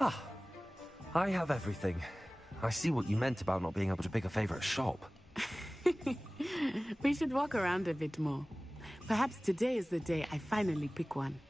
Ah, I have everything. I see what you meant about not being able to pick a favorite shop. We should walk around a bit more. Perhaps today is the day I finally pick one.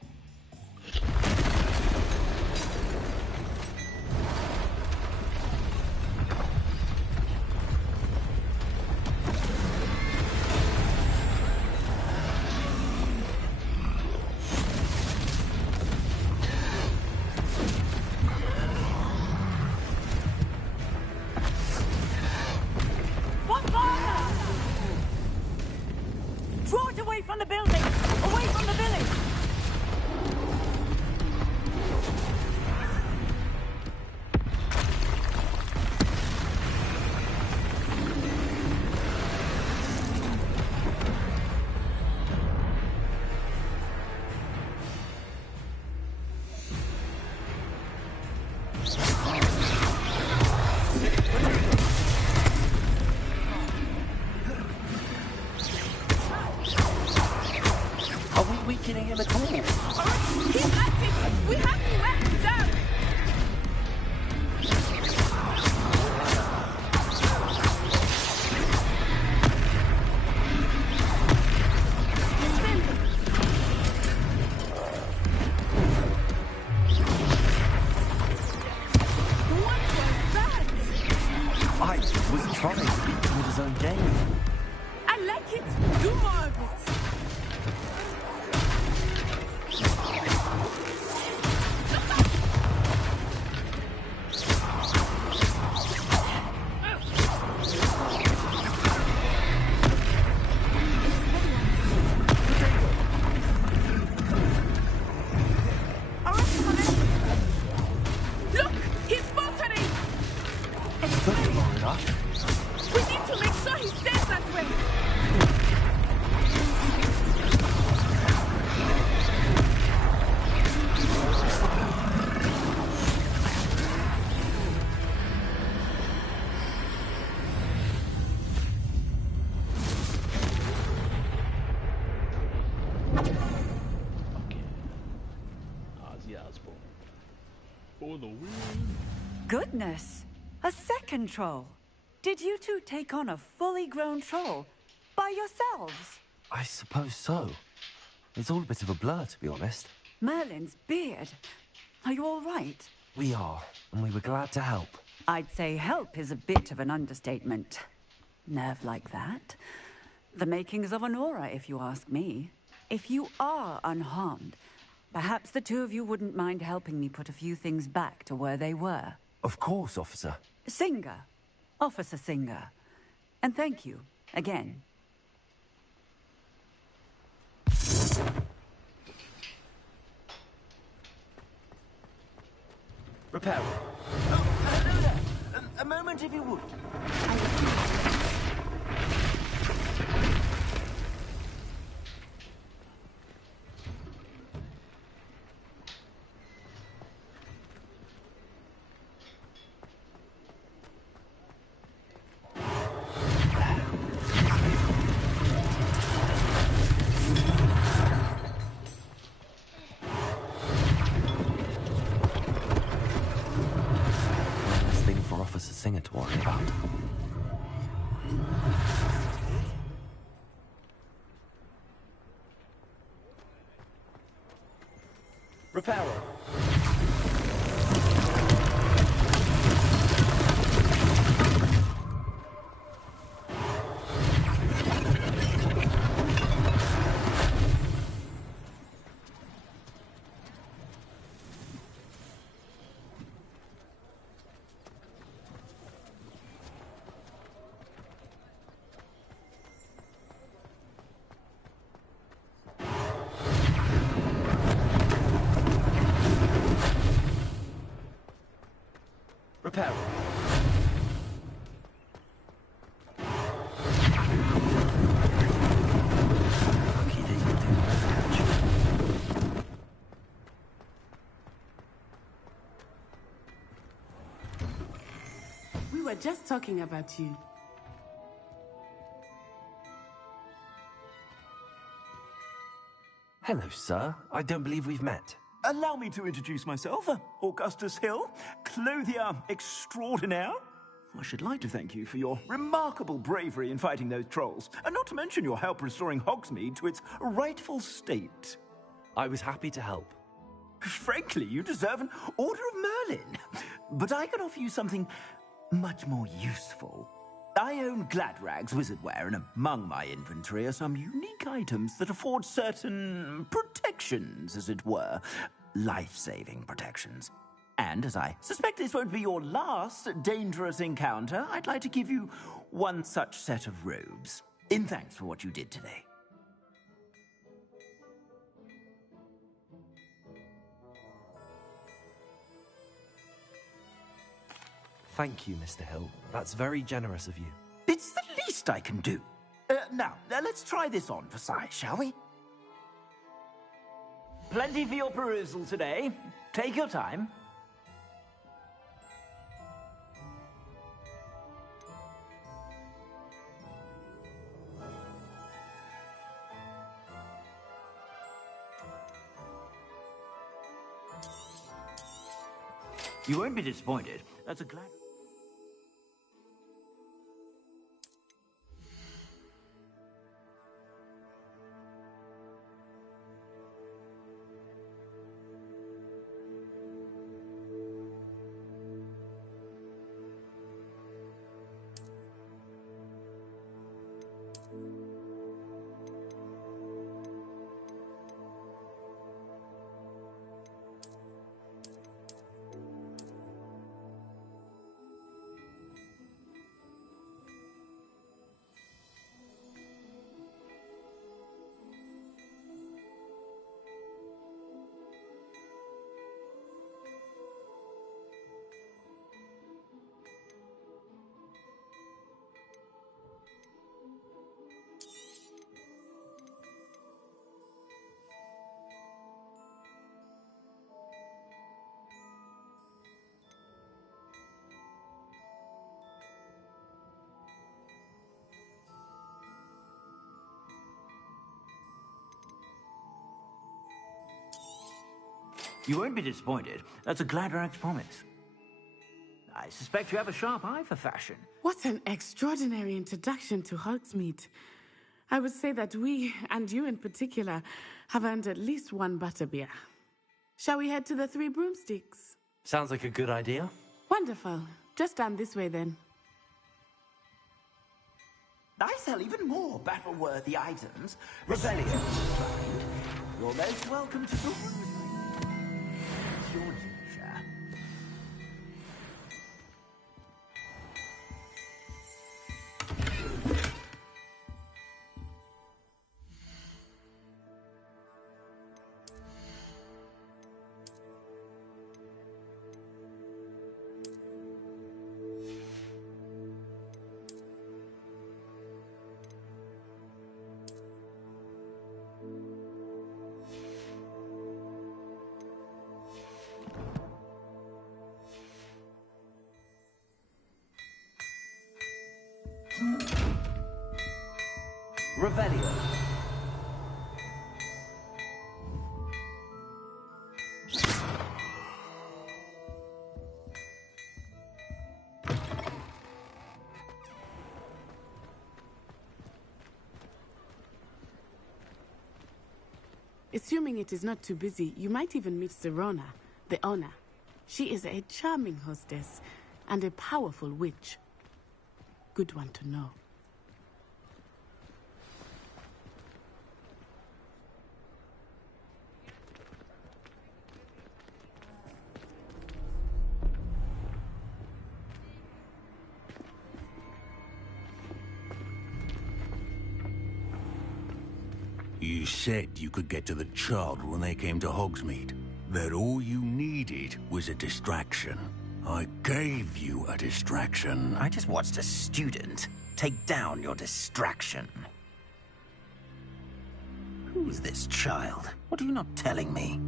Weakening him at all. Keep at it! We have to let him down! What was that? I was trying to beat him with his own game. I like it. Do more of it. We need to make sure he stays that way. For the win. Goodness! A second troll! Did you two take on a fully grown troll? By yourselves? I suppose so. It's all a bit of a blur, to be honest. Merlin's beard. Are you all right? We are, and we were glad to help. I'd say help is a bit of an understatement. Nerve like that. The makings of an aura, if you ask me. If you are unharmed, perhaps the two of you wouldn't mind helping me put a few things back to where they were. Of course, officer. Singer. Officer Singer. And thank you, again. Repair. Oh, hello there. A moment if you would. Officer Singer to worry about. Repairer. Repair. We were just talking about you. Hello, sir. I don't believe we've met. Allow me to introduce myself, Augustus Hill, clothier extraordinaire. I should like to thank you for your remarkable bravery in fighting those trolls, and not to mention your help restoring Hogsmeade to its rightful state. I was happy to help. Frankly, you deserve an Order of Merlin. But I can offer you something much more useful. I own Gladrag's wizardware, and among my inventory are some unique items that afford certain protections, as it were. Life-saving protections. And as I suspect this won't be your last dangerous encounter, I'd like to give you one such set of robes, in thanks for what you did today. Thank you, Mr. Hill. That's very generous of you. It's the least I can do. Now, let's try this on for size, shall we? Plenty for your perusal today. Take your time. You won't be disappointed. That's a glad... You won't be disappointed. That's a Gladrag's promise. I suspect you have a sharp eye for fashion. What an extraordinary introduction to Hogsmeade. I would say that we, and you in particular, have earned at least one butterbeer. Shall we head to the Three Broomsticks? Sounds like a good idea. Wonderful. Just down this way then. I sell even more battle-worthy items. Rebellion inclined. You're most welcome to the your leisure. Revelio. Assuming it is not too busy, you might even meet Serona, the owner. She is a charming hostess and a powerful witch. Good one to know. You said you could get to the child when they came to Hogsmeade. That all you needed was a distraction. I gave you a distraction. I just watched a student take down your distraction. Who's this child? What are you not telling me?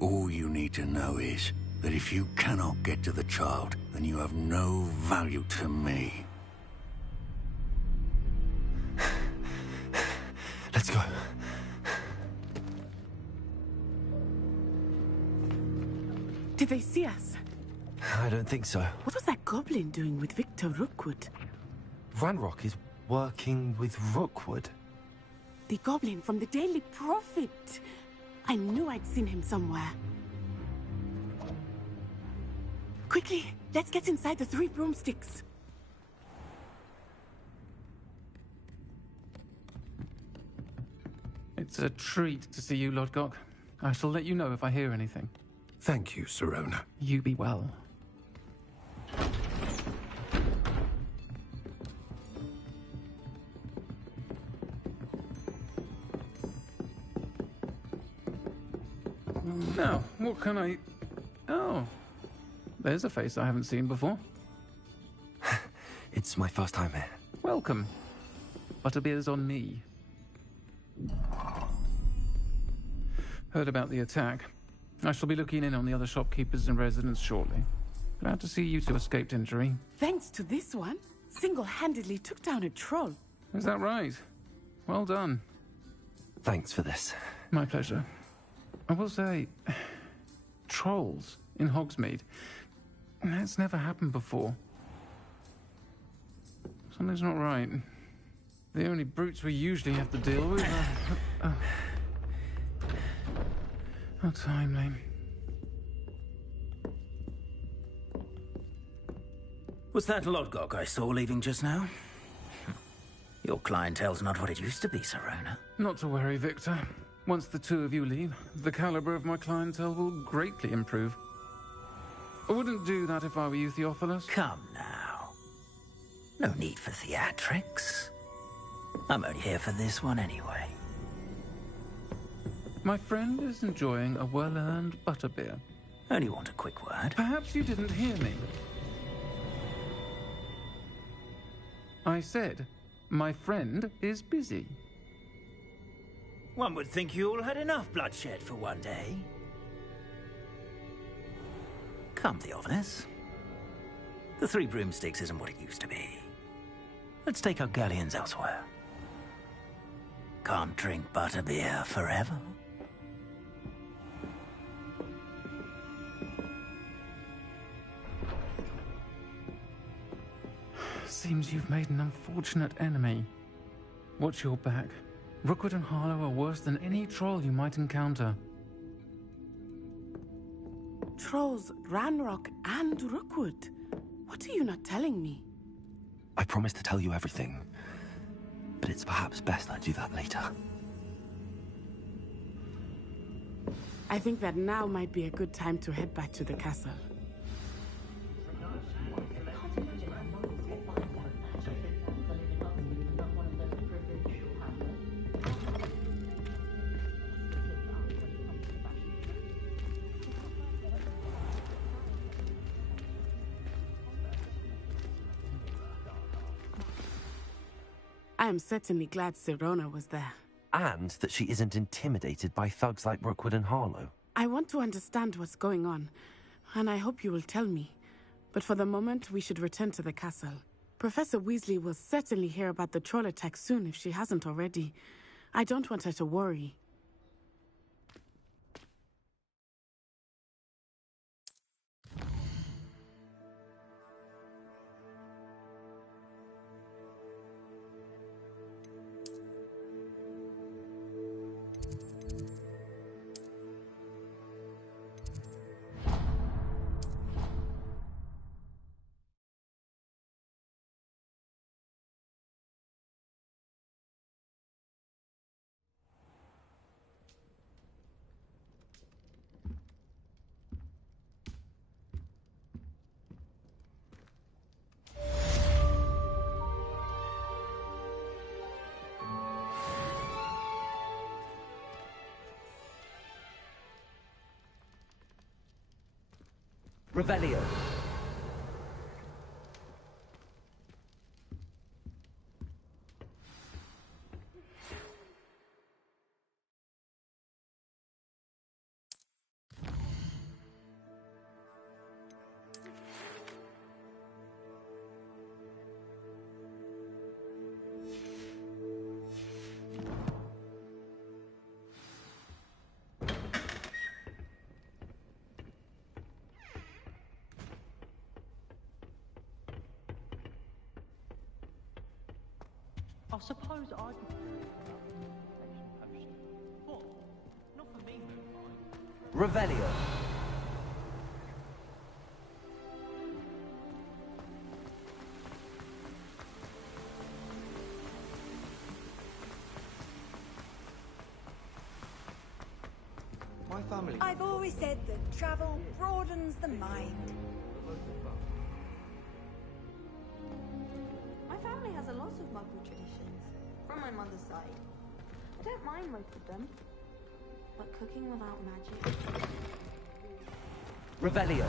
All you need to know is that if you cannot get to the child, then you have no value to me. Let's go. Did they see us? I don't think so. What was that goblin doing with Victor Rookwood? Ranrock is working with Rookwood. The goblin from the Daily Prophet. I knew I'd seen him somewhere. Quickly, let's get inside the 3 broomsticks. It's a treat to see you, Lodgok. I shall let you know if I hear anything. Thank you, Sirona. You be well. Now, what can I... Oh, there's a face I haven't seen before. It's my first time here. Welcome. Butterbeer's on me. Heard about the attack. I shall be looking in on the other shopkeepers and residents shortly. Glad to see you two escaped injury. Thanks to this one, single-handedly took down a troll. Is that right? Well done. Thanks for this. My pleasure. I will say, trolls in Hogsmeade. That's never happened before. Something's not right. The only brutes we usually have to deal with are... How timely. Was that Lodgok I saw leaving just now? Your clientele's not what it used to be, Sirona. Not to worry, Victor. Once the two of you leave, the caliber of my clientele will greatly improve. I wouldn't do that if I were you, Theophilus. Come now. No need for theatrics. I'm only here for this one anyway. My friend is enjoying a well-earned butterbeer. Only want a quick word. Perhaps you didn't hear me. I said, my friend is busy. One would think you all had enough bloodshed for one day. Come, Theophilus. The 3 broomsticks isn't what it used to be. Let's take our galleons elsewhere. Can't drink butterbeer forever. Seems you've made an unfortunate enemy. Watch your back. Rookwood and Harlow are worse than any troll you might encounter. Trolls, Ranrock, and Rookwood. What are you not telling me? I promised to tell you everything, but it's perhaps best I do that later. I think that now might be a good time to head back to the castle. I am certainly glad Sirona was there. And that she isn't intimidated by thugs like Rookwood and Harlow. I want to understand what's going on, and I hope you will tell me. But for the moment, we should return to the castle. Professor Weasley will certainly hear about the troll attack soon if she hasn't already. I don't want her to worry. Revelio. suppose I'd be curious about this protection potion. What? Not for me, Moonlight. Revelio. My family. I've always said that travel broadens the mind. My family has a lot of Muggle traditions, from my mother's side. I don't mind most of them, but cooking without magic... Revelio.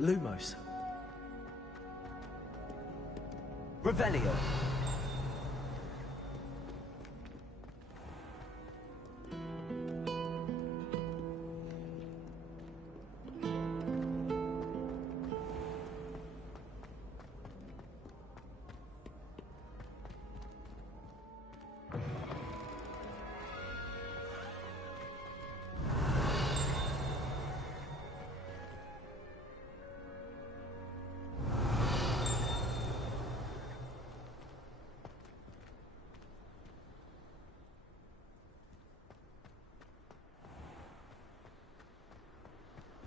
Lumos. Revelio.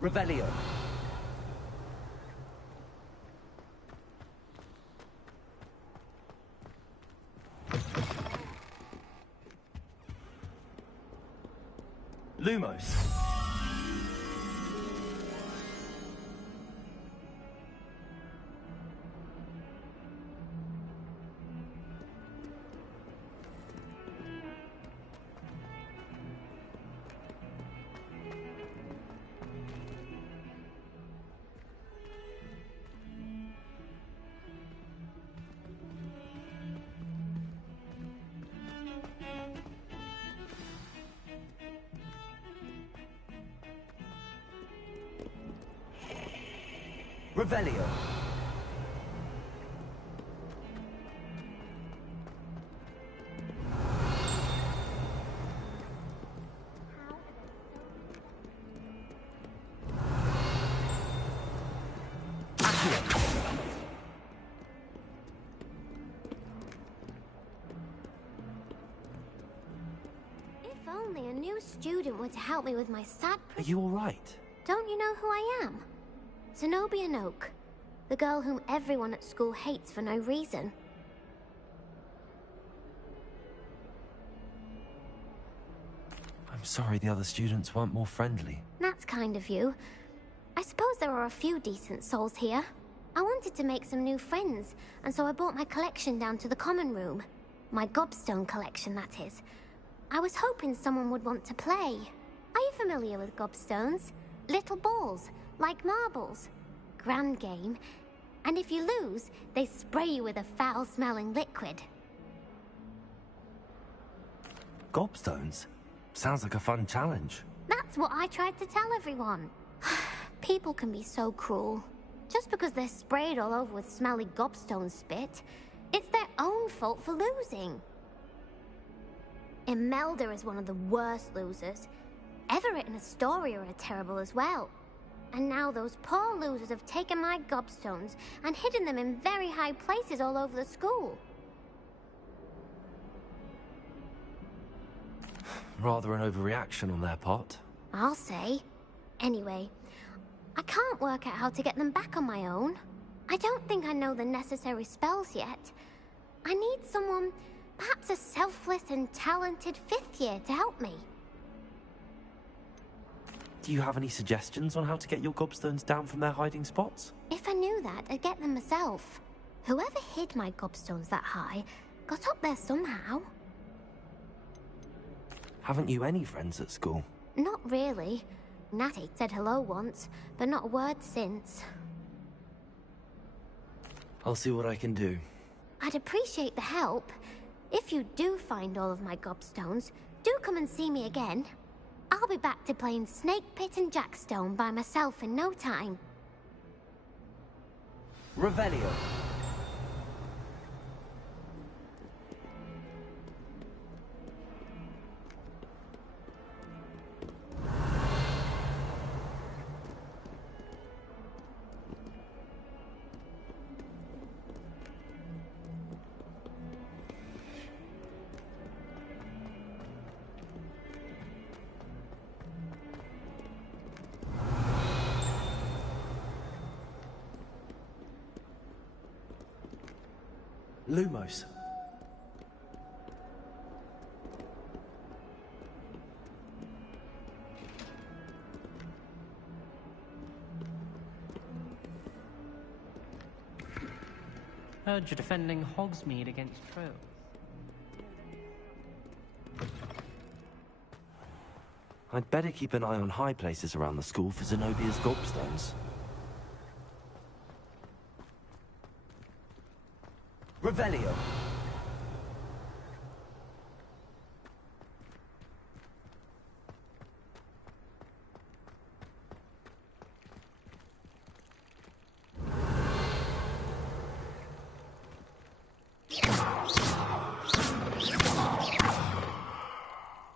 Revelio. Lumos. Revelio. If only a new student were to help me with my sad... Are you all right? Don't you know who I am? Zenobia Noak, the girl whom everyone at school hates for no reason. I'm sorry the other students weren't more friendly. That's kind of you. I suppose there are a few decent souls here. I wanted to make some new friends, and so I brought my collection down to the common room. My gobstone collection, that is. I was hoping someone would want to play. Are you familiar with gobstones? Little balls, like marbles. Grand game. And if you lose, they spray you with a foul-smelling liquid. Gobstones? Sounds like a fun challenge. That's what I tried to tell everyone. People can be so cruel. Just because they're sprayed all over with smelly gobstone spit, it's their own fault for losing. Imelda is one of the worst losers. Everett and Astoria are terrible as well. And now those poor losers have taken my gobstones and hidden them in very high places all over the school. Rather an overreaction on their part. I'll say. Anyway, I can't work out how to get them back on my own. I don't think I know the necessary spells yet. I need someone, perhaps a selfless and talented 5th year to help me. Do you have any suggestions on how to get your gobstones down from their hiding spots? If I knew that, I'd get them myself. Whoever hid my gobstones that high got up there somehow. Haven't you any friends at school? Not really. Natty said hello once, but not a word since. I'll see what I can do. I'd appreciate the help. If you do find all of my gobstones, do come and see me again. I'll be back to playing Snake Pit and Jackstone by myself in no time. Revelio. Lumos. Heard you're defending Hogsmeade against trolls. I'd better keep an eye on high places around the school for Zenobia's gobstones. Revelio.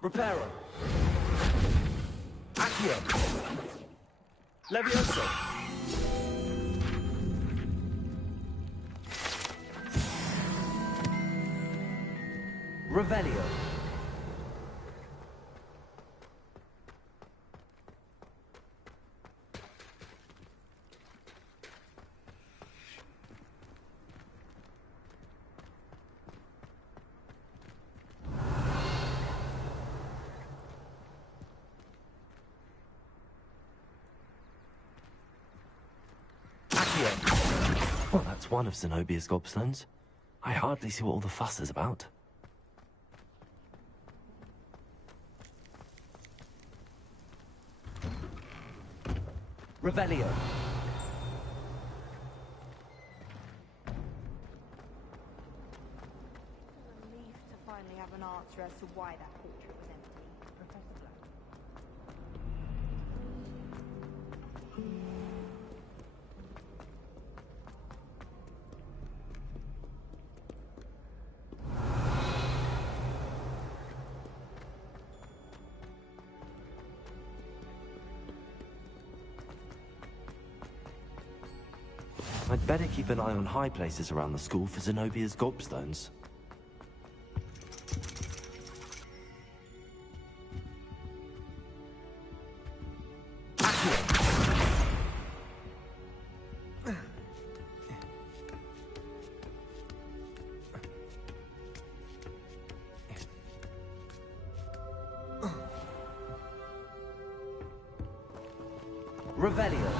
Reparo. Accio. Levioso. Revelio. Well, that's one of Zenobia's gobstones. I hardly see what all the fuss is about. Revelio. Relief to finally have an answer as to why that portrait was empty. Professor Black. I'd better keep an eye on high places around the school for Zenobia's gobstones. Revelio.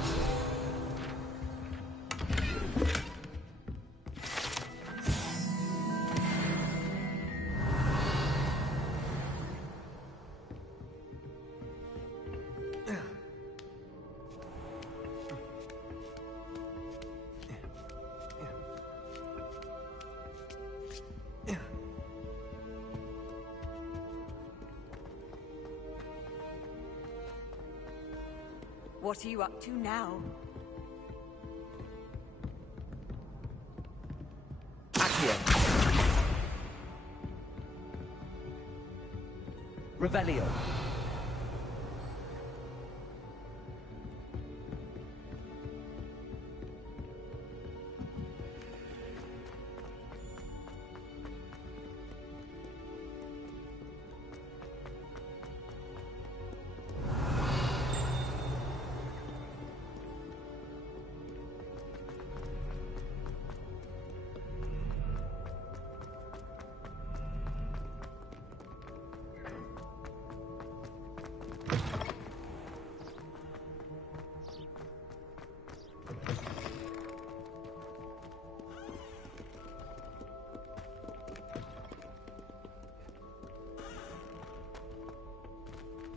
What are you up to now? Accio. Revelio.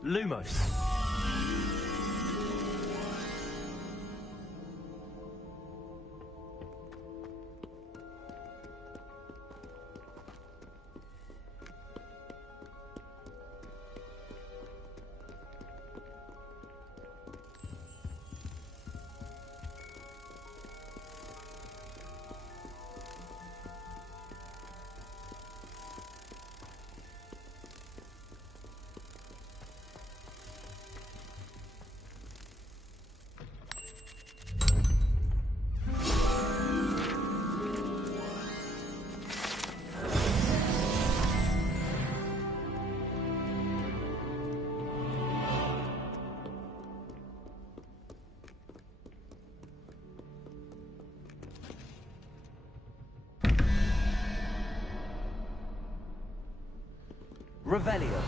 Lumos. Revelio.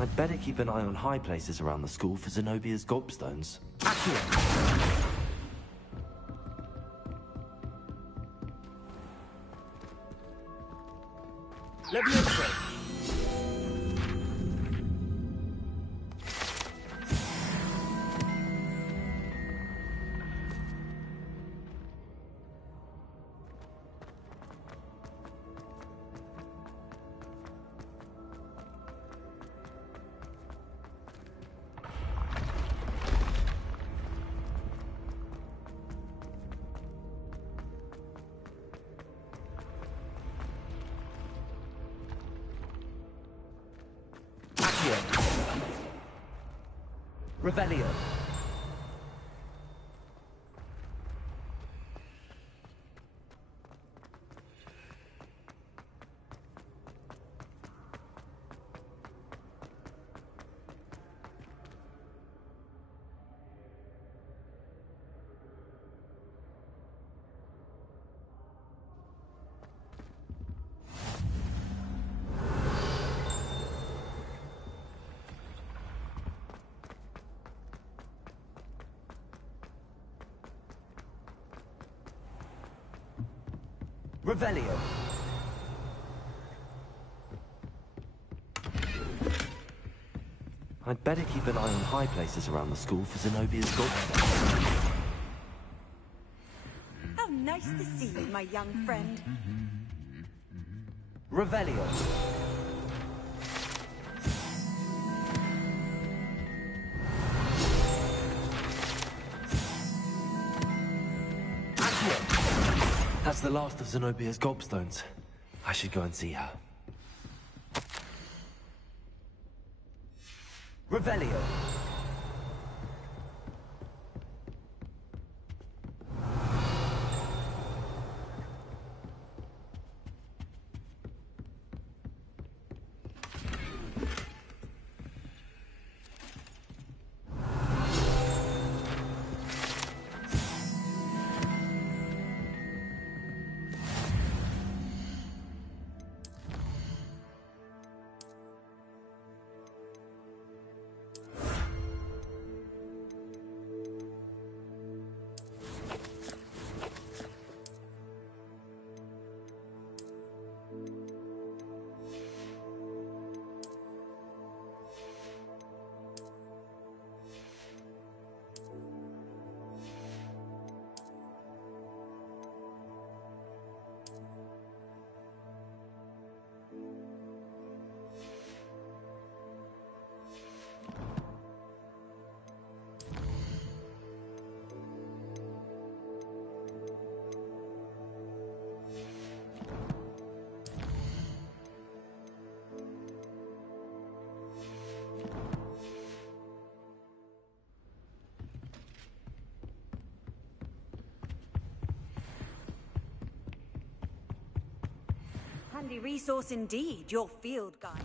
I'd better keep an eye on high places around the school for Zenobia's gobstones. Accio. Levioso. Revelio. Revelio. I'd better keep an eye on high places around the school for Zenobia's gobstones. How nice to see you, my young friend. Revelio. That's the last of Zenobia's gobstones. I should go and see her. Revelio. Handy resource indeed, your field guide.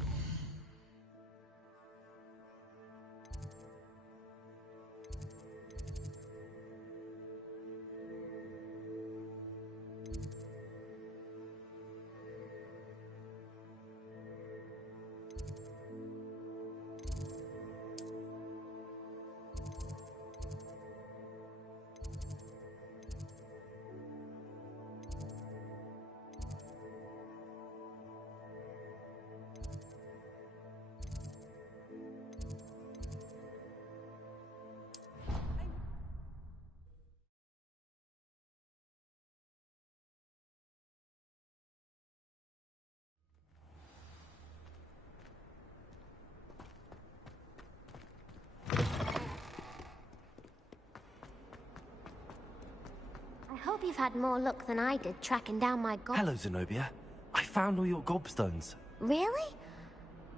I hope you've had more luck than I did tracking down my gob... Hello, Zenobia. I found all your gobstones. Really?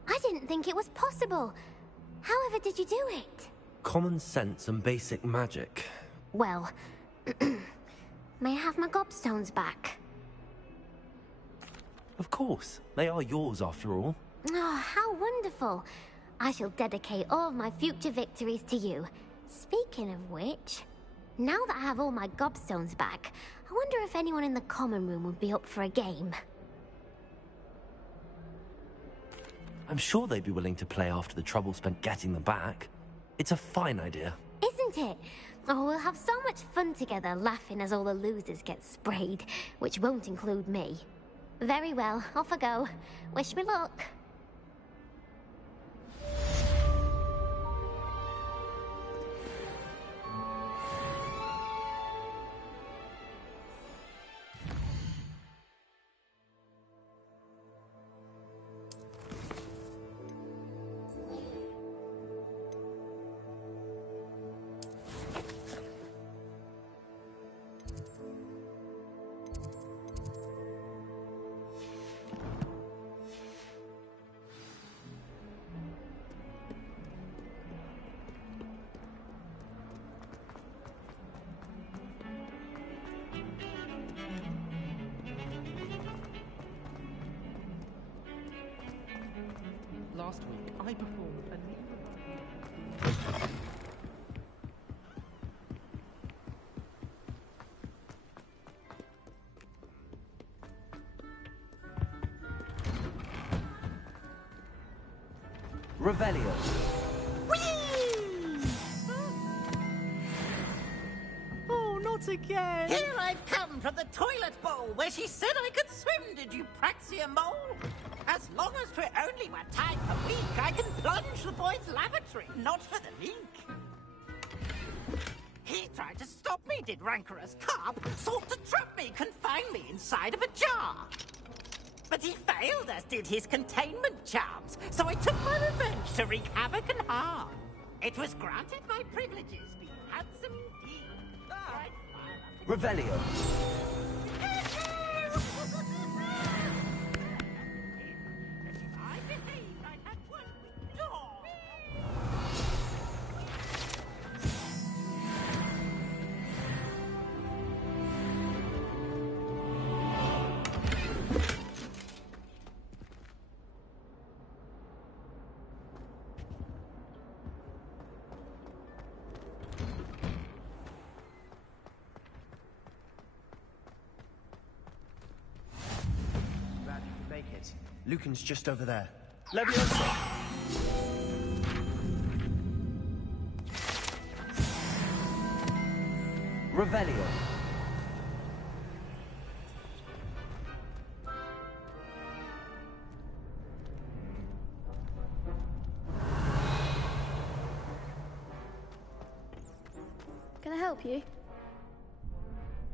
I didn't think it was possible. However did you do it? Common sense and basic magic. Well, may I have my gobstones back? Of course. They are yours, after all. Oh, how wonderful. I shall dedicate all of my future victories to you. Speaking of which, now that I have all my gobstones back, I wonder if anyone in the common room would be up for a game. I'm sure they'd be willing to play after the trouble spent getting them back. It's a fine idea. Isn't it? Oh, we'll have so much fun together, laughing as all the losers get sprayed, which won't include me. Very well, off I go. Wish me luck. Last week, I performed a Revelio. Oh, not again! Here I've come from the toilet bowl where she said I could swim, did you praxia mole? As long as 'twere only one time a week, I can plunge the boy's lavatory, not for the leak. He tried to stop me, did rancorous carp, sought to trap me, confine me inside of a jar. But he failed, as did his containment charms, so I took my revenge to wreak havoc and harm. It was granted my privileges, be handsome indeed. Revelio. I believed I'd had one with door. Glad you could make it. Lucan's just over there. Leviosa! Revelio. Can I help you?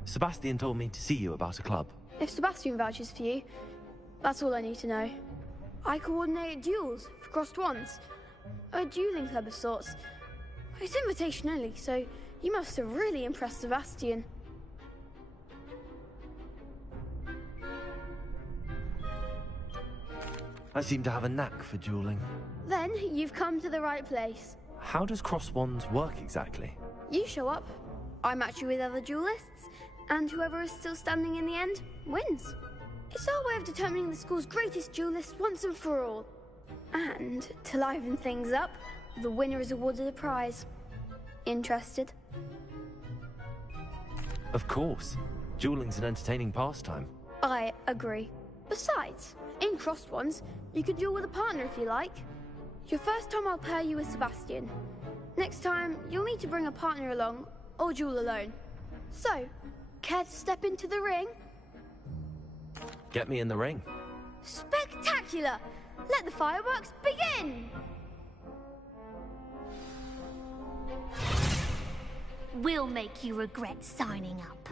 Sebastian told me to see you about a club. If Sebastian vouches for you, that's all I need to know. I coordinate duels for crossed ones. A dueling club of sorts. It's invitation only, so you must have really impressed Sebastian. I seem to have a knack for dueling. Then you've come to the right place. How does cross wands work exactly? You show up, I match you with other duelists, and whoever is still standing in the end wins. It's our way of determining the school's greatest duelist once and for all. And to liven things up, the winner is awarded a prize. Interested? Of course. Dueling's an entertaining pastime. I agree. Besides, in crossed ones, you could duel with a partner if you like. Your first time I'll pair you with Sebastian. Next time, you'll need to bring a partner along, or duel alone. So, care to step into the ring? Get me in the ring. Spectacular! Let the fireworks begin! We'll make you regret signing up.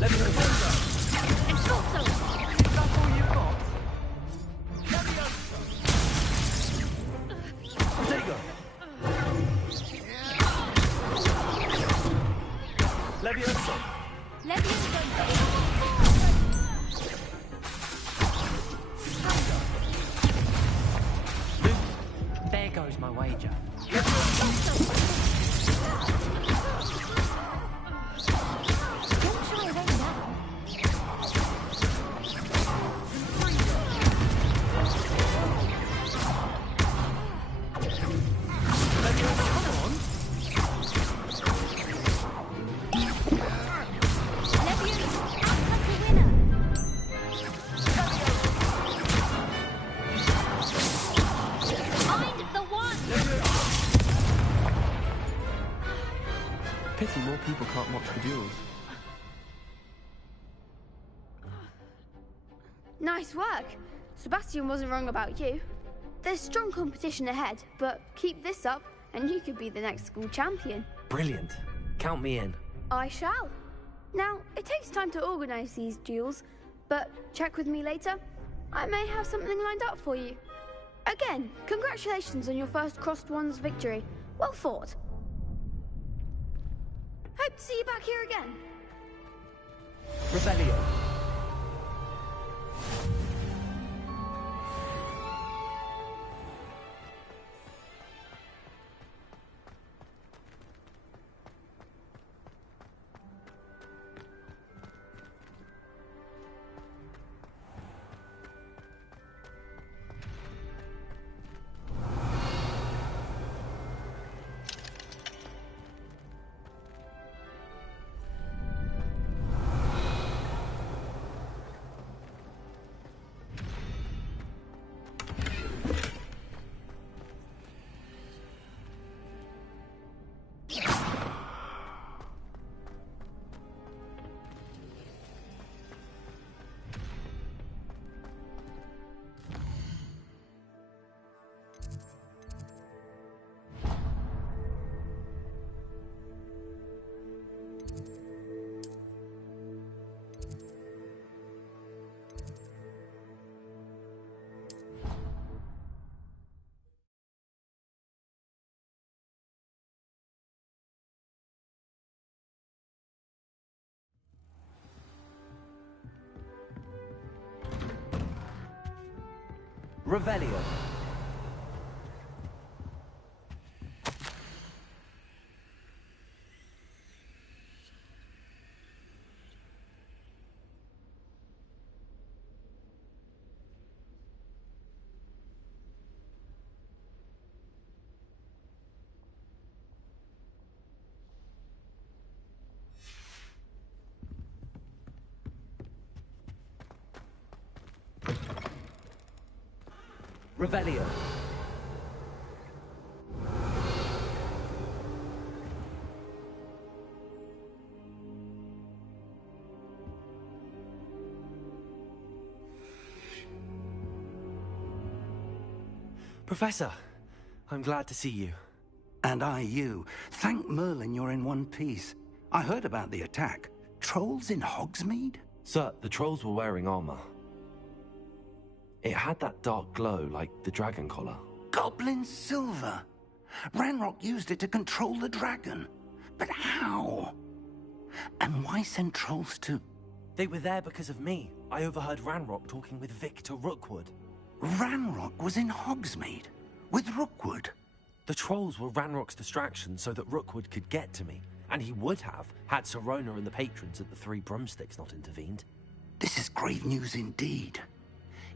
Let me go. It's also That's all you've got? Diego! Leviosa! There goes my wager. Leviosa! Pity more people can't watch the duels. Nice work. Sebastian wasn't wrong about you. There's strong competition ahead, but keep this up and you could be the next school champion. Brilliant. Count me in. I shall. Now, it takes time to organize these duels, but check with me later. I may have something lined up for you. Again, congratulations on your first Crossed Wands victory. Well fought. Hope to see you back here again. Revelio. Revelio. Revelio. Professor, I'm glad to see you. And I you. Thank Merlin you're in one piece. I heard about the attack. Trolls in Hogsmeade? Sir, the trolls were wearing armor. It had that dark glow like the dragon collar. Goblin silver. Ranrock used it to control the dragon. But how? And why send trolls to... They were there because of me. I overheard Ranrock talking with Victor Rookwood. Ranrock was in Hogsmeade? With Rookwood? The trolls were Ranrock's distraction so that Rookwood could get to me. And he would have, had Sirona and the patrons at the Three Broomsticks not intervened. This is grave news indeed.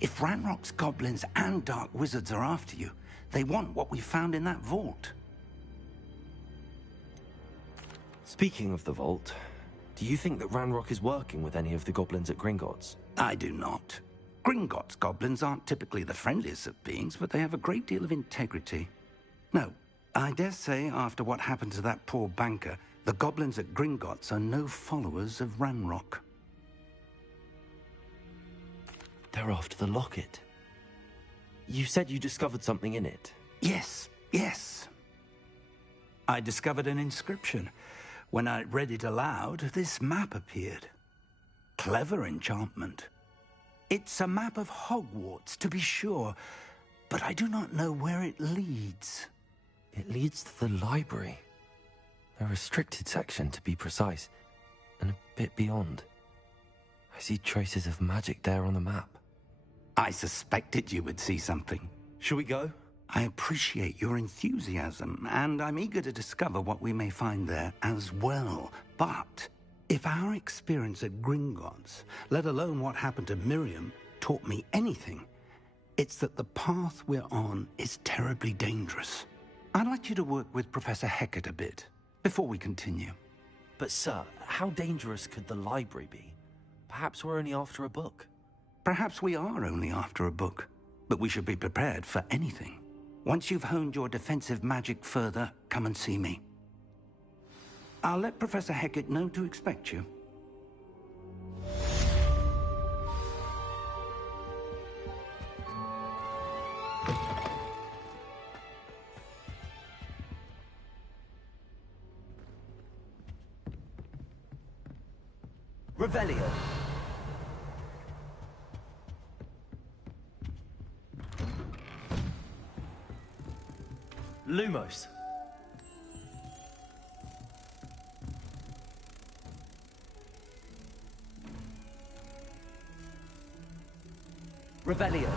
If Ranrock's goblins and dark wizards are after you, they want what we found in that vault. Speaking of the vault, do you think that Ranrock is working with any of the goblins at Gringotts? I do not. Gringotts goblins aren't typically the friendliest of beings, but they have a great deal of integrity. No, I dare say after what happened to that poor banker, the goblins at Gringotts are no followers of Ranrock. They're after the locket. You said you discovered something in it. Yes, yes. I discovered an inscription. When I read it aloud, this map appeared. Clever enchantment. It's a map of Hogwarts, to be sure, but I do not know where it leads. It leads to the library. A restricted section, to be precise, and a bit beyond. I see traces of magic there on the map. I suspected you would see something. Shall we go? I appreciate your enthusiasm, and I'm eager to discover what we may find there as well. But if our experience at Gringotts, let alone what happened to Miriam, taught me anything, it's that the path we're on is terribly dangerous. I'd like you to work with Professor Hecat a bit before we continue. But sir, how dangerous could the library be? Perhaps we're only after a book. Perhaps we are only after a book, but we should be prepared for anything. Once you've honed your defensive magic further, come and see me. I'll let Professor Hecat know to expect you. Revelio. Lumos. Revelio.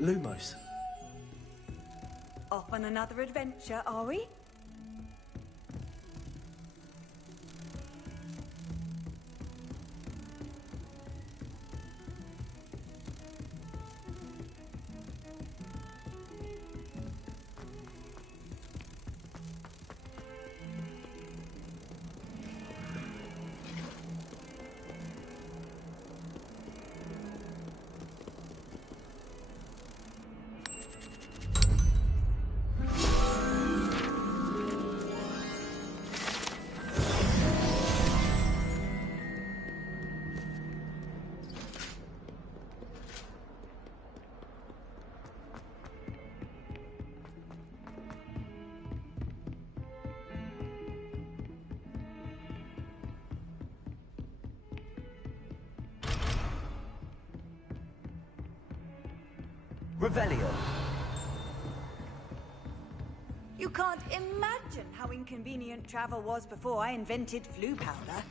Lumos. Off on another adventure, are we? Revelio. You can't imagine how inconvenient travel was before I invented flu powder.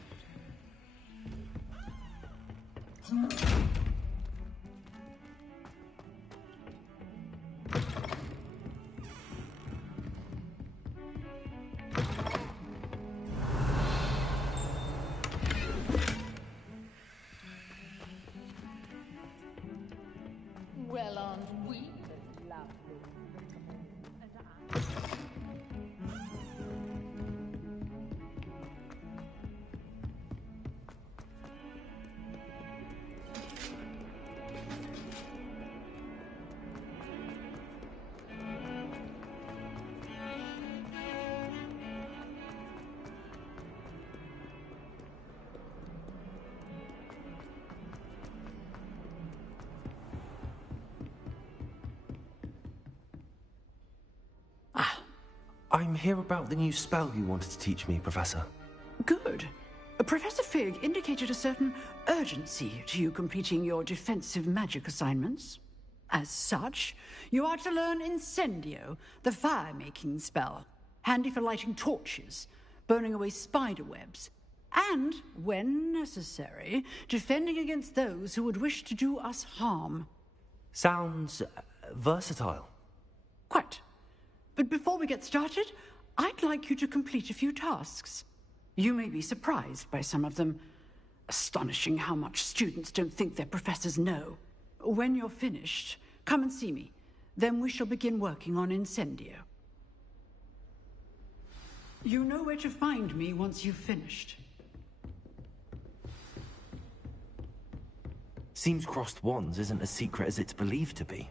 Well, aren't we as lovely? I'm here about the new spell you wanted to teach me, Professor. Good. Professor Fig indicated a certain urgency to you completing your defensive magic assignments. As such, you are to learn Incendio, the fire-making spell, handy for lighting torches, burning away spider webs, and, when necessary, defending against those who would wish to do us harm. Sounds versatile. Quite. But before we get started, I'd like you to complete a few tasks. You may be surprised by some of them. Astonishing how much students don't think their professors know. When you're finished, come and see me. Then we shall begin working on Incendio. You know where to find me once you've finished. Seems crossed wands isn't as secret as it's believed to be.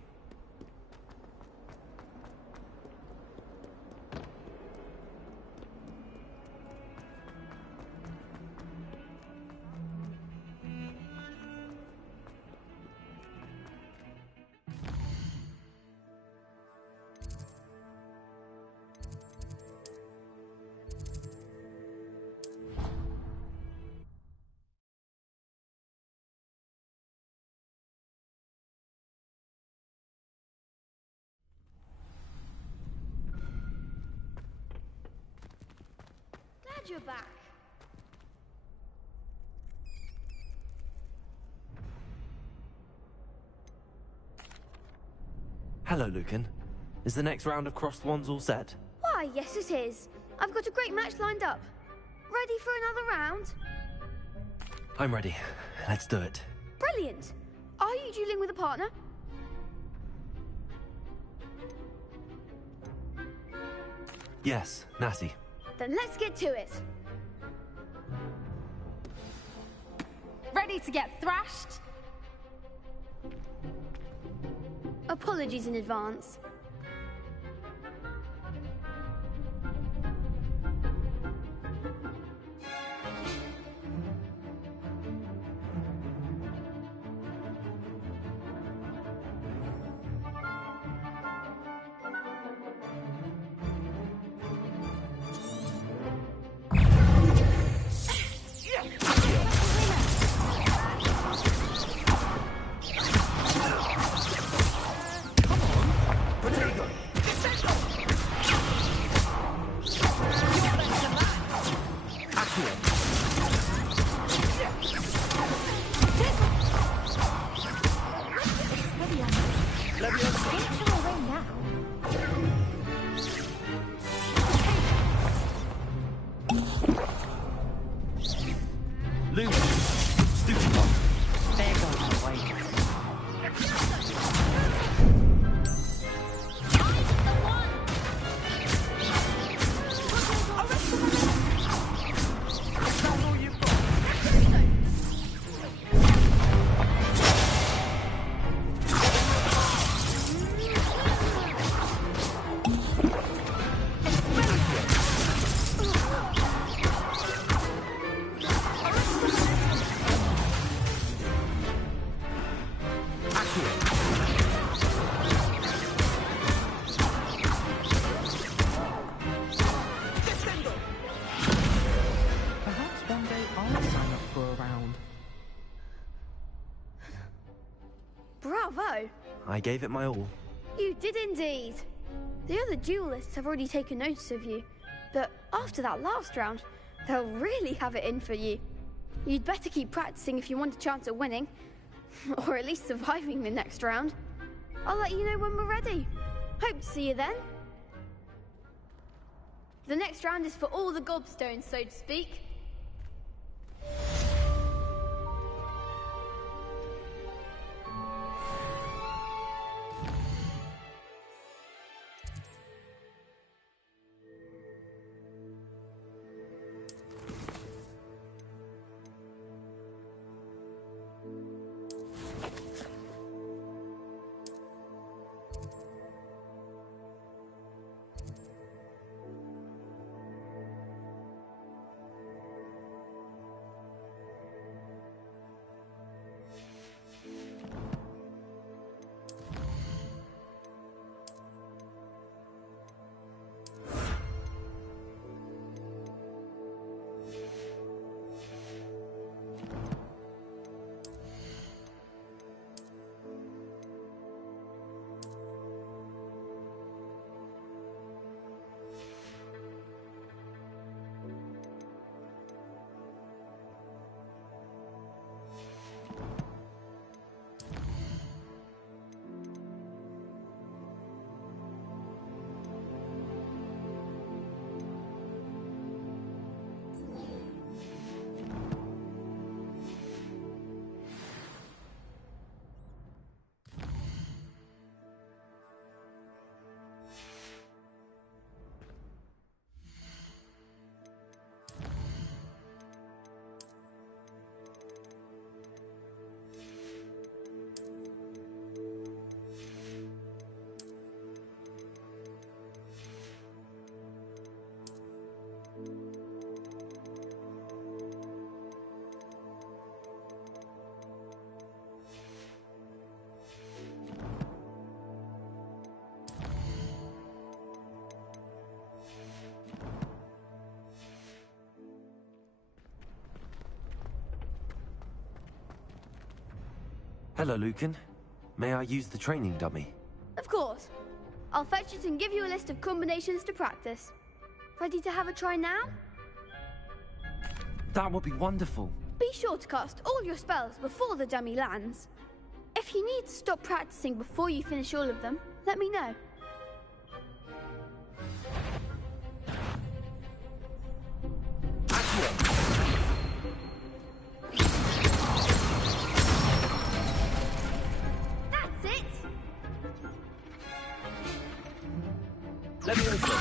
Glad you're back. Hello, Lucan. Is the next round of crossed wands all set? Why, yes it is. I've got a great match lined up. Ready for another round? I'm ready. Let's do it. Brilliant. Are you dueling with a partner? Yes, Natty. Then let's get to it. Ready to get thrashed? Apologies in advance. Bravo! I gave it my all. You did indeed. The other duelists have already taken notice of you, but after that last round, they'll really have it in for you. You'd better keep practicing if you want a chance at winning, or at least surviving the next round. I'll let you know when we're ready. Hope to see you then. The next round is for all the gobstones, so to speak. Hello, Lucan. May I use the training dummy? Of course. I'll fetch it and give you a list of combinations to practice. Ready to have a try now? That would be wonderful. Be sure to cast all your spells before the dummy lands. If you need to stop practicing before you finish all of them, let me know. That's it! Let me also.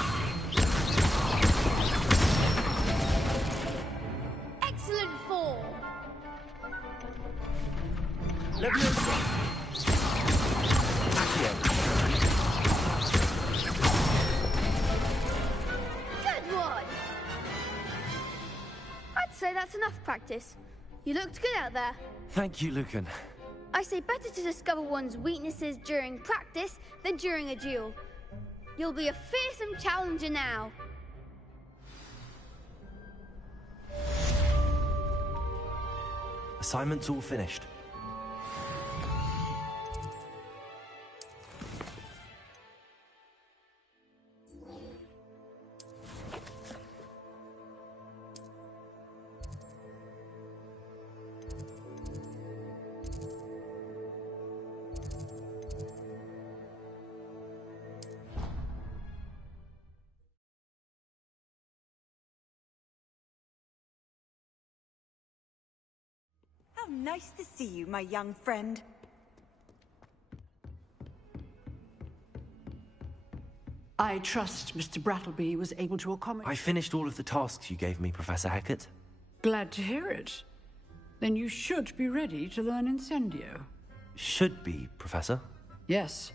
Excellent form! Let me also. Accio. practice. You looked good out there. Thank you, Lucan. I say better to discover one's weaknesses during practice than during a duel. You'll be a fearsome challenger now. Assignment's all finished. How nice to see you, my young friend. I trust Mr. Brattleby was able to accommodate... I finished all of the tasks you gave me, Professor Hackett. Glad to hear it. Then you should be ready to learn Incendio. Should be, Professor. Yes.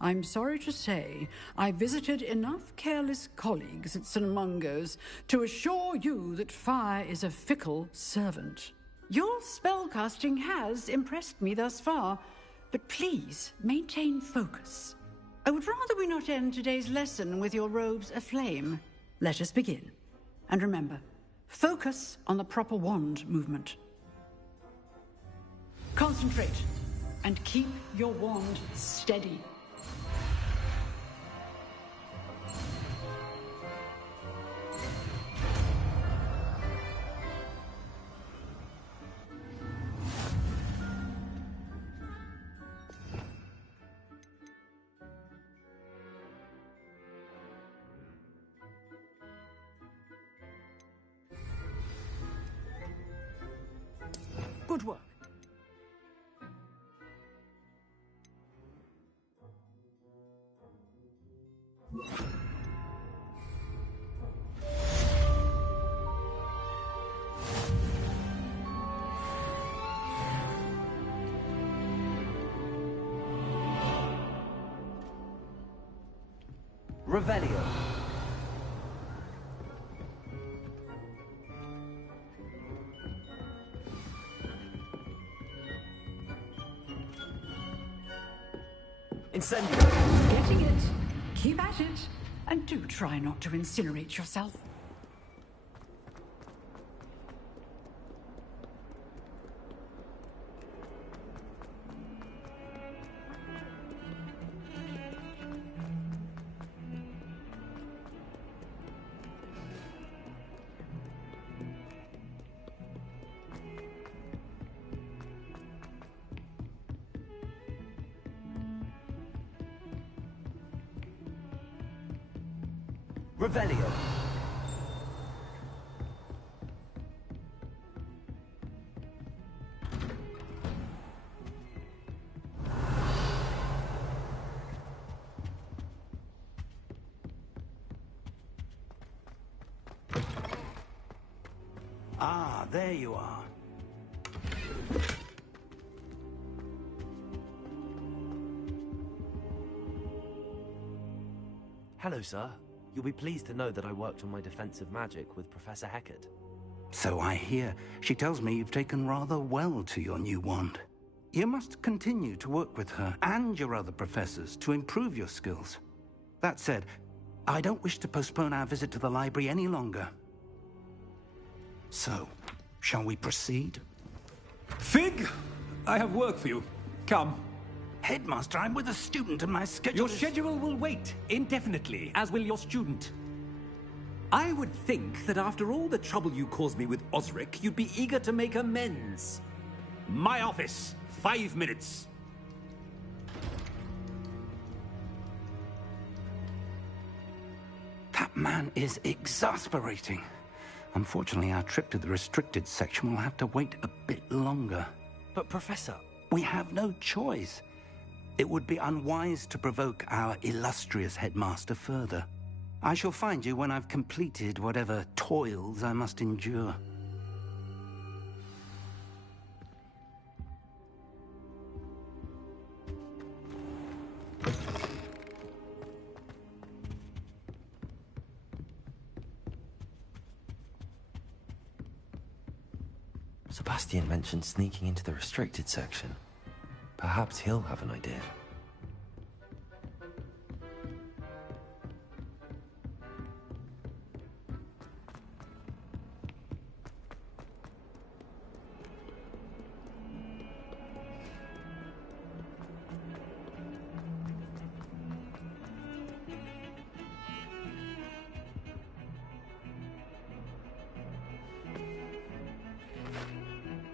I'm sorry to say, I visited enough careless colleagues at St. Mungo's to assure you that fire is a fickle servant. Your spellcasting has impressed me thus far, but please maintain focus. I would rather we not end today's lesson with your robes aflame. Let us begin. And remember, focus on the proper wand movement. Concentrate, and keep your wand steady. Good work. Revelio. Incendio. Getting it. Keep at it. And do try not to incinerate yourself. Revelio. Ah, there you are. Hello, sir. You'll be pleased to know that I worked on my defensive magic with Professor Hackett. So I hear. She tells me you've taken rather well to your new wand. You must continue to work with her and your other professors to improve your skills. That said, I don't wish to postpone our visit to the library any longer. So, shall we proceed? Fig, I have work for you. Come. Headmaster, I'm with a student and my schedule Your schedule will wait indefinitely, as will your student. I would think that after all the trouble you caused me with Osric, you'd be eager to make amends. My office, 5 minutes. That man is exasperating. Unfortunately, our trip to the restricted section will have to wait a bit longer. But, Professor... We have no choice. It would be unwise to provoke our illustrious headmaster further. I shall find you when I've completed whatever toils I must endure. Sebastian mentioned sneaking into the restricted section. Perhaps he'll have an idea.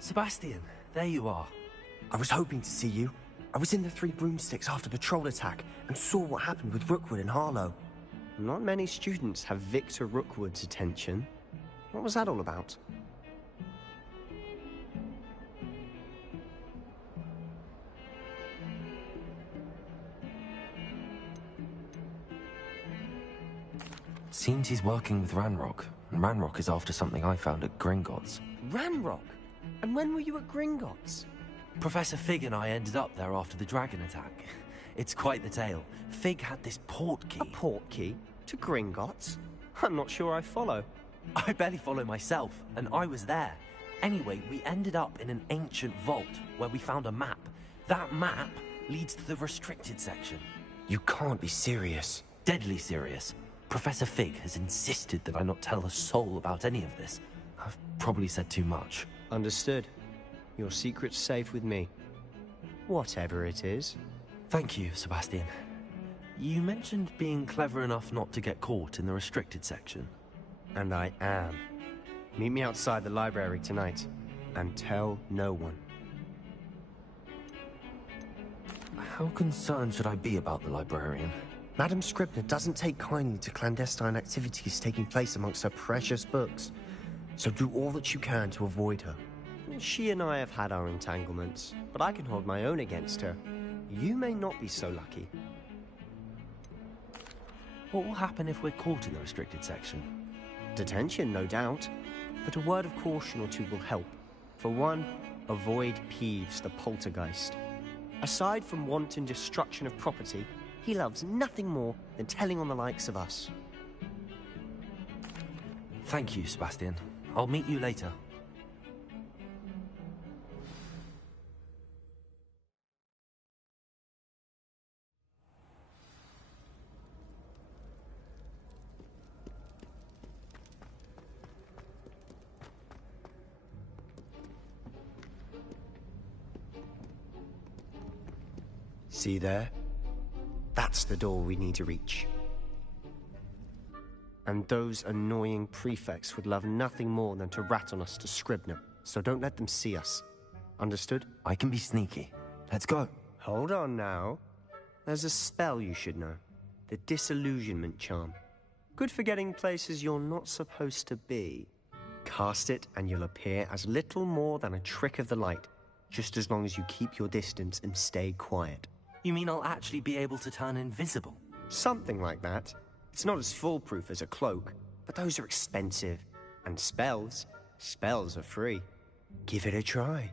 Sebastian, there you are. I was hoping to see you. I was in the Three Broomsticks after the troll attack and saw what happened with Rookwood and Harlow. Not many students have Victor Rookwood's attention. What was that all about? Seems he's working with Ranrock, and Ranrock is after something I found at Gringotts. Ranrock? And when were you at Gringotts? Professor Fig and I ended up there after the dragon attack. It's quite the tale. Fig had this port key. A port key? To Gringotts? I'm not sure I follow. I barely follow myself, and I was there. Anyway, we ended up in an ancient vault where we found a map. That map leads to the restricted section. You can't be serious. Deadly serious. Professor Fig has insisted that I not tell a soul about any of this. I've probably said too much. Understood. Your secret's safe with me. Whatever it is. Thank you, Sebastian. You mentioned being clever enough not to get caught in the restricted section. And I am. Meet me outside the library tonight, and tell no one. How concerned should I be about the librarian? Madam Scribner doesn't take kindly to clandestine activities taking place amongst her precious books, so do all that you can to avoid her. She and I have had our entanglements, but I can hold my own against her. You may not be so lucky. What will happen if we're caught in the restricted section? Detention, no doubt, but a word of caution or two will help. For one, avoid Peeves, the poltergeist. Aside from wanton destruction of property, he loves nothing more than telling on the likes of us. Thank you, Sebastian. I'll meet you later. See there? That's the door we need to reach. And those annoying prefects would love nothing more than to rat on us to Scribner, so don't let them see us. Understood? I can be sneaky. Let's go. Hold on now. There's a spell you should know. The Disillusionment Charm. Good for getting places you're not supposed to be. Cast it and you'll appear as little more than a trick of the light, just as long as you keep your distance and stay quiet. You mean I'll actually be able to turn invisible? Something like that. It's not as foolproof as a cloak, but those are expensive. And spells are free. Give it a try.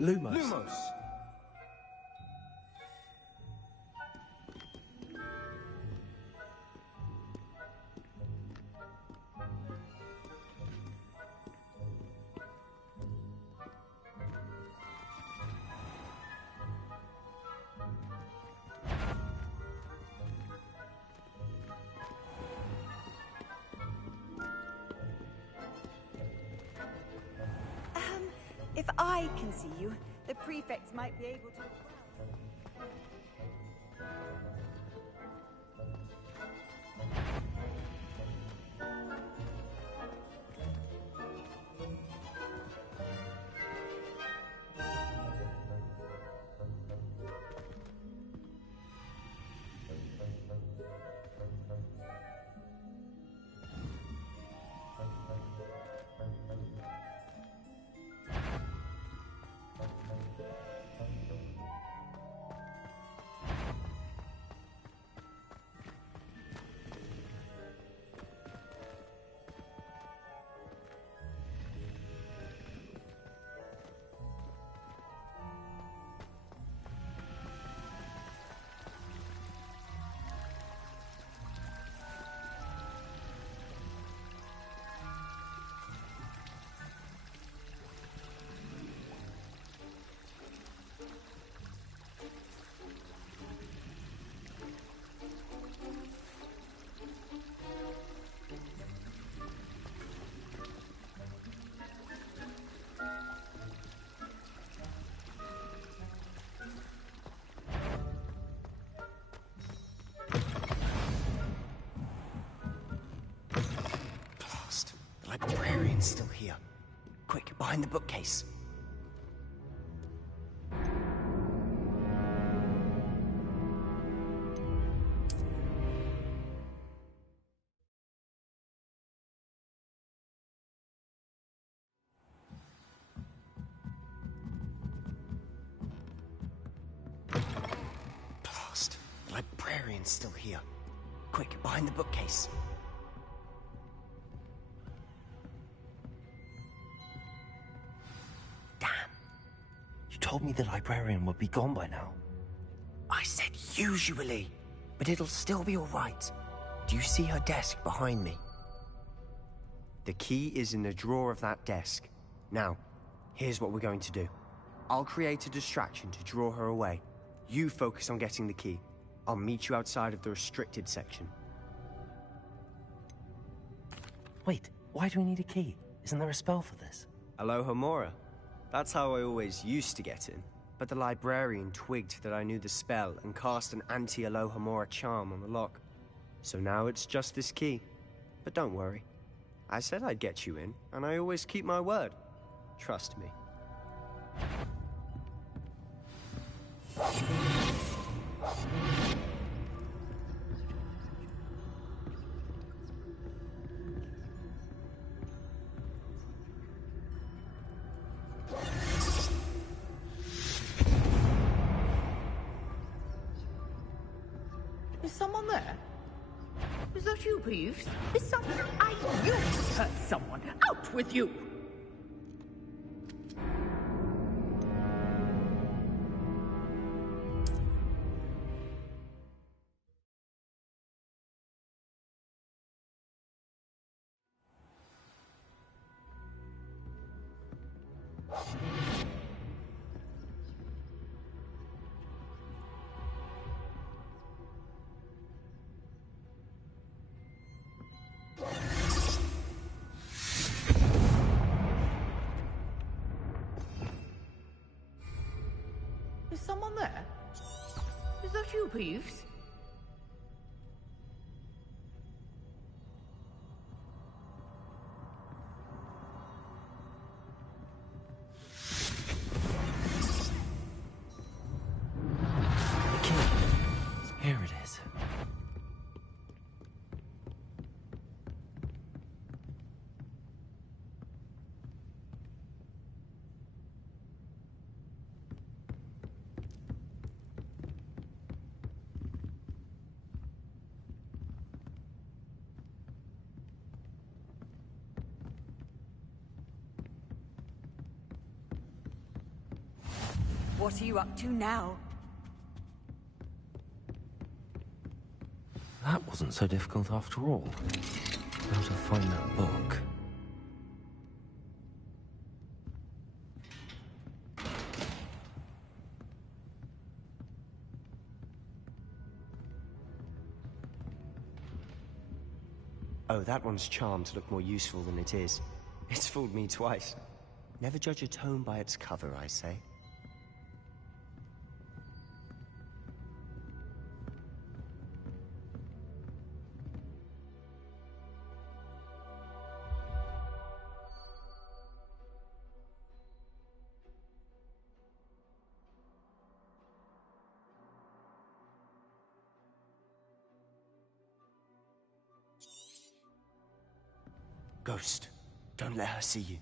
Lumos. Lumos! If I can see you, the prefects might be able to. The librarian's still here. Quick, behind the bookcase. Blast. The librarian's still here. Quick, behind the bookcase. Told me the librarian would be gone by now. I said usually, but it'll still be all right. Do you see her desk behind me? The key is in the drawer of that desk. Now, here's what we're going to do. I'll create a distraction to draw her away. You focus on getting the key. I'll meet you outside of the restricted section. Wait, why do we need a key? Isn't there a spell for this? Alohomora. That's how I always used to get in. But the librarian twigged that I knew the spell and cast an anti-Alohomora charm on the lock. So now it's just this key. But don't worry. I said I'd get you in, and I always keep my word. Trust me. Is someone there? Is that you, Peeves? Is someone... I knew you hurt someone. Out with you! Is someone there? Is that you, Peeves? The key. Here it is. What are you up to now? That wasn't so difficult after all. How to find that book. Oh, that one's charmed to look more useful than it is. It's fooled me twice. Never judge a tome by its cover, I say. Ghost, don't let her see you.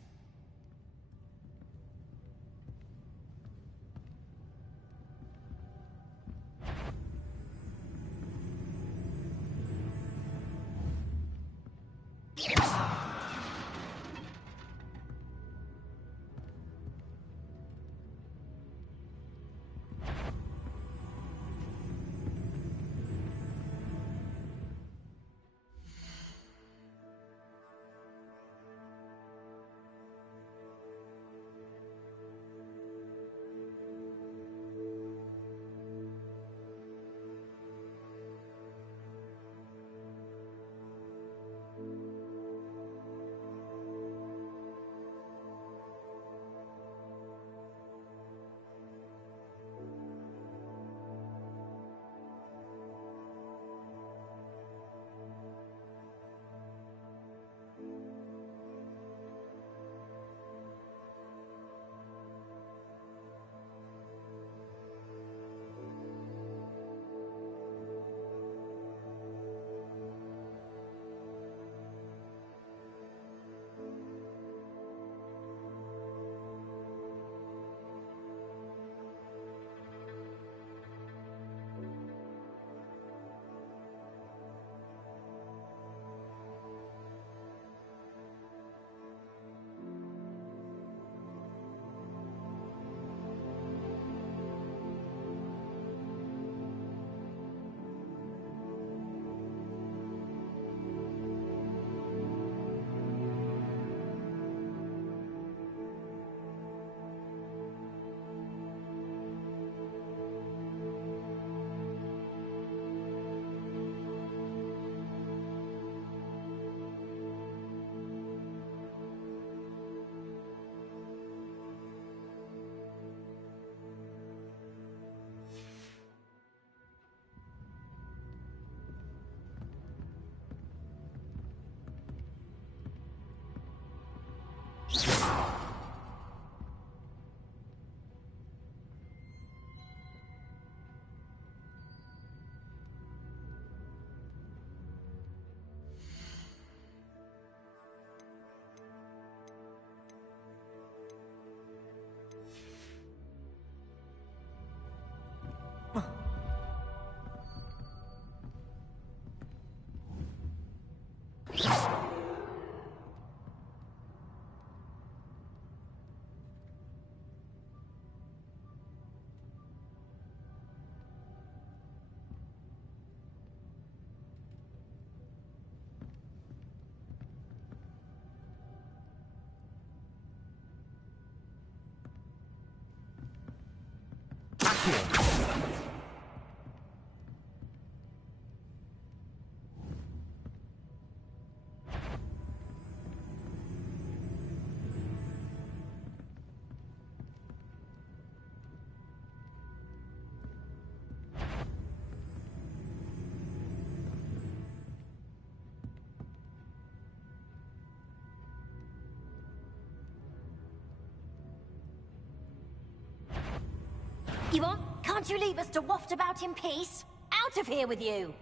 You what? Can't you leave us to waft about in peace? Out of here with you!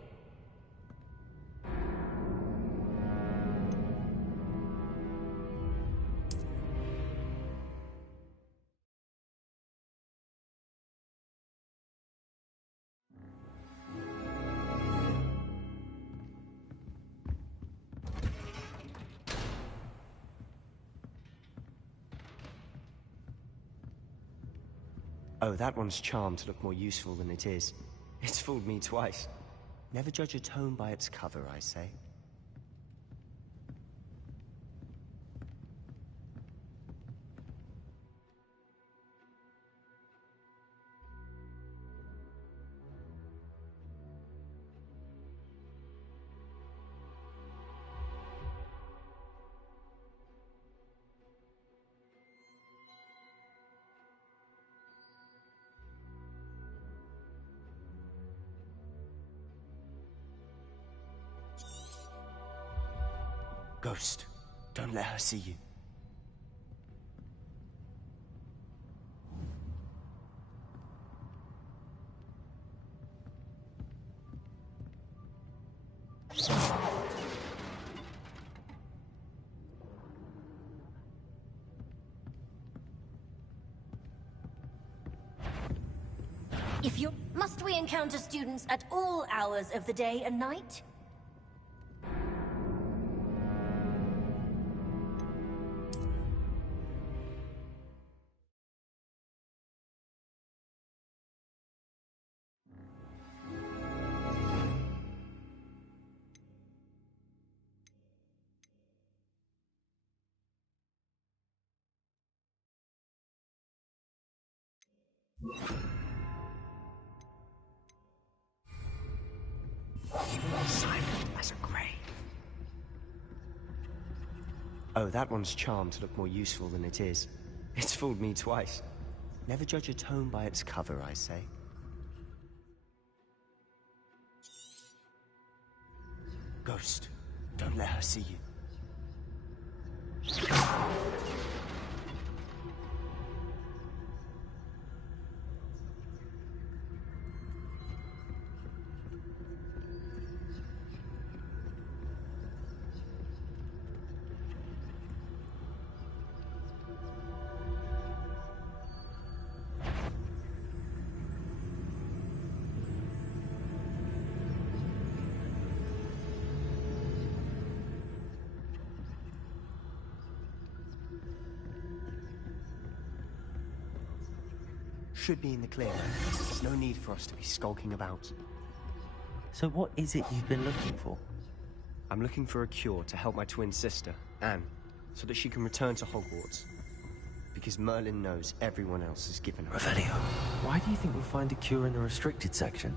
Oh, that one's charmed to look more useful than it is. It's fooled me twice. Never judge a tome by its cover, I say. Ghost, don't let her see you. Must we encounter students at all hours of the day and night? Silent as a grave. Oh, that one's charmed to look more useful than it is. It's fooled me twice. Never judge a tome by its cover, I say. Ghost, don't let her see you. Should be in the clear. There's no need for us to be skulking about. So what is it you've been looking for? I'm looking for a cure to help my twin sister, Anne, so that she can return to Hogwarts. Because Merlin knows everyone else has given her. Revelio, why do you think we'll find a cure in the restricted section?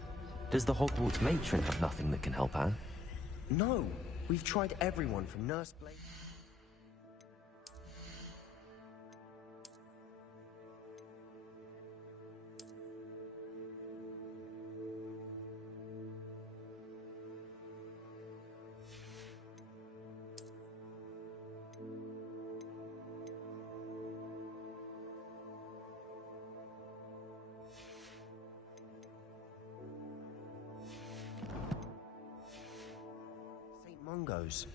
Does the Hogwarts matron have nothing that can help Anne? No! We've tried everyone from Nurse Blake... Mongos.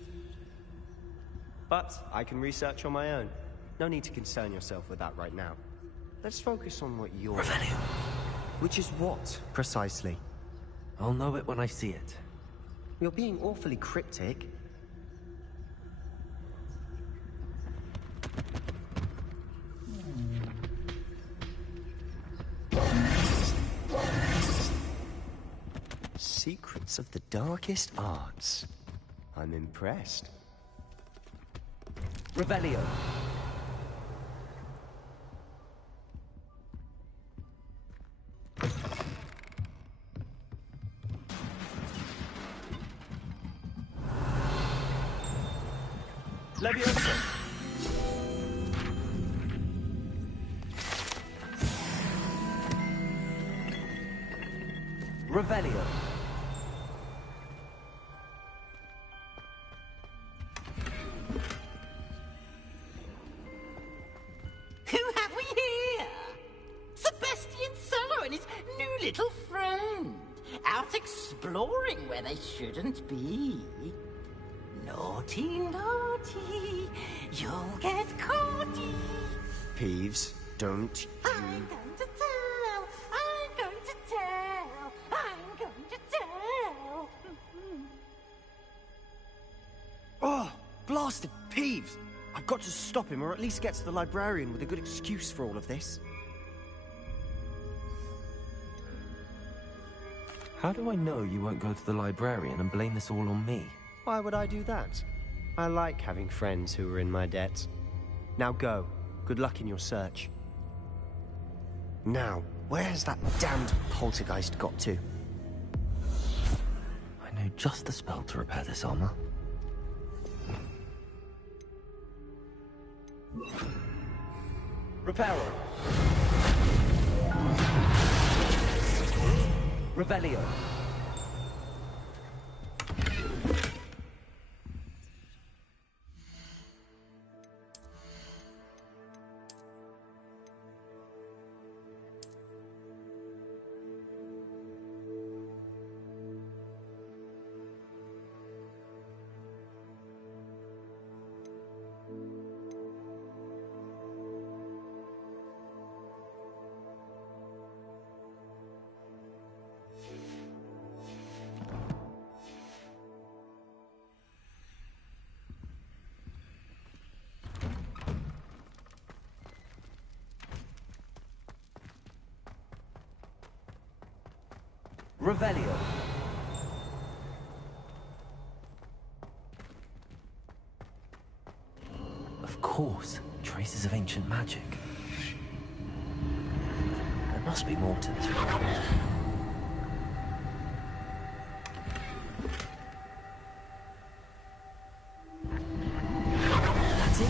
But I can research on my own. No need to concern yourself with that right now. Let's focus on what you're... Revelio. Which is what, precisely? I'll know it when I see it. You're being awfully cryptic. Secrets of the darkest arts. I'm impressed. Revelio. Leviosa. Revelio. Who have we here? Sebastian Solo and his new little friend. Out exploring where they shouldn't be. Naughty, naughty. You'll get caughty. Peeves, don't I'm going to tell. I'm going to tell. I'm going to tell. Oh, blasted Peeves! I've got to stop him, or at least get to the librarian with a good excuse for all of this. How do I know you won't go to the librarian and blame this all on me? Why would I do that? I like having friends who are in my debt. Now go. Good luck in your search. Now, where's that damned poltergeist got to? I know just the spell to repair this armor. Reparo. Revelio. Revelio. Of course, traces of ancient magic. There must be more to this world. That's it.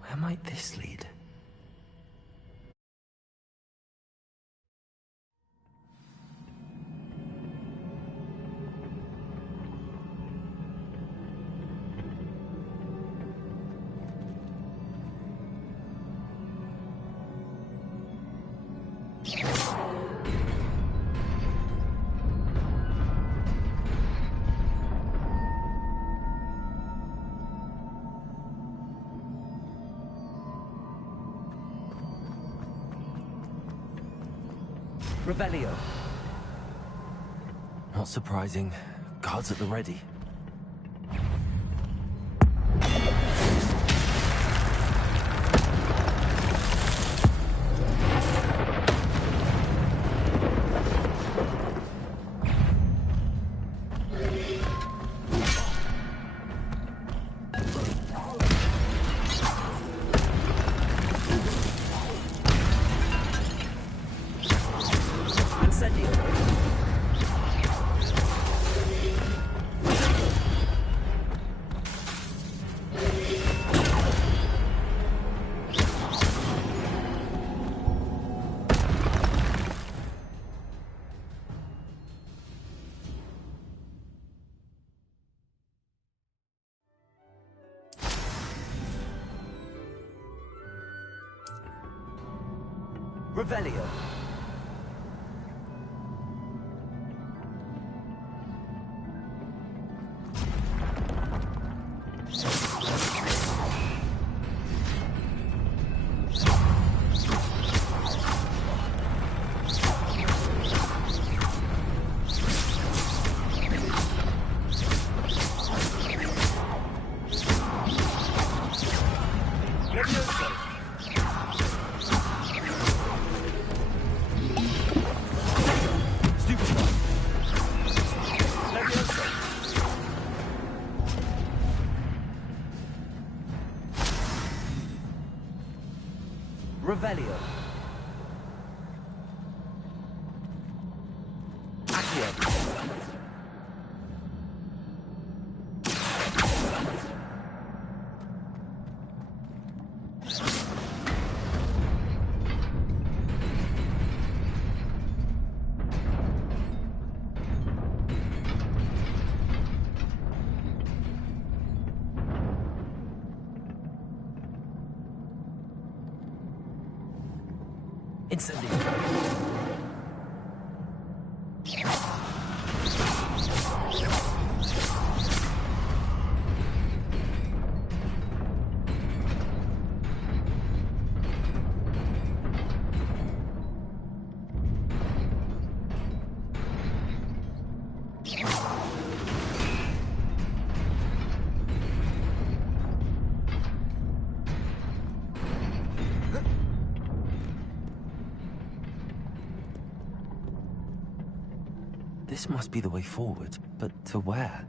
Where might this lead? Revelio. Not surprising. Guards at the ready. Revelio. Revelio. Accio. Incendio. This must be the way forward, but to where?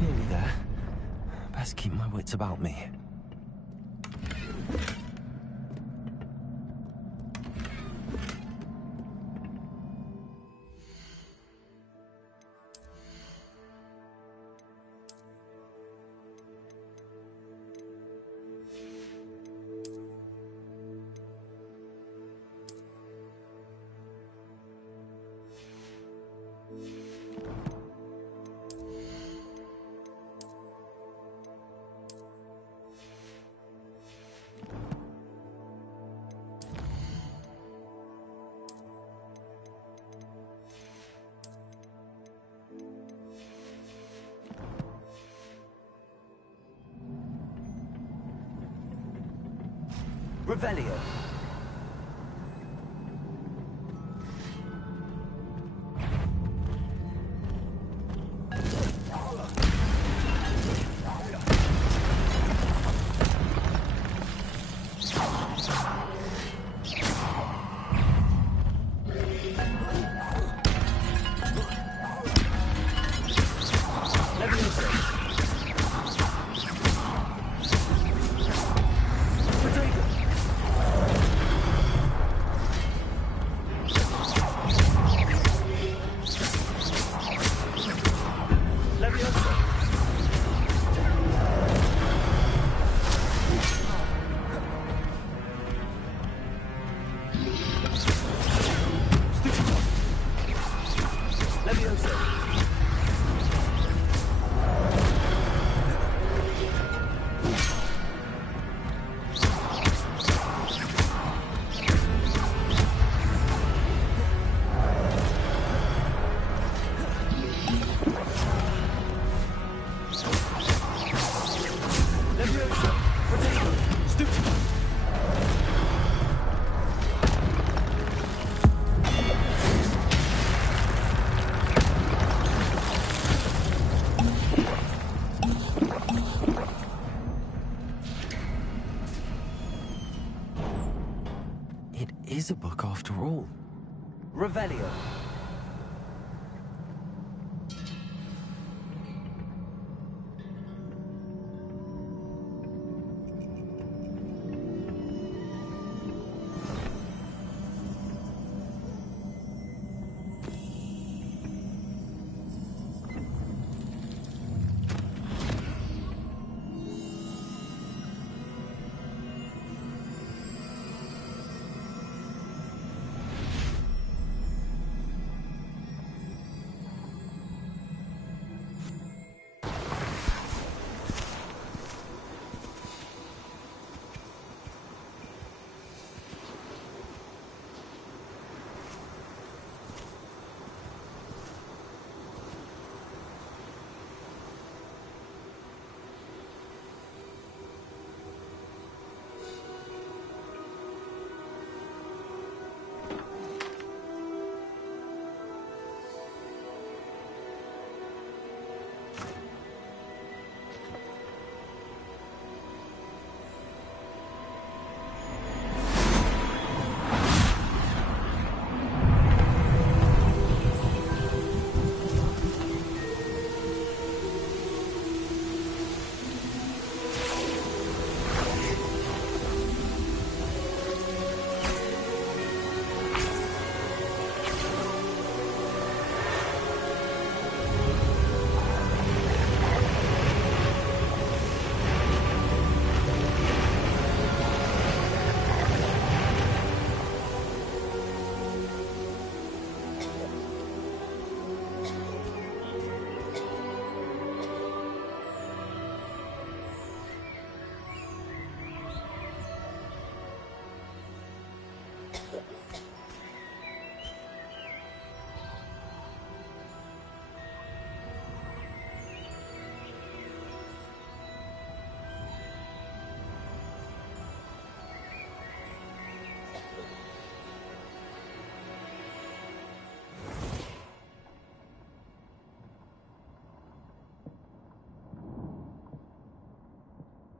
Nearly there. Best keep my wits about me. Revelio. It is a book after all. Revelio.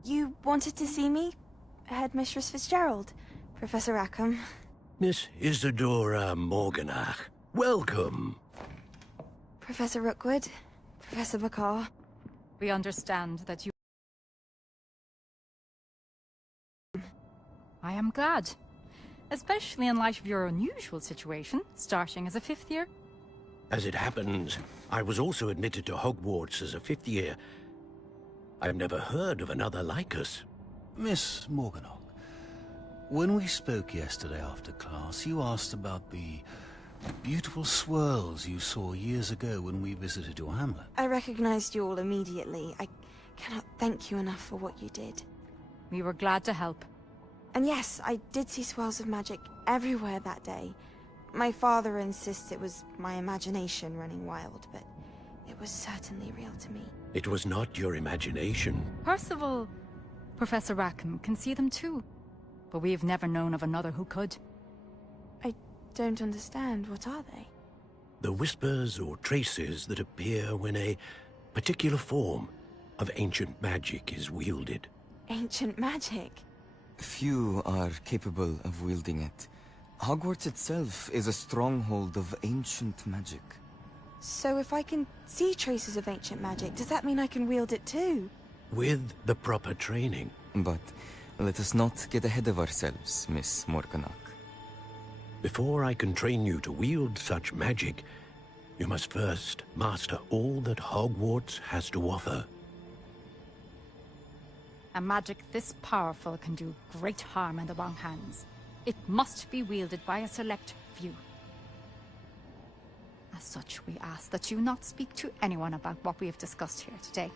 You wanted to see me? Headmistress Fitzgerald, Professor Rackham. Miss Isadora Morganach, welcome. Professor Rookwood, Professor Bakar. We understand that you... I am glad. Especially in light of your unusual situation, starting as a 5th year. As it happens, I was also admitted to Hogwarts as a 5th year. I've never heard of another like us. Miss Morganach, when we spoke yesterday after class, you asked about the beautiful swirls you saw years ago when we visited your hamlet. I recognized you all immediately. I cannot thank you enough for what you did. We were glad to help. And yes, I did see swirls of magic everywhere that day. My father insists it was my imagination running wild, but it was certainly real to me. It was not your imagination. Percival, Professor Rackham can see them too. But we have never known of another who could. I don't understand. What are they? The whispers or traces that appear when a particular form of ancient magic is wielded. Ancient magic? Few are capable of wielding it. Hogwarts itself is a stronghold of ancient magic. So if I can see traces of ancient magic, does that mean I can wield it too? With the proper training. But let us not get ahead of ourselves, Miss Morganach. Before I can train you to wield such magic, you must first master all that Hogwarts has to offer. A magic this powerful can do great harm in the wrong hands. It must be wielded by a select few. As such, we ask that you not speak to anyone about what we have discussed here today.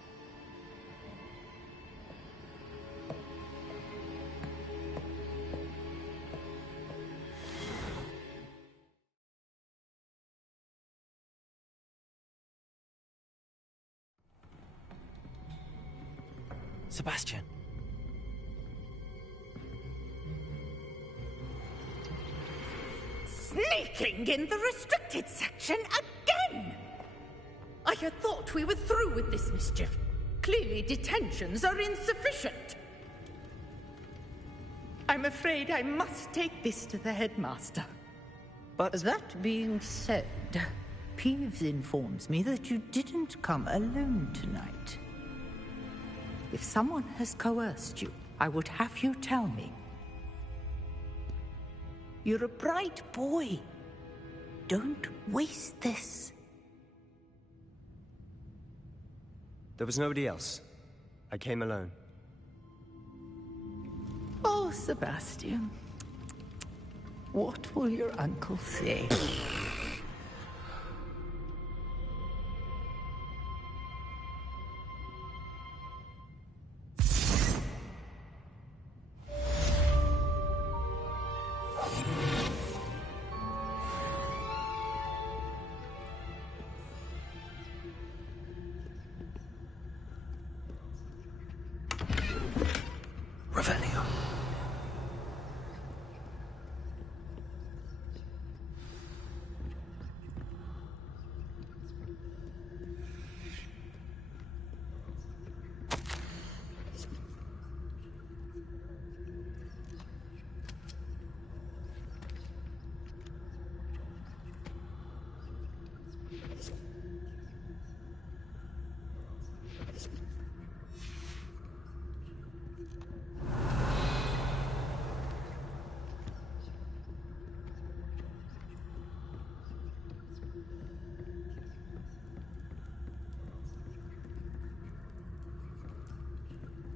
Sebastian. Sneaking in the restricted section again! I had thought we were through with this mischief. Clearly detentions are insufficient. I'm afraid I must take this to the headmaster. But that being said, Peeves informs me that you didn't come alone tonight. If someone has coerced you, I would have you tell me. You're a bright boy. Don't waste this. There was nobody else. I came alone. Oh, Sebastian. What will your uncle say?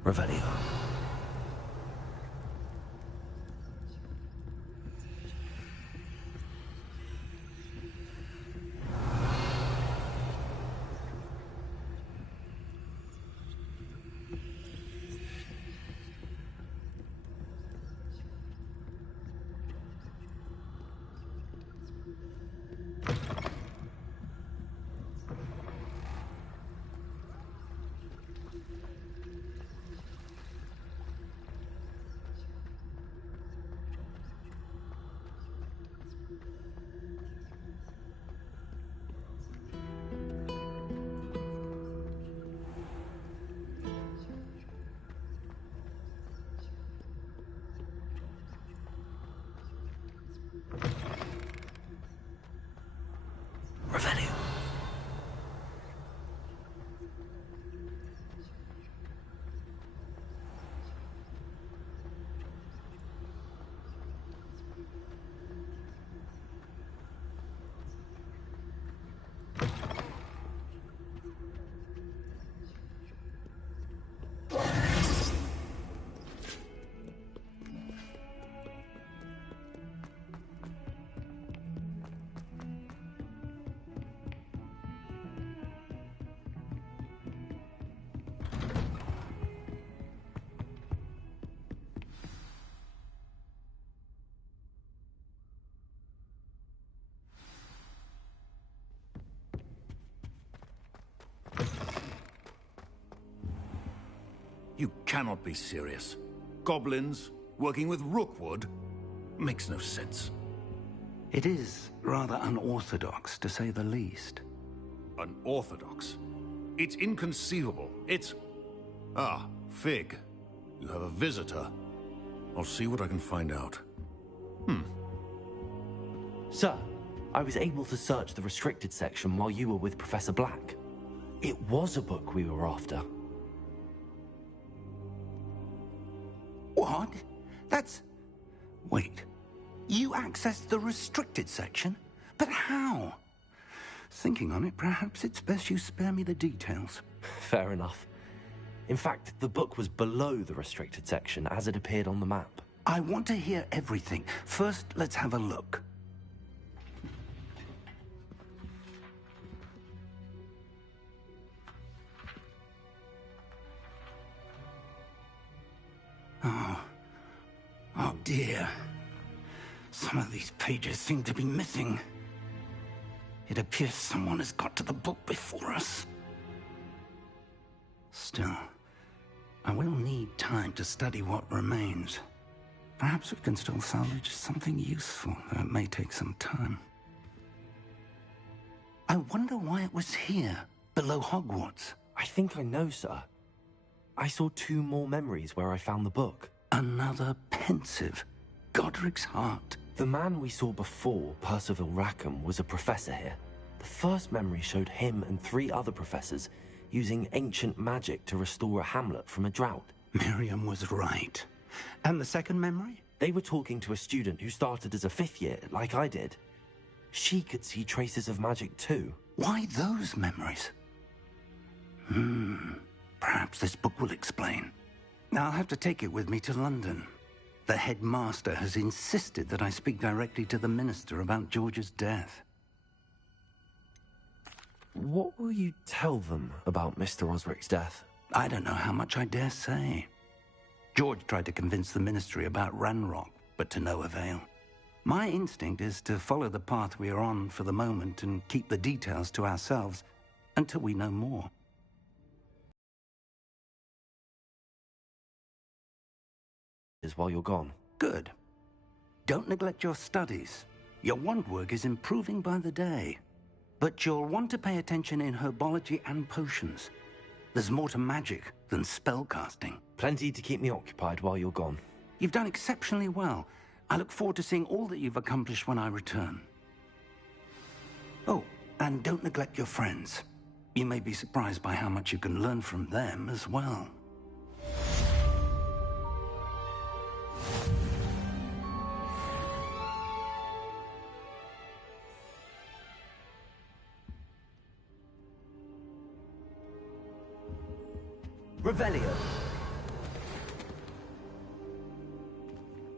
Revelio. Revelio. You cannot be serious. Goblins working with Rookwood makes no sense. It is rather unorthodox, to say the least. Unorthodox? It's inconceivable. It's... Ah, Fig. You have a visitor. I'll see what I can find out. Sir, I was able to search the restricted section while you were with Professor Black. It was a book we were after. What? That's... Wait. You accessed the restricted section? But how? Thinking on it, perhaps it's best you spare me the details. Fair enough. In fact, the book was below the restricted section as it appeared on the map. I want to hear everything. First, let's have a look. Oh dear. Some of these pages seem to be missing. It appears someone has got to the book before us. Still, I will need time to study what remains. Perhaps we can still salvage something useful, though it may take some time. I wonder why it was here, below Hogwarts. I think I know, sir. I saw 2 more memories where I found the book. Another pensive. Godric's heart. The man we saw before, Percival Rackham, was a professor here. The first memory showed him and 3 other professors using ancient magic to restore a hamlet from a drought. Miriam was right. And the second memory? They were talking to a student who started as a 5th year, like I did. She could see traces of magic too. Why those memories? Perhaps this book will explain. I'll have to take it with me to London. The headmaster has insisted that I speak directly to the minister about George's death. What will you tell them about Mr. Osric's death? I don't know how much I dare say. George tried to convince the ministry about Ranrock, but to no avail. My instinct is to follow the path we are on for the moment and keep the details to ourselves until we know more. While you're gone. Good. Don't neglect your studies. Your wand work is improving by the day. But you'll want to pay attention in herbology and potions. There's more to magic than spellcasting. Plenty to keep me occupied while you're gone. You've done exceptionally well. I look forward to seeing all that you've accomplished when I return. Oh, and don't neglect your friends. You may be surprised by how much you can learn from them as well. Revelio.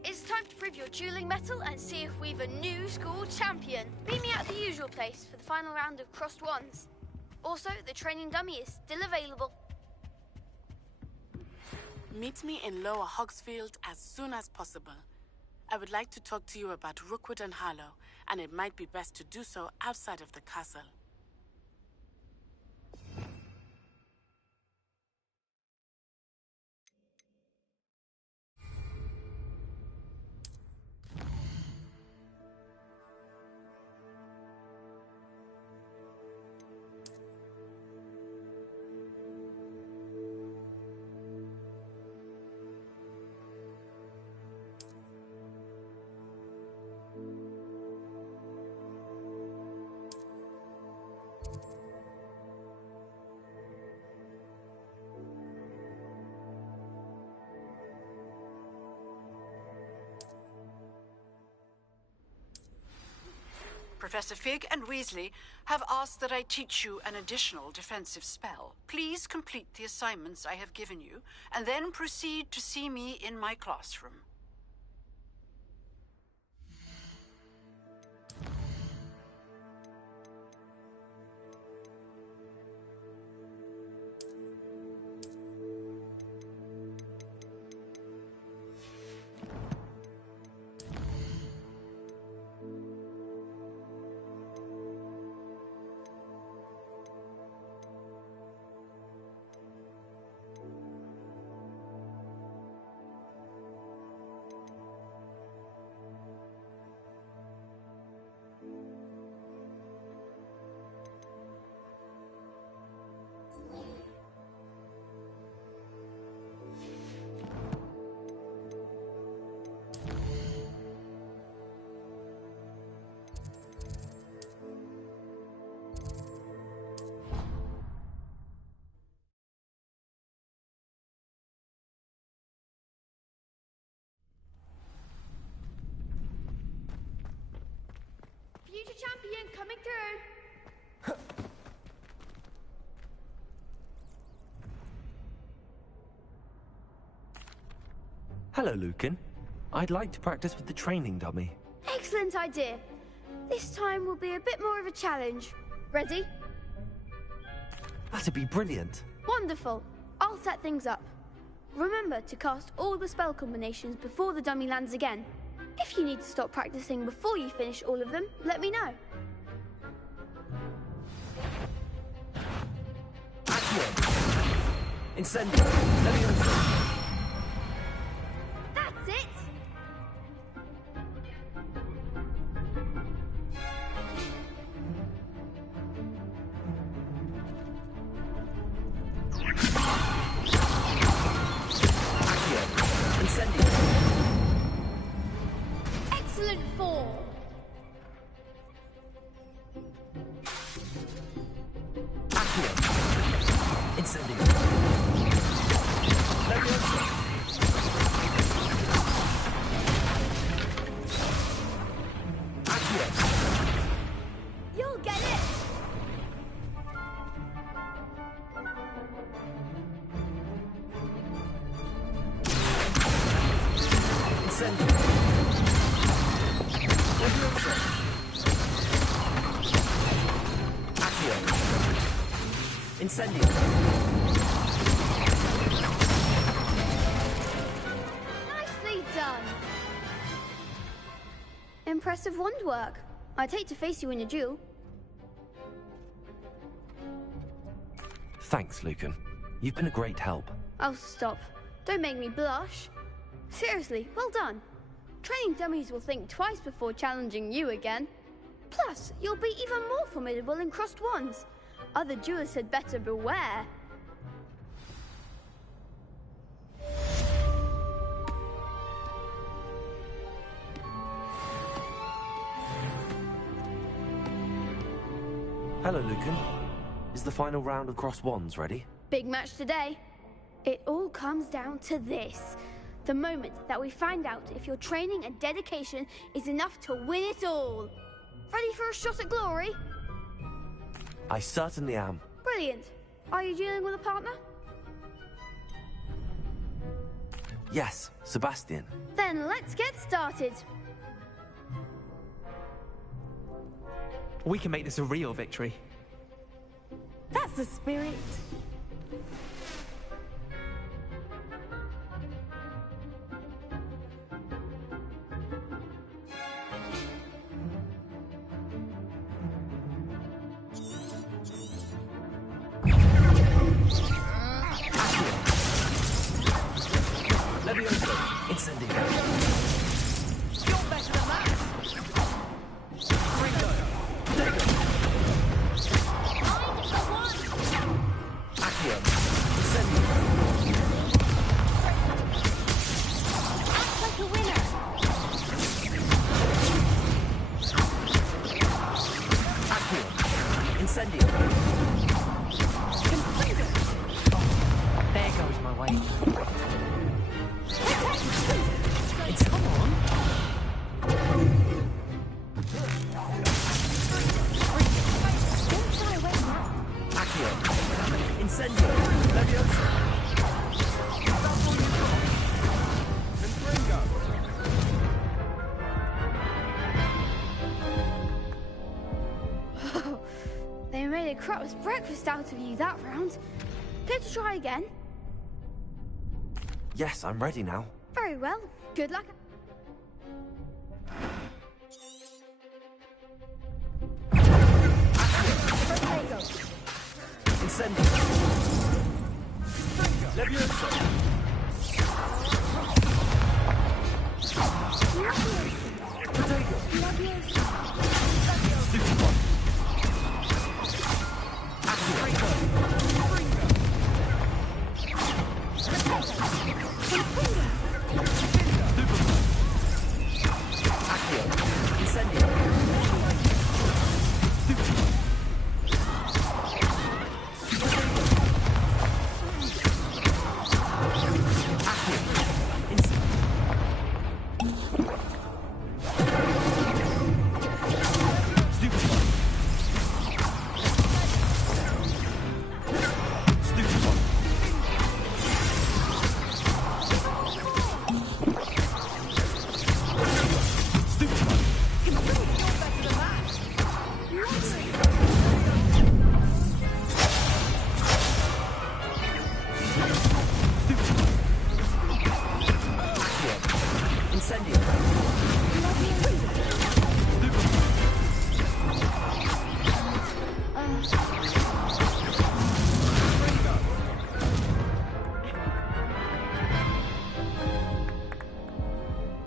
It's time to prove your dueling mettle and see if we've a new school champion. Meet me at the usual place for the final round of crossed wands. Also, the training dummy is still available. Meet me in Lower Hogsfield as soon as possible. I would like to talk to you about Rookwood and Harlow, and it might be best to do so outside of the castle. Professor Fig and Weasley have asked that I teach you an additional defensive spell. Please complete the assignments I have given you, and then proceed to see me in my classroom. Future champion coming through. Hello, Lucan. I'd like to practice with the training dummy. Excellent idea. This time will be a bit more of a challenge. Ready? That'd be brilliant. Wonderful. I'll set things up. Remember to cast all the spell combinations before the dummy lands again. If you need to stop practicing before you finish all of them, let me know. Incendio. That's it! Excellent form! Incendio. You'll get it! Incendio. Incendio. Nicely done! Impressive wand work. I'd hate to face you in a duel. Thanks, Lucan. You've been a great help. Oh, stop. Don't make me blush. Seriously, well done. Training dummies will think twice before challenging you again. Plus, you'll be even more formidable in crossed wands. Other duelists had better beware. Hello, Lucan. Is the final round of cross wands ready? Big match today. It all comes down to this. The moment that we find out if your training and dedication is enough to win it all. Ready for a shot at glory? I certainly am. Brilliant. Are you dealing with a partner? Yes, Sebastian. Then let's get started. We can make this a real victory. That's the spirit. Incendio. You're better than that. Ringo. Dagger. Accio. Incendio. Act like a winner. Accio. Incendio. There goes my weight. Come on. Don't shy away now. Accio. Incendio. Leviosa. That's all you've got. Confringo. They made a crap's breakfast out of you that round. Care to try again? Yes, I'm ready now. Very well. Good luck. Incendio. Leviosa.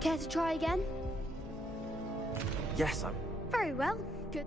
Care to try again? Yes, I'm... Very well. Good.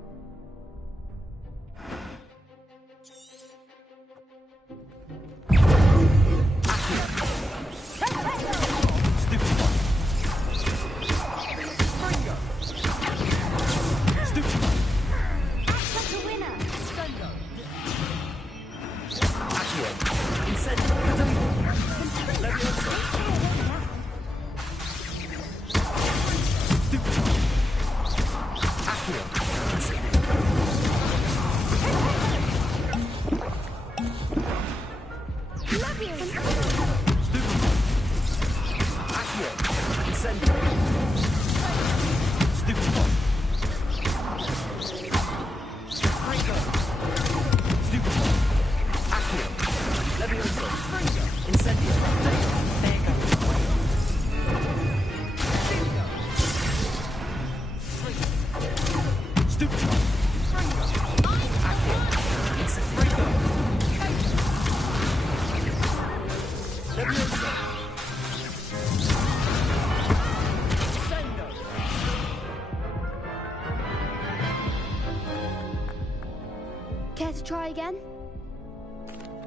Care to try again?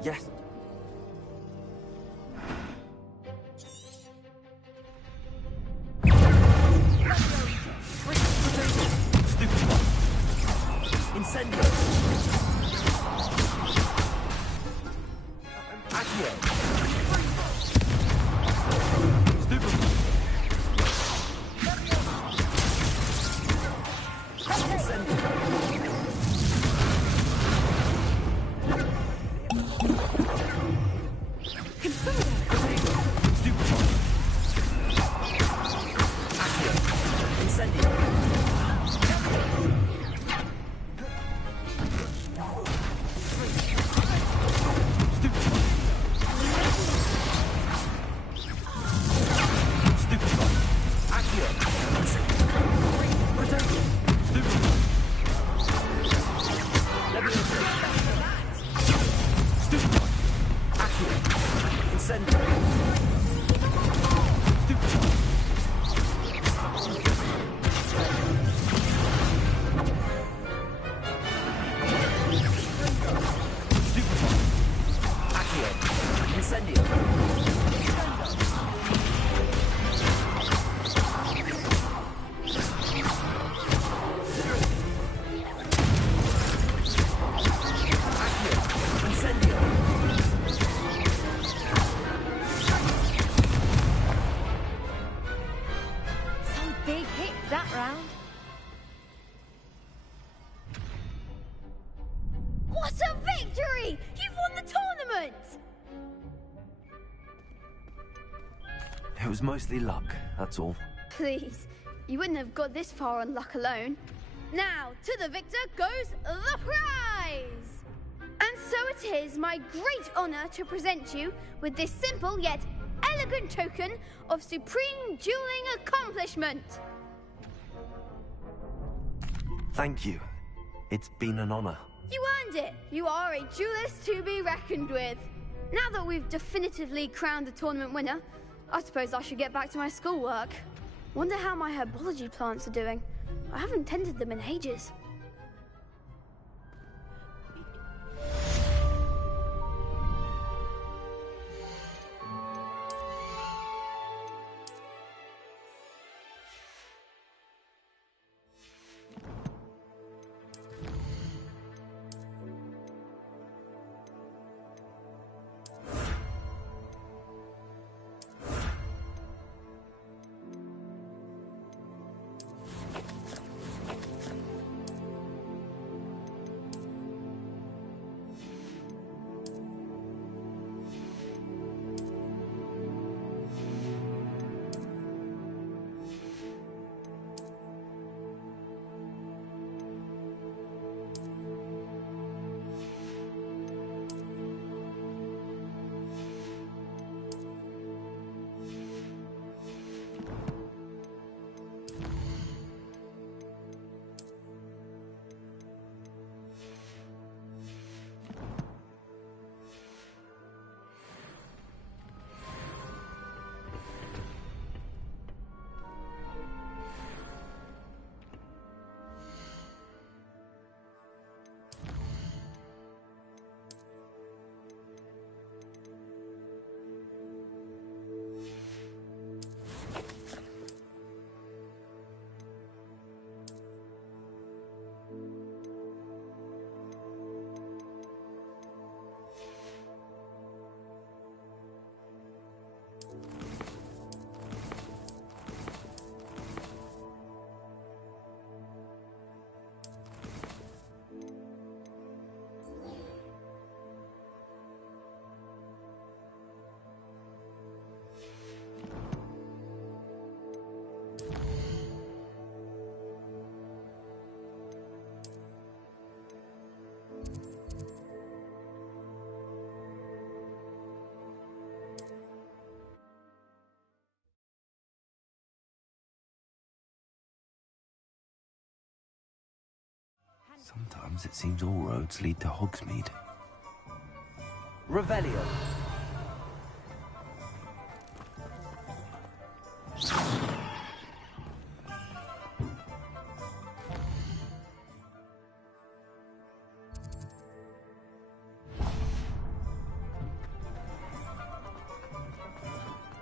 Yes. Incendio. Accio. was mostly luck, that's all. Please, you wouldn't have got this far on luck alone. Now, to the victor goes the prize! And so it is my great honor to present you with this simple yet elegant token of supreme dueling accomplishment. Thank you. It's been an honor. You earned it. You are a duelist to be reckoned with. Now that we've definitively crowned the tournament winner, I suppose I should get back to my schoolwork. Wonder how my herbology plants are doing. I haven't tended them in ages. Sometimes it seems all roads lead to Hogsmeade. Revelio.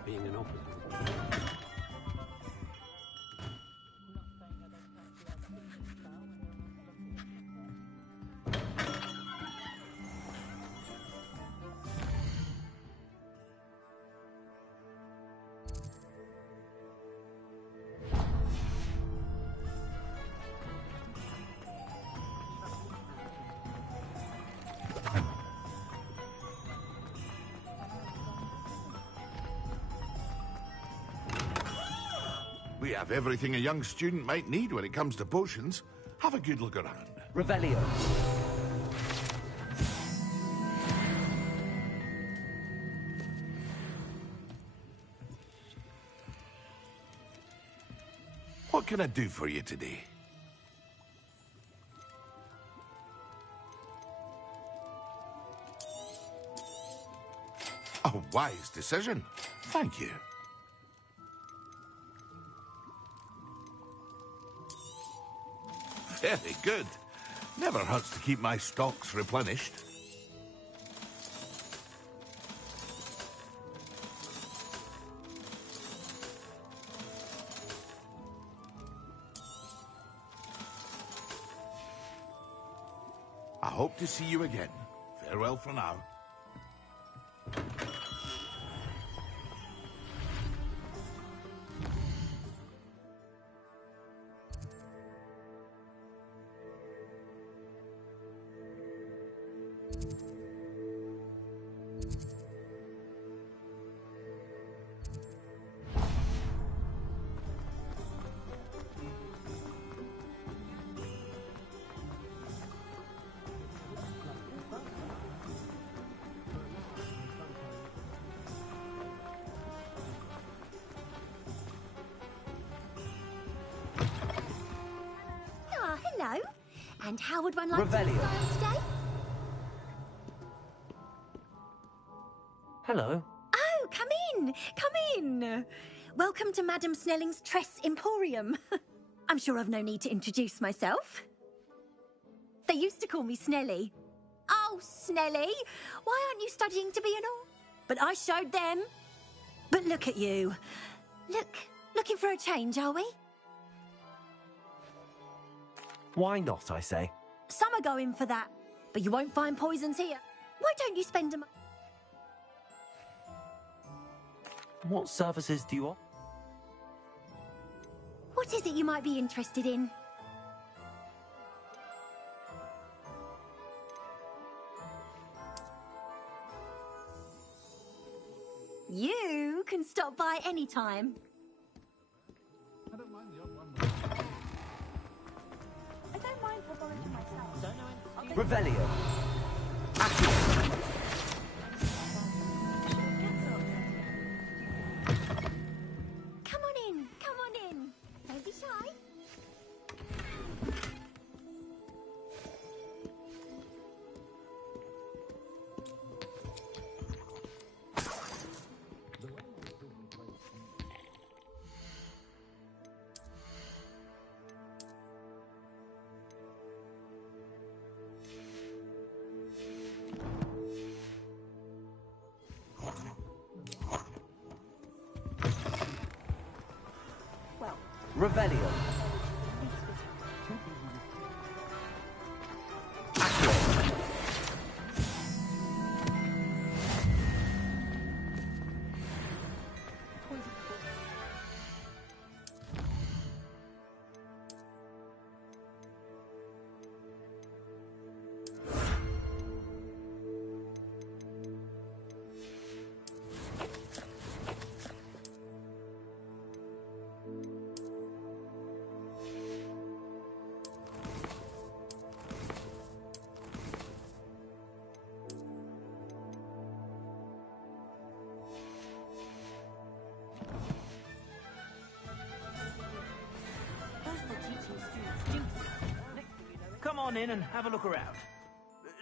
Being an opposite. We have everything a young student might need when it comes to potions. Have a good look around. Revelio. What can I do for you today? A wise decision. Thank you. Very good. Never hurts to keep my stocks replenished. I hope to see you again. Farewell for now. And how would one like to Revelio. style today? Hello. Oh, come in! Come in! Welcome to Madame Snelling's Tress Emporium. I'm sure I've no need to introduce myself. They used to call me Snelly. Oh, Snelly, why aren't you studying to be an all? But I showed them. But look at you. Looking for a change, are we? Why not, I say? Some are going for that, but you won't find poisons here. Why don't you spend them? What services do you offer? What is it you might be interested in? You can stop by anytime. I don't mind the odd one. I don't mind footballing to myself. Don't know. Revelio. Come on in. Don't be shy. Revelio. Come on in and have a look around.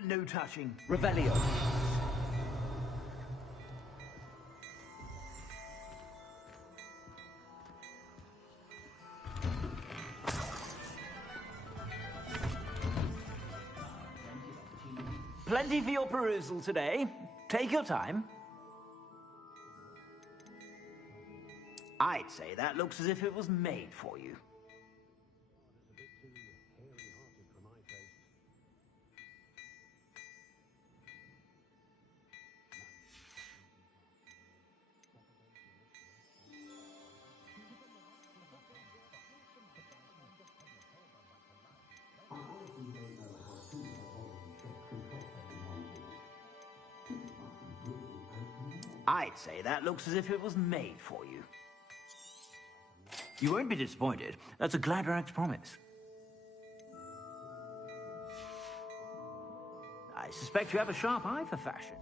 No touching. Revelio. Plenty for your perusal today. Take your time. I'd say that looks as if it was made for you. I'd say that looks as if it was made for you. You won't be disappointed. That's a Gladrag's promise. I suspect you have a sharp eye for fashion.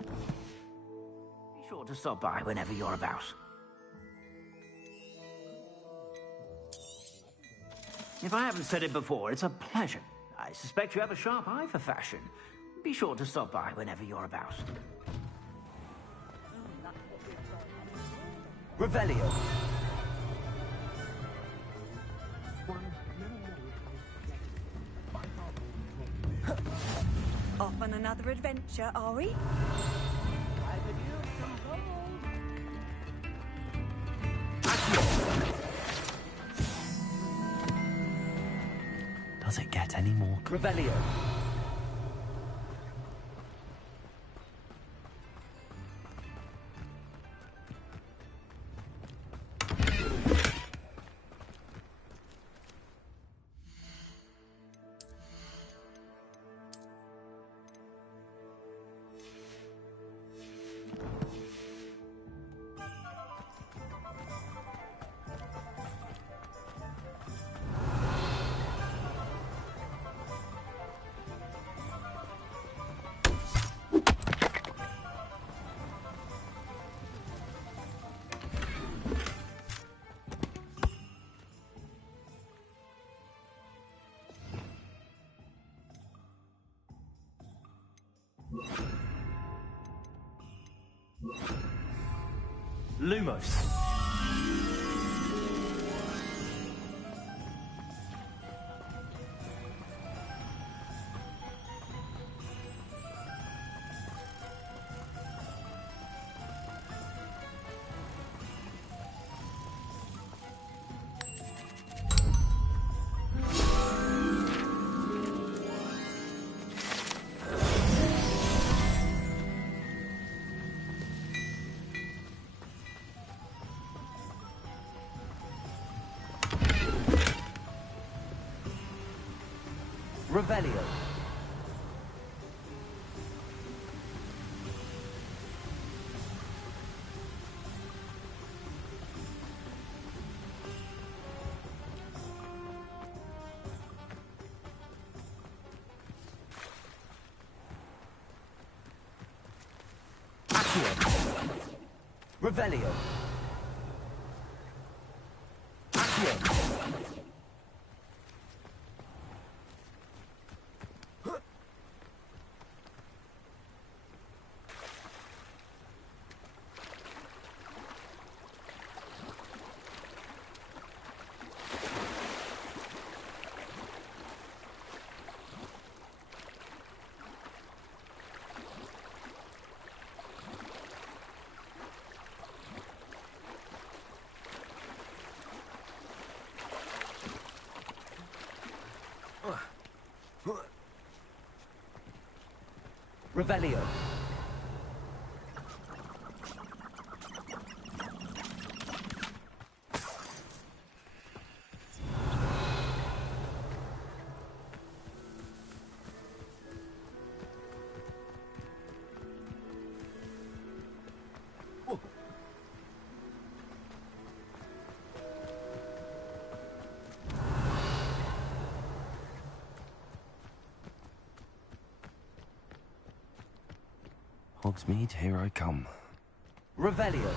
Be sure to stop by whenever you're about. If I haven't said it before, it's a pleasure. I suspect you have a sharp eye for fashion. Be sure to stop by whenever you're about. Revelio. Off on another adventure, are we? Does it get any more? Revelio. Lumos. Revelio. Accio. Revelio. Accio. Revelio. Hogsmeade, here I come. Revelio.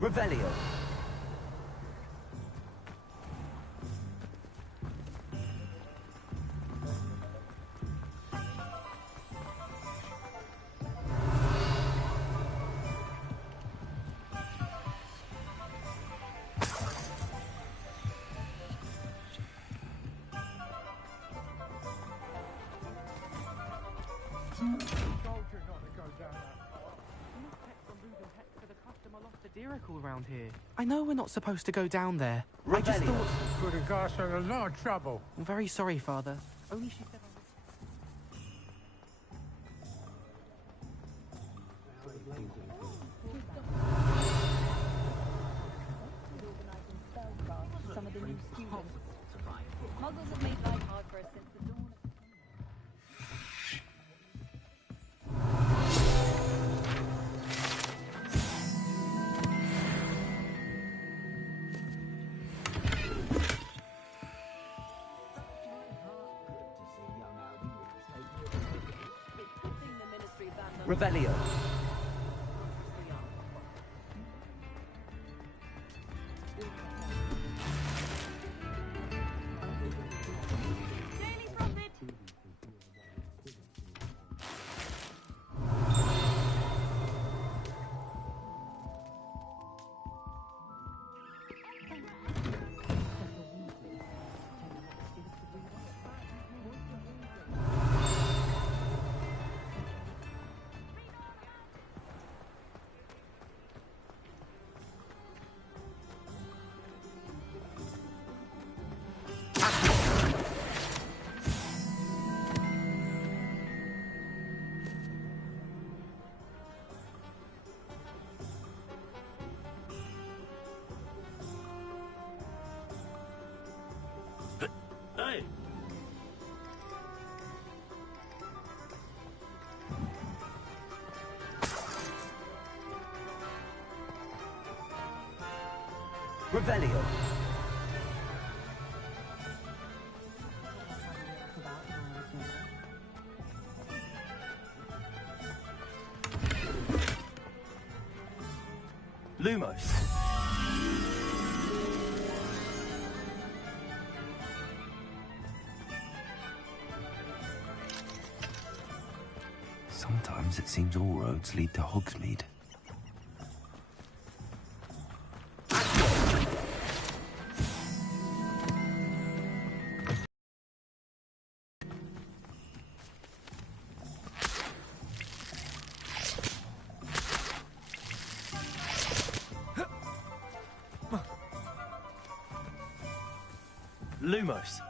Revelio. Around here. I know we're not supposed to go down there. I just thought... Could have got us in a lot of trouble. I'm very sorry, Father. Only she said... Some of the new students. Muggles have made life hard for us since the dawn of... Revelio. Revelio. Lumos. Sometimes it seems all roads lead to Hogsmeade. Lumos.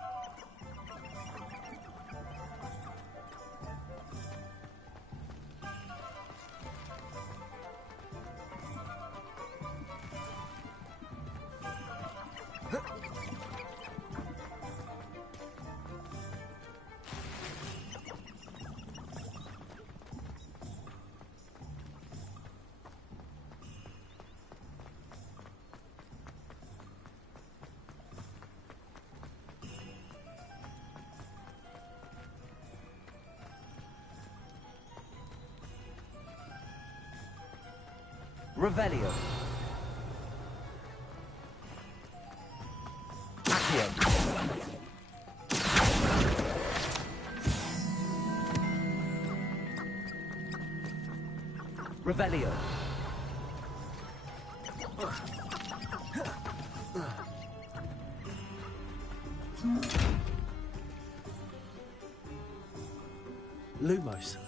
Revelio. Accio. Revelio. Lumos.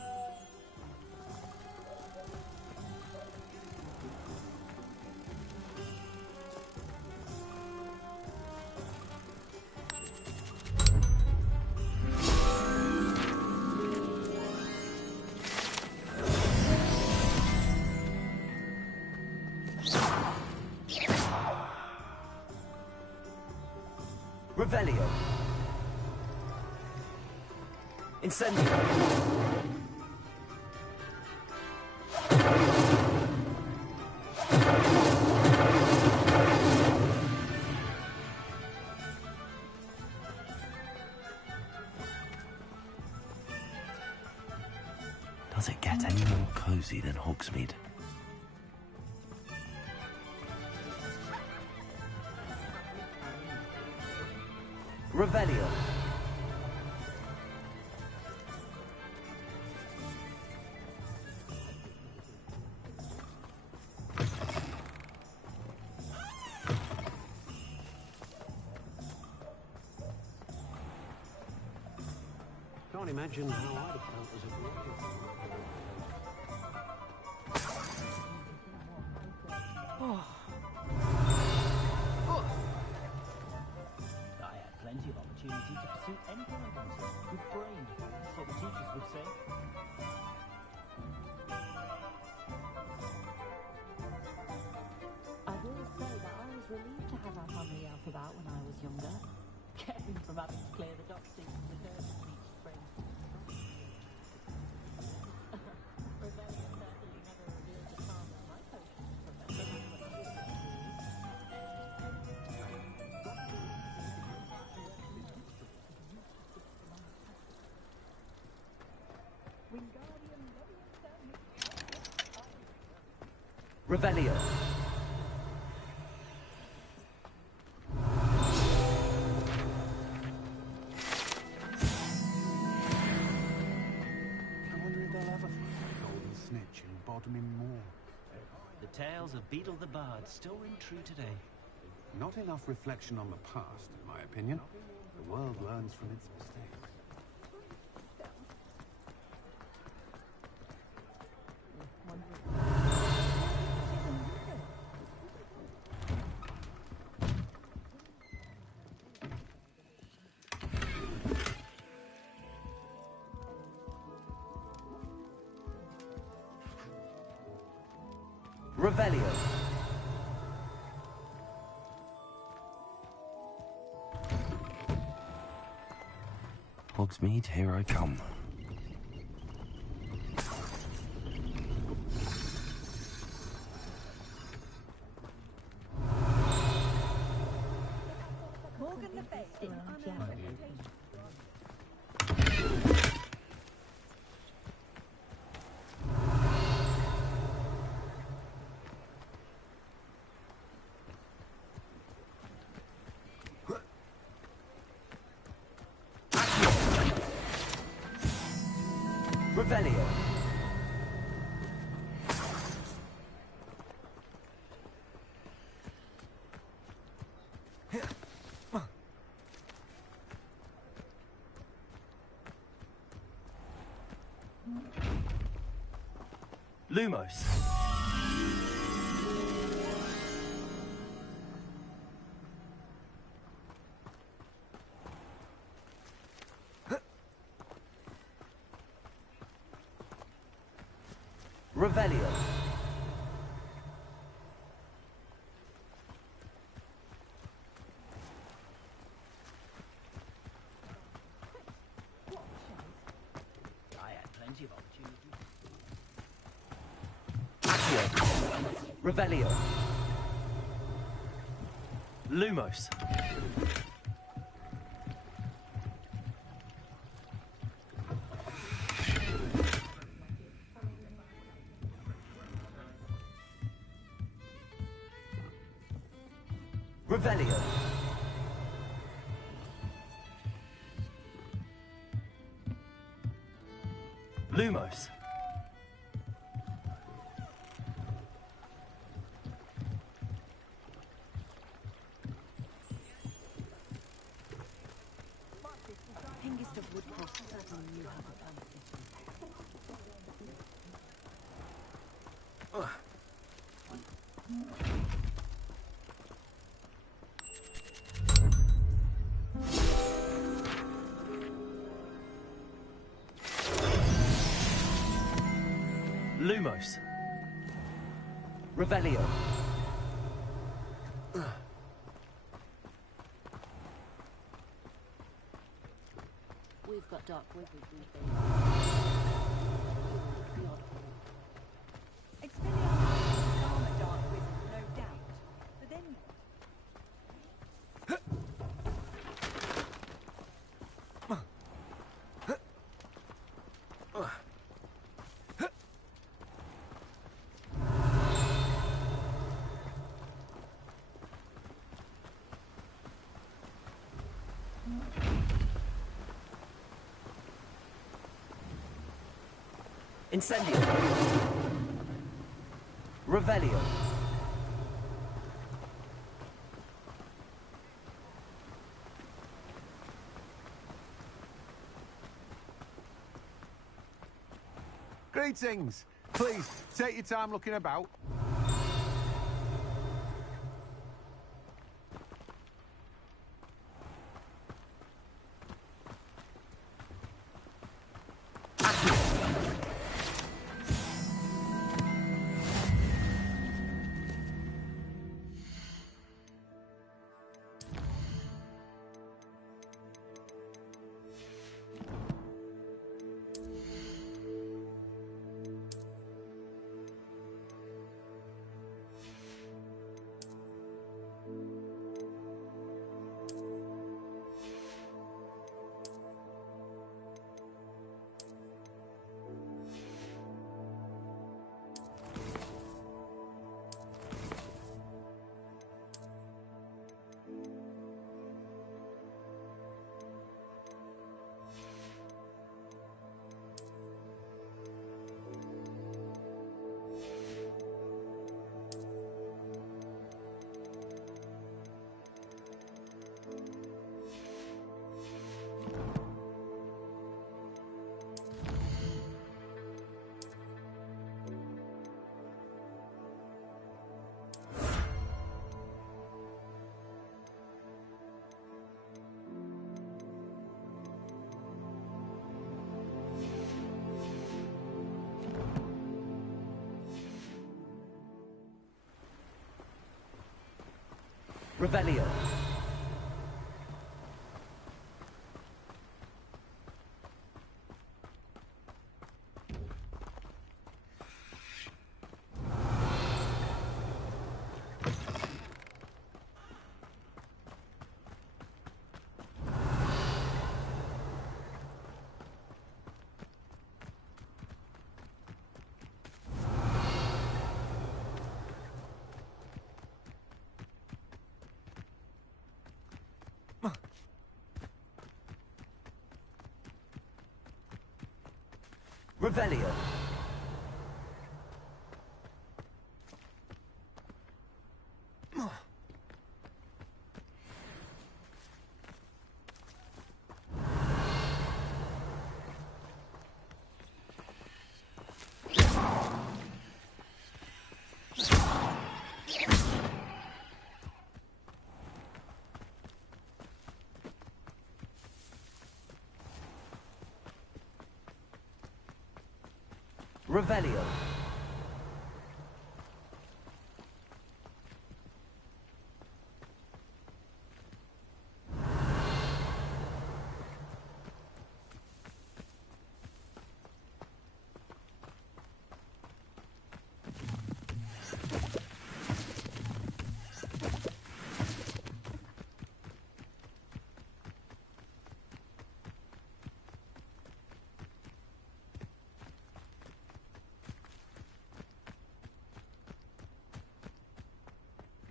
Revelio. Incendio. Does it get any more cozy than Hogsmeade? Revelio. Can't imagine how I'd have felt as a boy. I had plenty of opportunity to pursue anything I wanted. With brain, that's what the teachers would say. I will say that I was relieved to have our family out about when I was younger. Kept me from having to clear the dock seat from the curtains each spring. Rebellion certainly never revealed the charm of my potions, Professor. Revelio. I wonder if they'll ever find the golden snitch in Bodmin Moor. The tales of Beetle the Bard still ring true today. Not enough reflection on the past, in my opinion. The world learns from its mistakes. Revelio. Hogsmeade, here I come. Morgan Le Fay is an unearned reputation. Revelio. Lumos. Revelio. I had plenty of opportunity. Accio. Revelio. Lumos. Revelio. Lumos. Hengist of Woodcroft certainly knew how to balance Lumos. Revelio. We've got dark wizards these days. Expelliarmus are a dark wizard, no doubt. But then Incendio. Revelio. Greetings. Please, take your time looking about. Revelio. Revelio. Revelio.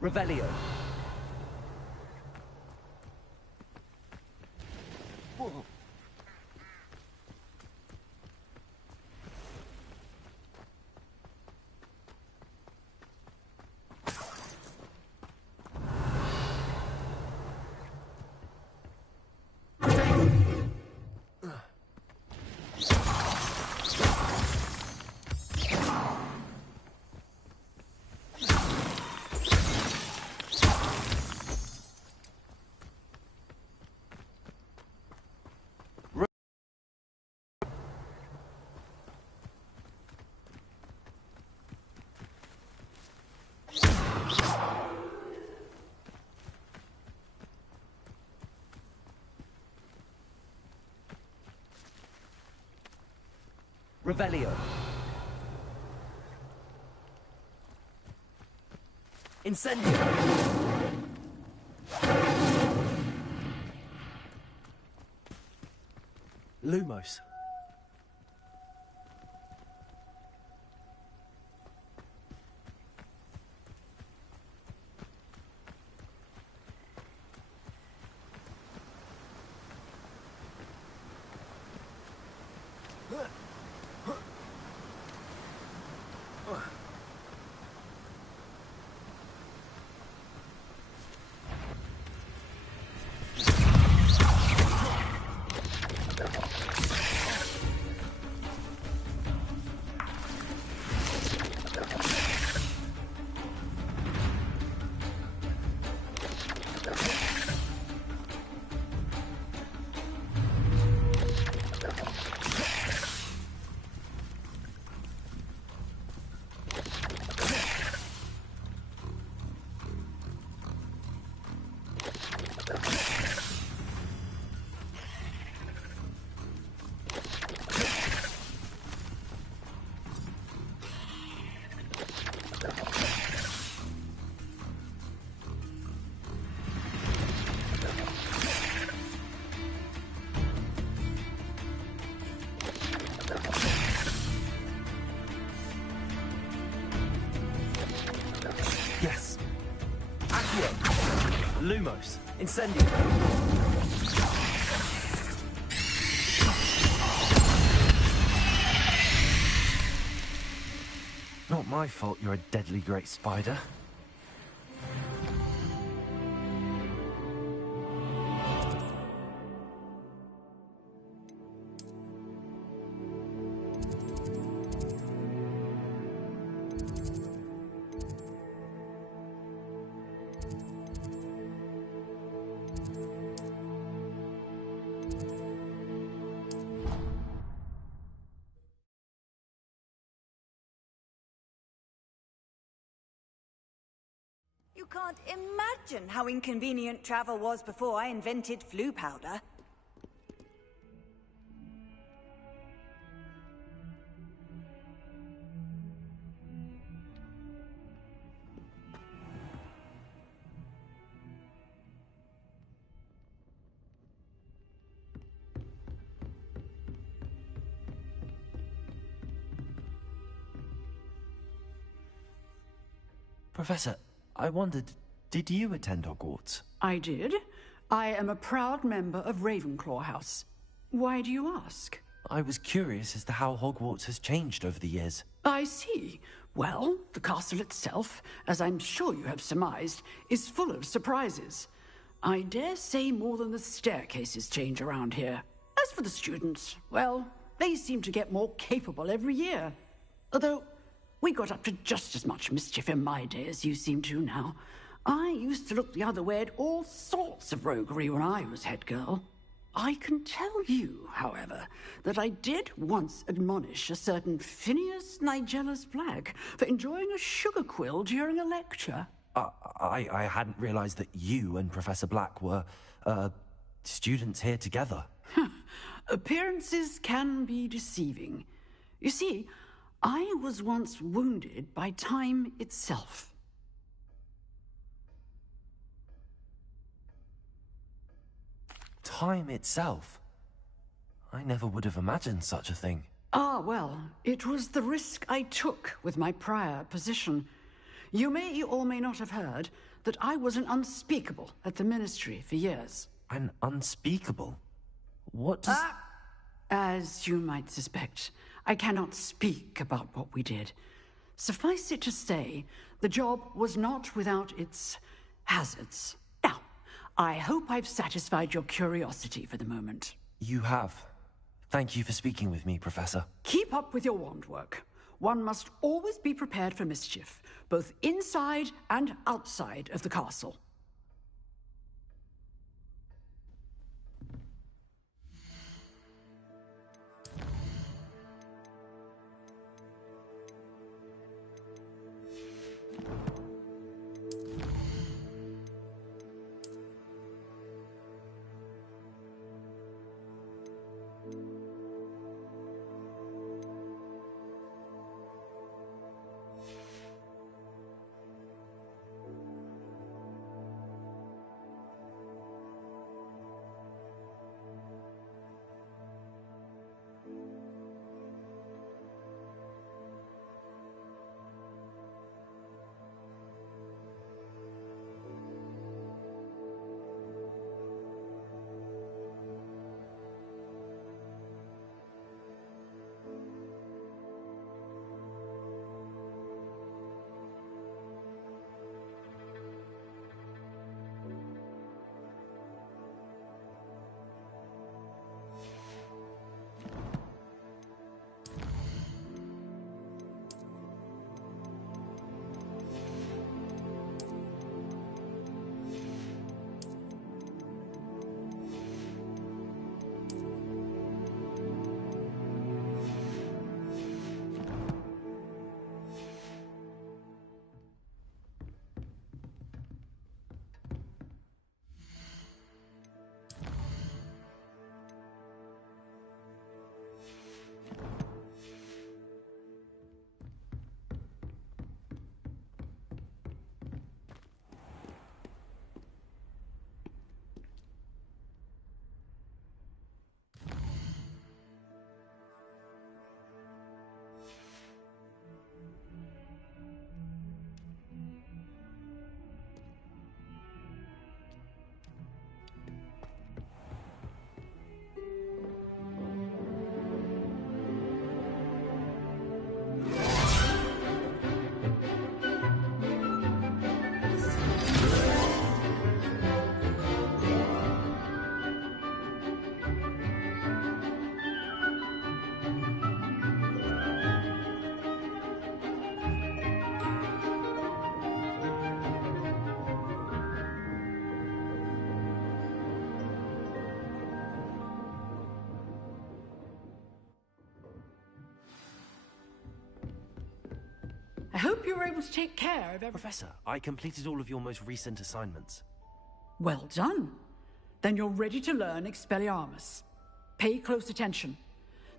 Revelio. Whoa. Revelio. Incendio. Lumos. Yes. Accio. Lumos. Incendio. Not my fault you're a deadly great spider. You can't imagine how inconvenient travel was before I invented flu powder. Professor, I wondered, did you attend Hogwarts? I did. I am a proud member of Ravenclaw House. Why do you ask? I was curious as to how Hogwarts has changed over the years. I see. Well, the castle itself, as I'm sure you have surmised, is full of surprises. I dare say more than the staircases change around here. As for the students, well, they seem to get more capable every year. Although, we got up to just as much mischief in my day as you seem to now. I used to look the other way at all sorts of roguery when I was head girl. I can tell you, however, that I did once admonish a certain Phineas Nigellus Black for enjoying a sugar quill during a lecture. I hadn't realized that you and Professor Black were, students here together. Appearances can be deceiving. You see, I was once wounded by time itself. Time itself? I never would have imagined such a thing. Ah, well, it was the risk I took with my prior position. You may or may not have heard that I was an unspeakable at the Ministry for years. An unspeakable? What does... As you might suspect, I cannot speak about what we did. Suffice it to say, the job was not without its hazards. Now, I hope I've satisfied your curiosity for the moment. You have. Thank you for speaking with me, Professor. Keep up with your wand work. One must always be prepared for mischief, both inside and outside of the castle. I hope you were able to take care of everything. Professor, I completed all of your most recent assignments. Well done. Then you're ready to learn Expelliarmus. Pay close attention.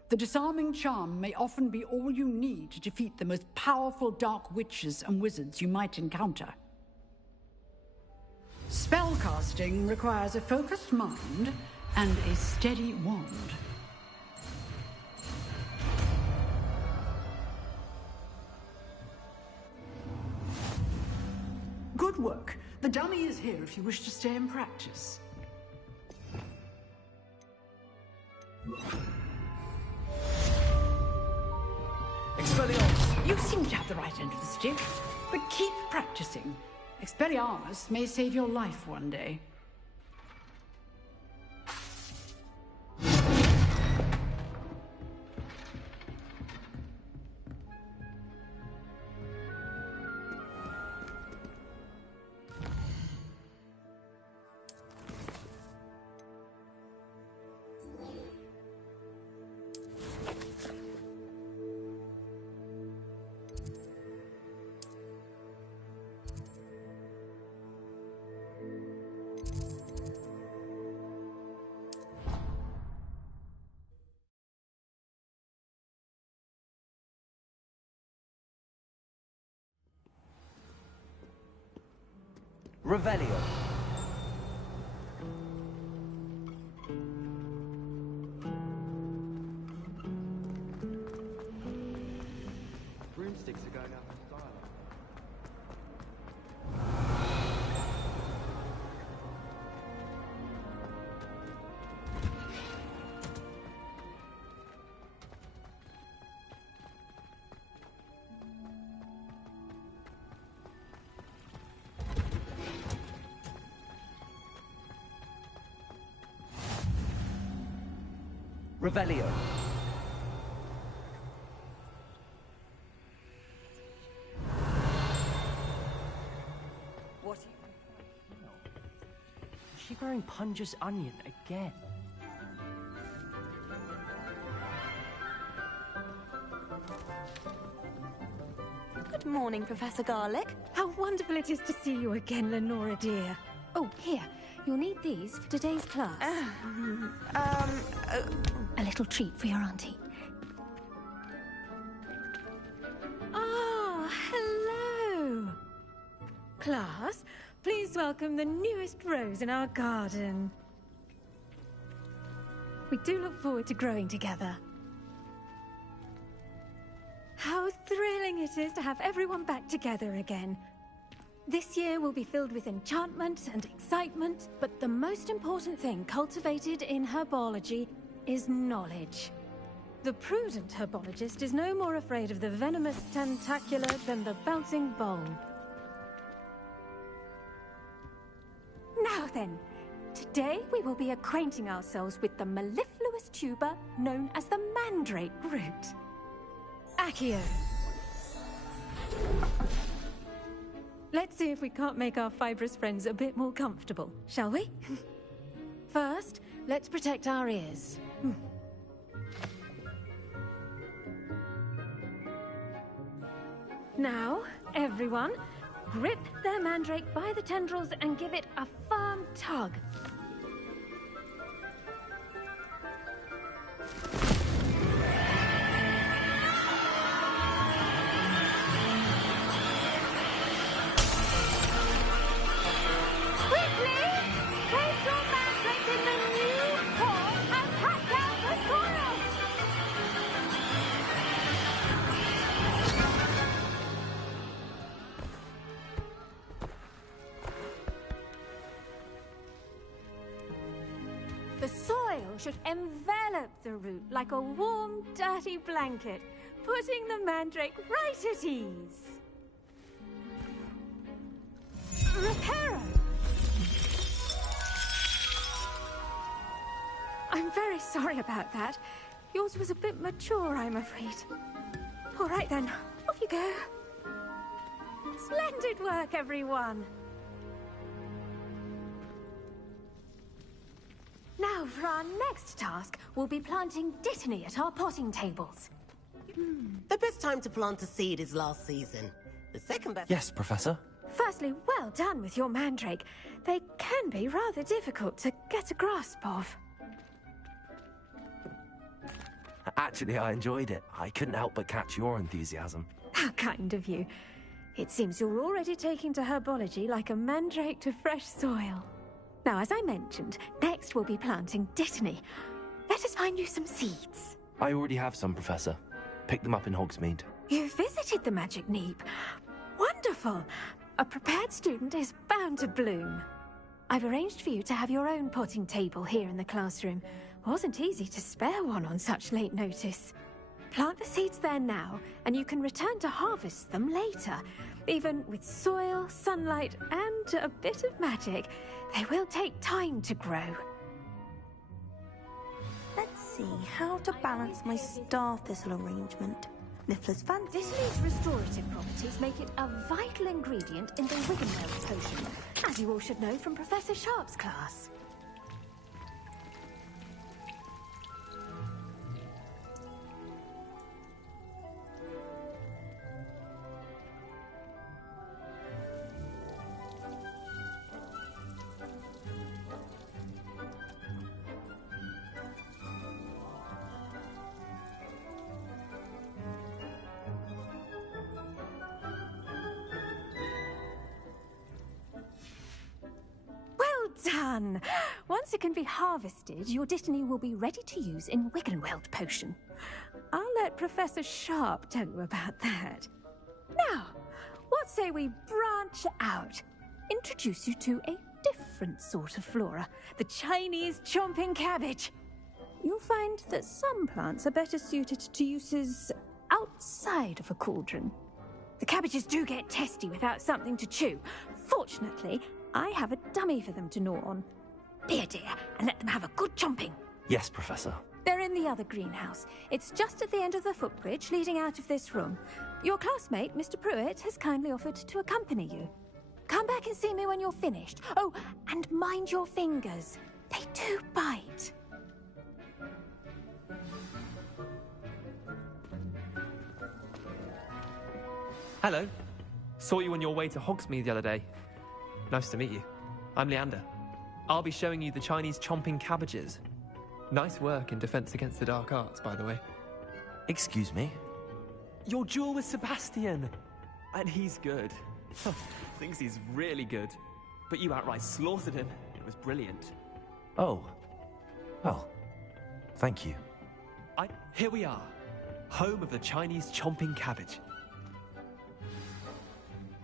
The disarming charm may often be all you need to defeat the most powerful dark witches and wizards you might encounter. Spellcasting requires a focused mind and a steady wand. Good work. The dummy is here if you wish to stay and practice. But keep practicing. Expelliarmus may save your life one day. Revelio. Broomsticks are going out of style. Revelio. What? Is she growing Punja's onion again? Good morning, Professor Garlick. How wonderful it is to see you again, Lenora dear. Oh, here. You'll need these for today's class. A little treat for your auntie. Ah, hello. Class, please welcome the newest rose in our garden. We do look forward to growing together. How thrilling it is to have everyone back together again. This year will be filled with enchantment and excitement, but the most important thing cultivated in herbology is knowledge. The prudent herbologist is no more afraid of the venomous tentacula than the bouncing bulb. Now then, today we will be acquainting ourselves with the mellifluous tuber known as the mandrake root. Accio. Let's see if we can't make our fibrous friends a bit more comfortable, shall we? First, let's protect our ears. Now, everyone, grip their mandrake by the tendrils and give it a firm tug. The soil should envelop the root like a warm, dirty blanket, putting the mandrake right at ease. Reparo! I'm very sorry about that. Yours was a bit mature, I'm afraid. All right then, off you go. Splendid work, everyone. Now, for our next task, we'll be planting dittany at our potting tables. The best time to plant a seed is last season. The second best... Yes, Professor. Firstly, well done with your mandrake. They can be rather difficult to get a grasp of. Actually, I enjoyed it. I couldn't help but catch your enthusiasm. How kind of you. It seems you're already taking to herbology like a mandrake to fresh soil. Now, as I mentioned, next we'll be planting dittany. Let us find you some seeds. I already have some, Professor. Picked them up in Hogsmeade. You visited the Magic Neep. Wonderful. A prepared student is bound to bloom. I've arranged for you to have your own potting table here in the classroom. Wasn't easy to spare one on such late notice. Plant the seeds there now, and you can return to harvest them later. Even with soil, sunlight, and a bit of magic, they will take time to grow. Let's see how to balance my star thistle arrangement. Niffler's fancy. Thistle's restorative properties make it a vital ingredient in the Wiggenweld potion, as you all should know from Professor Sharp's class. Done! Once it can be harvested, your Dittany will be ready to use in Wiggenweld potion. I'll let Professor Sharp tell you about that. Now, what say we branch out? Introduce you to a different sort of flora, the Chinese chomping cabbage. You'll find that some plants are better suited to uses outside of a cauldron. The cabbages do get testy without something to chew. Fortunately, I have a dummy for them to gnaw on. Be a dear and let them have a good chomping. Yes, Professor. They're in the other greenhouse. It's just at the end of the footbridge leading out of this room. Your classmate, Mr. Pruitt, has kindly offered to accompany you. Come back and see me when you're finished. Oh, and mind your fingers. They do bite. Hello. Saw you on your way to Hogsmeade the other day. Nice to meet you. I'm Leander. I'll be showing you the Chinese chomping cabbages. Nice work in Defense Against the Dark Arts, by the way. Excuse me? Your duel with Sebastian! And he's good. Thinks he's really good. But you outright slaughtered him. It was brilliant. Oh. Well, thank you. Here we are. Home of the Chinese chomping cabbage.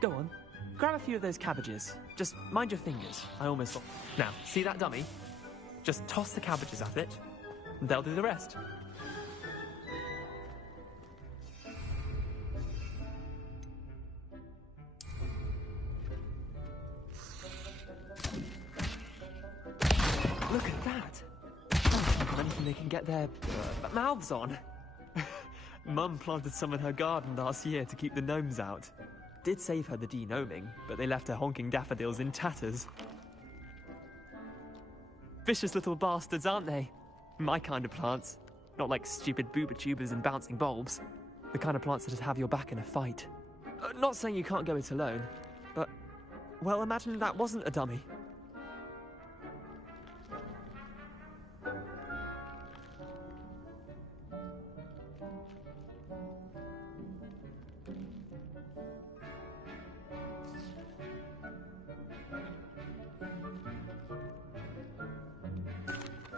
Go on. Grab a few of those cabbages. Just mind your fingers. I almost... Now, see that dummy? Just toss the cabbages at it, and they'll do the rest. Look at that! Oh, anything they can get their mouths on. Mum planted some in her garden last year to keep the gnomes out. Did save her the de-gnoming, but they left her honking daffodils in tatters. Vicious little bastards, aren't they? My kind of plants. Not like stupid booba tubers and bouncing bulbs. The kind of plants that just have your back in a fight. Not saying you can't go it alone, but... Well, imagine that wasn't a dummy.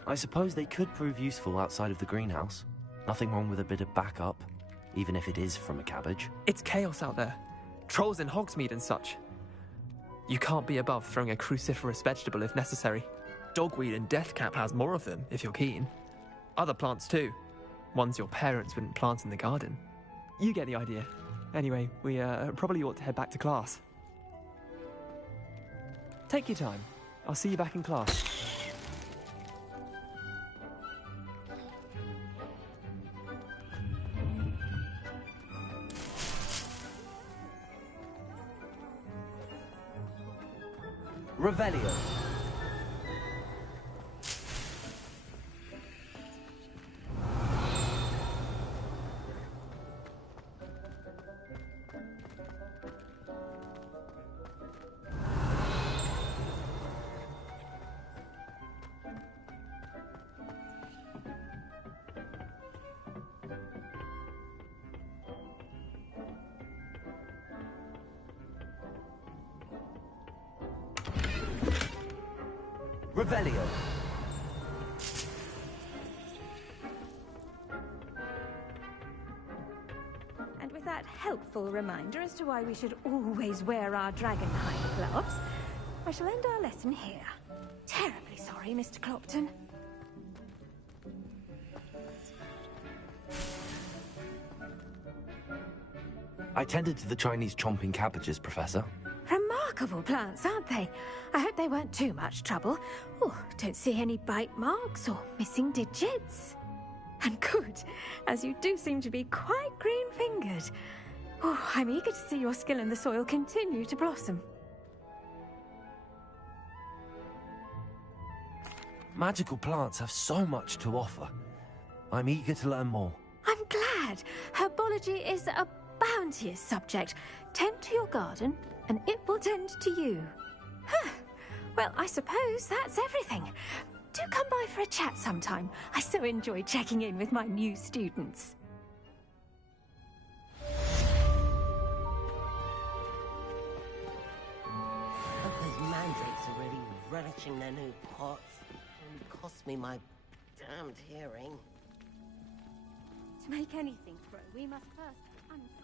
I suppose they could prove useful outside of the greenhouse. Nothing wrong with a bit of backup, even if it is from a cabbage. It's chaos out there. Trolls in Hogsmeade and such. You can't be above throwing a cruciferous vegetable if necessary. Dogweed and deathcap has more of them, if you're keen. Other plants too. Ones your parents wouldn't plant in the garden. You get the idea. Anyway, we probably ought to head back to class. Take your time. I'll see you back in class. Revelio. Revelio. And with that helpful reminder as to why we should always wear our dragonhide gloves, I shall end our lesson here. Terribly sorry, Mr. Clopton. I tended to the Chinese chomping cabbages, Professor. Remarkable plants, aren't they? I hope they weren't too much trouble. Oh, don't see any bite marks or missing digits. And good, as you do seem to be quite green-fingered. Oh, I'm eager to see your skill in the soil continue to blossom. Magical plants have so much to offer. I'm eager to learn more. I'm glad. Herbology is a bounteous subject. Tend to your garden, and it will tend to you. Huh. Well, I suppose that's everything. Do come by for a chat sometime. I so enjoy checking in with my new students. But those mandrakes are really relishing their new pots. Only cost me my damned hearing. To make anything grow, we must first understand.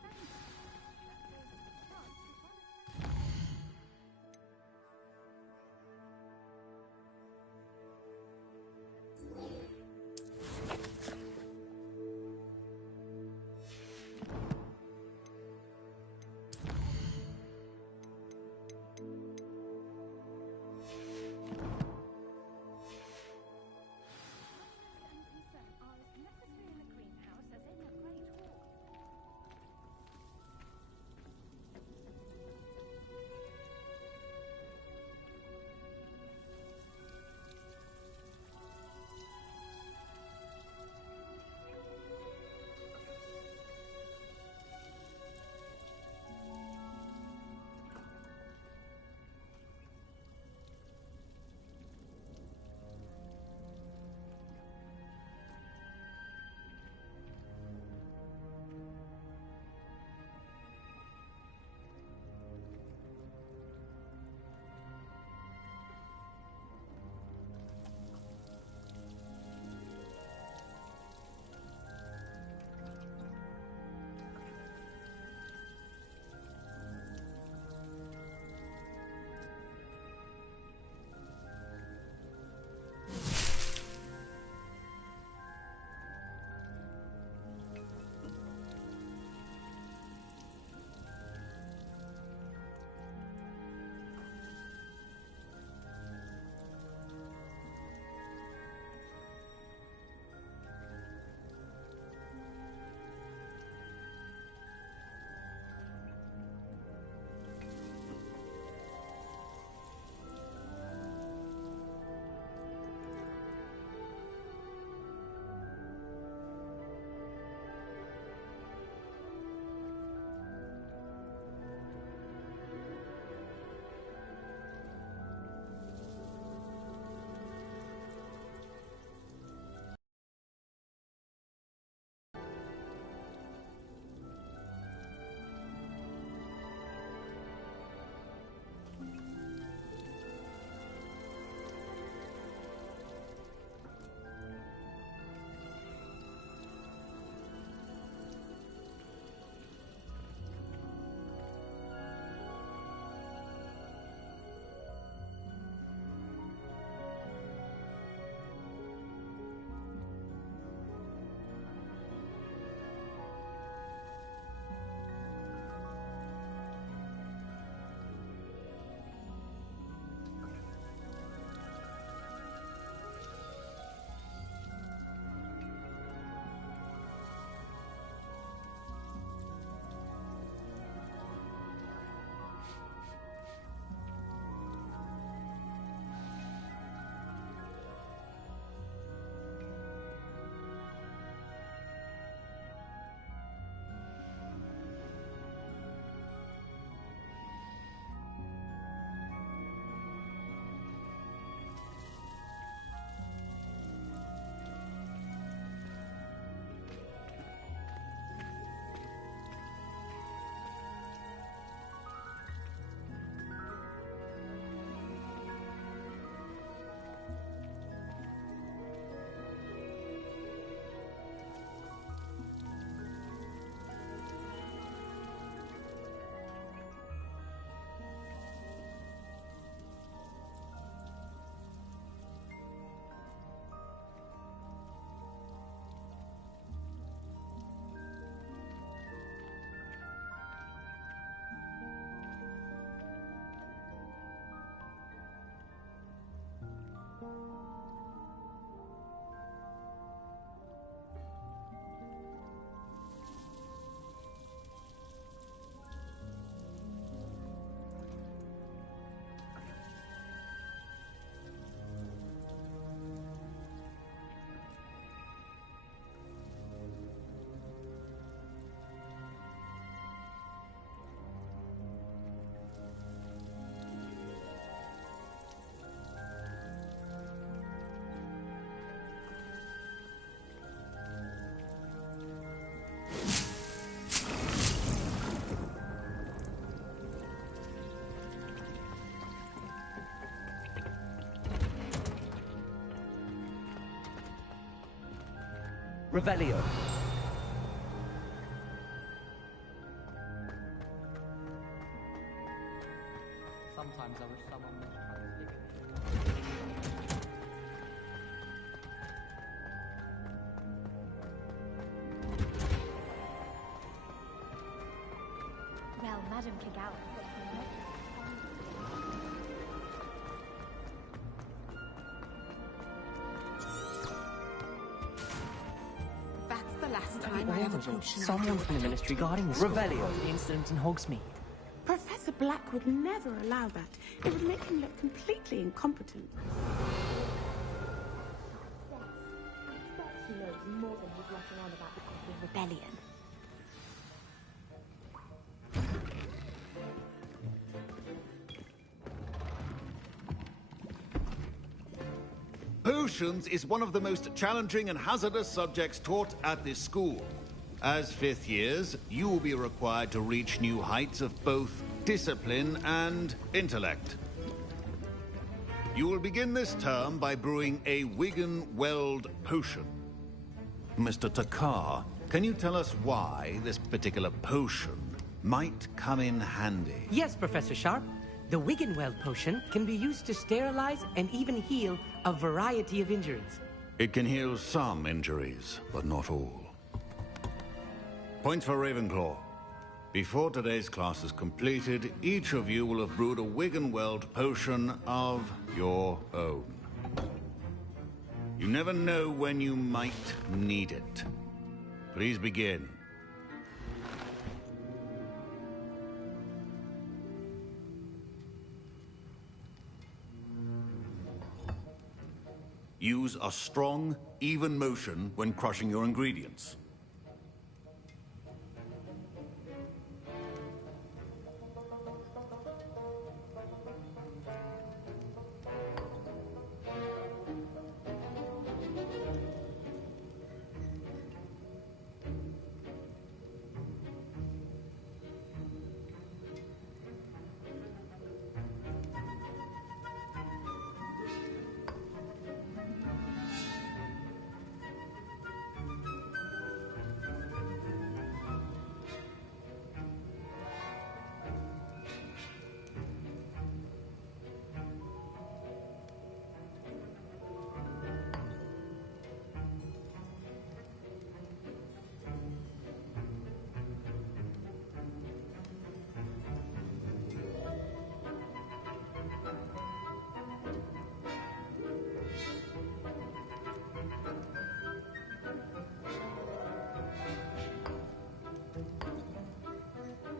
Revelio. Sometimes I wish someone would transfigure me. Well, Madame Kagawa puts me right. That's the last time Maybe I all have a of them. potion. Someone from the Ministry guarding the school. Revelio. After the incident in Hogsmeade. Professor Black would never allow that. It would make him look completely incompetent. He knows more than he's letting on about the rebellion. Potions is one of the most challenging and hazardous subjects taught at this school. As fifth years, you will be required to reach new heights of both discipline and intellect. You will begin this term by brewing a Wigan-Weld potion. Mr. Takar, can you tell us why this particular potion might come in handy? Yes, Professor Sharp. The Wiggenweld potion can be used to sterilize and even heal a variety of injuries. It can heal some injuries, but not all. Points for Ravenclaw. Before today's class is completed, each of you will have brewed a Wiggenweld potion of your own. You never know when you might need it. Please begin. Use a strong, even motion when crushing your ingredients.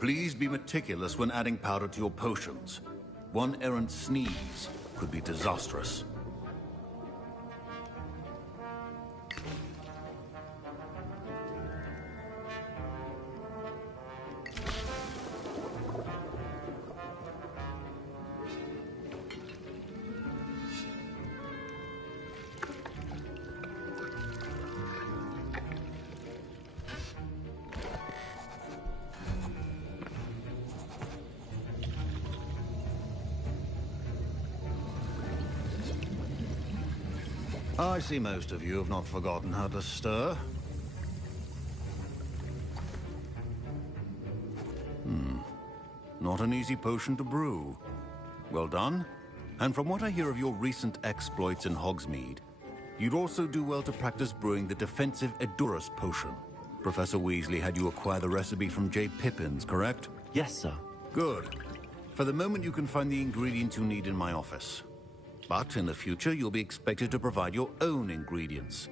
Please be meticulous when adding powder to your potions. One errant sneeze could be disastrous. I see most of you have not forgotten how to stir. Not an easy potion to brew. Well done. And from what I hear of your recent exploits in Hogsmeade, you'd also do well to practice brewing the defensive Edurus potion. Professor Weasley had you acquire the recipe from J. Pippins, correct? Yes, sir. Good. For the moment, you can find the ingredients you need in my office. But in the future, you'll be expected to provide your own ingredients.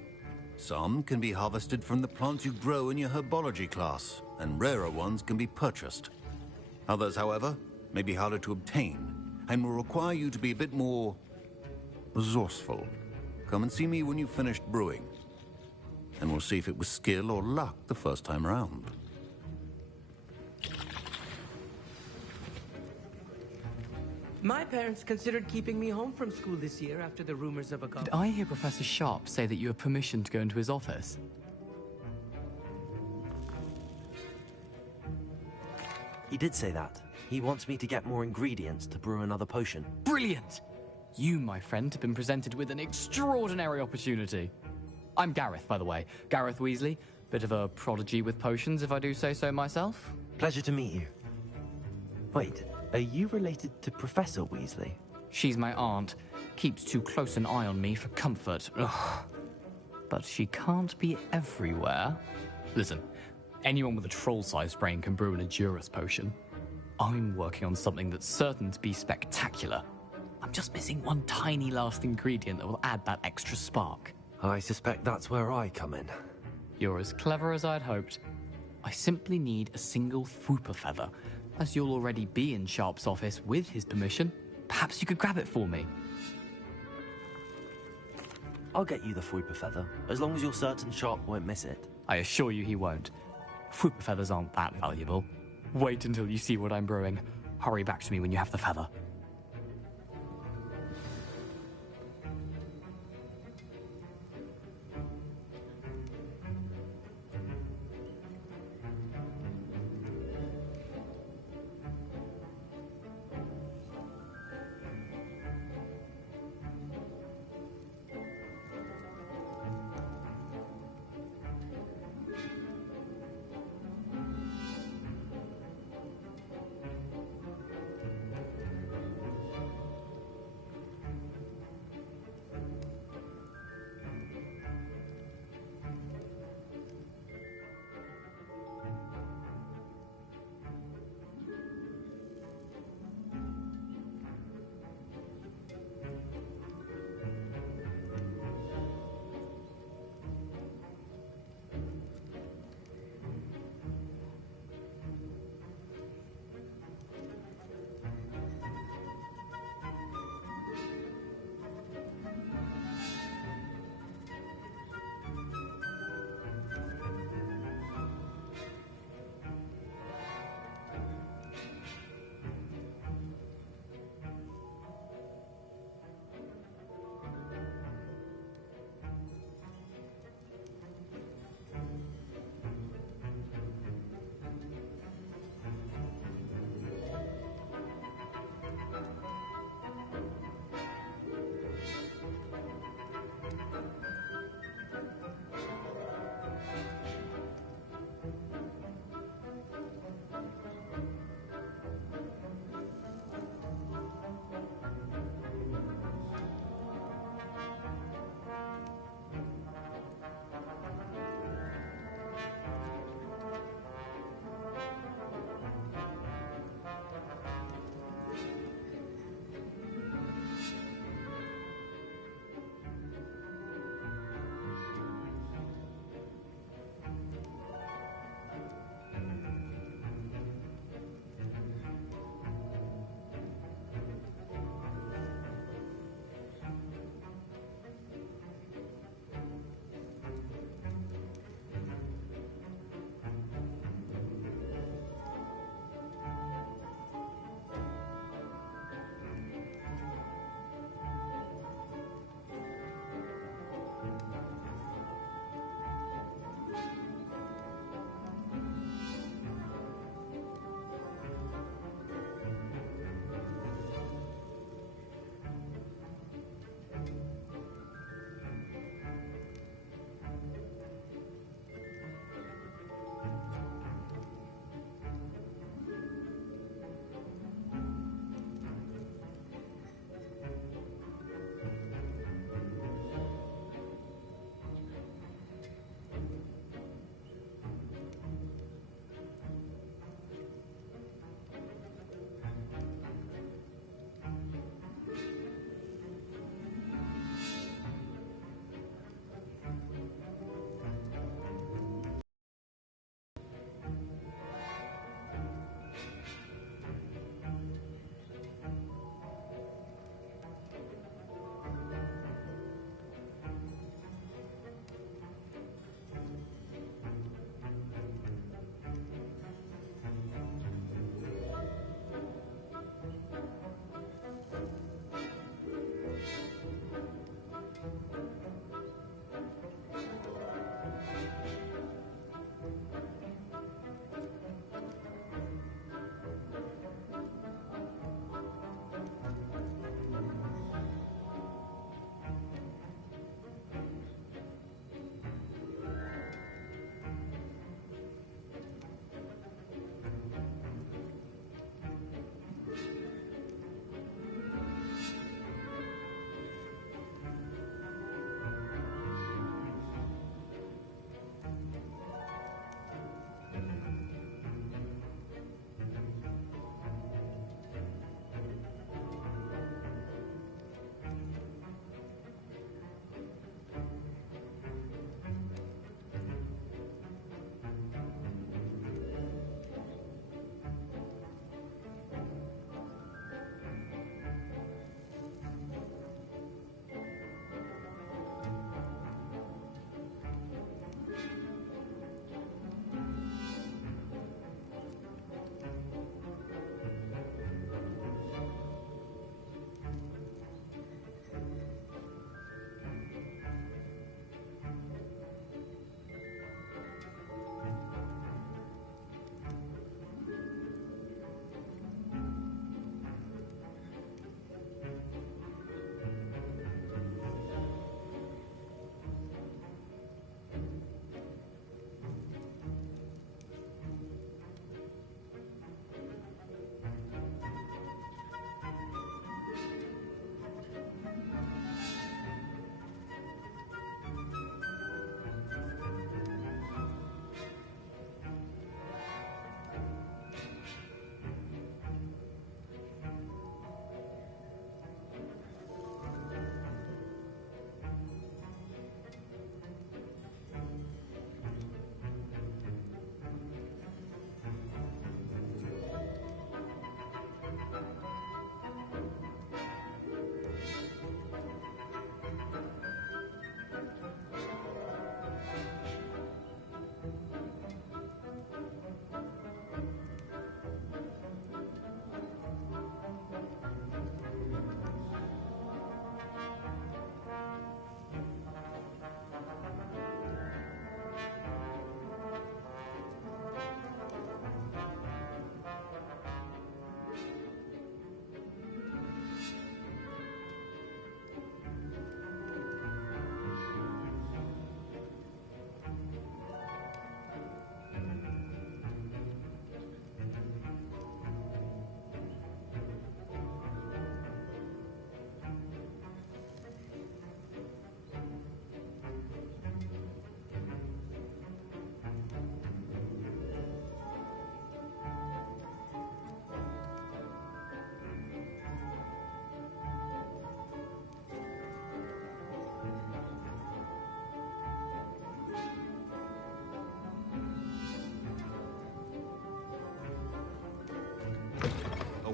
Some can be harvested from the plants you grow in your herbology class, and rarer ones can be purchased. Others, however, may be harder to obtain, and will require you to be a bit more resourceful. Come and see me when you've finished brewing, and we'll see if it was skill or luck the first time round. My parents considered keeping me home from school this year after the rumors of a Did I hear Professor Sharp say that you have permission to go into his office? He did say that. He wants me to get more ingredients to brew another potion. Brilliant! You, my friend, have been presented with an extraordinary opportunity. I'm Gareth, by the way. Gareth Weasley. Bit of a prodigy with potions, if I do say so myself. Pleasure to meet you. Wait, are you related to Professor Weasley? She's my aunt. Keeps too close an eye on me for comfort. Ugh. But she can't be everywhere. Listen, anyone with a troll-sized brain can brew an Endurus potion. I'm working on something that's certain to be spectacular. I'm just missing one tiny last ingredient that will add that extra spark. I suspect that's where I come in. You're as clever as I'd hoped. I simply need a single Fwooper feather. As you'll already be in Sharp's office with his permission, perhaps you could grab it for me. I'll get you the Fwooper feather, as long as you're certain Sharp won't miss it. I assure you he won't. Fwooper feathers aren't that valuable. Wait until you see what I'm brewing. Hurry back to me when you have the feather.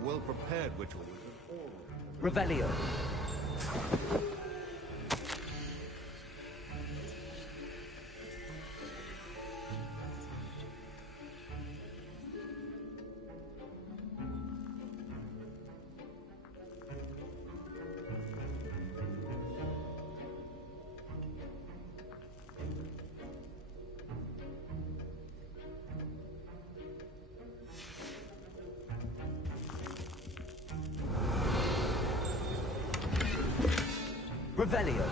well-prepared ritual. Revelio. Revelio.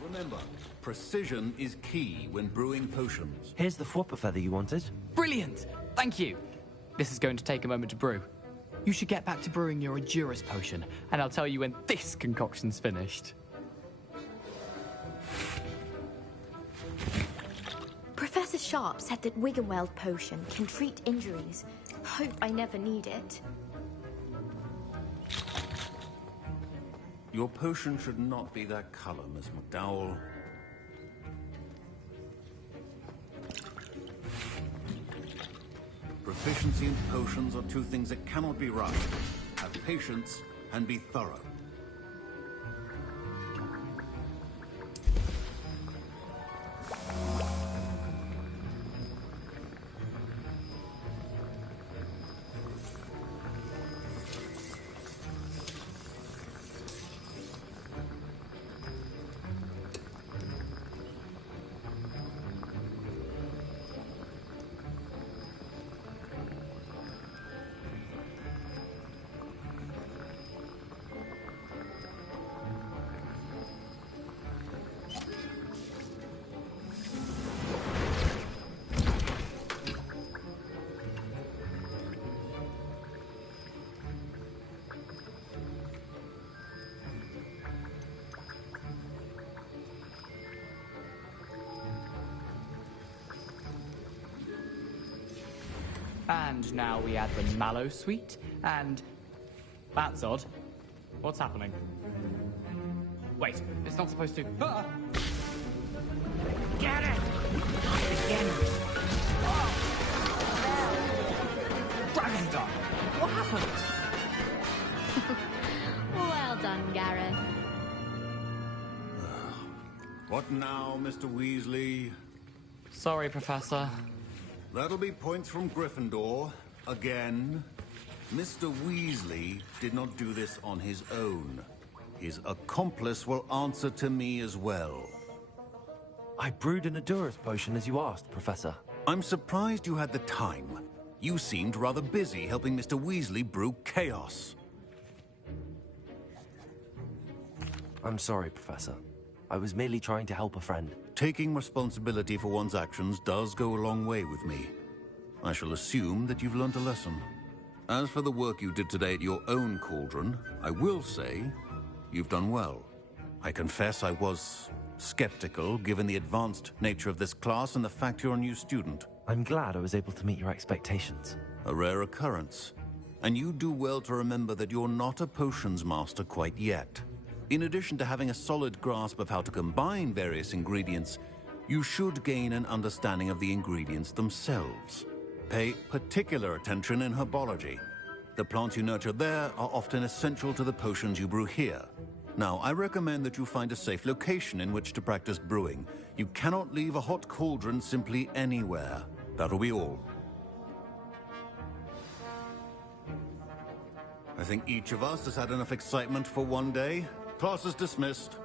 Remember, precision is key when brewing potions. Here's the flopper feather you wanted. Brilliant! Thank you. This is going to take a moment to brew. You should get back to brewing your Edurus potion, and I'll tell you when this concoction's finished. Professor Sharp said that Wiggenweld potion can treat injuries. Hope I never need it. Your potion should not be that color, Miss McDowell. Proficiency and potions are two things that cannot be rushed. Have patience and be thorough. And now we add the mallow sweet, and... That's odd. What's happening? Wait, it's not supposed to... Ah! Get it! Again! Dragon's done! What happened? Well done, Gareth. What now, Mr. Weasley? Sorry, Professor. That'll be points from Gryffindor. Again. Mr. Weasley did not do this on his own. His accomplice will answer to me as well. I brewed an Edurus potion as you asked, Professor. I'm surprised you had the time. You seemed rather busy helping Mr. Weasley brew chaos. I'm sorry, Professor. I was merely trying to help a friend. Taking responsibility for one's actions does go a long way with me. I shall assume that you've learnt a lesson. As for the work you did today at your own cauldron, I will say you've done well. I confess I was skeptical, given the advanced nature of this class and the fact you're a new student. I'm glad I was able to meet your expectations. A rare occurrence. And you do well to remember that you're not a potions master quite yet. In addition to having a solid grasp of how to combine various ingredients, you should gain an understanding of the ingredients themselves. Pay particular attention in herbology. The plants you nurture there are often essential to the potions you brew here. Now, I recommend that you find a safe location in which to practice brewing. You cannot leave a hot cauldron simply anywhere. That'll be all. I think each of us has had enough excitement for one day. Class is dismissed.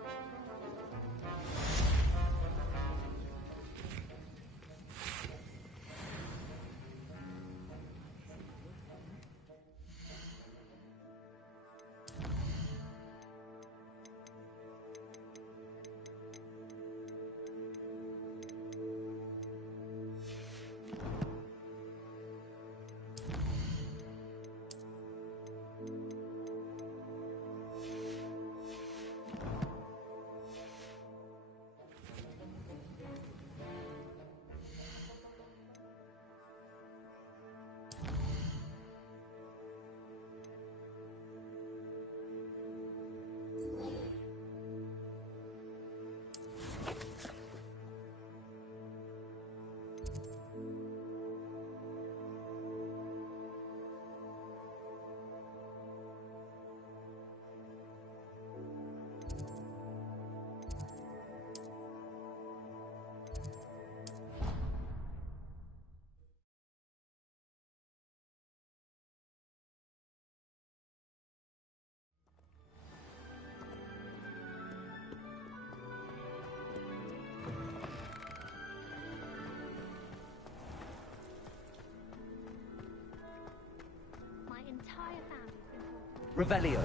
My entire family's been told. Revelio.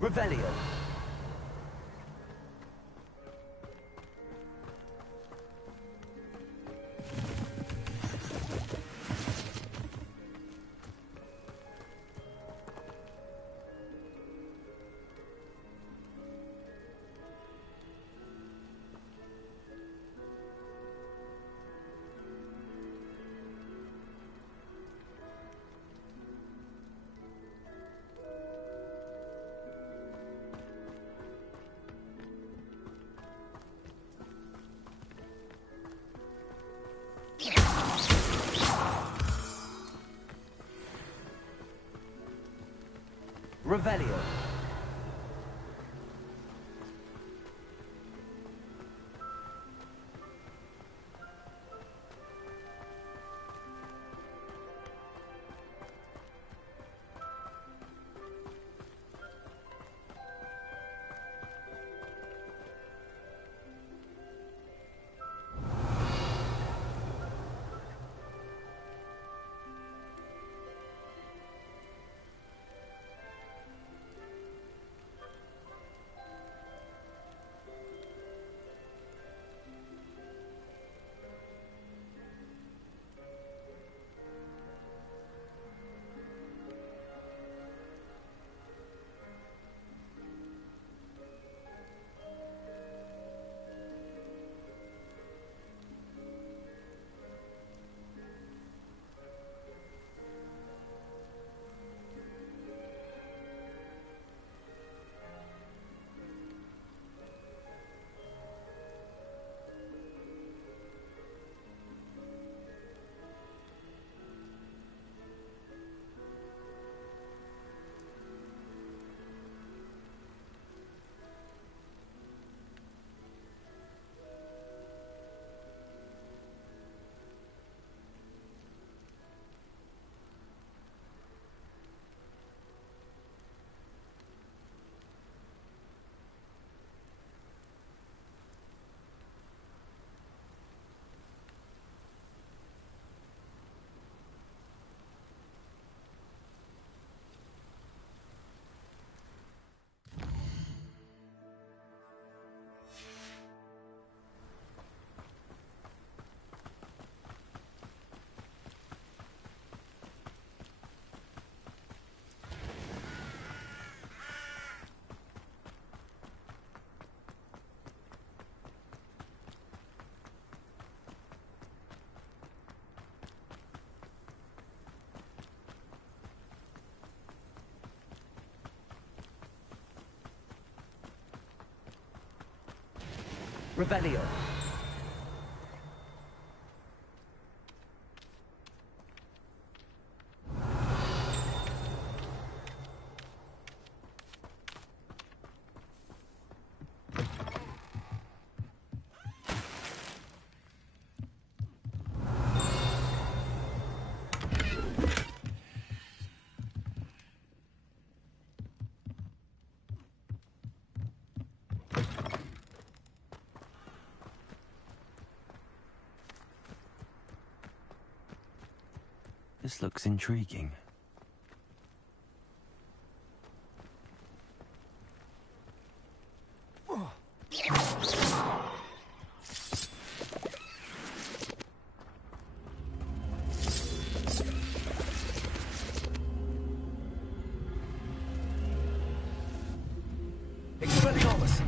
Revelio. Revelio. Revelio. This looks intriguing. Expelliarmus!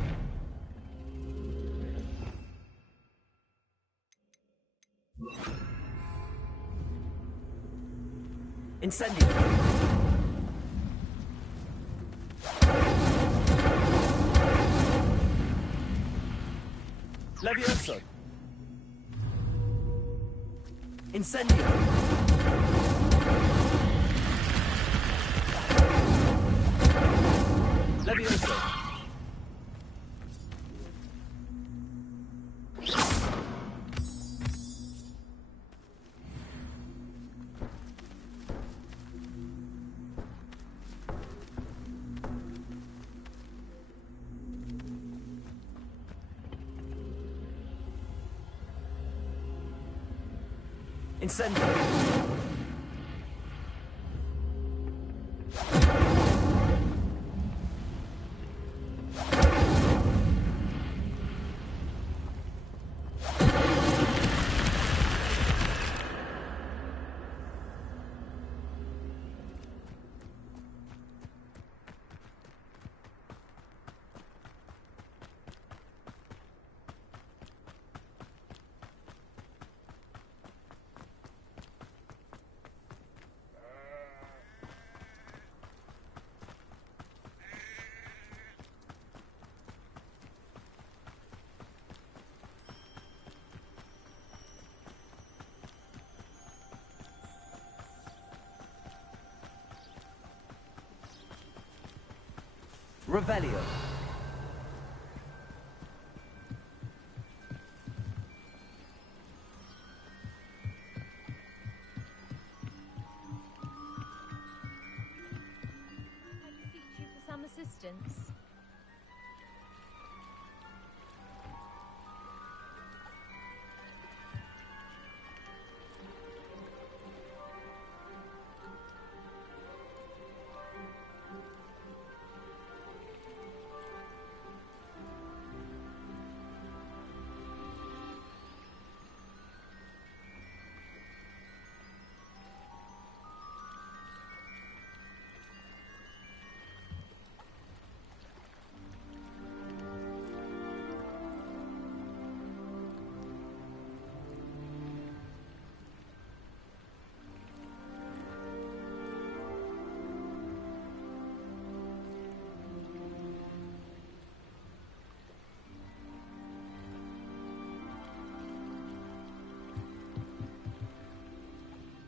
Incendio! Levioso! Incendio! Levioso! Incendio! Revelio. I beseech you for some assistance.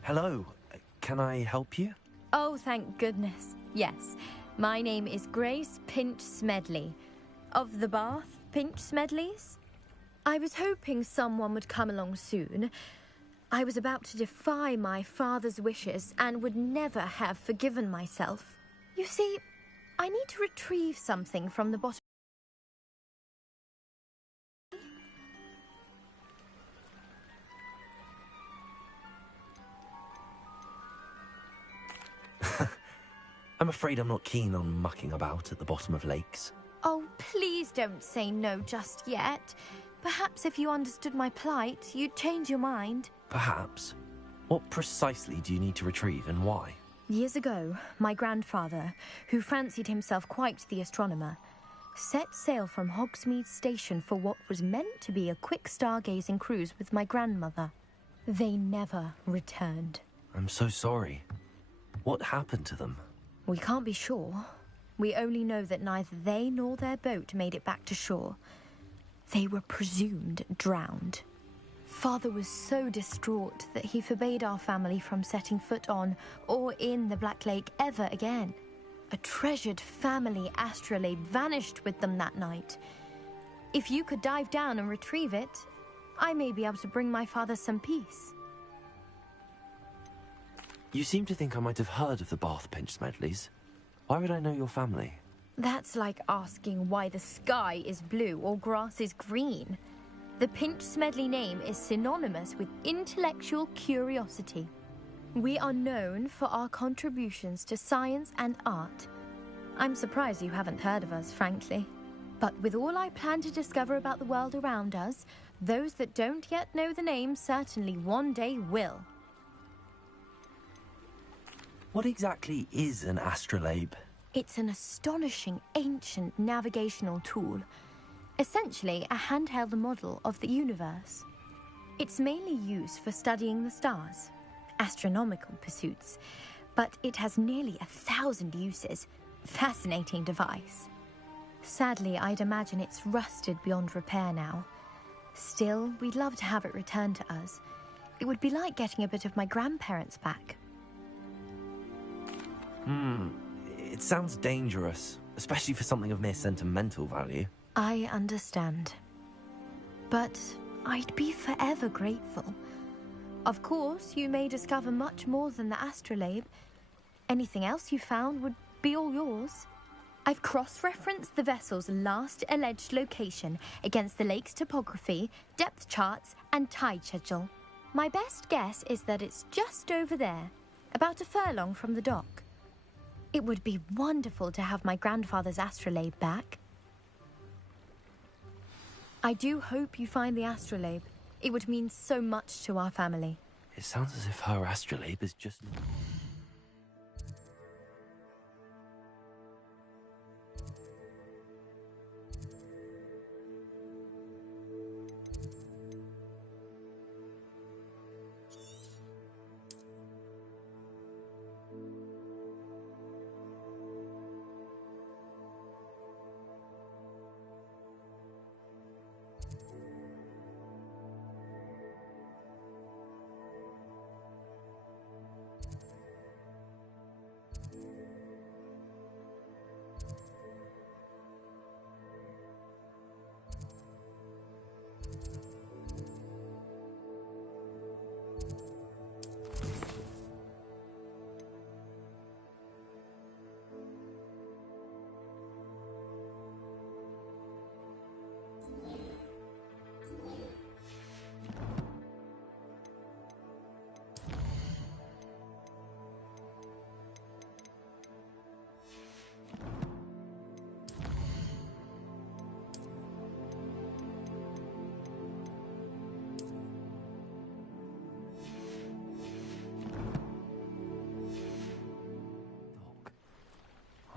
Hello. Can I help you? Oh, thank goodness. Yes. My name is Grace Pinch Smedley. Of the Bath Pinch Smedleys? I was hoping someone would come along soon. I was about to defy my father's wishes and would never have forgiven myself. You see, I need to retrieve something from the bottom. I'm afraid I'm not keen on mucking about at the bottom of lakes. Oh, please don't say no just yet. Perhaps if you understood my plight, you'd change your mind. Perhaps. What precisely do you need to retrieve and why? Years ago, my grandfather, who fancied himself quite the astronomer, set sail from Hogsmeade Station for what was meant to be a quick stargazing cruise with my grandmother. They never returned. I'm so sorry. What happened to them? We can't be sure. We only know that neither they nor their boat made it back to shore. They were presumed drowned. Father was so distraught that he forbade our family from setting foot on or in the Black Lake ever again. A treasured family astrolabe vanished with them that night. If you could dive down and retrieve it, I may be able to bring my father some peace. You seem to think I might have heard of the Bath Pinch Smedleys. Why would I know your family? That's like asking why the sky is blue or grass is green. The Pinch Smedley name is synonymous with intellectual curiosity. We are known for our contributions to science and art. I'm surprised you haven't heard of us, frankly. But with all I plan to discover about the world around us, those that don't yet know the name certainly one day will. What exactly is an astrolabe? It's an astonishing ancient navigational tool. Essentially, a handheld model of the universe. It's mainly used for studying the stars, astronomical pursuits, but it has nearly 1,000 uses. Fascinating device. Sadly, I'd imagine it's rusted beyond repair now. Still, we'd love to have it returned to us. It would be like getting a bit of my grandparents back. It sounds dangerous, especially for something of mere sentimental value. I understand. But I'd be forever grateful. Of course, you may discover much more than the astrolabe. Anything else you found would be all yours. I've cross-referenced the vessel's last alleged location against the lake's topography, depth charts, and tide schedule. My best guess is that it's just over there, about a furlong from the dock. It would be wonderful to have my grandfather's astrolabe back. I do hope you find the astrolabe. It would mean so much to our family. It sounds as if her astrolabe is just...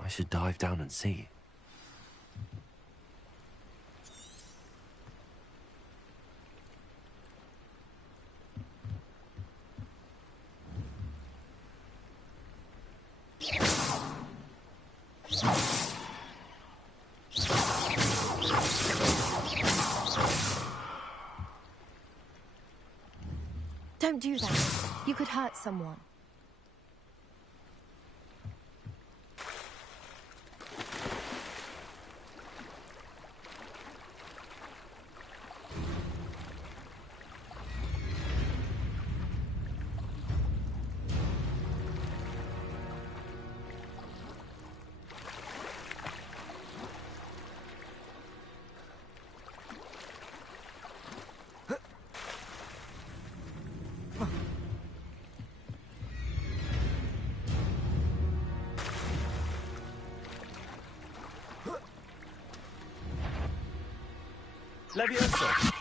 I should dive down and see. Don't do that. You could hurt someone. Levioso!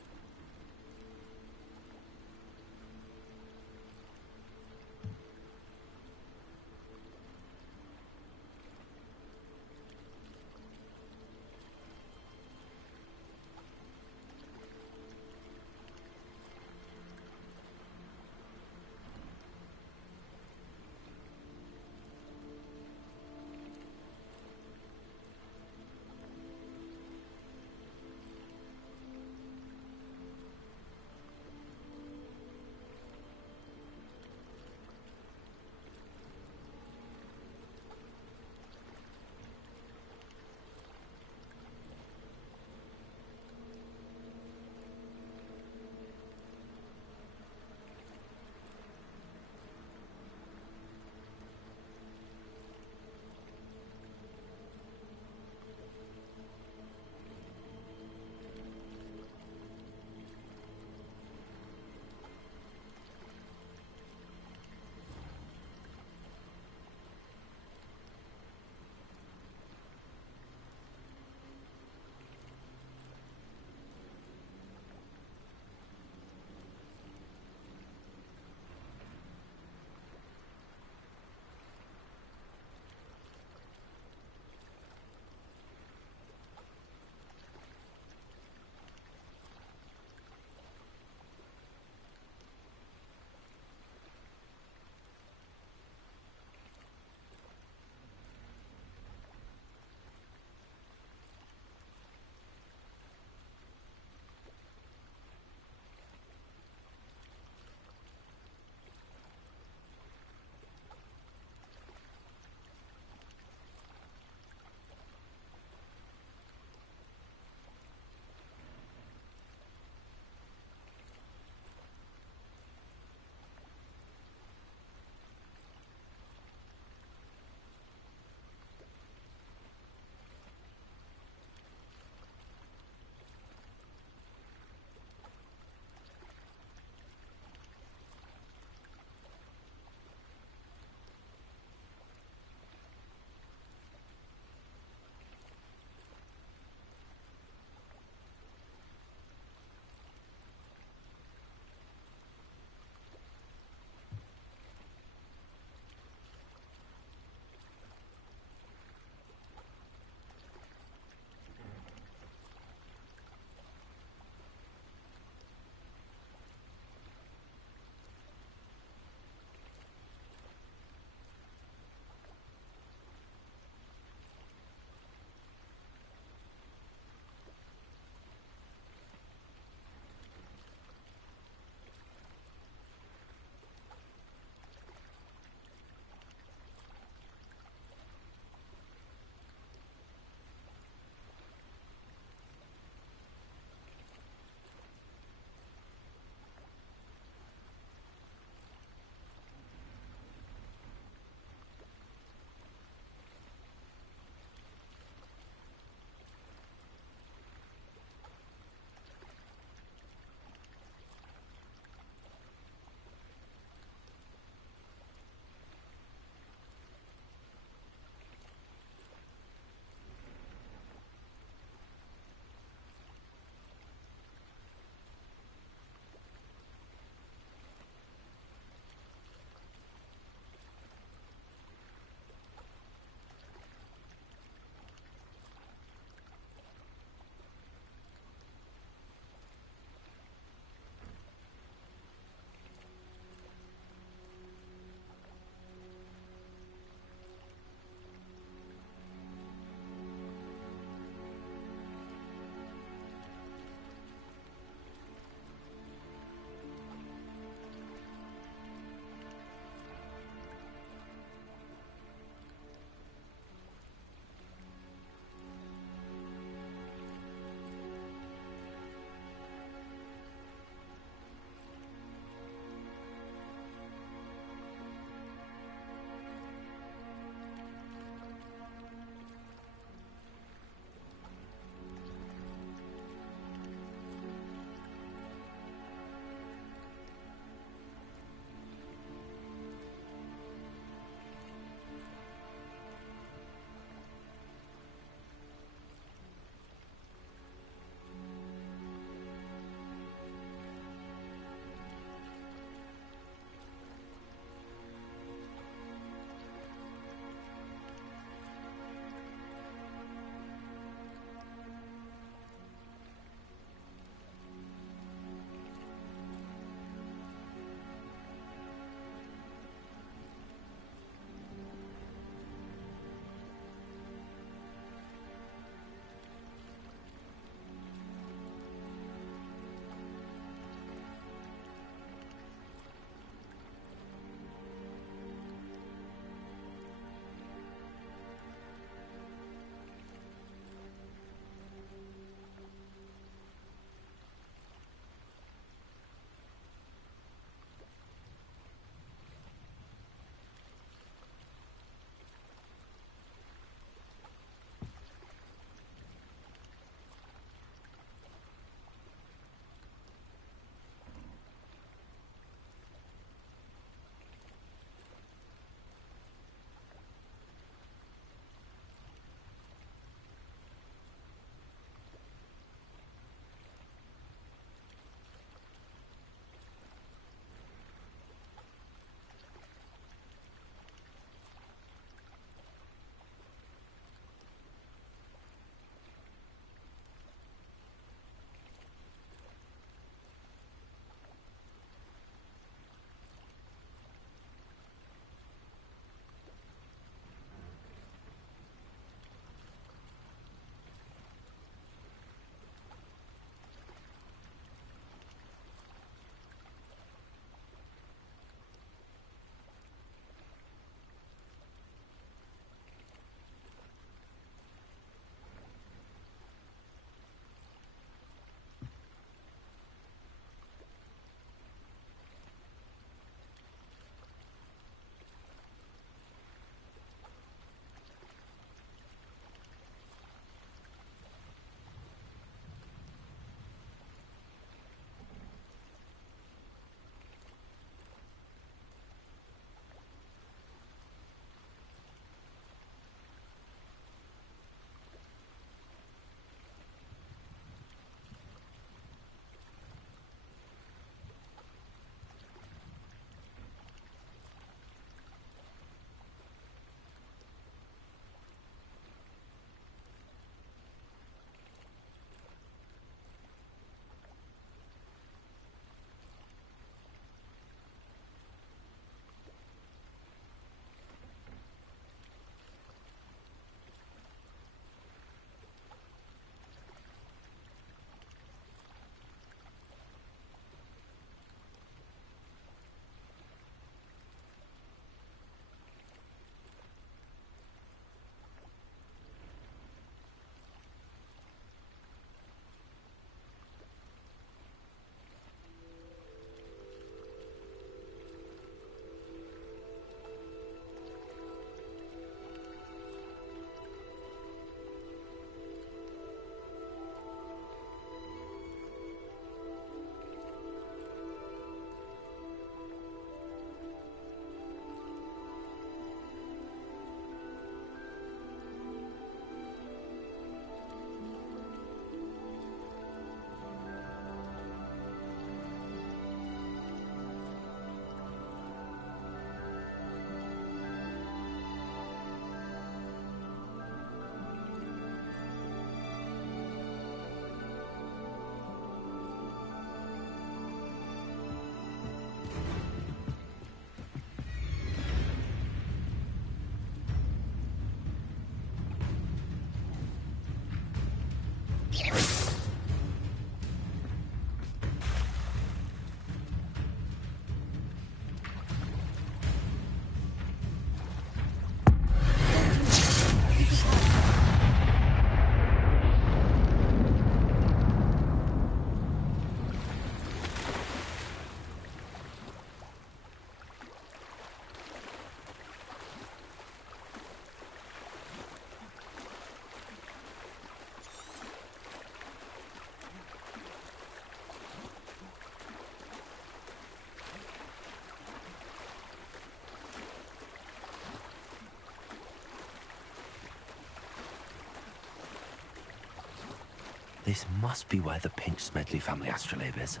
This must be where the Pinch Smedley family astrolabe is.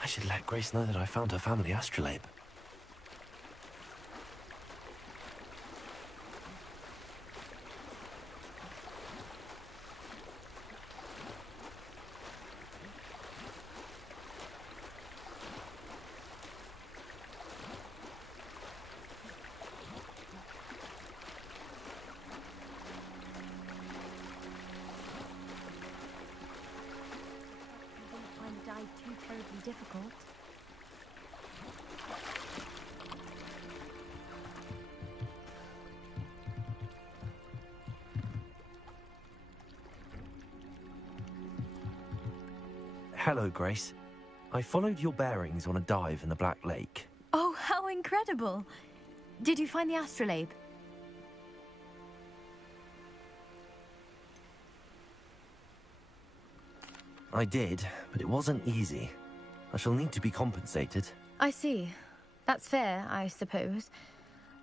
I should let Grace know that I found her family astrolabe. Too terribly difficult. Hello, Grace. I followed your bearings on a dive in the Black Lake. Oh, how incredible! Did you find the astrolabe? I did, but it wasn't easy. I shall need to be compensated. I see. That's fair, I suppose.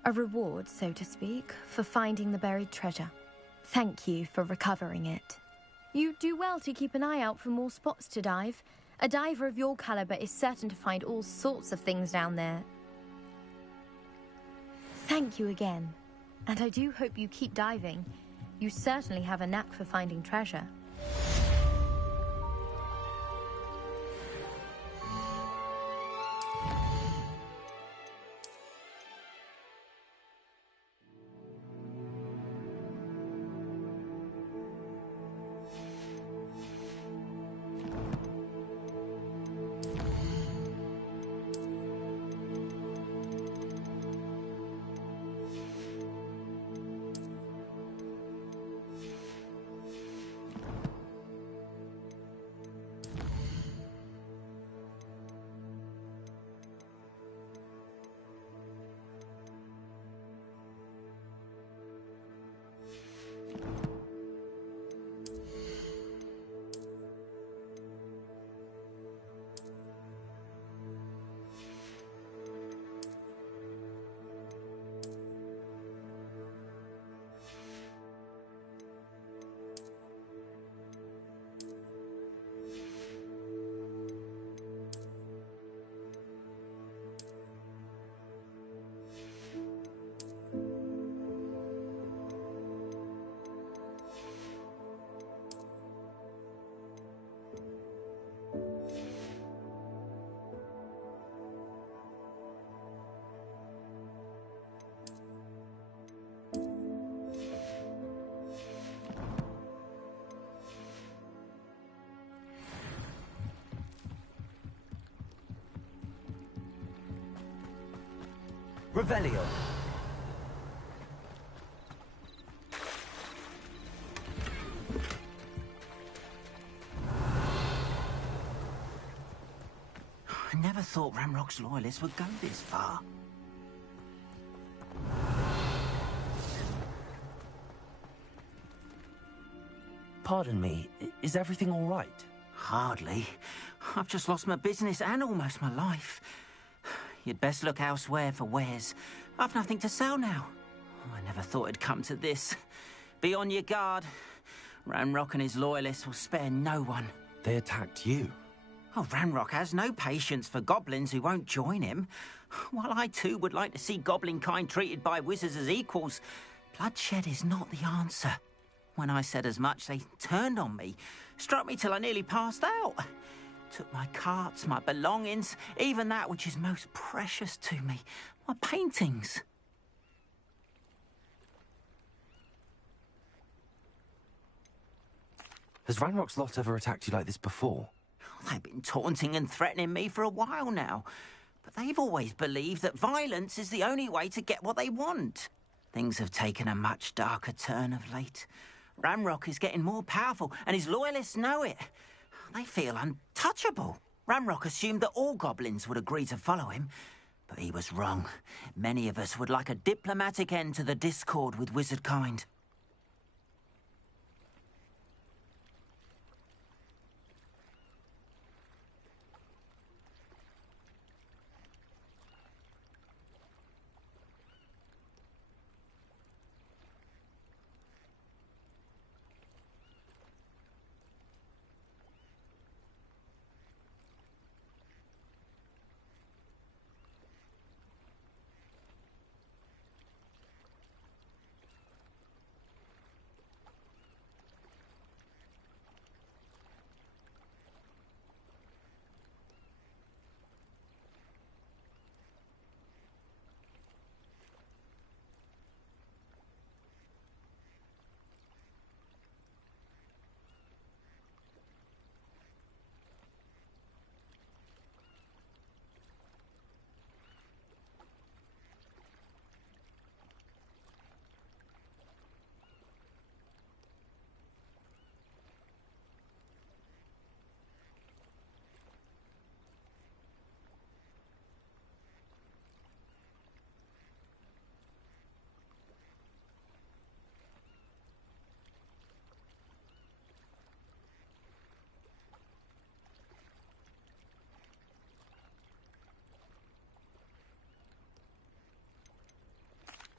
A reward, so to speak, for finding the buried treasure. Thank you for recovering it. You do well to keep an eye out for more spots to dive. A diver of your caliber is certain to find all sorts of things down there. Thank you again. And I do hope you keep diving. You certainly have a knack for finding treasure. Revelio. I never thought Ramrock's loyalists would go this far. Pardon me, is everything all right? Hardly. I've just lost my business and almost my life. You'd best look elsewhere for wares. I've nothing to sell now. I never thought it'd come to this. Be on your guard. Ranrock and his loyalists will spare no one. They attacked you? Oh, Ranrock has no patience for goblins who won't join him. While I too would like to see goblin kind treated by wizards as equals, bloodshed is not the answer. When I said as much, they turned on me, struck me till I nearly passed out. Took my carts, my belongings, even that which is most precious to me, my paintings. Has Ranrock's lot ever attacked you like this before? They've been taunting and threatening me for a while now, but they've always believed that violence is the only way to get what they want. Things have taken a much darker turn of late. Ranrock is getting more powerful, and his loyalists know it. They feel untouchable. Ranrock assumed that all goblins would agree to follow him, but he was wrong. Many of us would like a diplomatic end to the discord with wizard kind.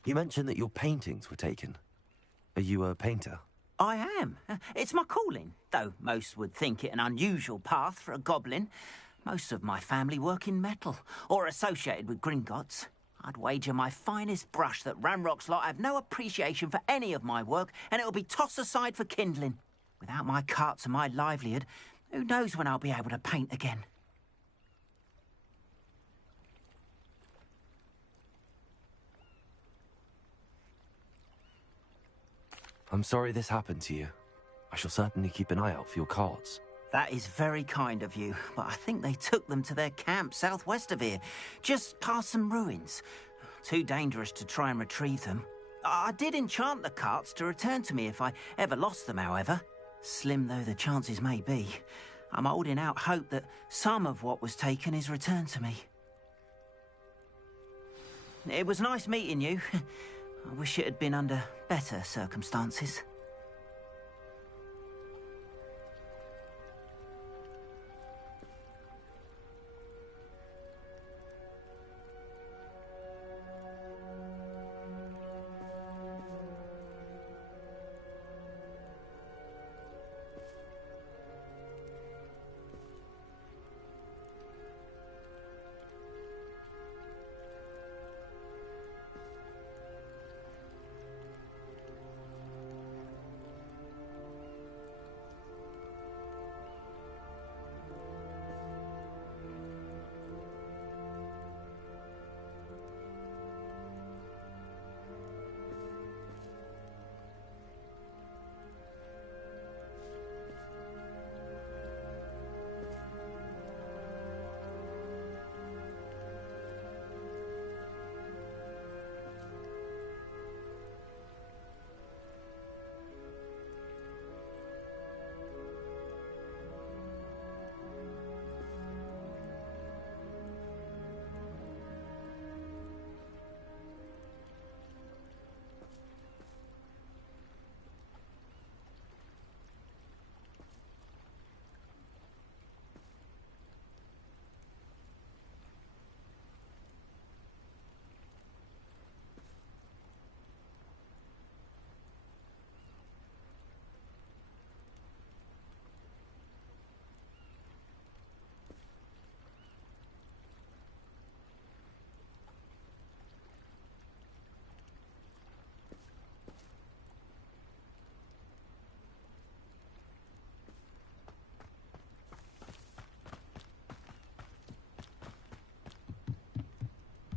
You mentioned that your paintings were taken. Are you a painter? I am. It's my calling, though most would think it an unusual path for a goblin. Most of my family work in metal, or associated with Gringotts. I'd wager my finest brush that Ranrock's lot have no appreciation for any of my work, and it'll be tossed aside for kindling. Without my carts and my livelihood, who knows when I'll be able to paint again? I'm sorry this happened to you. I shall certainly keep an eye out for your carts. That is very kind of you, but I think they took them to their camp southwest of here, just past some ruins. Too dangerous to try and retrieve them. I did enchant the carts to return to me if I ever lost them, however. Slim though the chances may be, I'm holding out hope that some of what was taken is returned to me. It was nice meeting you. I wish it had been under better circumstances.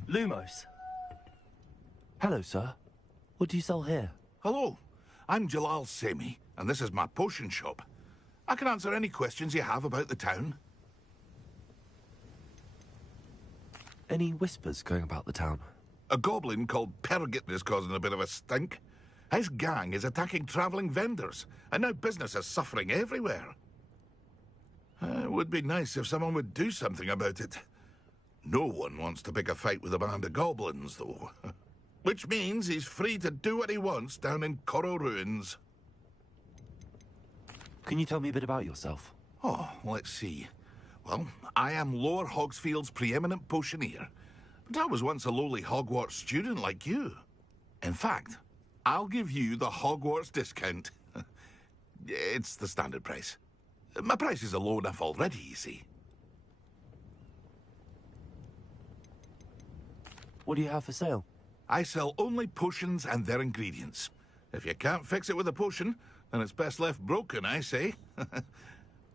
Lumos. Hello, sir. What do you sell here? Hello, I'm Jalal Semi, and this is my potion shop. I can answer any questions you have about the town. Any whispers going about the town? A goblin called Pergit is causing a bit of a stink. His gang is attacking travelling vendors, and now business is suffering everywhere. It would be nice if someone would do something about it. No one wants to pick a fight with a band of goblins, though. Which means he's free to do what he wants down in Coral Ruins. Can you tell me a bit about yourself? Oh, let's see. Well, I am Lower Hogsfield's preeminent potioneer. But I was once a lowly Hogwarts student like you. In fact, I'll give you the Hogwarts discount. It's the standard price. My prices are low enough already, you see. What do you have for sale? I sell only potions and their ingredients. If you can't fix it with a potion, then it's best left broken, I say.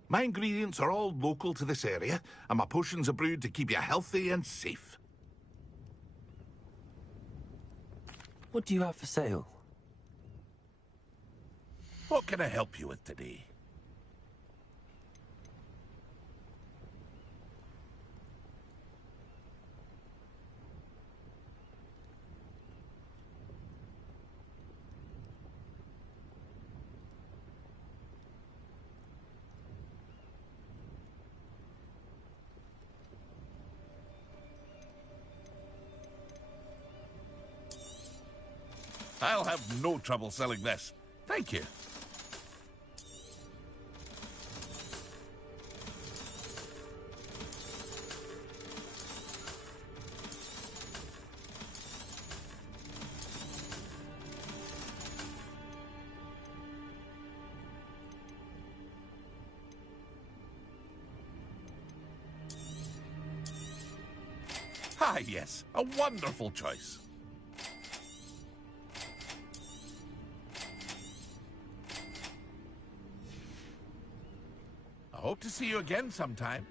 My ingredients are all local to this area, and my potions are brewed to keep you healthy and safe. What do you have for sale? What can I help you with today? I'll have no trouble selling this. Thank you. Ah, yes, a wonderful choice. I hope to see you again sometime.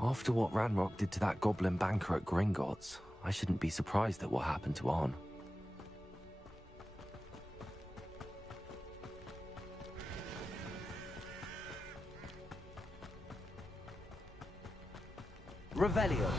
After what Ranrock did to that goblin banker at Gringotts, I shouldn't be surprised at what happened to Arn. Revelio.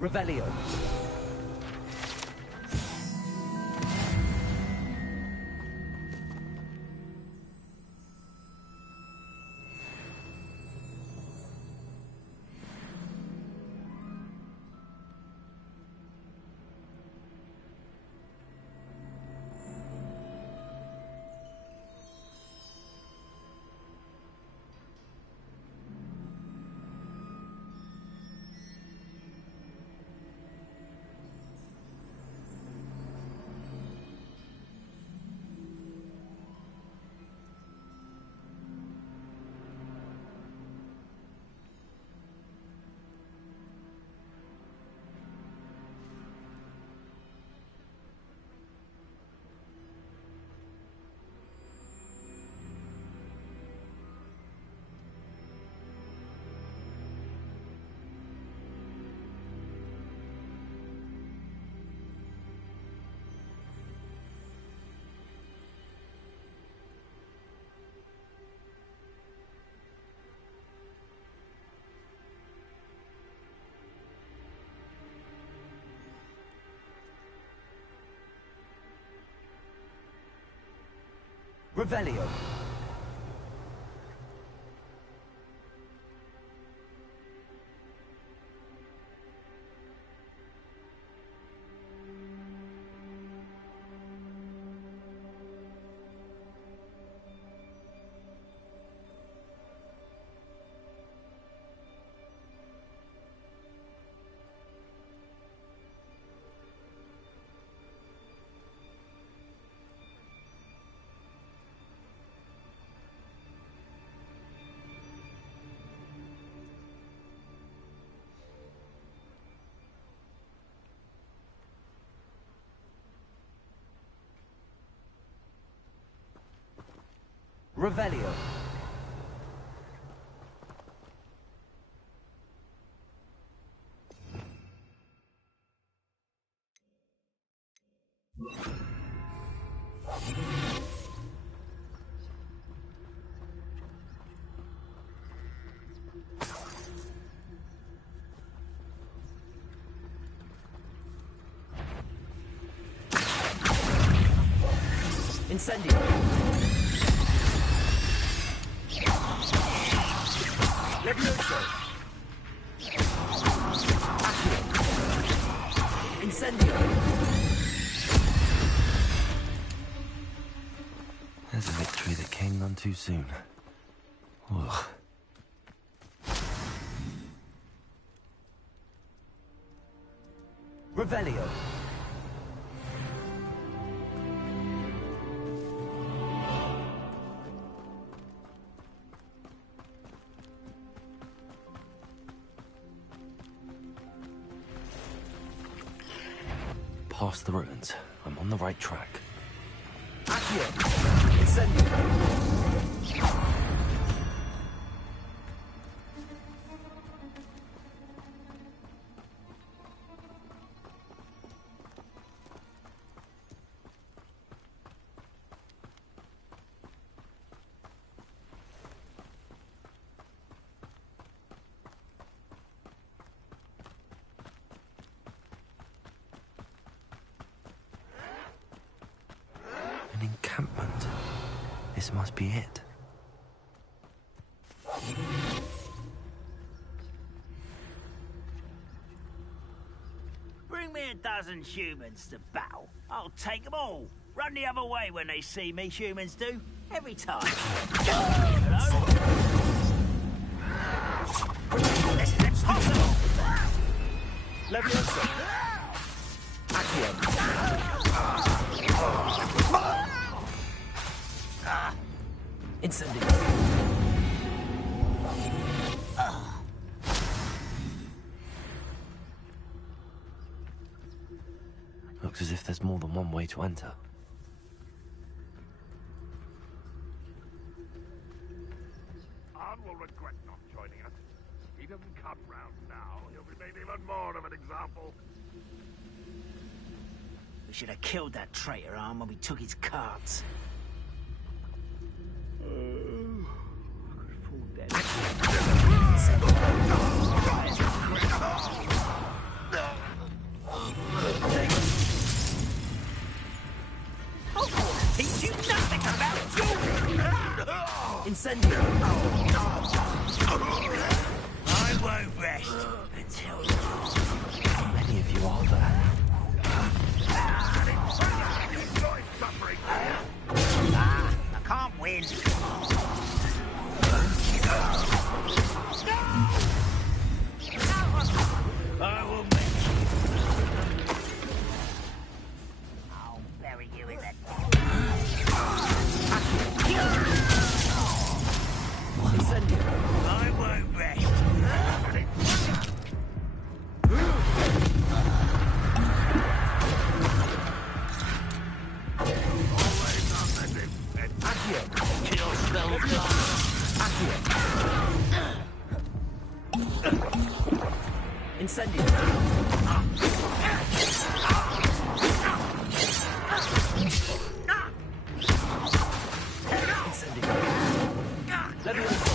Revelio. Revelio. Revelio. Incendio. Levioso. Accio. Incendio. There's a victory that came none too soon. Ugh. Revelio. Past the ruins. I'm on the right track. Accio. Incendio. An encampment. This must be it. Bring me a dozen humans to battle. I'll take them all. Run the other way when they see me, humans do. Every time. Hello? This is impossible! Levioso. Accio. Incendio. Looks as if there's more than one way to enter. Arn will regret not joining us. He doesn't come round now. He'll be made even more of an example. We should have killed that traitor, Arm, when we took his carts. Hogwarts teach you nothing about dueling! Incendio. I won't rest until... How many of you are there? I can't win. I will make you. I'll bury you in that. Incendio. I won't rest. Accio. Kill spell. Accio. Incendio. Incendio. Levioso.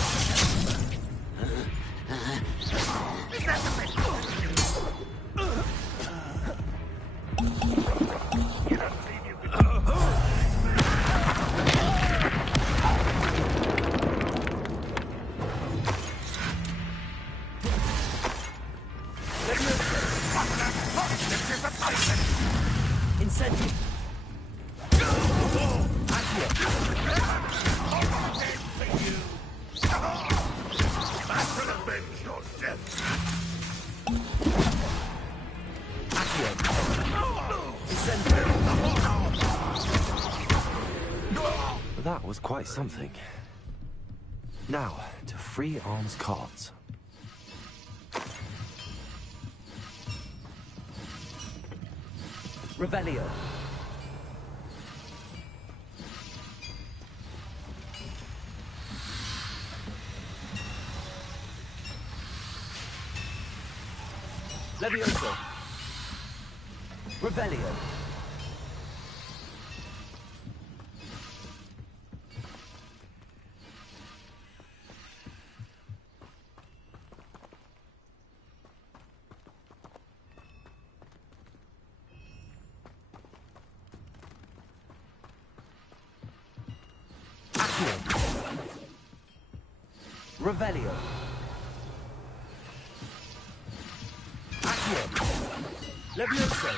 Incendio. Accio. Accio. Incendio. That was quite something. Now, to free Arm's carts. Revelio. Levioso. Revelio. Revelio. Accio. Levioso.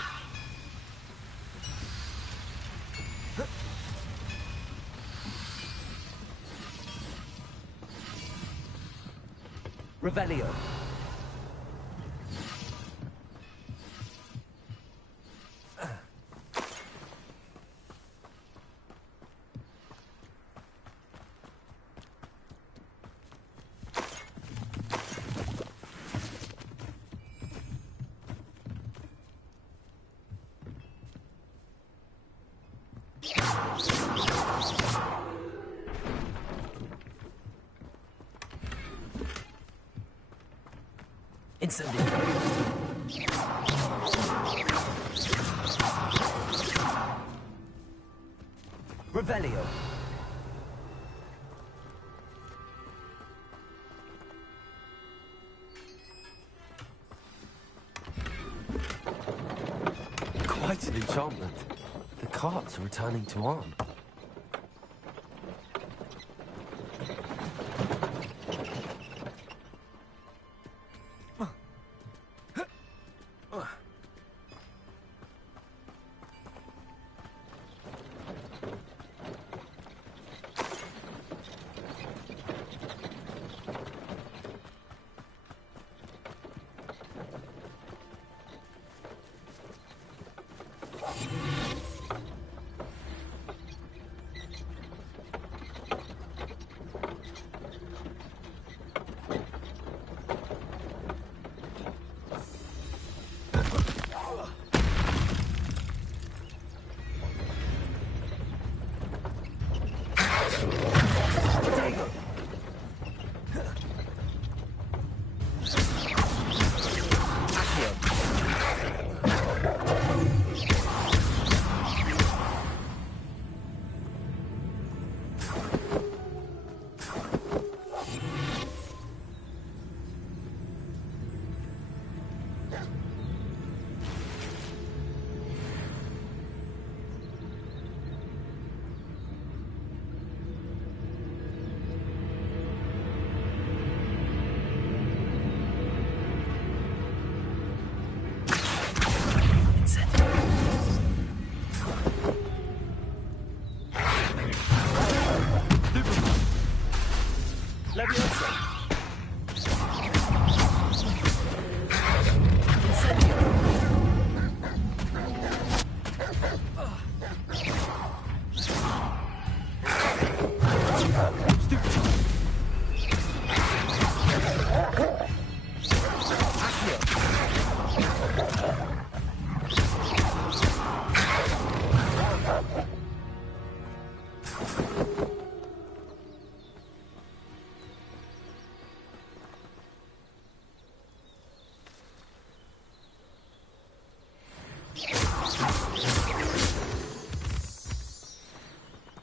Revelio. Incendio. Revelio. Quite an enchantment. The carts are returning to Arn.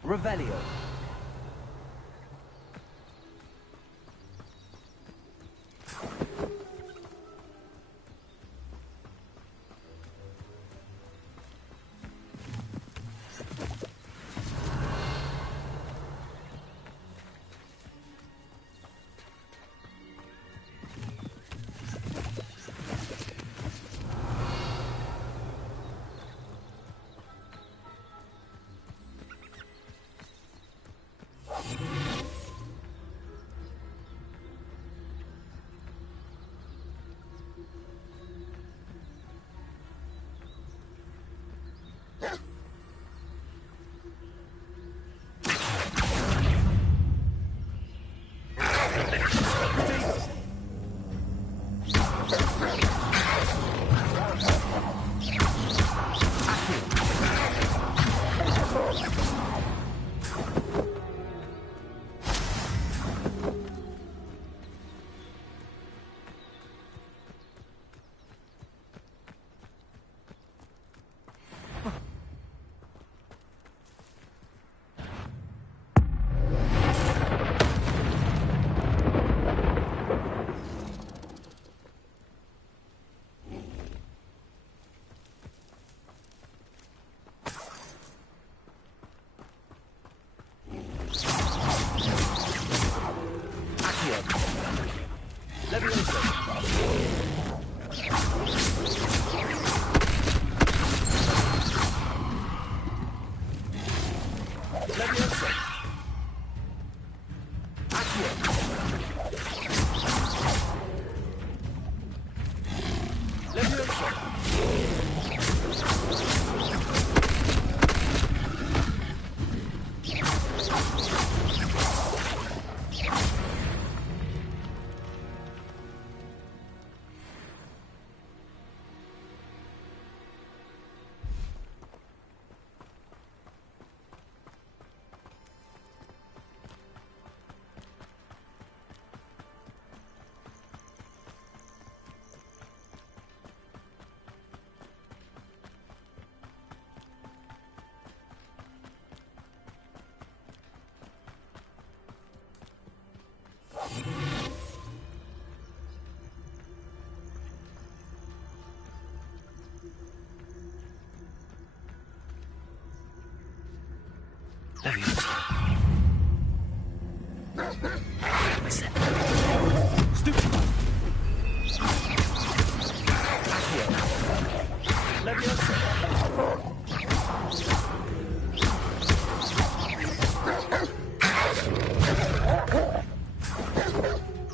Revelio. Levioso! Levioso! Accio!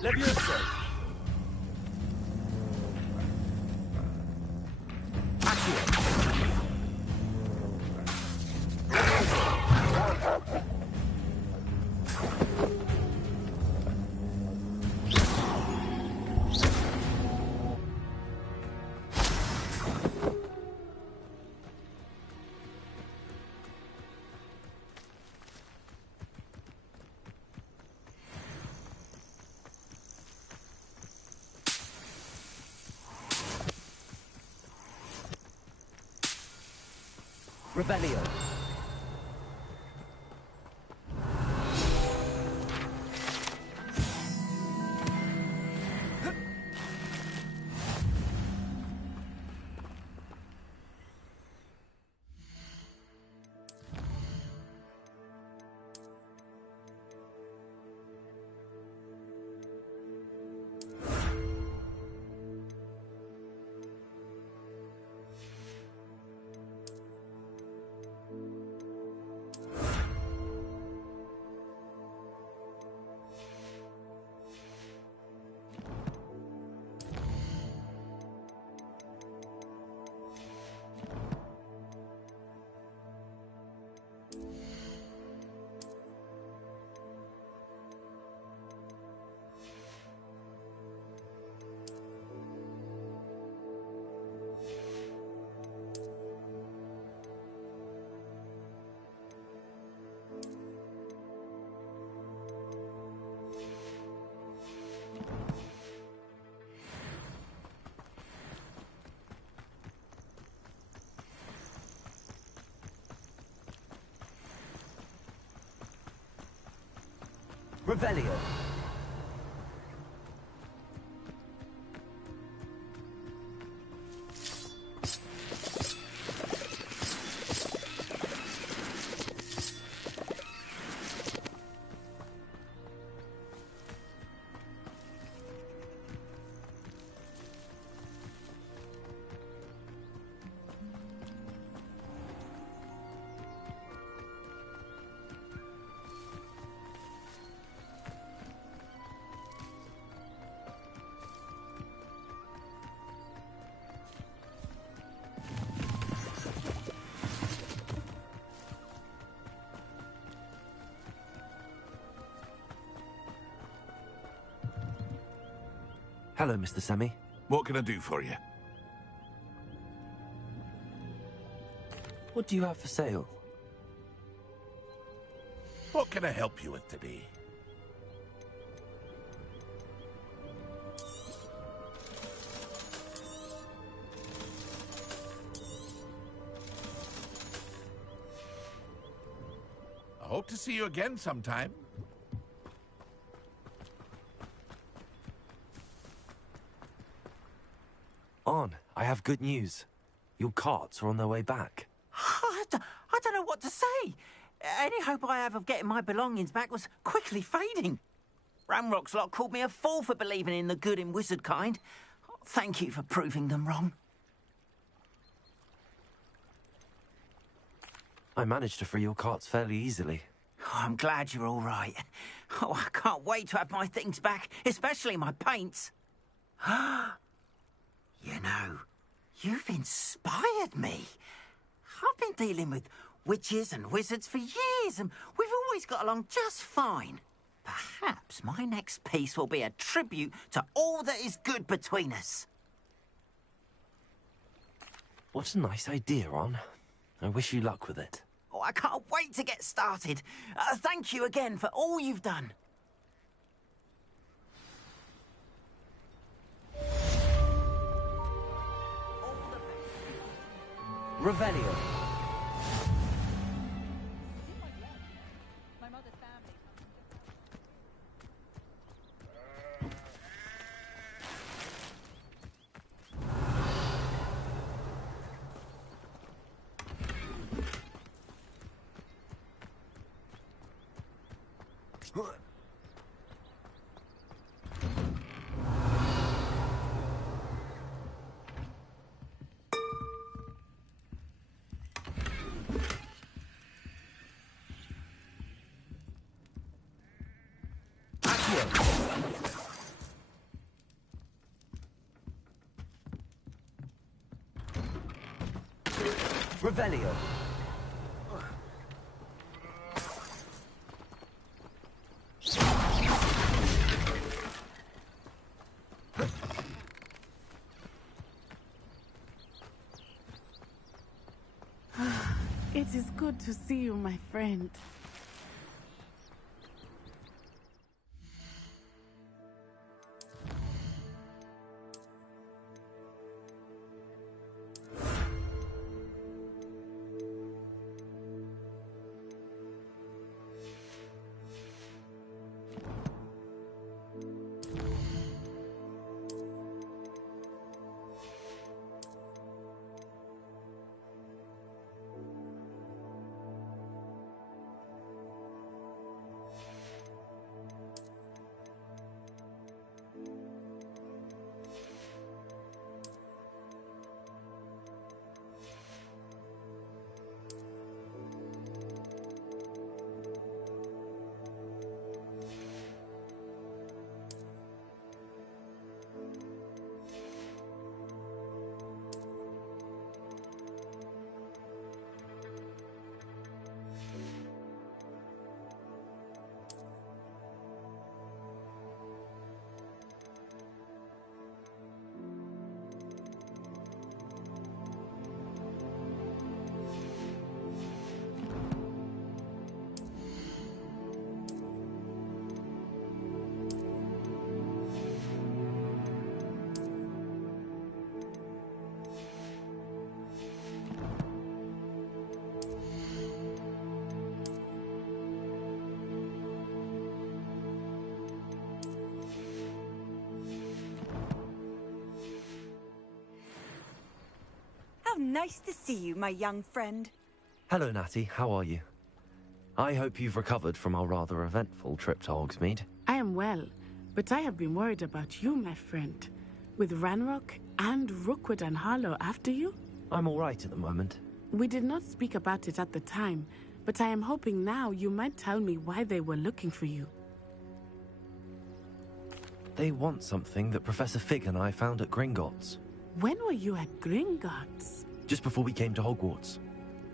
Levioso! Revelio. Revelio. Hello, Mr. Semi. What can I do for you? What do you have for sale? What can I help you with today? I hope to see you again sometime. On, I have good news. Your carts are on their way back. I don't know what to say. Any hope I have of getting my belongings back was quickly fading. Ramrock's lot called me a fool for believing in the good in wizard kind. Thank you for proving them wrong. I managed to free your carts fairly easily. Oh, I'm glad you're all right. Oh, I can't wait to have my things back, especially my paints. You know, you've inspired me. I've been dealing with witches and wizards for years, and we've always got along just fine. Perhaps my next piece will be a tribute to all that is good between us. What a nice idea, Ron. I wish you luck with it. Oh, I can't wait to get started. Thank you again for all you've done. Revelio. Revelio. It is good to see you, my friend. How nice to see you, my young friend. Hello, Natty. How are you? I hope you've recovered from our rather eventful trip to Hogsmeade. I am well, but I have been worried about you, my friend. With Ranrock and Rookwood and Harlow after you? I'm all right at the moment. We did not speak about it at the time, but I am hoping now you might tell me why they were looking for you. They want something that Professor Fig and I found at Gringotts. When were you at Gringotts? Just before we came to Hogwarts.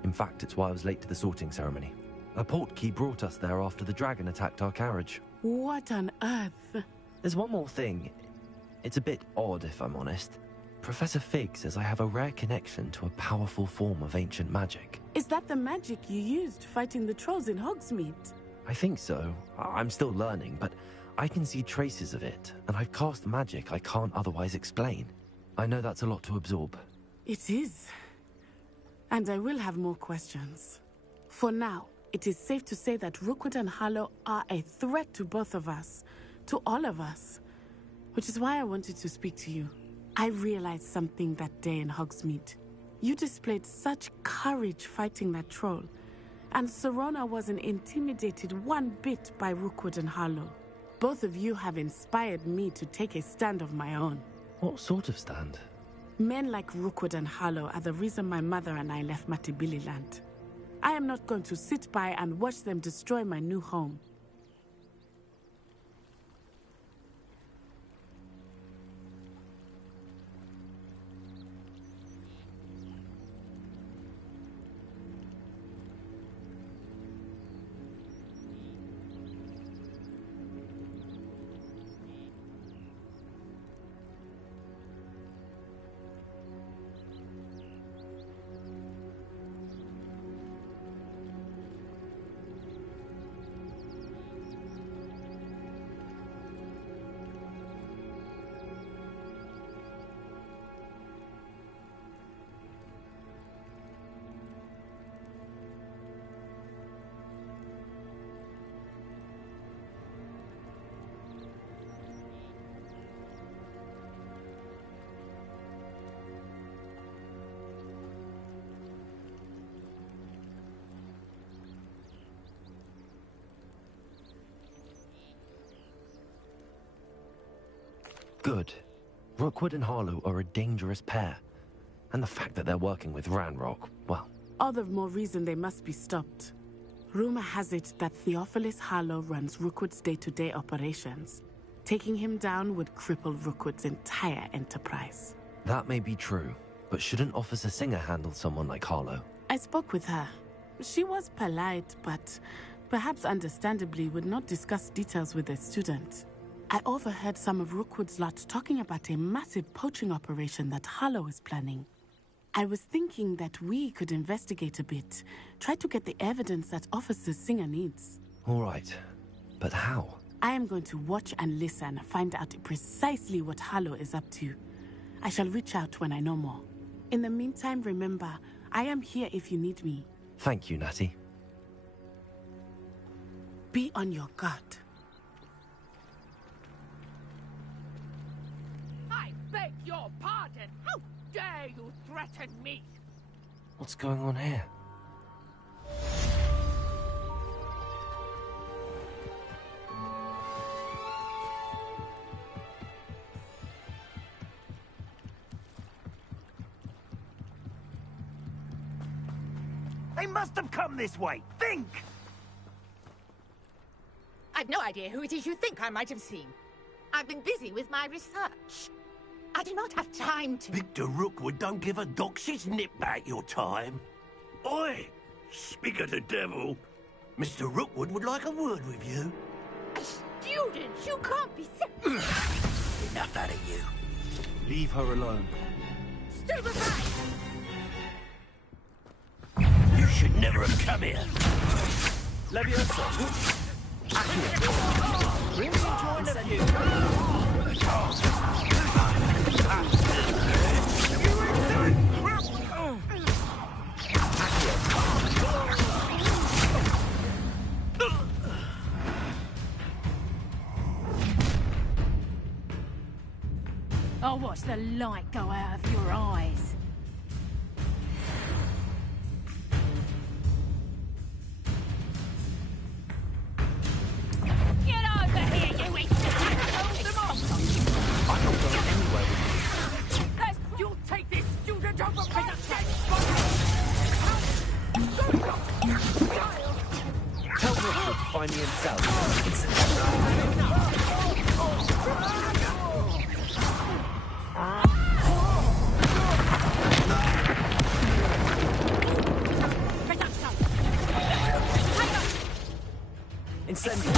In fact, it's why I was late to the sorting ceremony. A portkey brought us there after the dragon attacked our carriage. What on earth? There's one more thing. It's a bit odd, if I'm honest. Professor Fig says I have a rare connection to a powerful form of ancient magic. Is that the magic you used fighting the trolls in Hogsmeade? I think so. I'm still learning, but I can see traces of it, and I've cast magic I can't otherwise explain. I know that's a lot to absorb. It is. And I will have more questions. For now, it is safe to say that Rookwood and Harlow are a threat to both of us. To all of us. Which is why I wanted to speak to you. I realized something that day in Hogsmeade. You displayed such courage fighting that troll. And Serona wasn't intimidated one bit by Rookwood and Harlow. Both of you have inspired me to take a stand of my own. What sort of stand? Men like Rookwood and Harlow are the reason my mother and I left Matibili land. I am not going to sit by and watch them destroy my new home. Good. Rookwood and Harlow are a dangerous pair. And the fact that they're working with Ranrock, well... All the more reason they must be stopped. Rumor has it that Theophilus Harlow runs Rookwood's day-to-day operations. Taking him down would cripple Rookwood's entire enterprise. That may be true, but shouldn't Officer Singer handle someone like Harlow? I spoke with her. She was polite, but perhaps understandably would not discuss details with a student. I overheard some of Rookwood's lot talking about a massive poaching operation that Harlow is planning. I was thinking that we could investigate a bit, try to get the evidence that Officer Singer needs. All right, but how? I am going to watch and listen, find out precisely what Harlow is up to. I shall reach out when I know more. In the meantime, remember, I am here if you need me. Thank you, Natty. Be on your guard. I beg your pardon! How dare you threaten me? What's going on here? They must have come this way. Think! I've no idea who it is you think I might have seen. I've been busy with my research. I do not have time to... Victor Rookwood don't give a doxy's nip back your time. Oi! Speak of the devil. Mr. Rookwood would like a word with you. A student? You can't be Enough out of you. Leave her alone. Still behind! You should never have come here. Leviosa. Bring me join the view. I'll watch the light go out of your eyes. Get over here, you idiot! Hold them off! I'm not going anywhere with you. You'll take this student over my dead Tell Rookwood to find me himself. Incendio.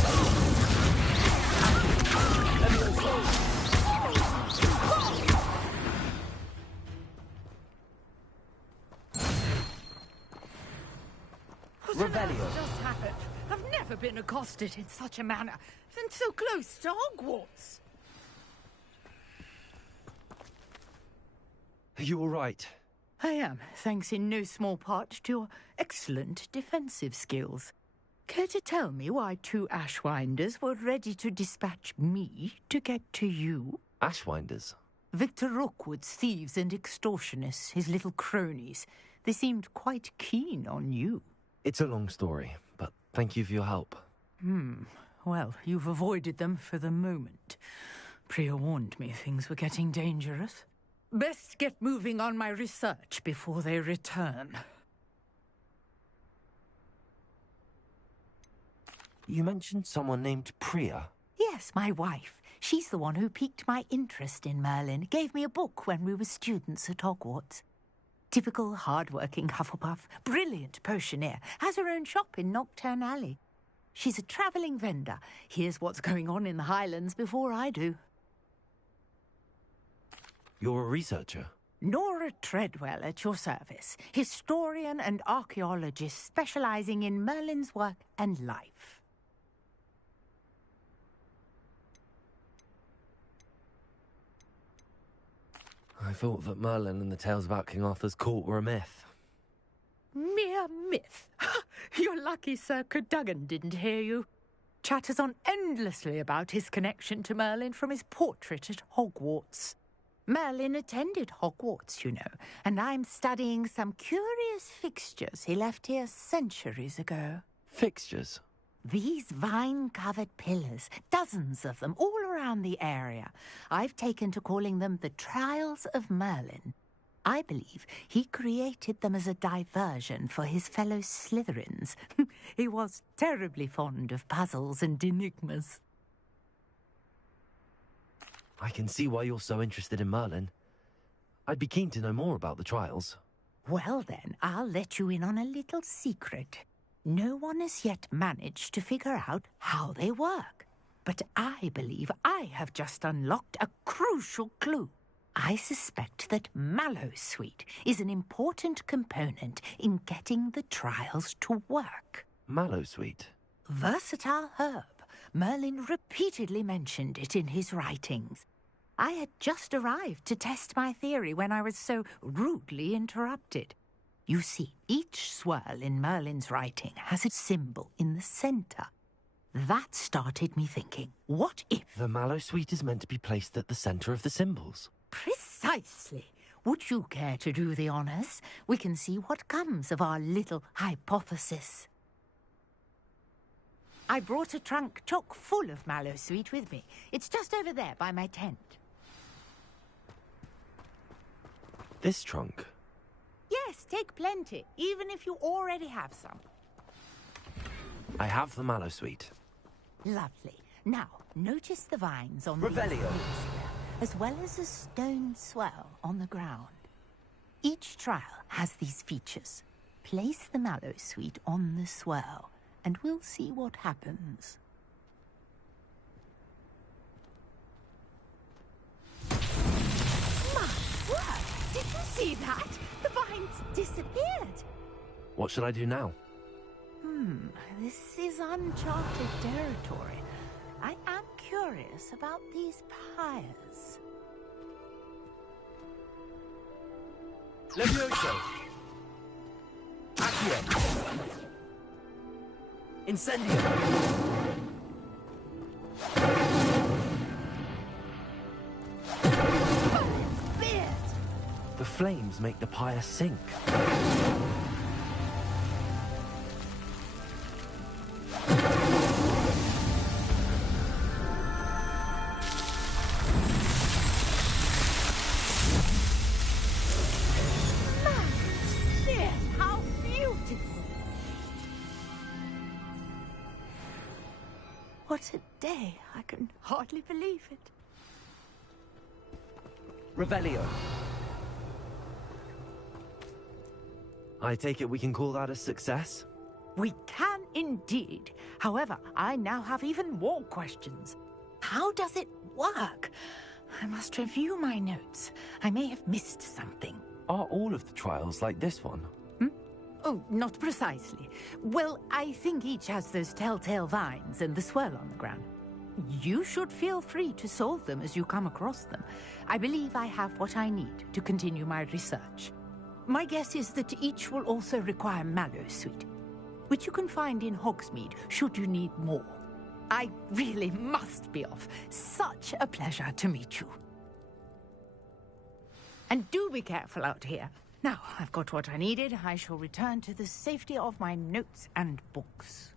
Revelio. Just happened. I've never been accosted in such a manner, and so close to Hogwarts. Are you all right? I am, thanks in no small part to your excellent defensive skills. Care to tell me why two Ashwinders were ready to dispatch me to get to you? Ashwinders? Victor Rookwood's thieves and extortionists, his little cronies. They seemed quite keen on you. It's a long story, but thank you for your help. Well, you've avoided them for the moment. Priya warned me things were getting dangerous. Best get moving on my research before they return. You mentioned someone named Priya. Yes, my wife. She's the one who piqued my interest in Merlin. Gave me a book when we were students at Hogwarts. Typical hard-working Hufflepuff, brilliant potioneer, has her own shop in Nocturne Alley. She's a travelling vendor. Hears what's going on in the Highlands before I do. You're a researcher? Nora Treadwell at your service. Historian and archaeologist specialising in Merlin's work and life. I thought that Merlin and the tales about King Arthur's court were a myth. Mere myth. You're lucky Sir Cadogan didn't hear you. Chatters on endlessly about his connection to Merlin from his portrait at Hogwarts. Merlin attended Hogwarts, you know, and I'm studying some curious fixtures he left here centuries ago. Fixtures? These vine-covered pillars, dozens of them, all around the area. I've taken to calling them the Trials of Merlin. I believe he created them as a diversion for his fellow Slytherins. He was terribly fond of puzzles and enigmas. I can see why you're so interested in Merlin. I'd be keen to know more about the trials. Well then, I'll let you in on a little secret. No one has yet managed to figure out how they work. But I believe I have just unlocked a crucial clue. I suspect that Mallowsweet is an important component in getting the trials to work. Mallowsweet? Versatile herb. Merlin repeatedly mentioned it in his writings. I had just arrived to test my theory when I was so rudely interrupted. You see, each swirl in Merlin's writing has a symbol in the centre. That started me thinking, what if... The Mallowsweet is meant to be placed at the centre of the symbols. Precisely. Would you care to do the honours? We can see what comes of our little hypothesis. I brought a trunk chock full of Mallowsweet with me. It's just over there by my tent. This trunk? Yes, take plenty, even if you already have some. I have the Mallowsweet. Lovely. Now, notice the vines on Revelio. the leaves here, as well as a stone swell on the ground. Each trial has these features. Place the Mallowsweet on the swell, and we'll see what happens. My word! Did you see that? The vines disappeared. What should I do now? This is uncharted territory. I am curious about these pyres. Levioso! Accio! Incendio! The flames make the pyre sink. How beautiful! What a day. I can hardly believe it. Revelio. I take it we can call that a success? We can indeed. However, I now have even more questions. How does it work? I must review my notes. I may have missed something. Are all of the trials like this one? Oh, not precisely. Well, I think each has those telltale vines and the swirl on the ground. You should feel free to solve them as you come across them. I believe I have what I need to continue my research. My guess is that each will also require Mallowsweet, which you can find in Hogsmeade should you need more. I really must be off. Such a pleasure to meet you. And do be careful out here. Now, I've got what I needed. I shall return to the safety of my notes and books.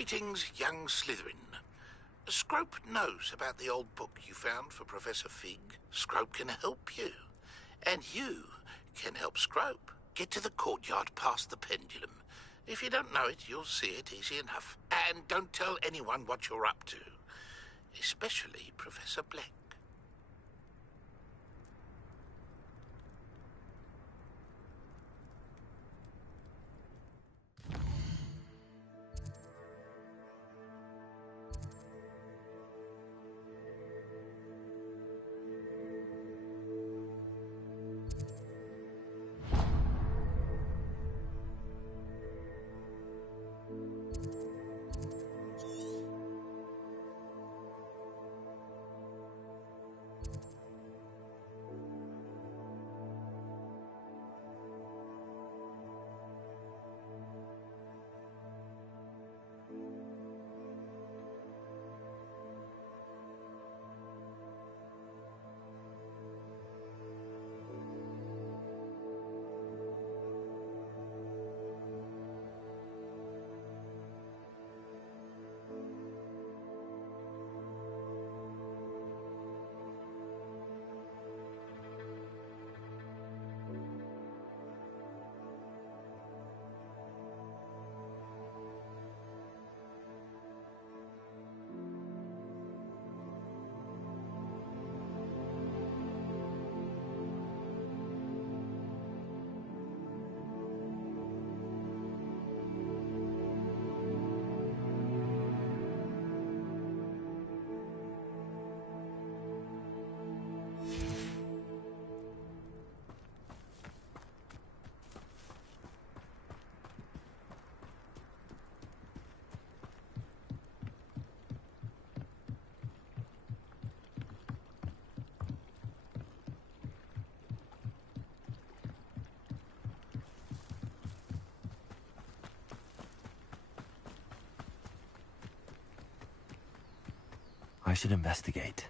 Greetings, young Slytherin. Scrope knows about the old book you found for Professor Fig. Scrope can help you. And you can help Scrope. Get to the courtyard past the pendulum. If you don't know it, you'll see it easy enough. And don't tell anyone what you're up to. Especially Professor Black. I should investigate.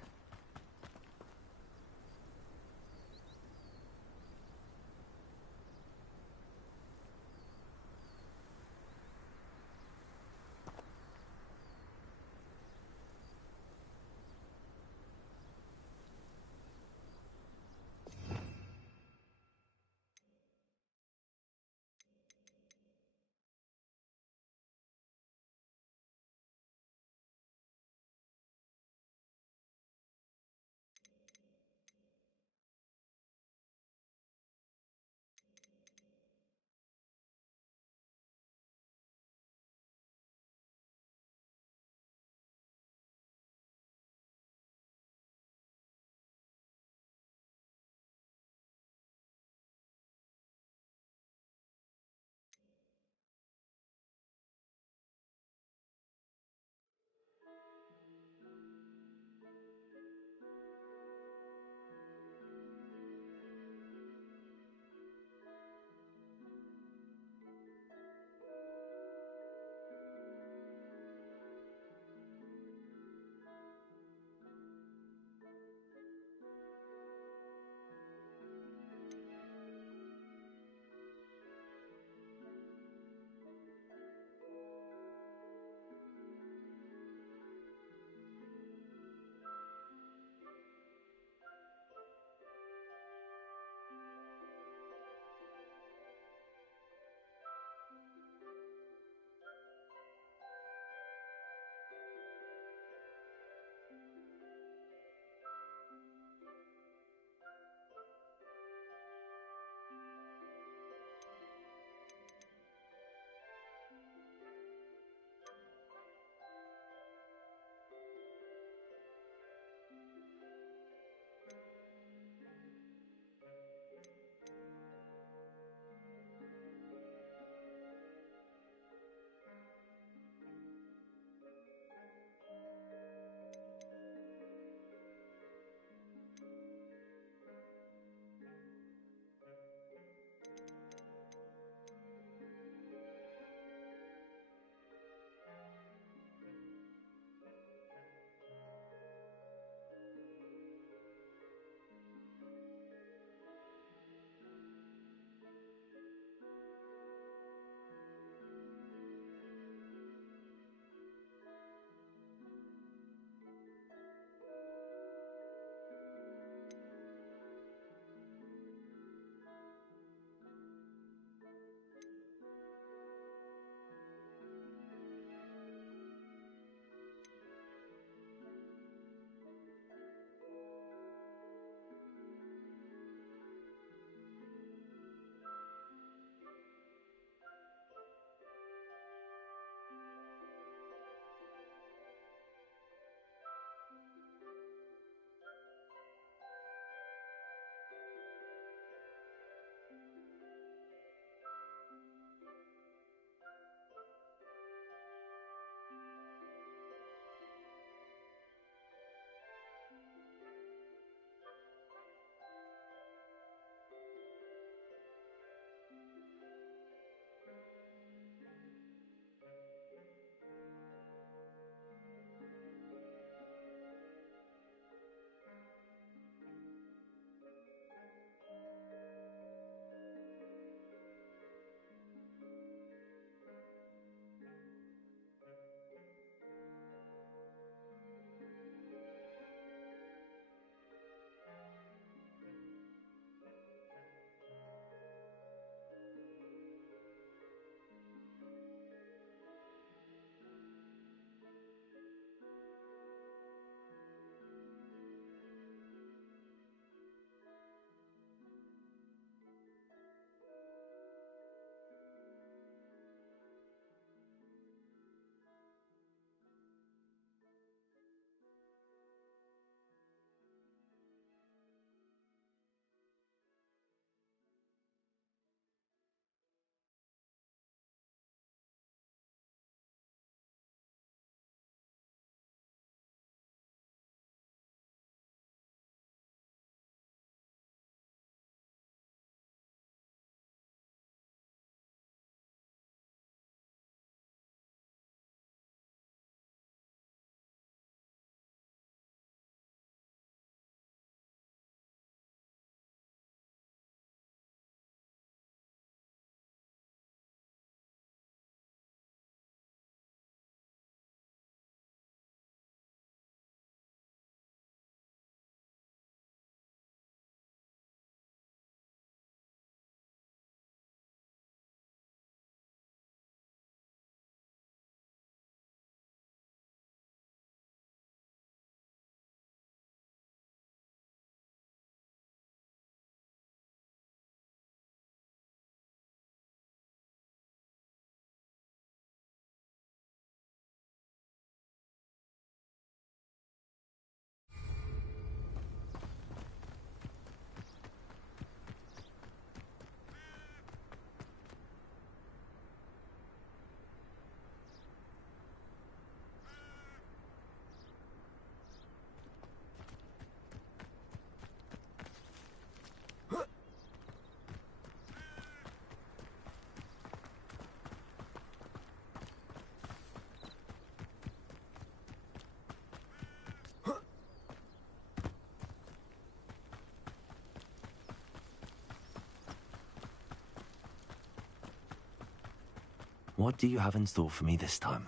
What do you have in store for me this time?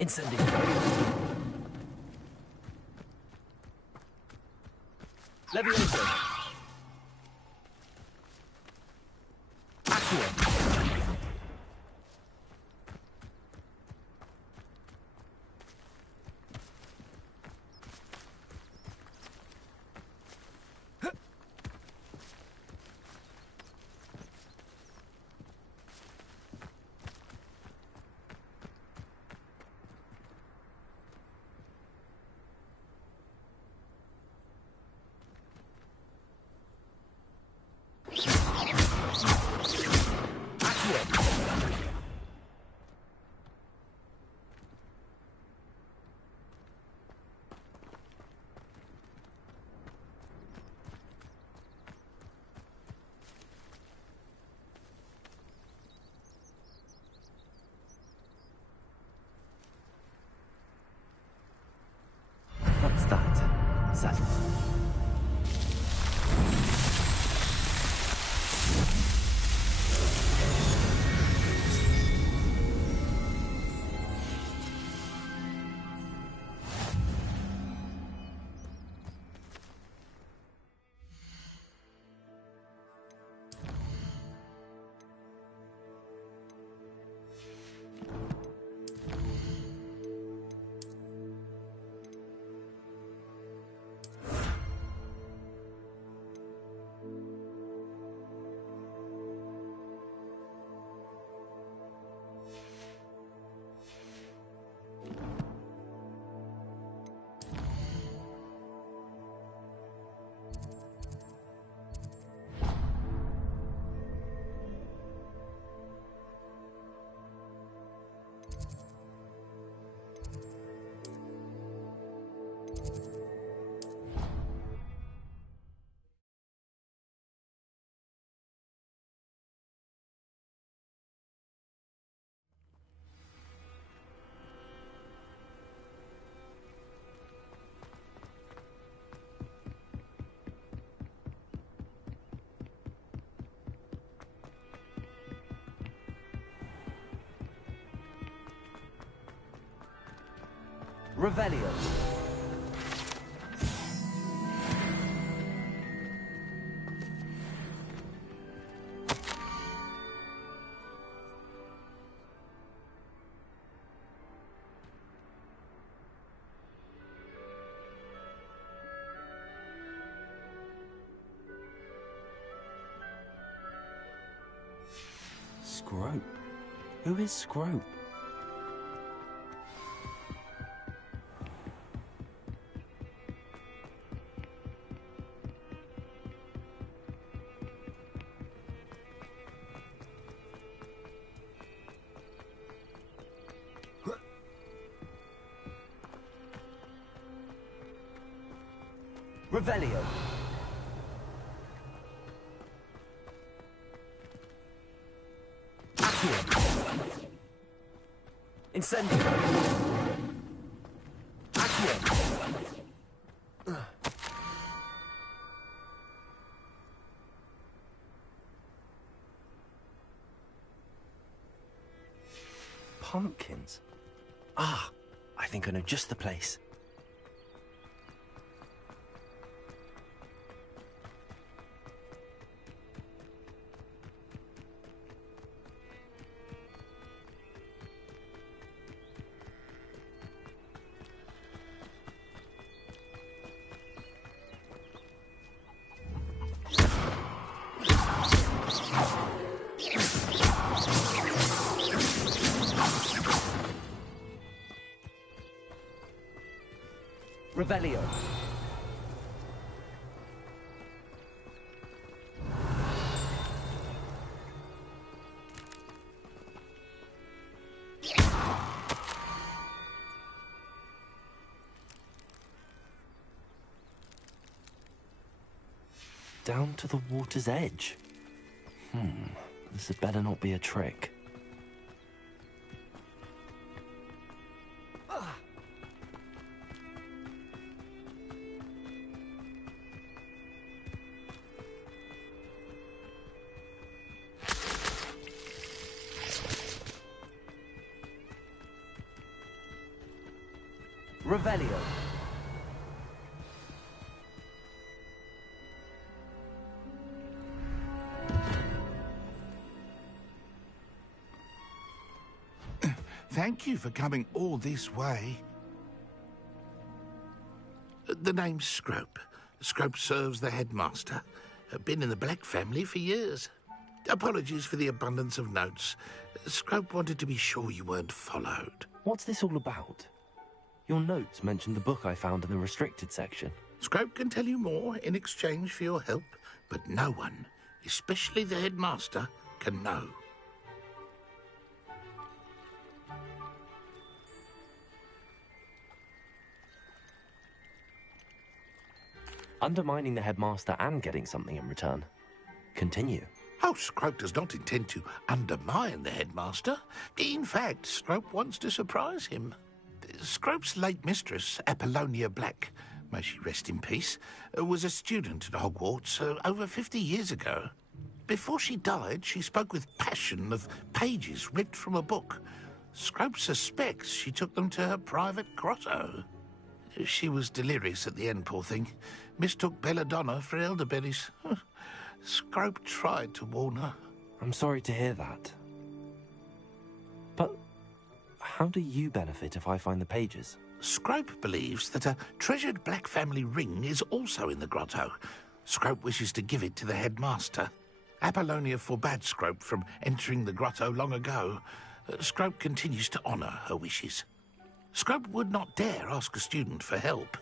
Incendio. Levioso. Accio. What's that? Is that... Revelio. Scrope? Who is Scrope? Revelio. Accio. Incendio. Accio. Pumpkins? Ah, I think I know just the place. Revelio. Down to the water's edge. This had better not be a trick. Revelio. Thank you for coming all this way. The name's Scrope. Scrope serves the headmaster. Been in the Black family for years. Apologies for the abundance of notes. Scrope wanted to be sure you weren't followed. What's this all about? Your notes mentioned the book I found in the restricted section. Scrope can tell you more in exchange for your help, but no one, especially the headmaster, can know. Undermining the headmaster and getting something in return. Continue. Oh, Scrope does not intend to undermine the headmaster. In fact, Scrope wants to surprise him. Scrope's late mistress, Apollonia Black, may she rest in peace, was a student at Hogwarts over 50 years ago. Before she died, she spoke with passion of pages ripped from a book. Scrope suspects she took them to her private grotto. She was delirious at the end, poor thing. Mistook belladonna for elderberries. Scrope tried to warn her. I'm sorry to hear that. But how do you benefit if I find the pages? Scrope believes that a treasured Black family ring is also in the grotto. Scrope wishes to give it to the headmaster. Apollonia forbade Scrope from entering the grotto long ago. Scrope continues to honour her wishes. Scrope would not dare ask a student for help,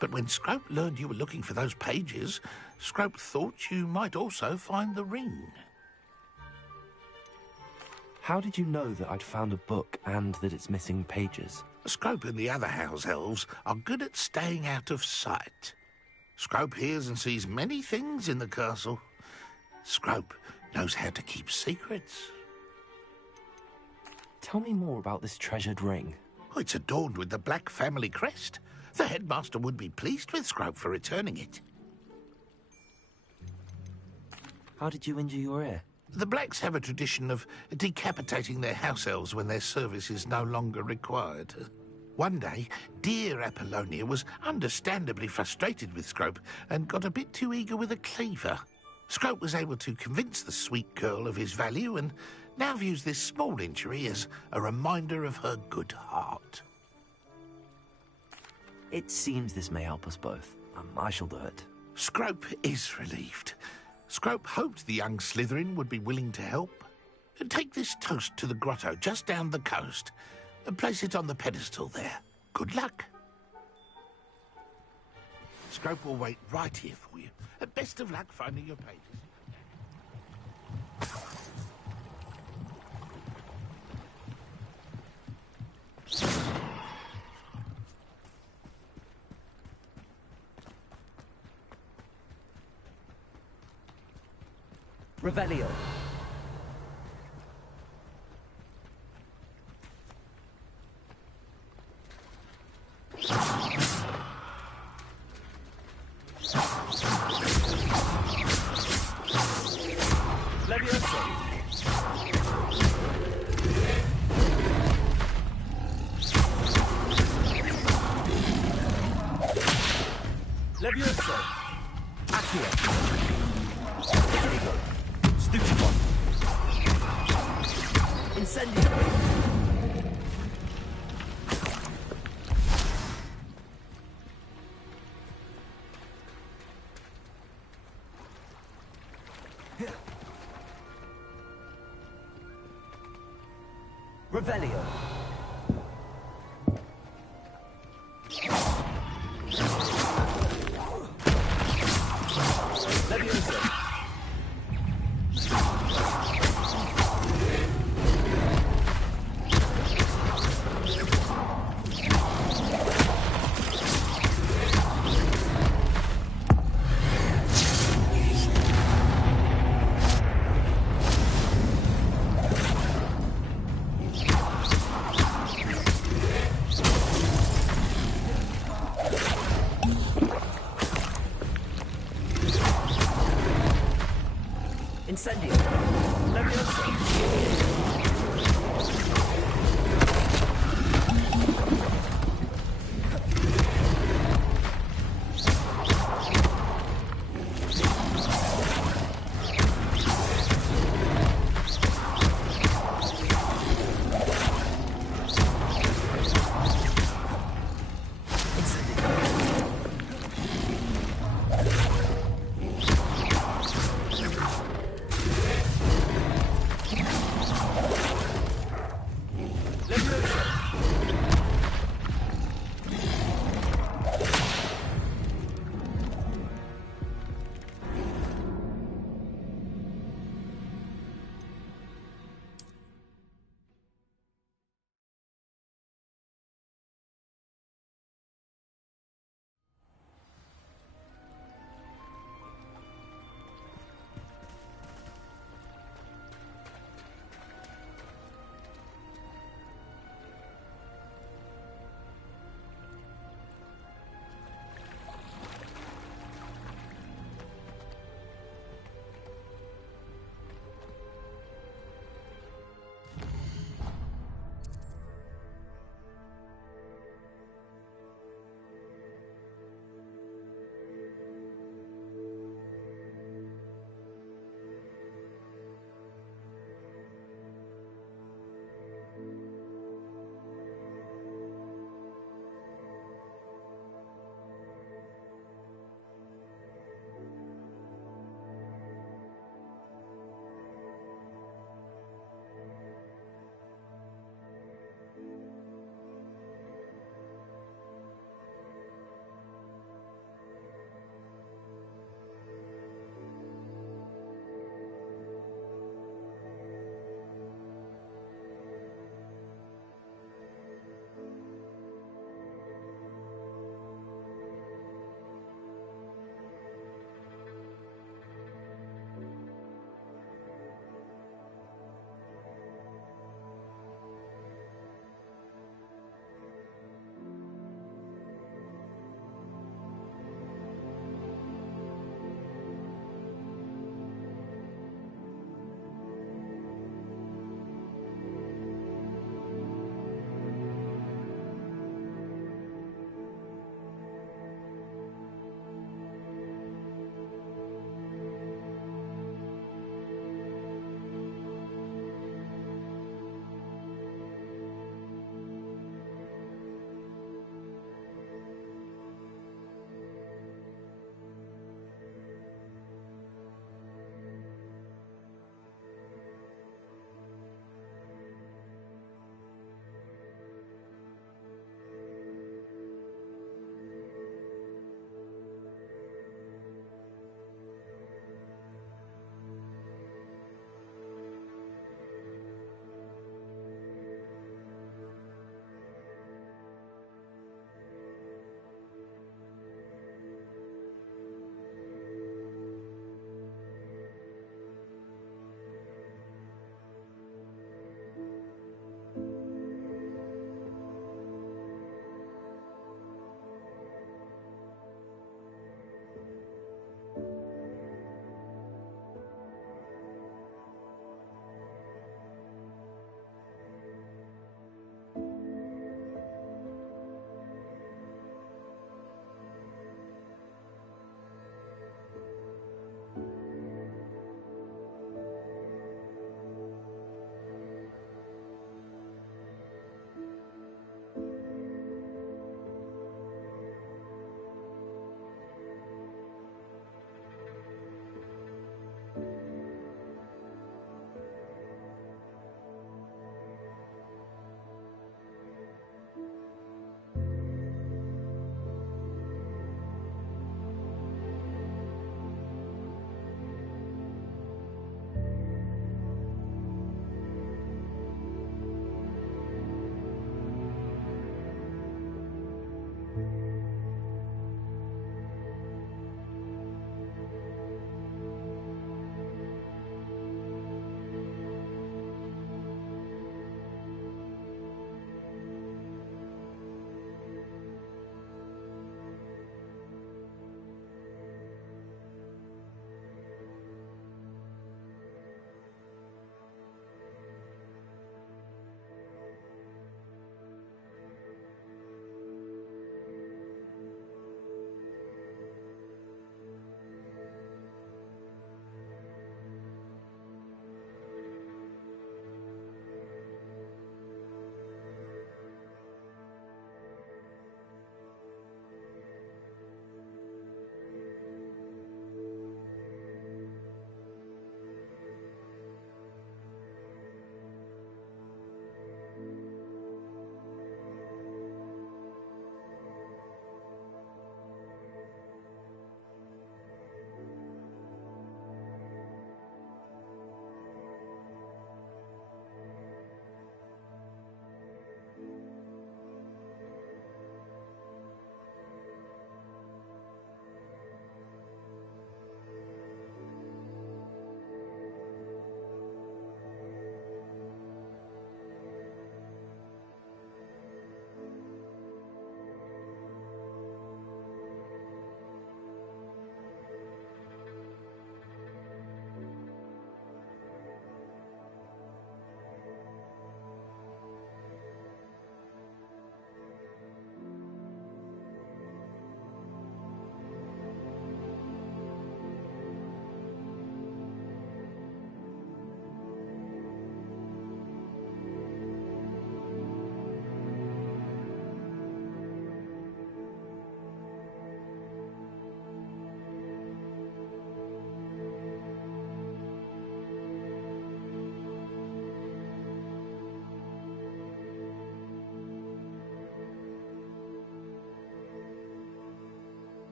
but when Scrope learned you were looking for those pages, Scrope thought you might also find the ring. How did you know that I'd found a book and that it's missing pages? Scrope and the other house elves are good at staying out of sight. Scrope hears and sees many things in the castle. Scrope knows how to keep secrets. Tell me more about this treasured ring. Oh, it's adorned with the Black family crest. The headmaster would be pleased with Scrope for returning it. How did you injure your ear? The Blacks have a tradition of decapitating their house elves when their service is no longer required. One day, dear Apollonia was understandably frustrated with Scrope and got a bit too eager with a cleaver. Scrope was able to convince the sweet girl of his value and now views this small injury as a reminder of her good heart. It seems this may help us both. I shall do it. Scrope is relieved. Scrope hoped the young Slytherin would be willing to help. Take this toast to the grotto just down the coast and place it on the pedestal there. Good luck. Scrope will wait right here for you. Best of luck finding your pages. Revelio. Levioso. Levioso. Accio. Stupefy. Incendio. Revelio. Levioso. Incendio. Levioso.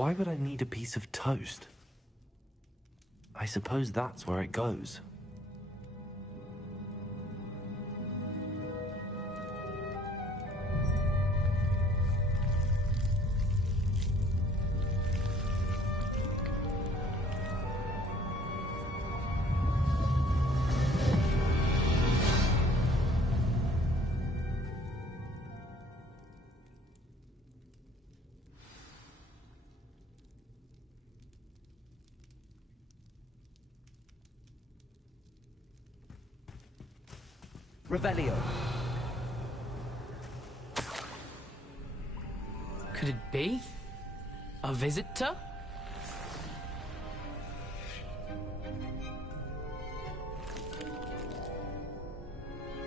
Why would I need a piece of toast? I suppose that's where it goes. Revelio. Could it be? A visitor?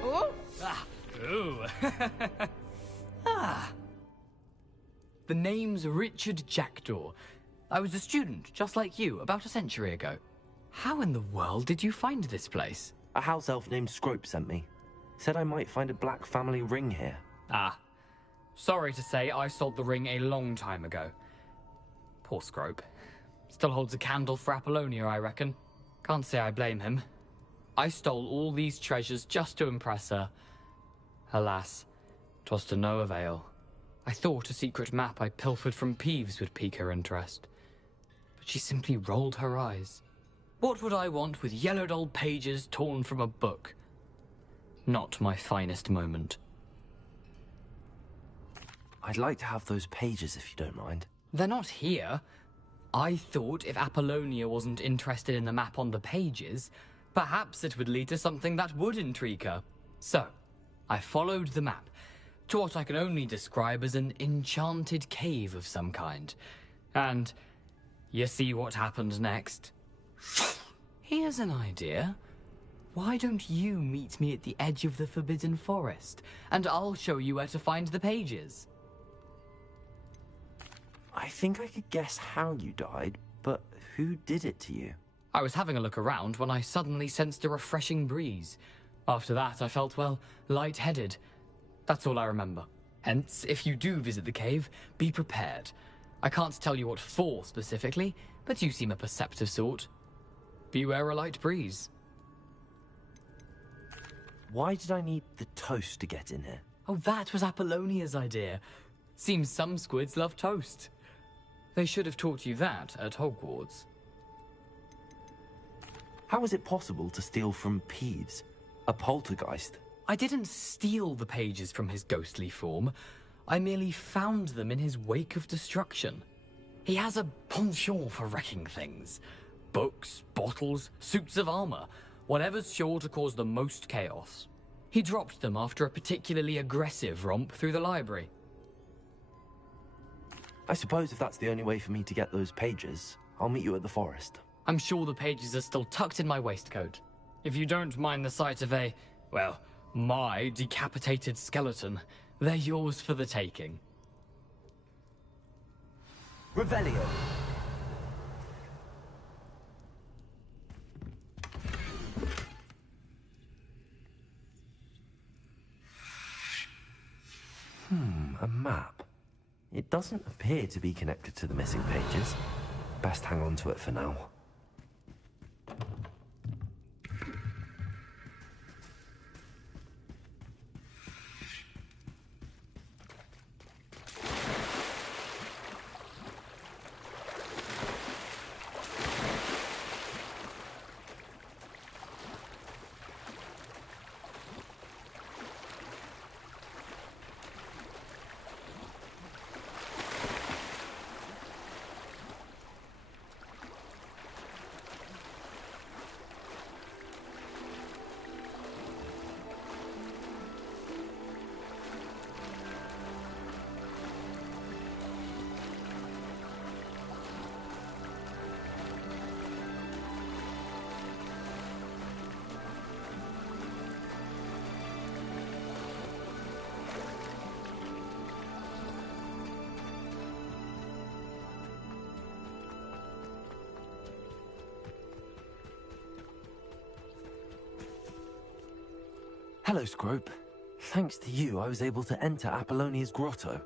Oh! Ah! Ooh! Ah! The name's Richard Jackdaw. I was a student, just like you, about a century ago. How in the world did you find this place? A house elf named Scrope sent me. Said I might find a black family ring here. Ah. Sorry to say, I sold the ring a long time ago. Poor Scrope. Still holds a candle for Apollonia, I reckon. Can't say I blame him. I stole all these treasures just to impress her. Alas, 'twas to no avail. I thought a secret map I pilfered from Peeves would pique her interest. But she simply rolled her eyes. What would I want with yellowed old pages torn from a book? Not my finest moment. I'd like to have those pages if you don't mind. They're not here. I thought if Apollonia wasn't interested in the map on the pages, perhaps it would lead to something that would intrigue her. So, I followed the map to what I can only describe as an enchanted cave of some kind. And you see what happened next? Here's an idea. Why don't you meet me at the edge of the Forbidden Forest, and I'll show you where to find the pages? I think I could guess how you died, but who did it to you? I was having a look around when I suddenly sensed a refreshing breeze. After that, I felt, well, lightheaded. That's all I remember. Hence, if you do visit the cave, be prepared. I can't tell you what for specifically, but you seem a perceptive sort. Beware a light breeze. Why did I need the toast to get in here? Oh, that was Apollonia's idea. Seems some squids love toast. They should have taught you that at Hogwarts. How is it possible to steal from Peeves, a poltergeist? I didn't steal the pages from his ghostly form. I merely found them in his wake of destruction. He has a penchant for wrecking things. Books, bottles, suits of armor, whatever's sure to cause the most chaos. He dropped them after a particularly aggressive romp through the library. I suppose if that's the only way for me to get those pages, I'll meet you at the forest. I'm sure the pages are still tucked in my waistcoat. If you don't mind the sight of a, well, my decapitated skeleton, they're yours for the taking. Revelio. A map. It doesn't appear to be connected to the missing pages. Best hang on to it for now. Hello, Scrope. Thanks to you, I was able to enter Apollonia's grotto.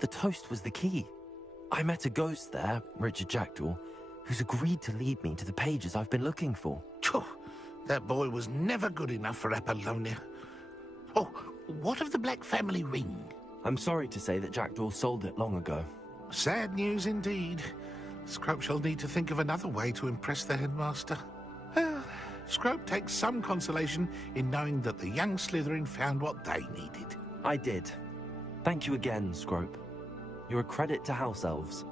The toast was the key. I met a ghost there, Richard Jackdaw, who's agreed to lead me to the pages I've been looking for. That boy was never good enough for Apollonia. Oh, what of the Black family ring? I'm sorry to say that Jackdaw sold it long ago. Sad news indeed. Scrope shall need to think of another way to impress the headmaster. Well, Scrope takes some consolation in knowing that the young Slytherin found what they needed. I did. Thank you again, Scrope. You're a credit to House Elves.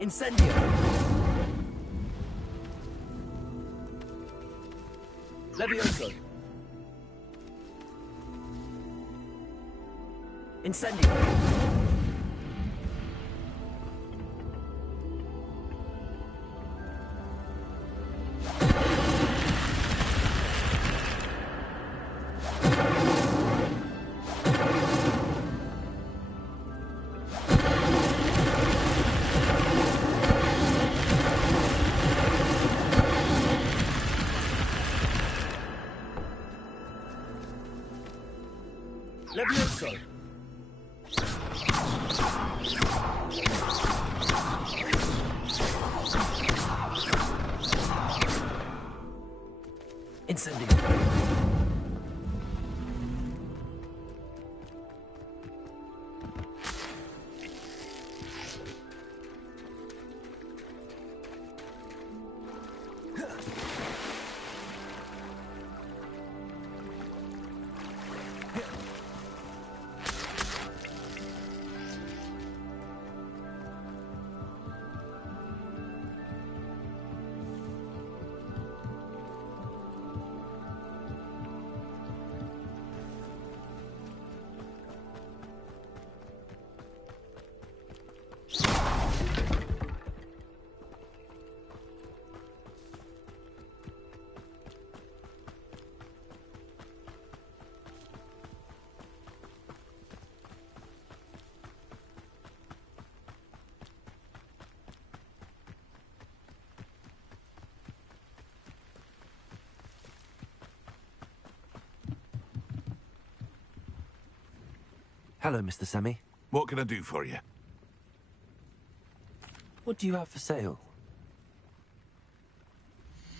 Incendio. Levioso. Incendio. Levioso. Incendio. Hello, Mr. Semi. What can I do for you? What do you have for sale?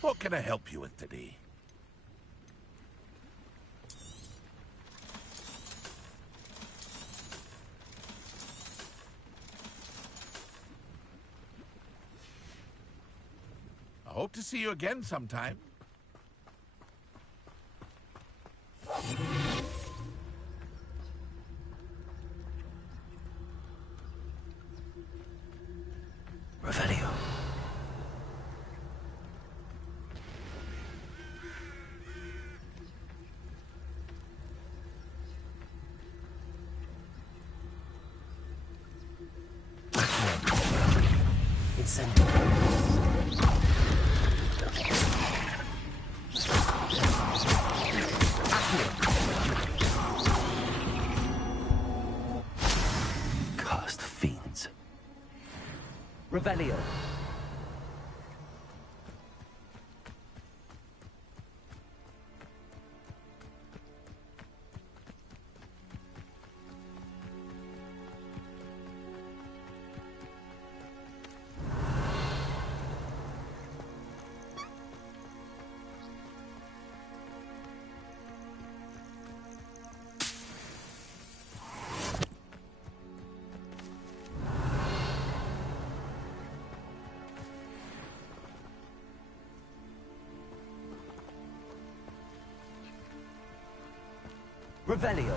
What can I help you with today? I hope to see you again sometime. Revelio. Incendio. Cursed fiends. Revelio. Revelio.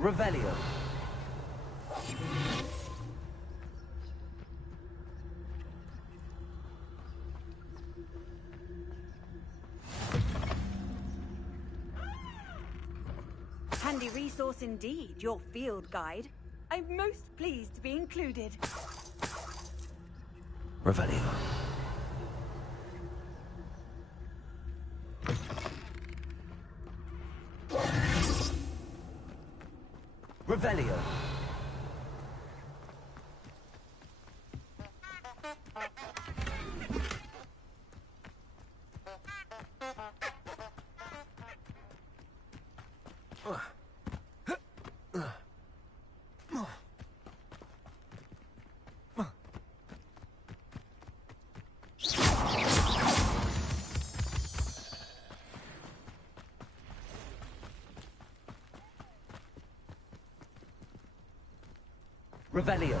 Revelio. handy resource indeed, your field guide. I'm most pleased to be included. Revelio. Revelio. Revelio.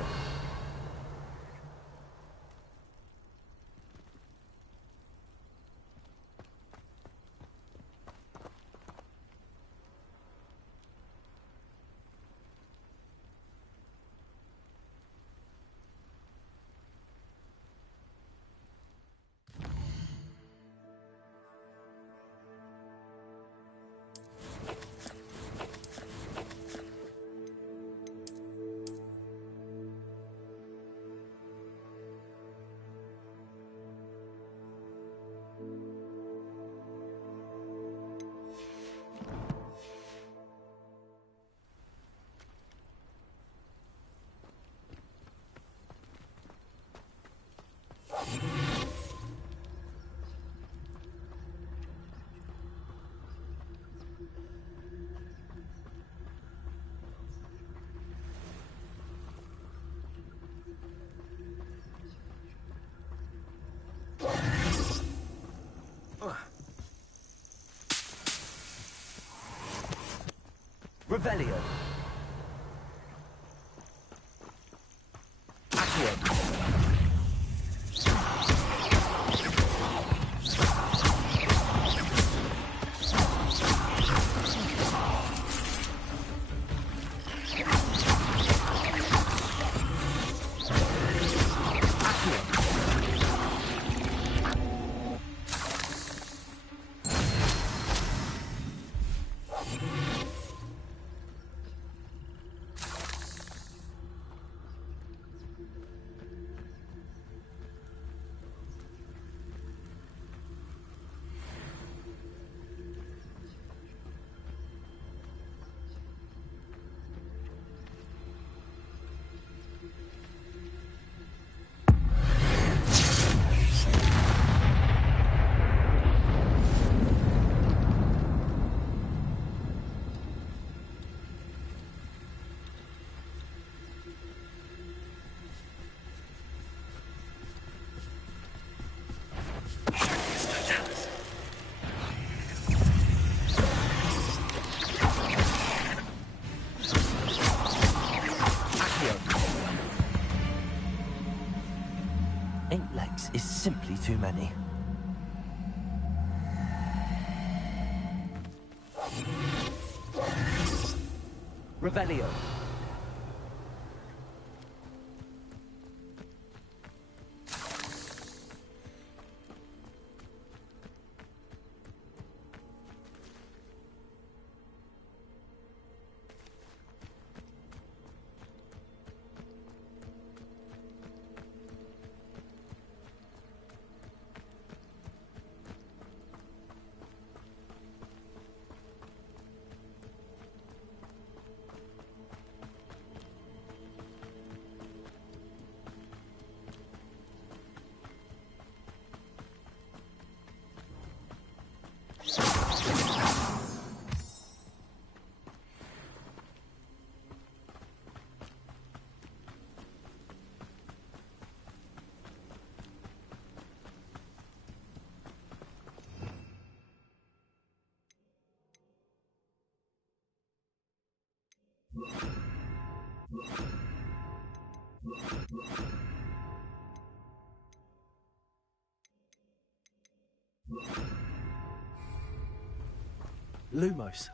Revelio. Accio. Is simply too many. Revelio. Lumos.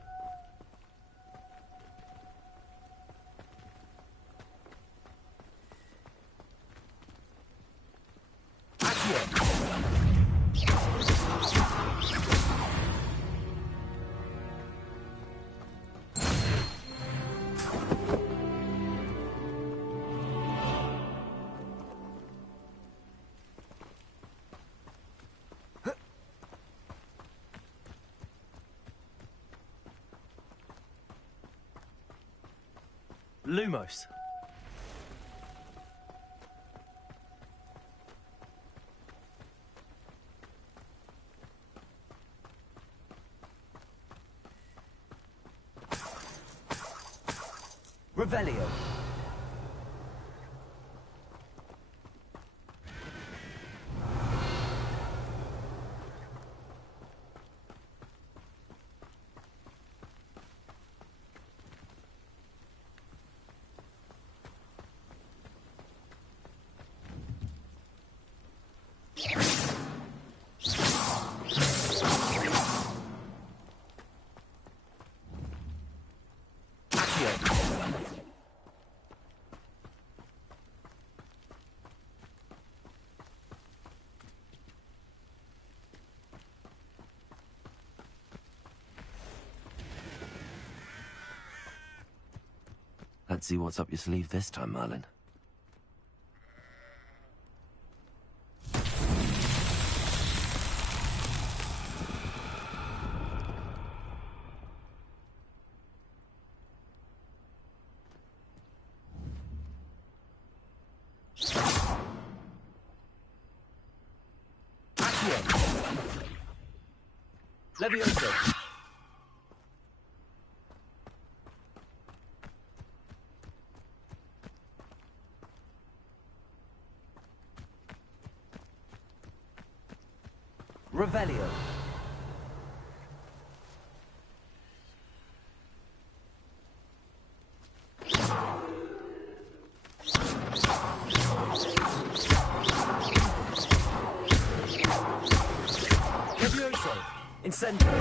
Lumos. Revelio. Let's see what's up your sleeve this time, Merlin. Levioso. Revelio. Levioso. Incendio.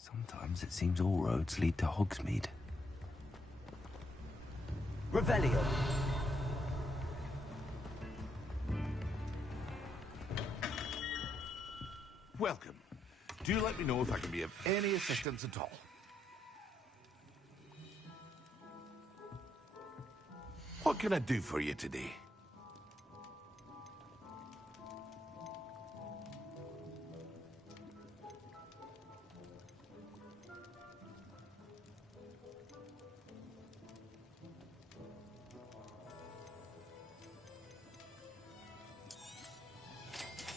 Sometimes it seems all roads lead to Hogsmeade. Revelio. Welcome. Do let me know if I can be of any assistance at all. What can I do for you today?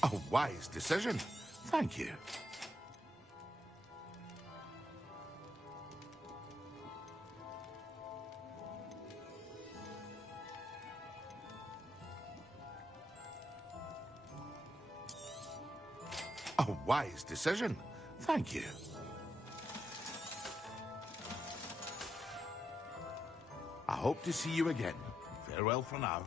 A wise decision. Thank you. A wise decision. Thank you. I hope to see you again. Farewell for now.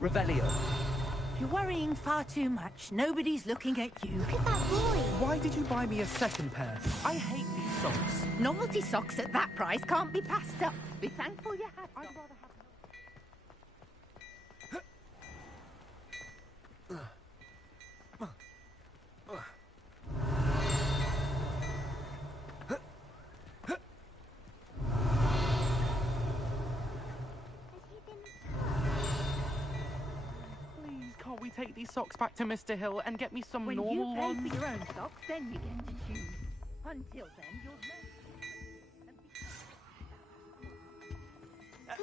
Revelio. You're worrying far too much. Nobody's looking at you. Look at that boy. Why did you buy me a second pair? I hate these socks. Novelty socks at that price can't be passed up. Be thankful you have them. Please, can't we take these socks back to Mr. Hill and get me some When normal you pay ones? for your own socks, then you get to choose. Until then, you'll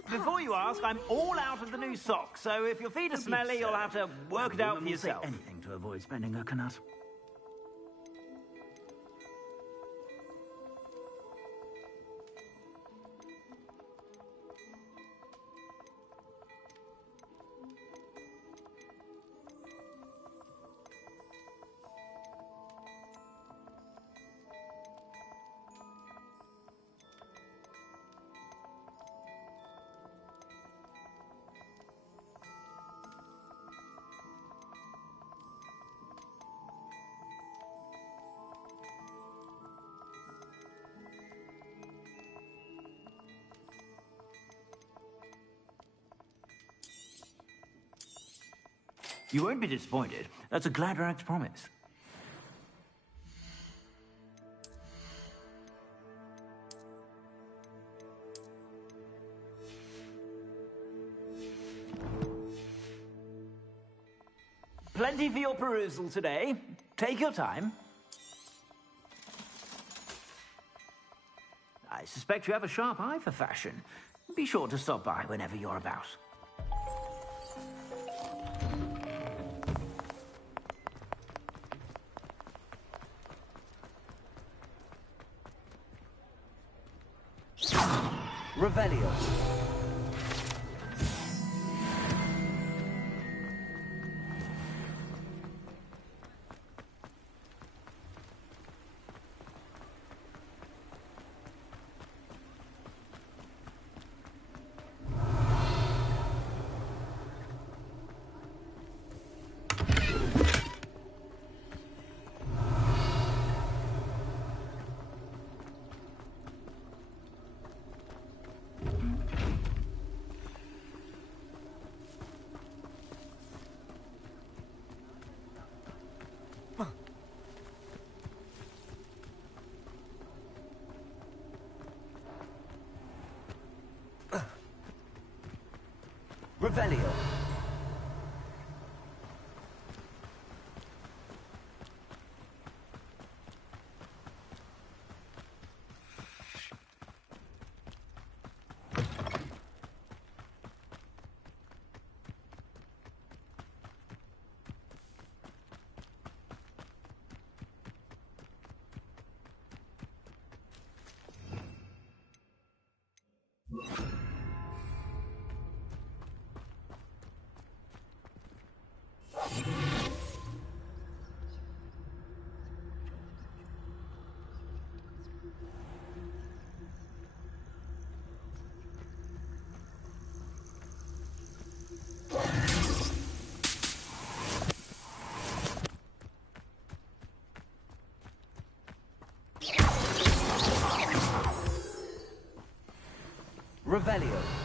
Before you ask, I'm all out of the new socks, so if your feet are smelly, you'll have to work it out for yourself. Anything to avoid spending a canut. You won't be disappointed. That's a Gladrax promise. Plenty for your perusal today. Take your time. I suspect you have a sharp eye for fashion. Be sure to stop by whenever you're about. Revelio. Revelio. Revelio.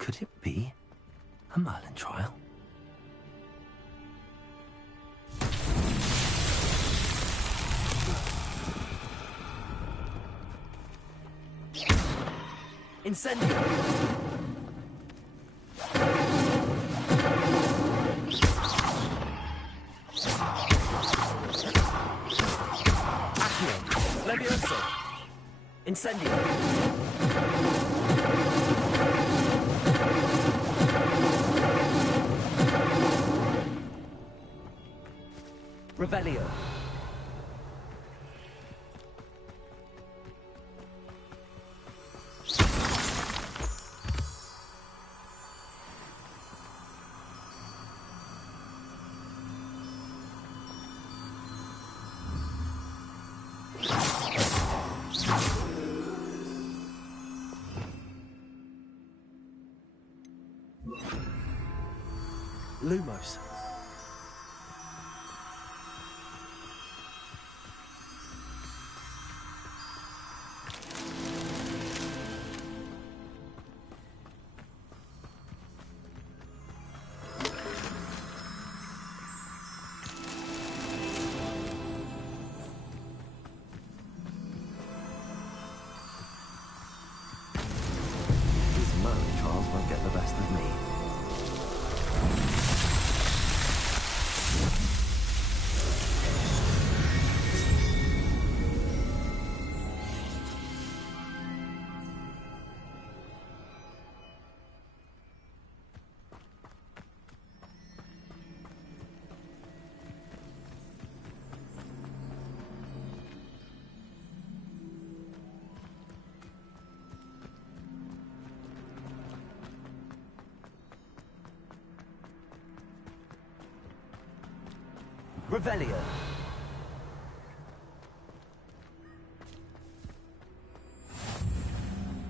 Could it be a Merlin trial? Incendio! Accio! Levioso! Incendio! Revelio! Lumos. These Merlin trials won't get the best of me. Revelio.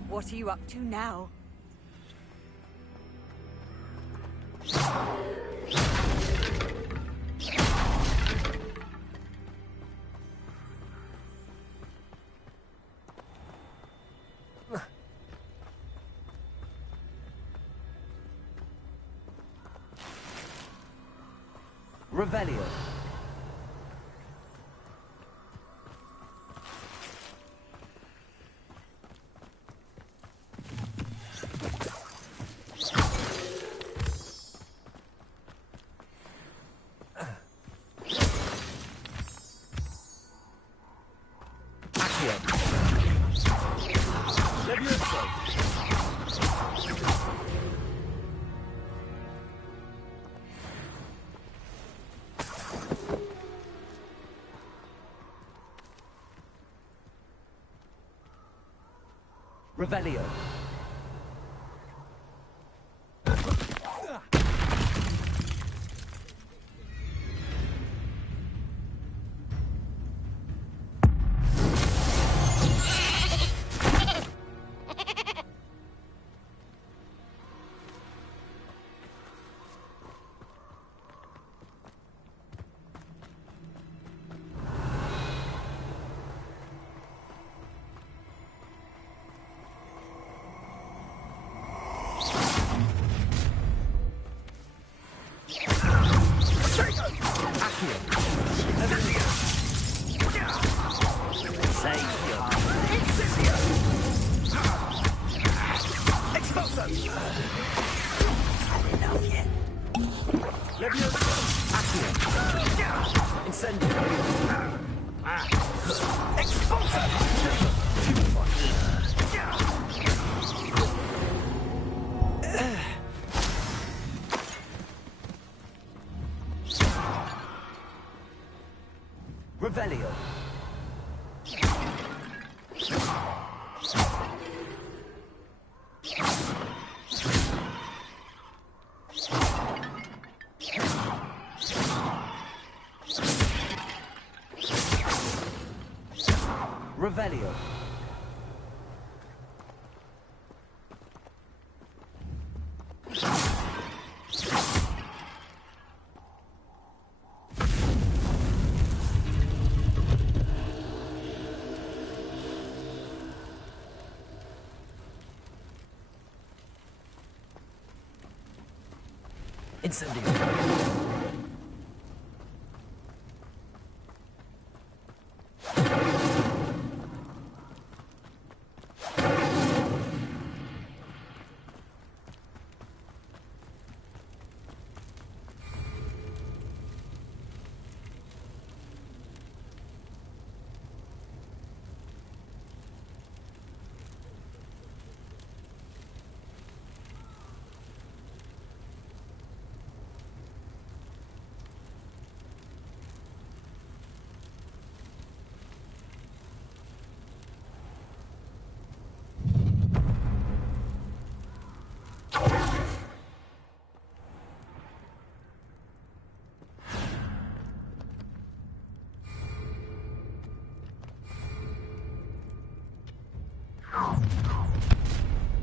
What are you up to now? Revelio. Revelio. Revelio. Revelio. Incendio.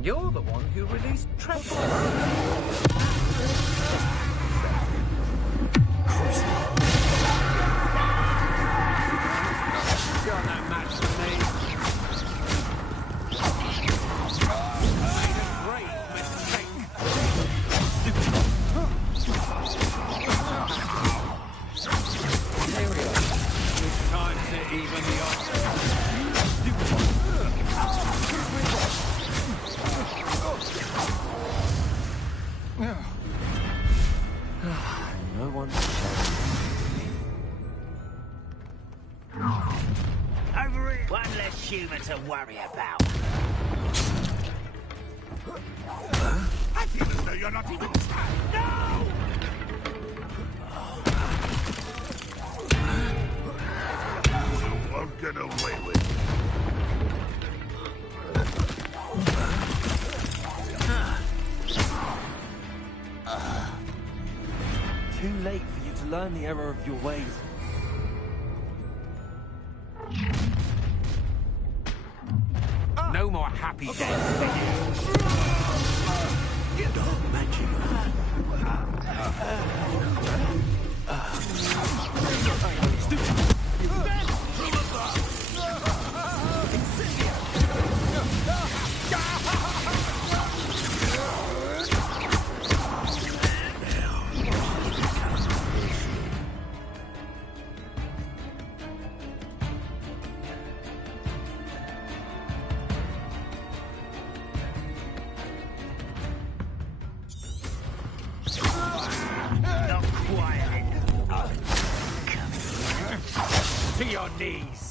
You're the one who released Trevor. You're no match for me. Made a great mistake. It's time to even the odds. No one's Over here. One less human to worry about. I feel as though you're not even trying. No! You won't get away with it. too late for you to learn the error of your ways. No more happy days for you. Dark magic. To your knees.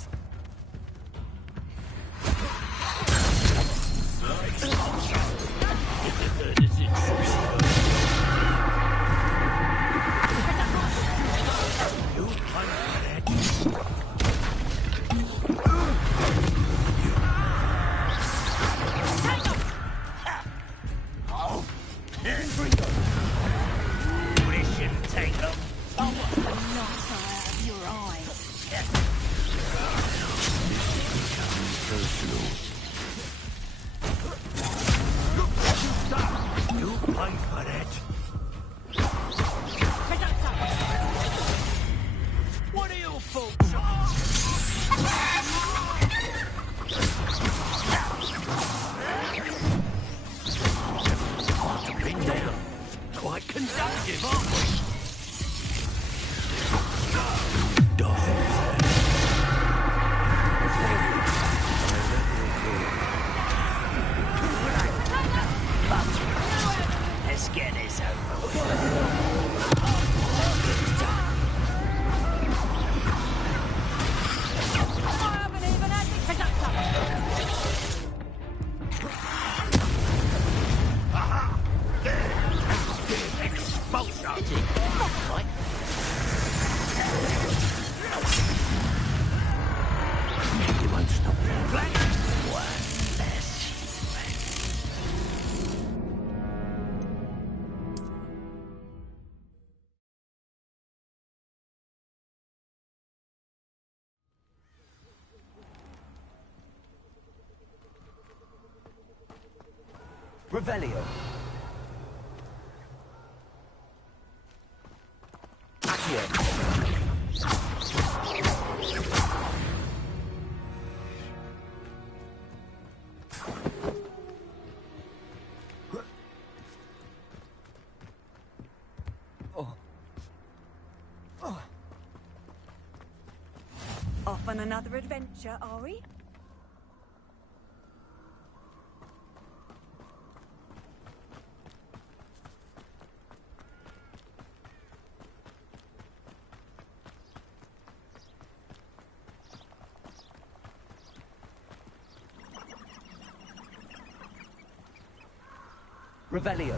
Revelio. Accio. Off on another adventure, are we? Revelio.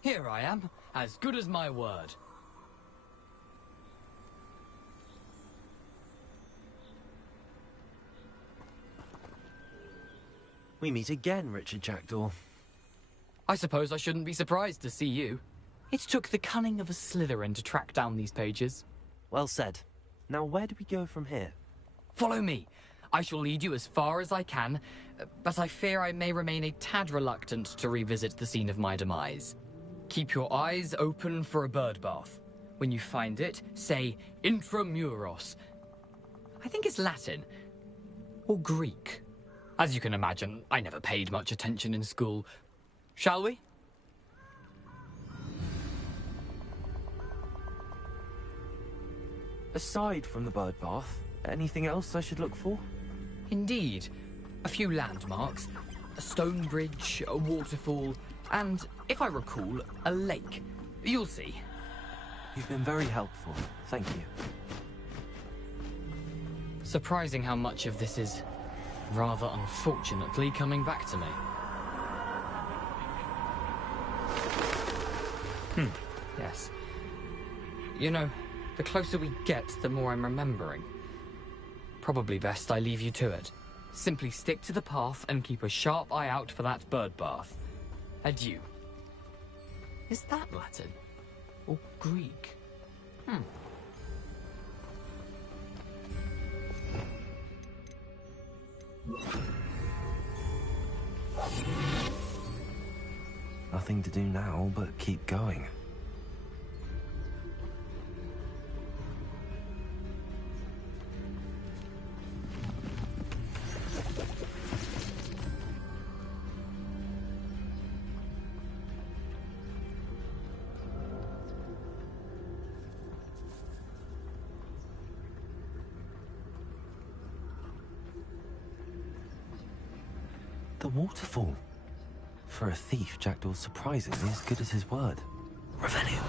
Here I am, as good as my word. We meet again, Richard Jackdaw. I suppose I shouldn't be surprised to see you. It took the cunning of a Slytherin to track down these pages. Well said. Now where do we go from here? Follow me. I shall lead you as far as I can, but I fear I may remain a tad reluctant to revisit the scene of my demise. Keep your eyes open for a bird bath. When you find it, say intramuros. I think it's Latin. Or Greek. As you can imagine, I never paid much attention in school. Shall we? Aside from the bird bath, anything else I should look for? Indeed. A few landmarks. A stone bridge, a waterfall, and, if I recall, a lake. You'll see. You've been very helpful. Thank you. Surprising how much of this is, rather unfortunately, coming back to me. Yes. You know, the closer we get, the more I'm remembering. Probably best I leave you to it. Simply stick to the path and keep a sharp eye out for that bird bath. Adieu. Is that Latin? Or Greek? Nothing to do now but keep going. The waterfall. For a thief, Jackdaw's surprisingly as good as his word. Revelio.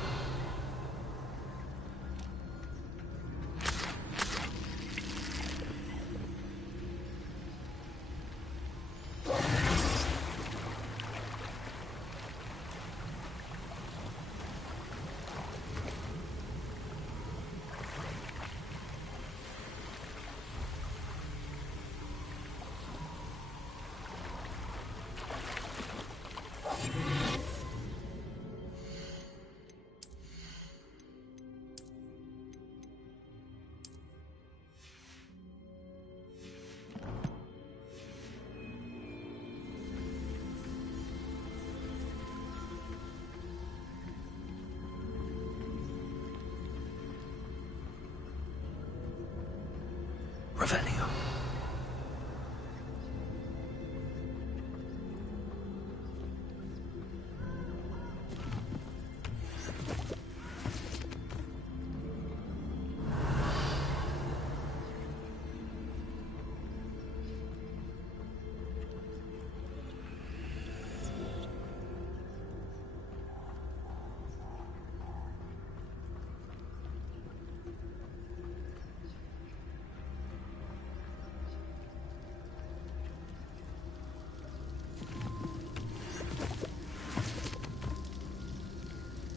Revelio.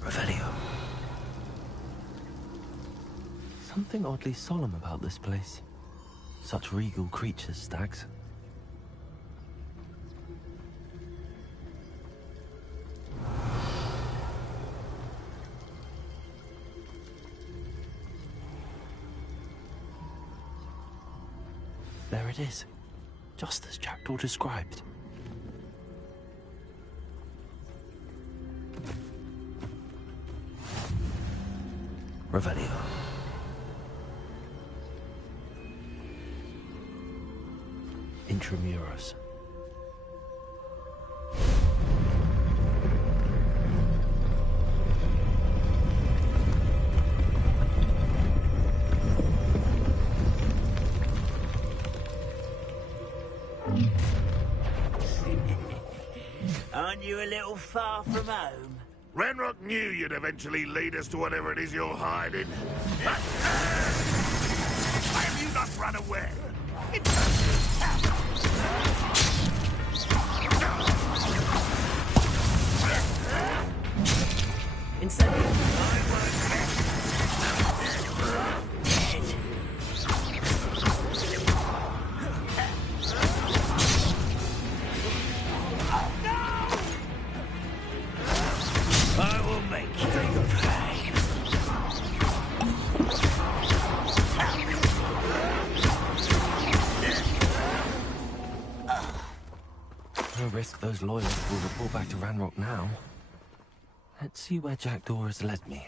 Revelio. Something oddly solemn about this place. Such regal creatures, stags. There it is, just as Jackdaw described. Revelio. Intramuros. Aren't you a little far from home? Ranrock knew you'd eventually lead us to whatever it is you're hiding. Why have you not run away? I will make you pay. No risk those loyalists will report back to Ranrock now. Let's see where Jackdaw has led me.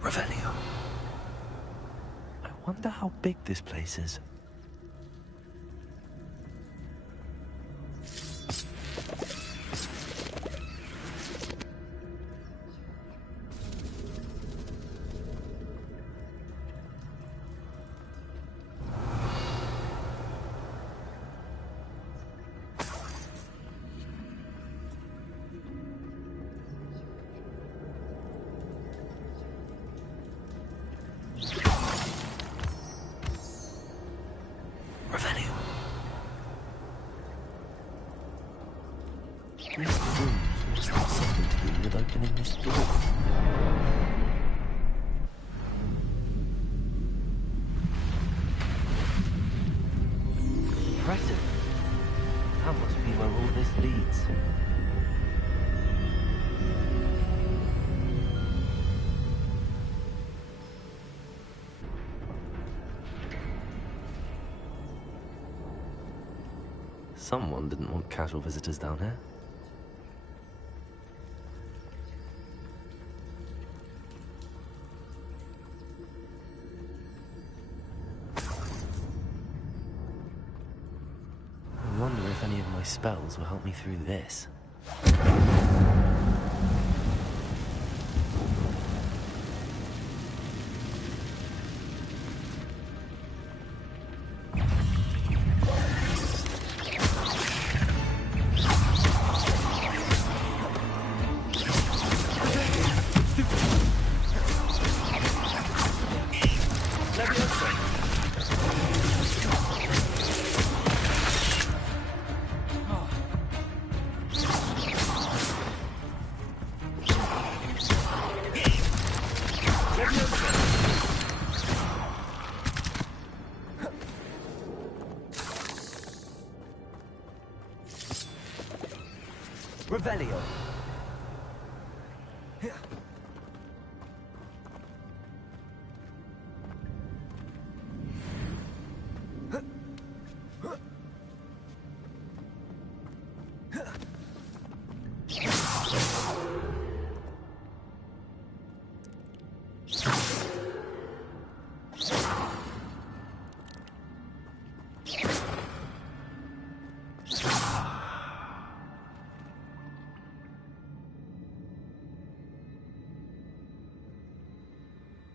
Revelio. I wonder how big this place is. These rooms must have something to do with opening this door. Impressive. That must be where all this leads. Someone didn't want casual visitors down here. I wonder if any of my spells will help me through this. Revelio.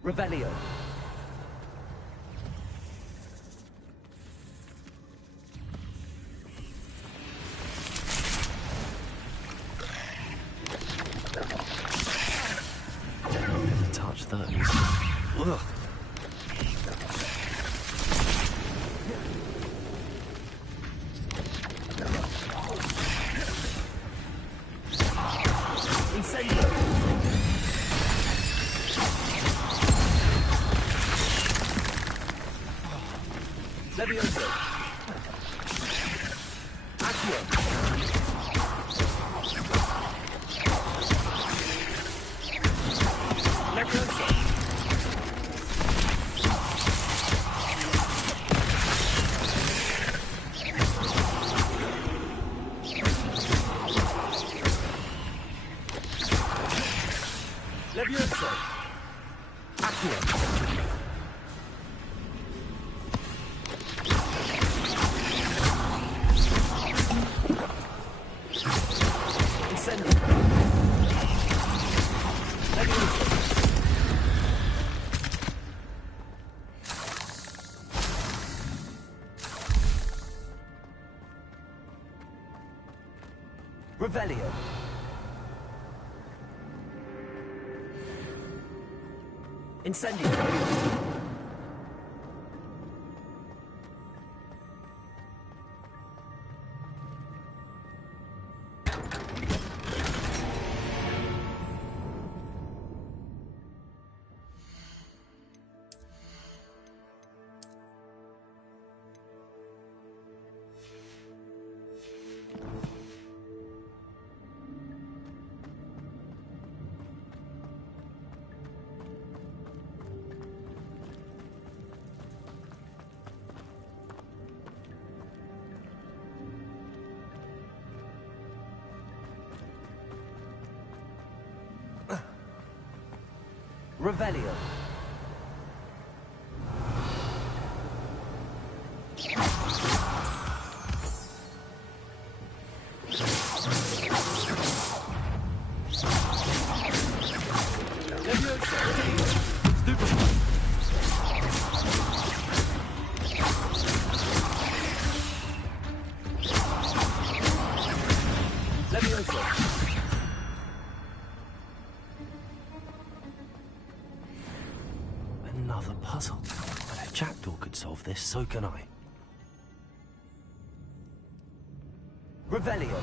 Revelio. Touch those. Ugh. Levioso. Accio. Levioso! Accio! Revelio. Incendio. Revelio. Another puzzle. But if Jackdaw could solve this, so can I. Revelio.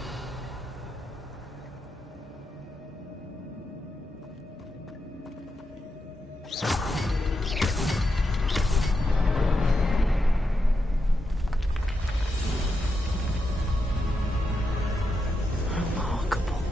Remarkable.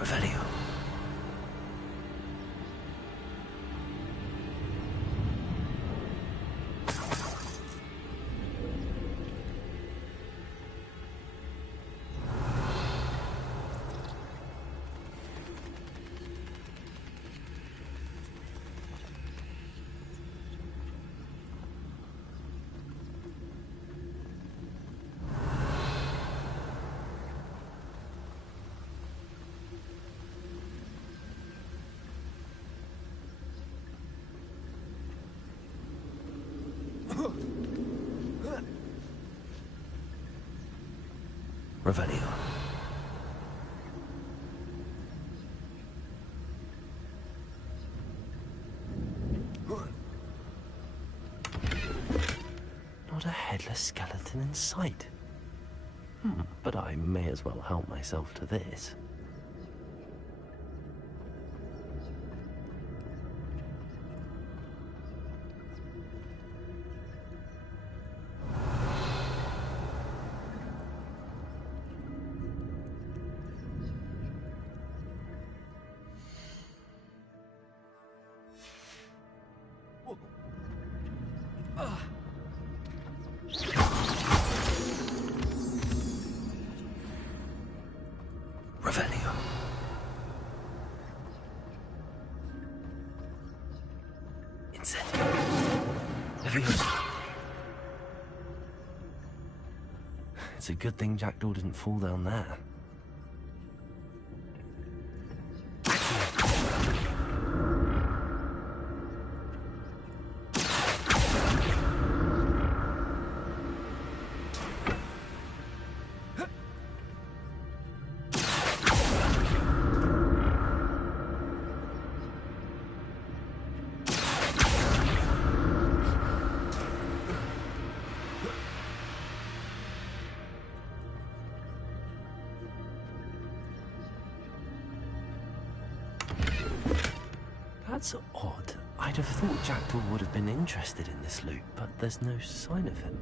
Revelio. Revelio. Not a headless skeleton in sight. But I may as well help myself to this. Revelio. Incendio. Levioso. It's a good thing Jackdaw didn't fall down there. That's odd. I'd have thought Jackdaw would have been interested in this loot, but there's no sign of him.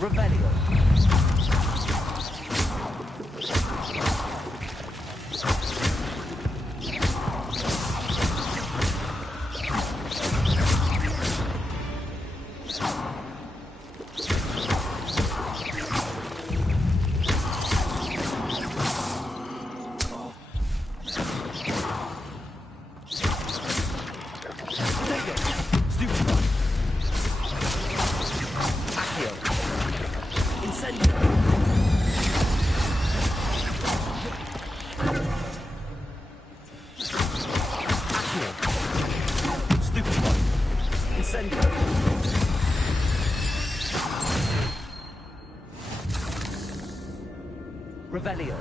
Revelio. Revelio.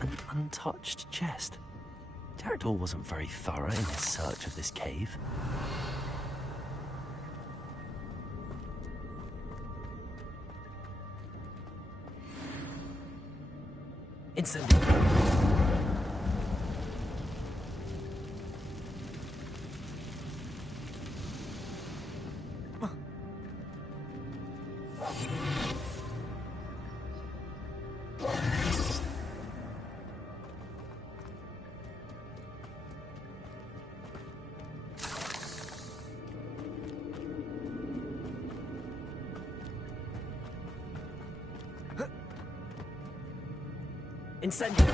An untouched chest. Jackdaw wasn't very thorough in his search of this cave. Incendio. Incendio.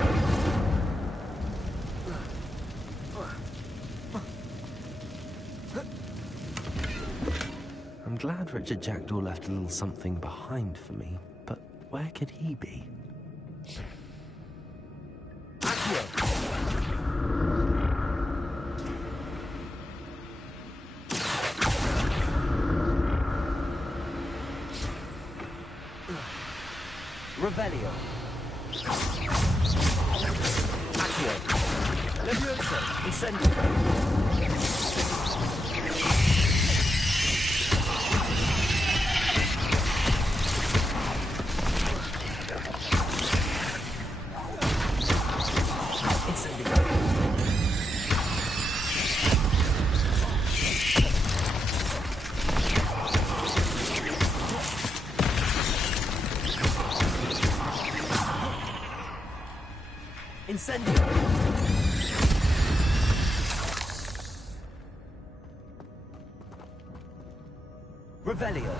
I'm glad Richard Jackdaw left a little something behind for me, but where could he be? Revelio. Accio. Leviosa. Incendio. Incendio. Revelio.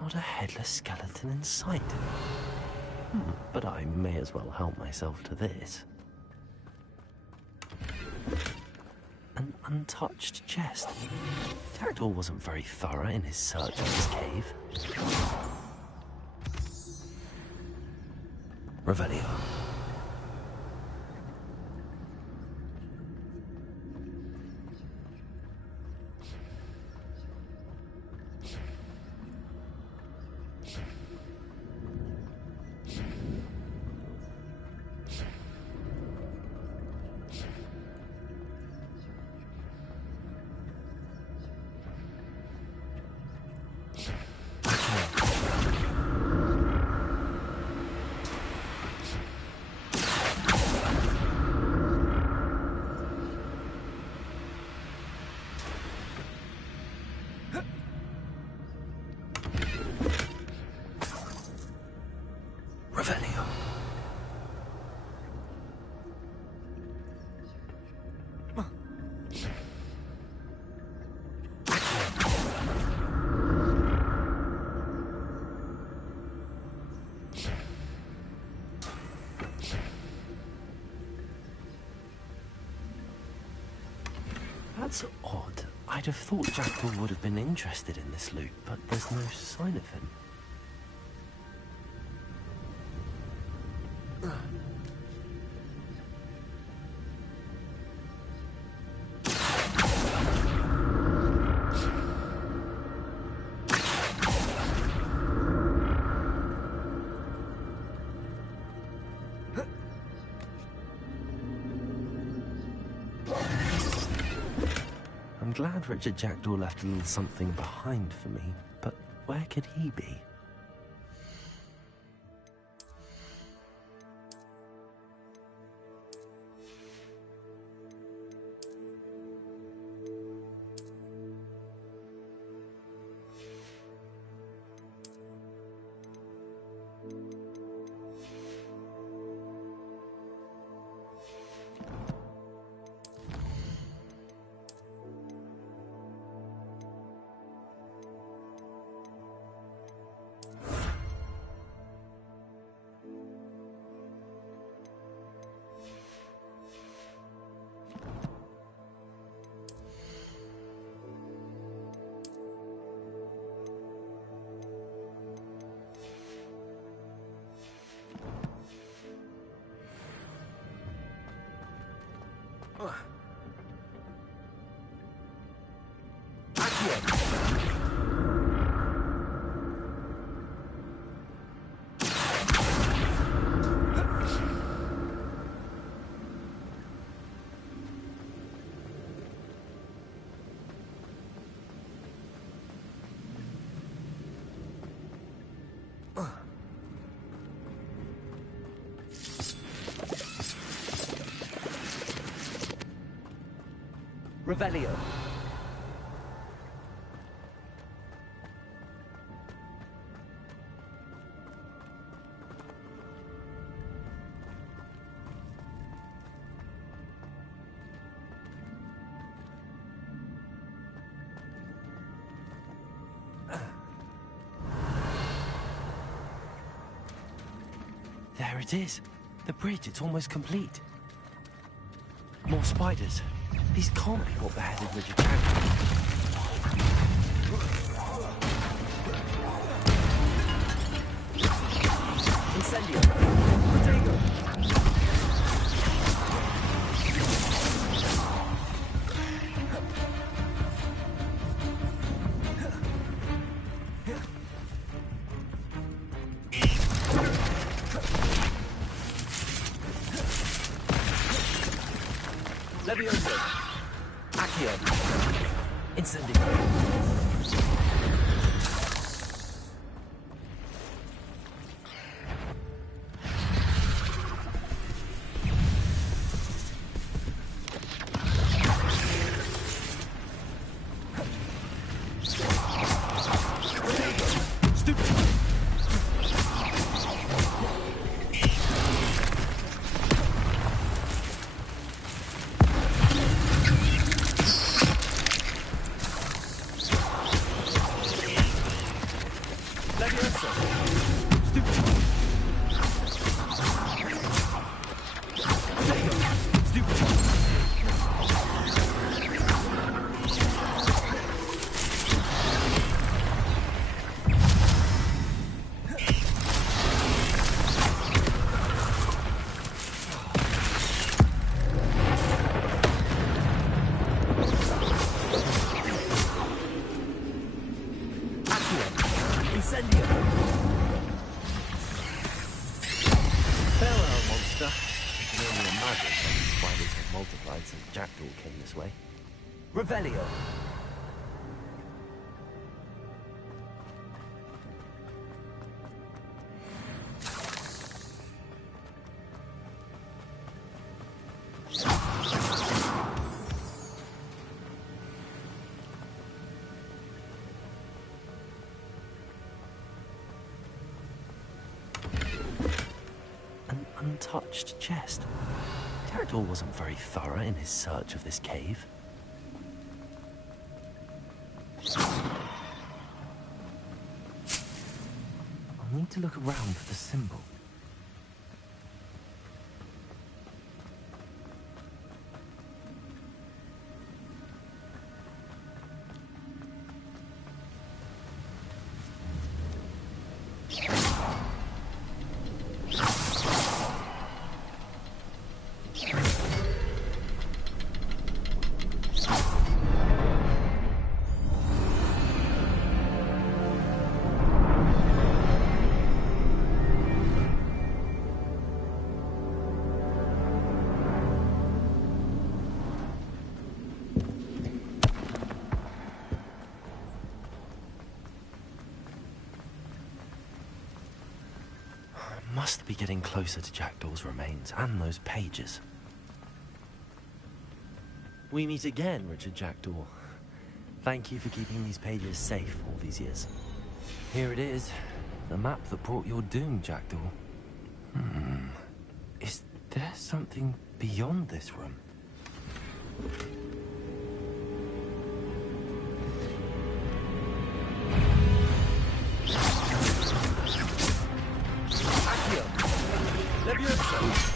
Not a headless skeleton in sight. But I may as well help myself to this. An untouched chest. Jackdaw wasn't very thorough in his search of this cave. Revelio. That's odd. I'd have thought Jackdaw would have been interested in this loot, but there's no sign of him. I'm glad Richard Jackdaw left a little something behind for me, but where could he be? Revelio. There it is. The bridge, it's almost complete. More spiders. These can't be what beheaded Richard Jackdaw. Incendio. Protego. Levioso. Accio. Incendio. Revelio. An untouched chest. Jackdaw wasn't very thorough in his search of this cave. I'll need to look around for the symbol. must be getting closer to Jackdaw's remains and those pages. We meet again, Richard Jackdaw. Thank you for keeping these pages safe all these years. Here it is, the map that brought your doom, Jackdaw. Is there something beyond this room? Accio! Levioso!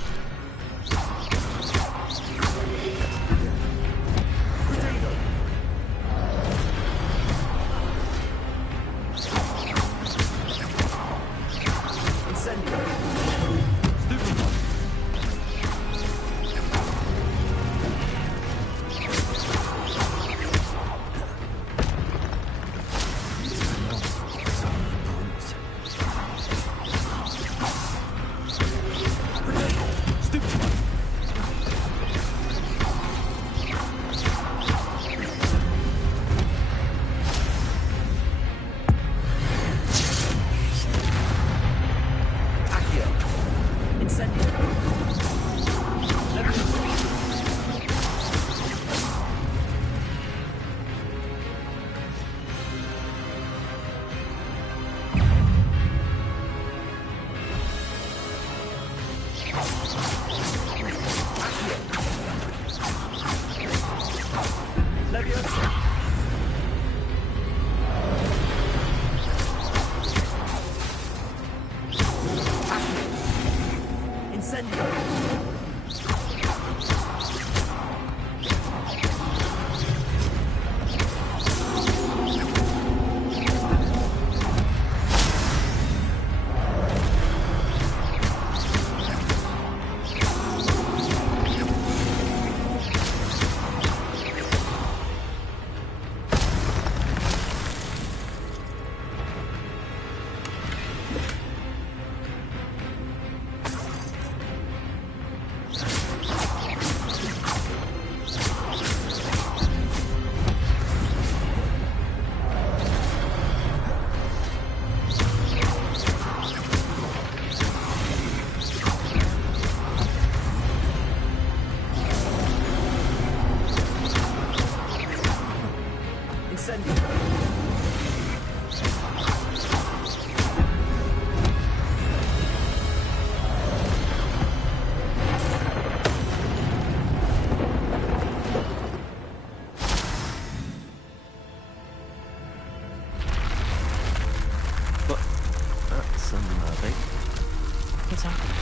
What's happening?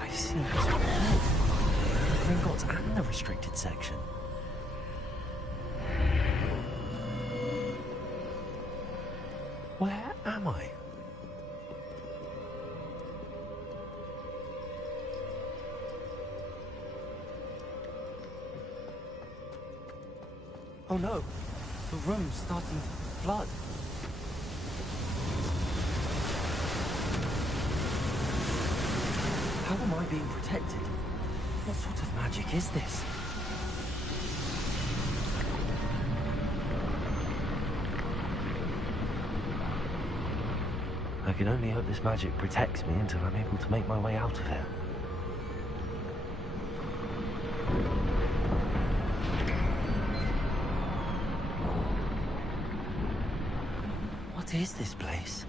I've seen this before. The Gringotts and the restricted section. Where am I? Oh no, the room's starting to flood. How am I being protected? What sort of magic is this? I can only hope this magic protects me until I'm able to make my way out of here. What is this place?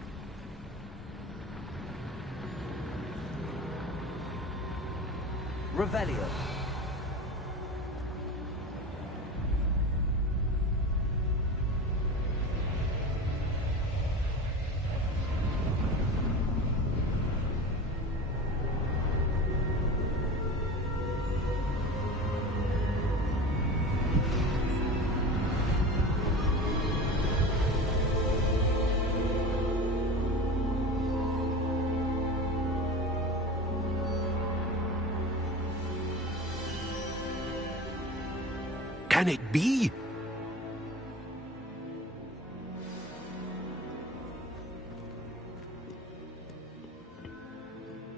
Revelio. Can it be?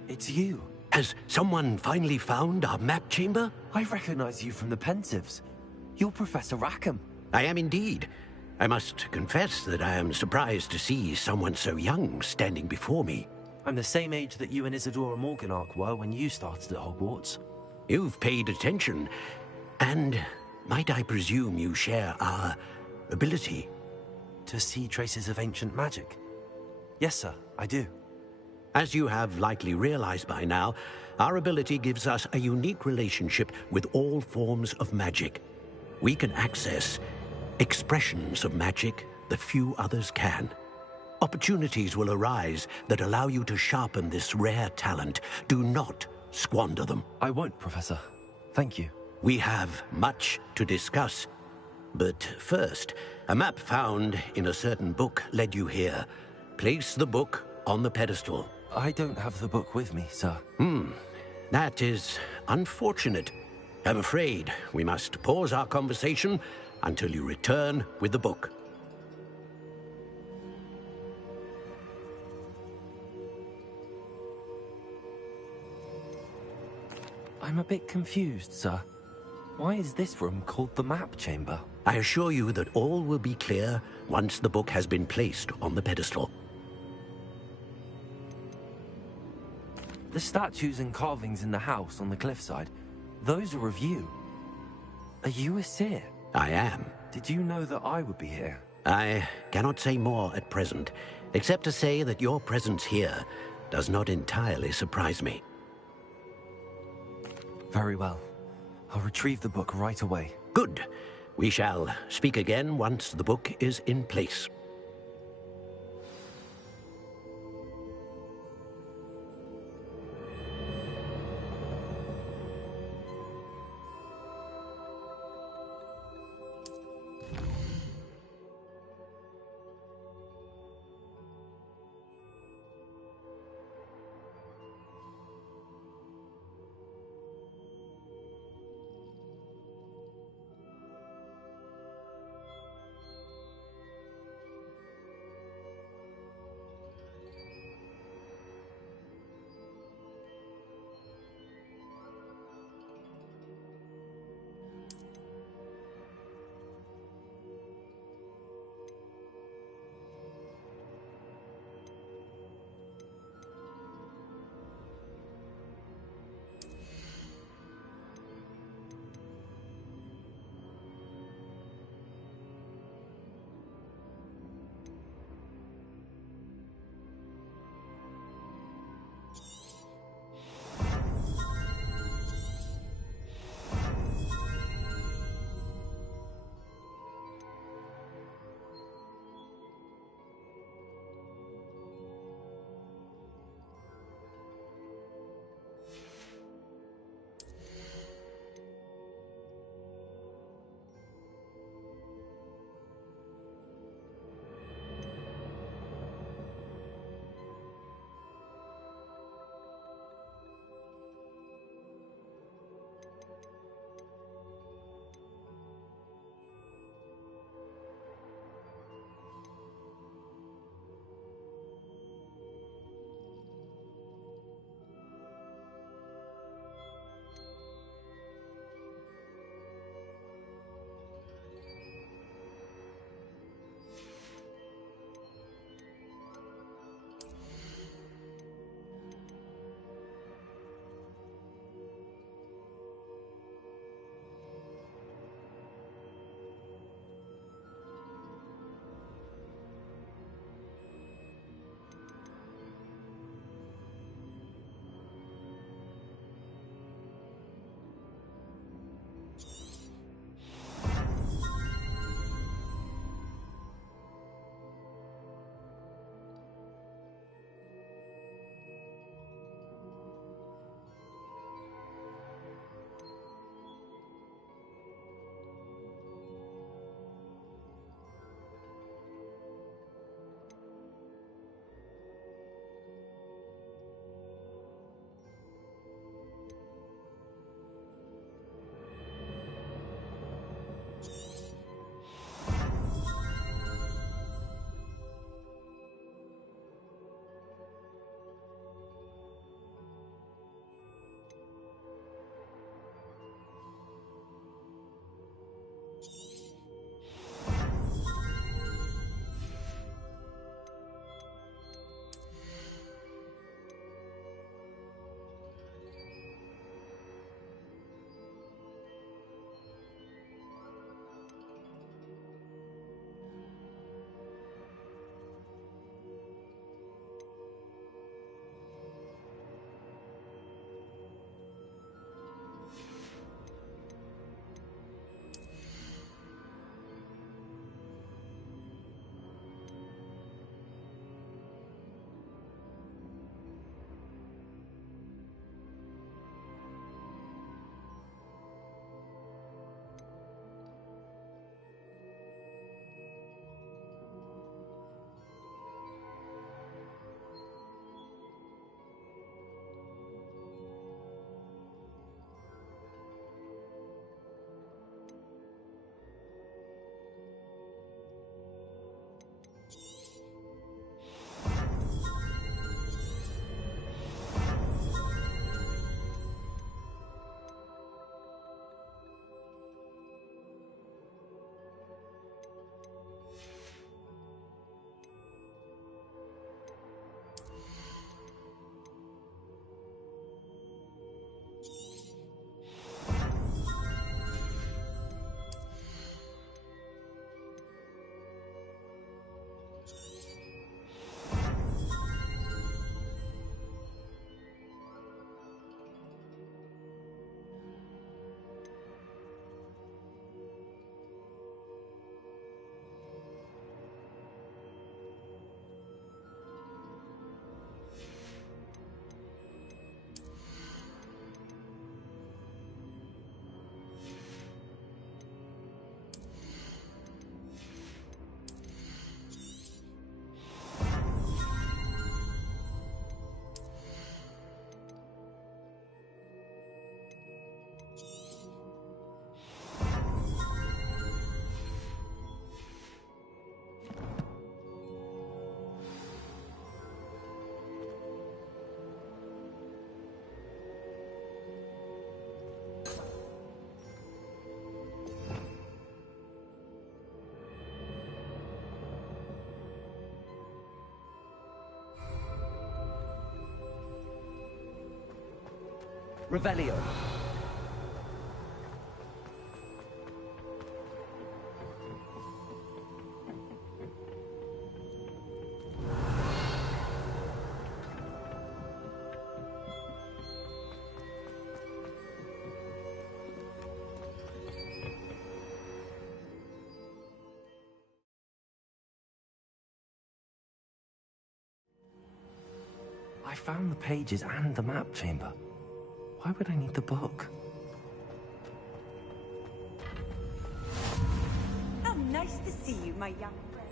It's you. Has someone finally found our map chamber? I recognize you from the Pensives. You're Professor Rackham. I am indeed. I must confess that I am surprised to see someone so young standing before me. I'm the same age that you and Isadora Morganach were when you started at Hogwarts. You've paid attention, and might I presume you share our ability? To see traces of ancient magic? Yes, sir, I do. As you have likely realized by now, our ability gives us a unique relationship with all forms of magic. We can access expressions of magic that few others can. Opportunities will arise that allow you to sharpen this rare talent. Do not squander them. I won't, Professor. Thank you. We have much to discuss. But first, a map found in a certain book led you here. Place the book on the pedestal. I don't have the book with me, sir. That is unfortunate. I'm afraid we must pause our conversation until you return with the book. I'm a bit confused, sir. Why is this room called the map chamber? I assure you that all will be clear once the book has been placed on the pedestal. The statues and carvings in the house on the cliffside, those are of you. Are you a seer? I am. Did you know that I would be here? I cannot say more at present, except to say that your presence here does not entirely surprise me. Very well. I'll retrieve the book right away. Good. We shall speak again once the book is in place. Revelio. I found the pages and the map chamber. Why would I need the book? How nice to see you, my young friend.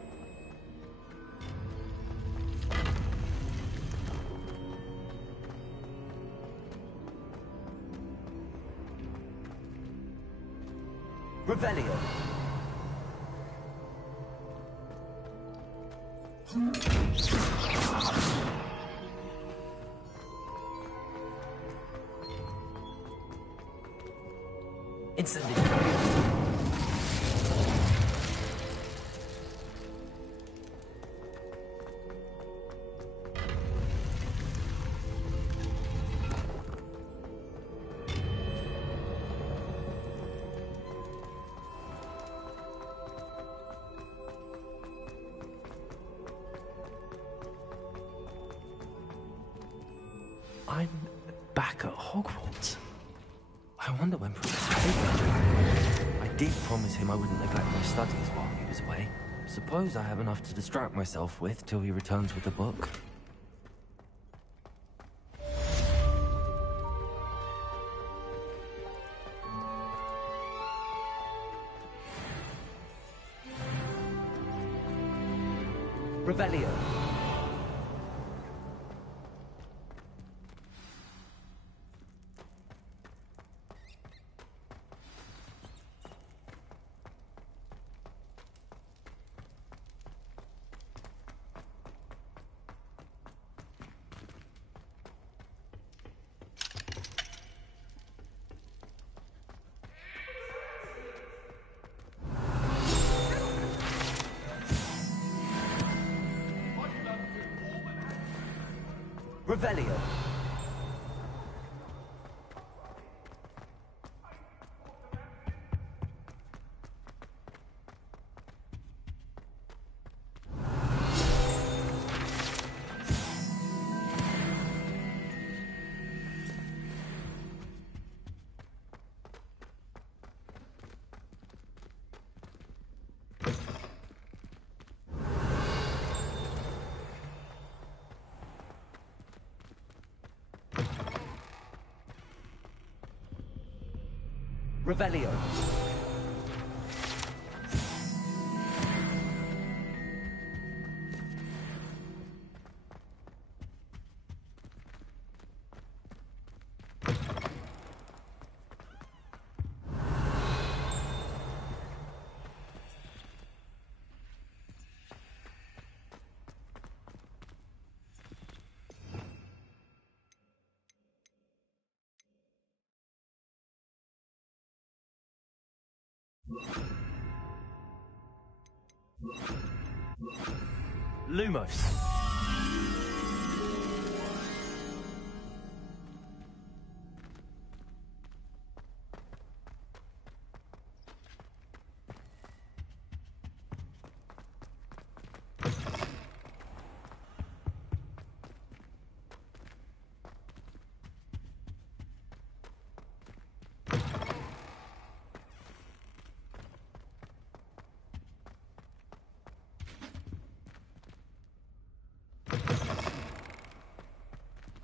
Revelio. Incendio. I'm back at Hogwarts. I wonder when Professor Hayden. I did promise him I wouldn't neglect my studies while he was away. Suppose I have enough to distract myself with till he returns with the book. Revelio. Revelio. Revelio. Lumos.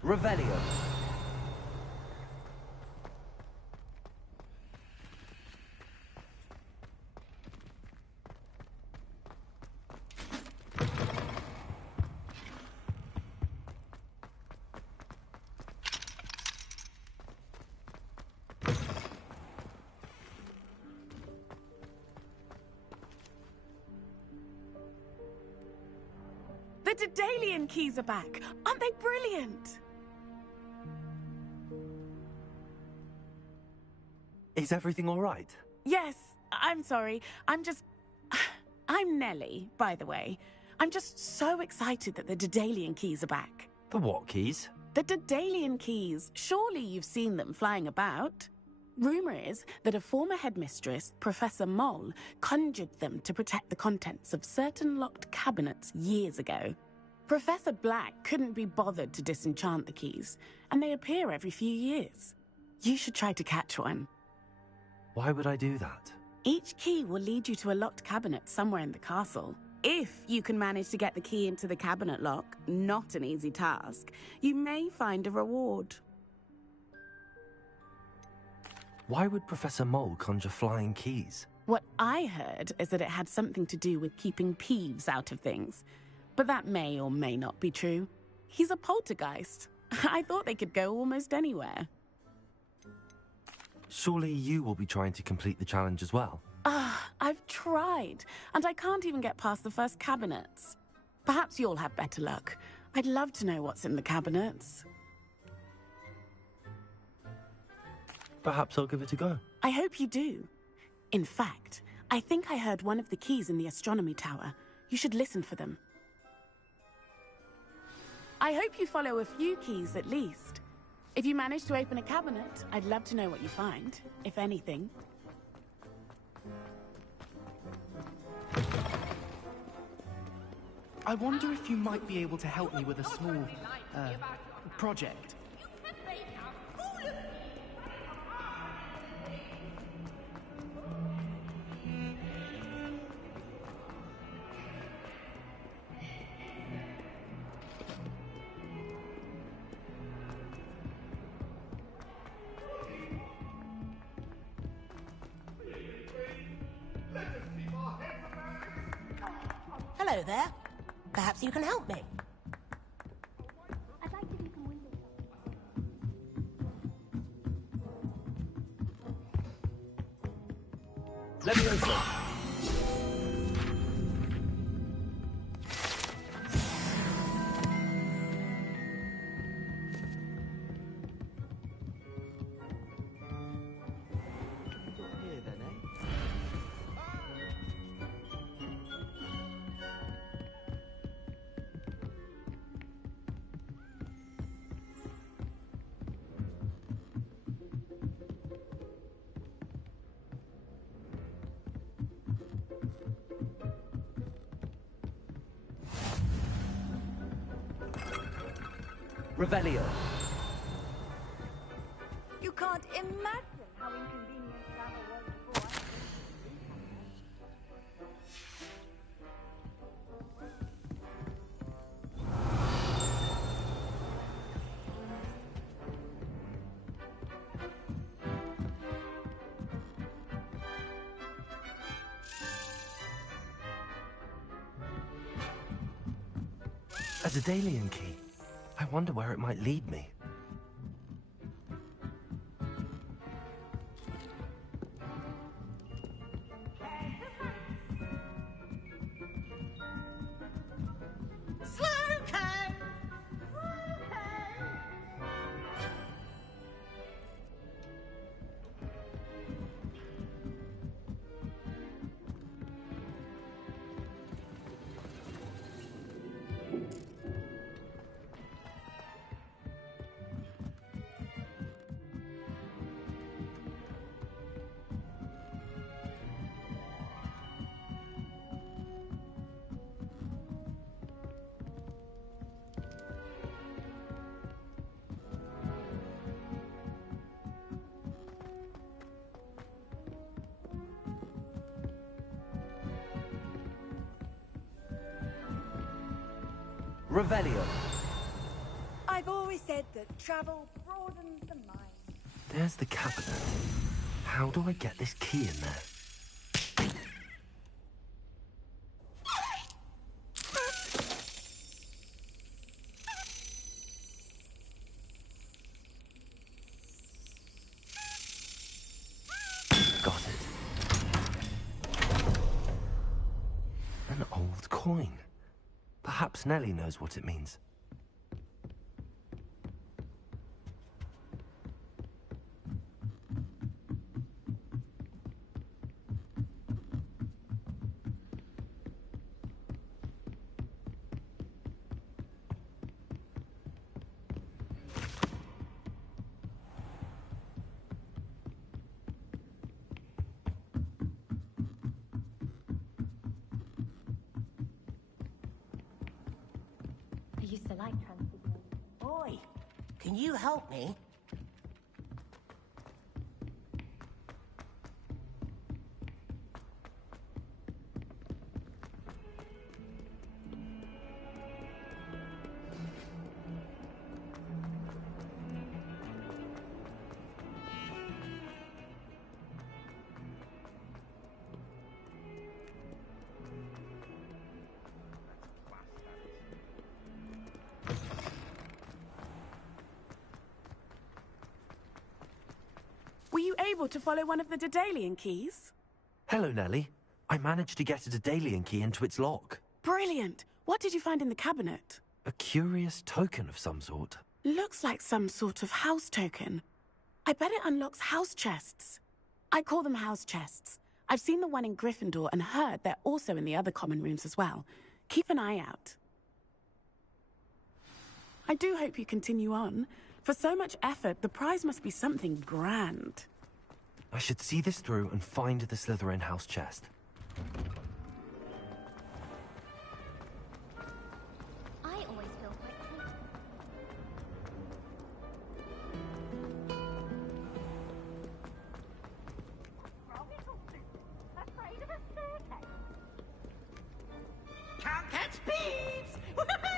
Revelio. The Daedalian keys are back. Aren't they brilliant? Is everything all right? Yes, I'm sorry. I'm Nellie, by the way. I'm just so excited that the Daedalian keys are back. The what keys? The Daedalian keys. Surely you've seen them flying about. Rumour is that a former headmistress, Professor Moll, conjured them to protect the contents of certain locked cabinets years ago. Professor Black couldn't be bothered to disenchant the keys, and they appear every few years. You should try to catch one. Why would I do that? Each key will lead you to a locked cabinet somewhere in the castle. If you can manage to get the key into the cabinet lock, not an easy task, you may find a reward. Why would Professor Mole conjure flying keys? What I heard is that it had something to do with keeping Peeves out of things. But that may or may not be true. He's a poltergeist. I thought they could go almost anywhere. Surely you will be trying to complete the challenge as well? I've tried, and I can't even get past the first cabinets. Perhaps you'll have better luck. I'd love to know what's in the cabinets. Perhaps I'll give it a go. I hope you do. In fact, I think I heard one of the keys in the astronomy tower. You should listen for them. I hope you follow a few keys at least. If you manage to open a cabinet, I'd love to know what you find, if anything. I wonder if you might be able to help me with a small, project. Hello there. Perhaps you can help me. I'd like to do some window shopping. Leviosa! Here then, eh? Revelio. You can't imagine how inconvenient travel was before A Daedalian key. I wonder where it might lead me. Revelio. I've always said that travel broadens the mind. There's the cabinet. How do I get this key in there? Got it. An old coin. Perhaps Nellie knows what it means. used to like transfiguration. Oi, can you help me? Were you able to follow one of the Daedalian keys? Hello, Nellie. I managed to get a Daedalian key into its lock. Brilliant! What did you find in the cabinet? A curious token of some sort. Looks like some sort of house token. I bet it unlocks house chests. I call them house chests. I've seen the one in Gryffindor and heard they're also in the other common rooms as well. Keep an eye out. I do hope you continue on. For so much effort, the prize must be something grand. I should see this through and find the Slytherin house chest. I always feel quite safe. Afraid of a staircase? Can't catch thieves! Woohoo!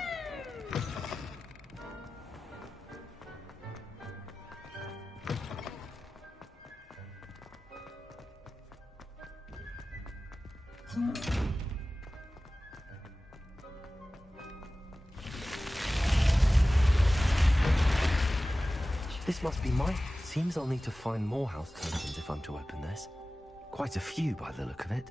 This must be mine. Seems I'll need to find more house tokens if I'm to open this. Quite a few by the look of it.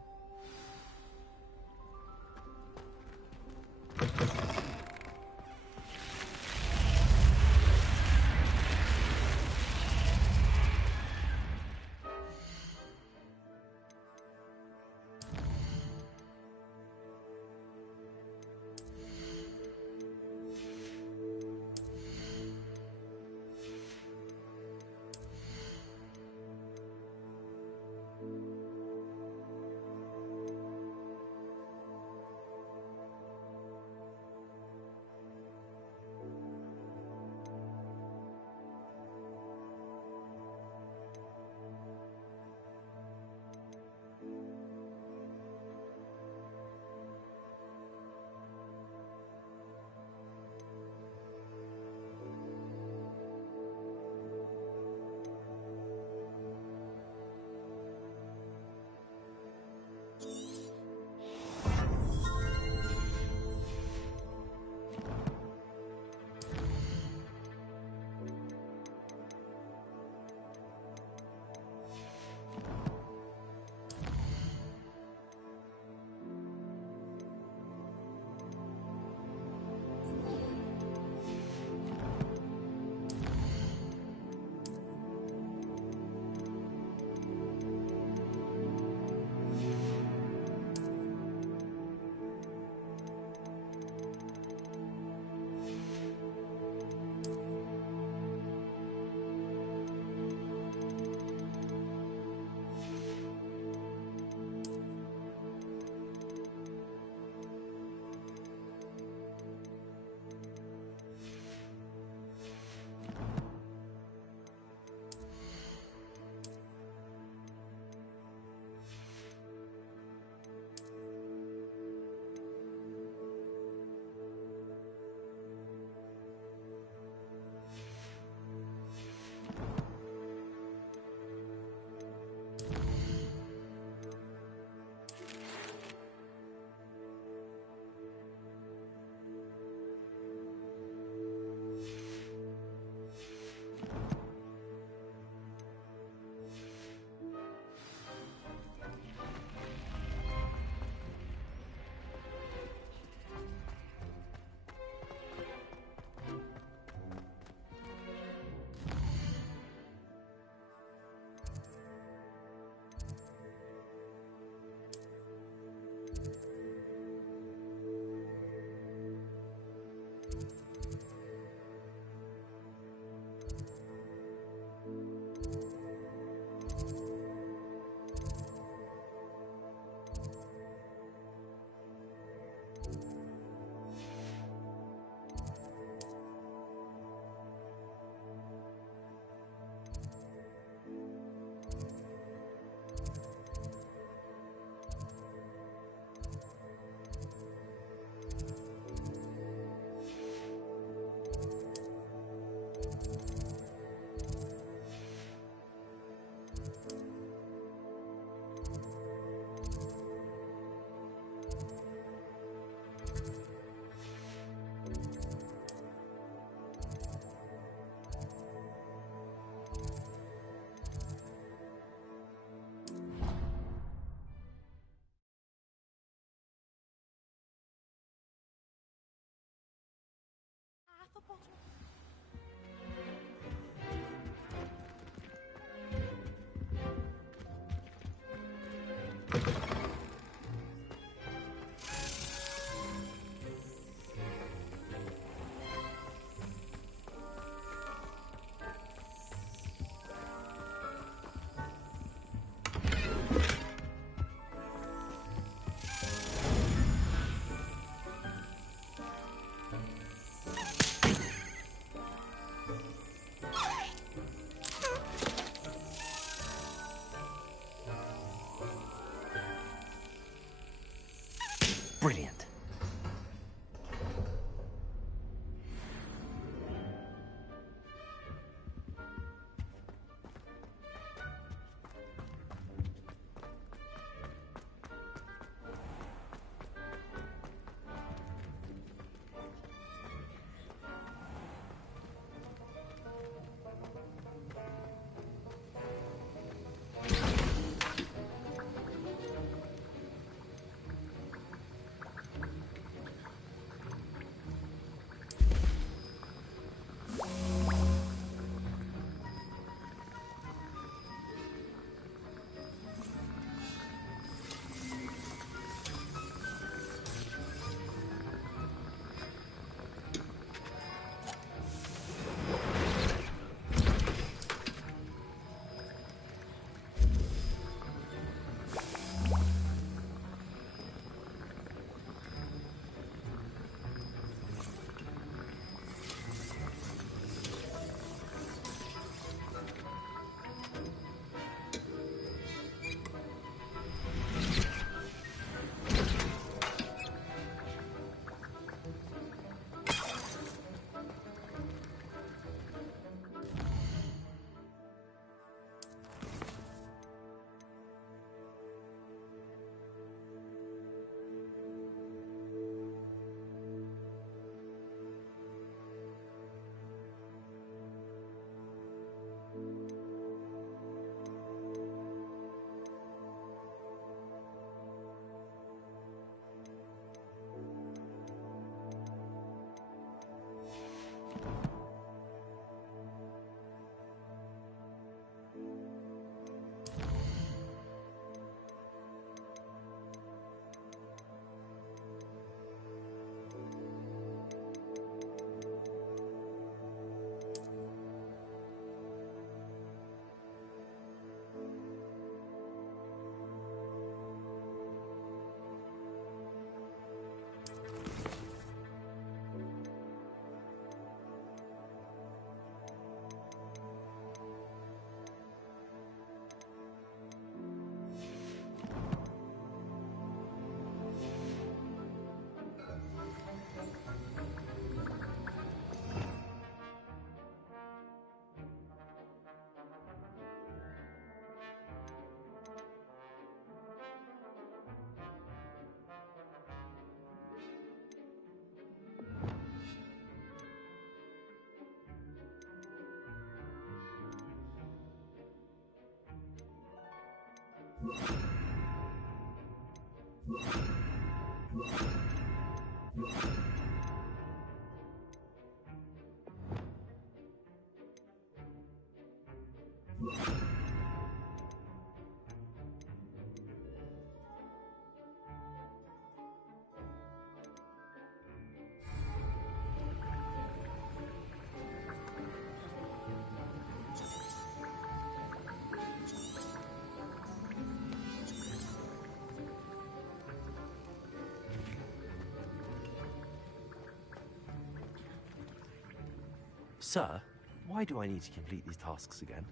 Sir, why do I need to complete these tasks again?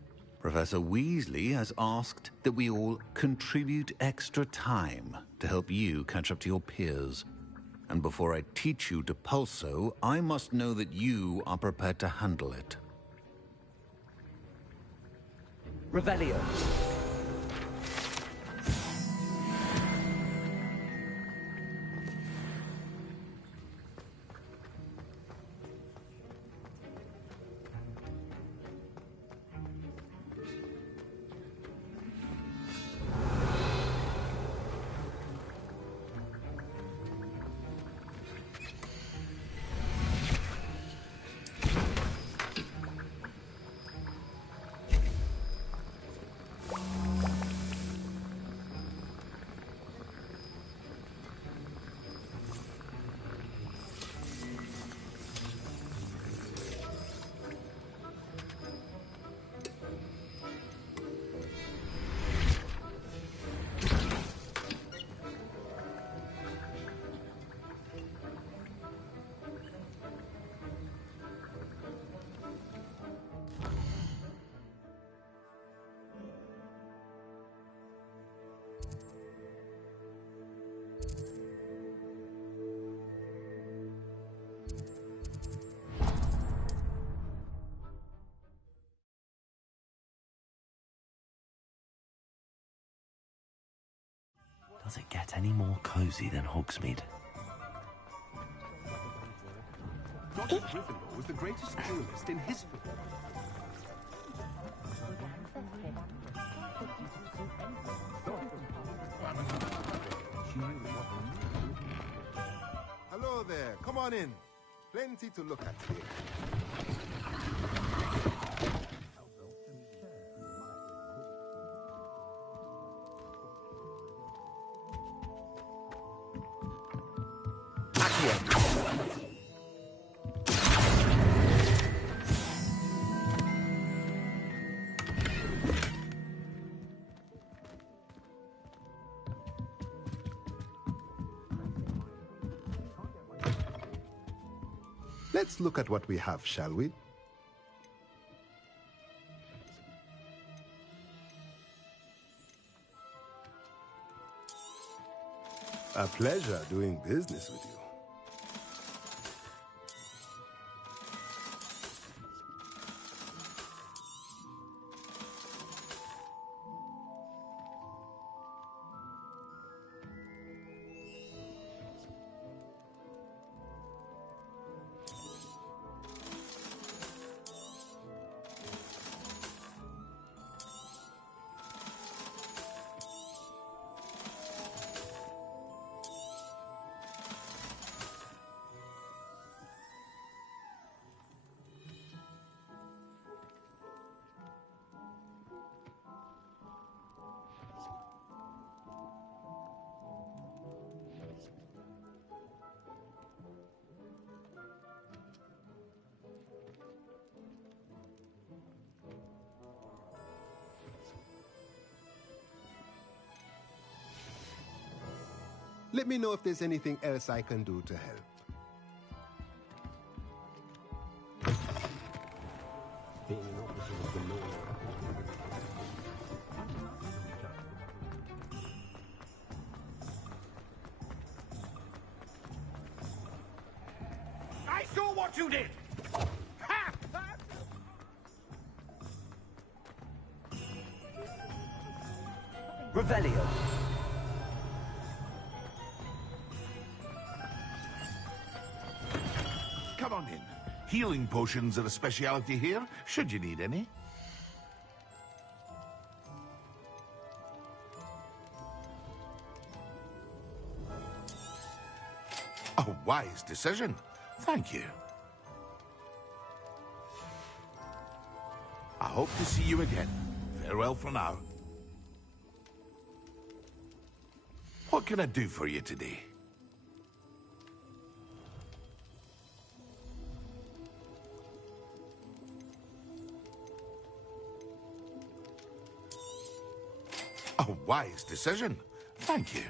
Professor Weasley has asked that we all contribute extra time to help you catch up to your peers. And before I teach you to pulso, I must know that you are prepared to handle it. Revelio. Does it get any more cozy than Hogsmeade? Dr. Gryffindor was the greatest duelist in history. Hello there. Come on in. Plenty to look at here. Let's look at what we have, shall we? A pleasure doing business with you. Let me know if there's anything else I can do to help. I saw what you did! Ha! Revelio. Come on in. Healing potions are a speciality here, should you need any. A wise decision. Thank you. I hope to see you again. Farewell for now. What can I do for you today? A wise decision. Thank you.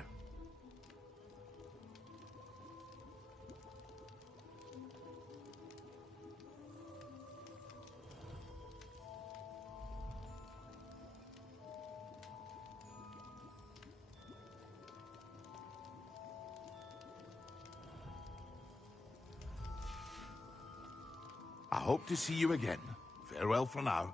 I hope to see you again. Farewell for now.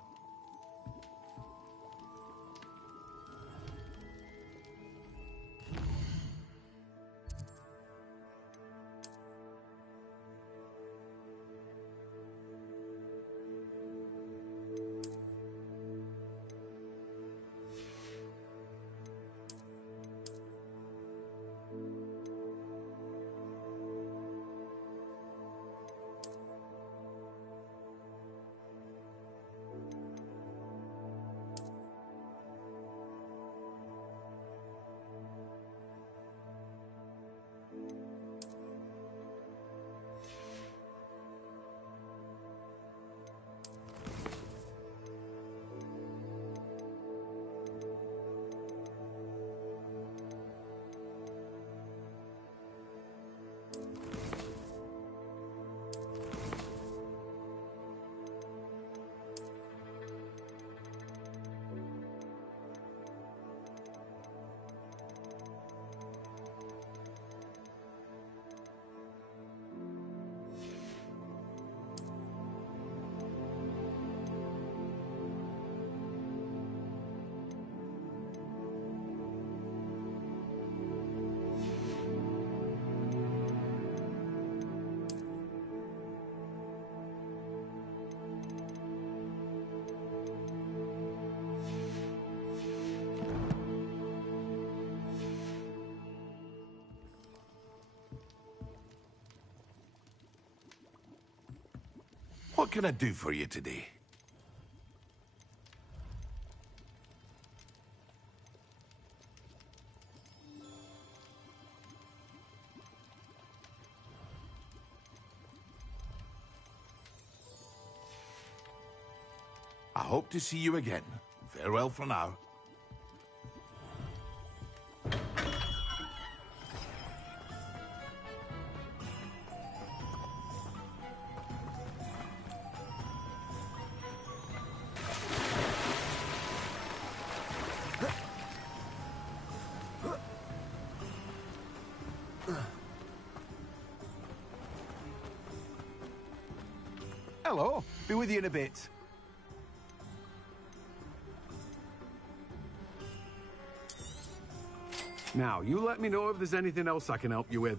What can I do for you today? I hope to see you again. Farewell for now. Hello. Be with you in a bit. Now, you let me know if there's anything else I can help you with.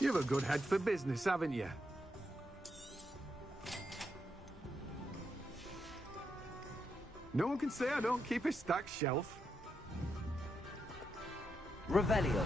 You've a good head for business, haven't you? No one can say I don't keep a stacked shelf. Revelio.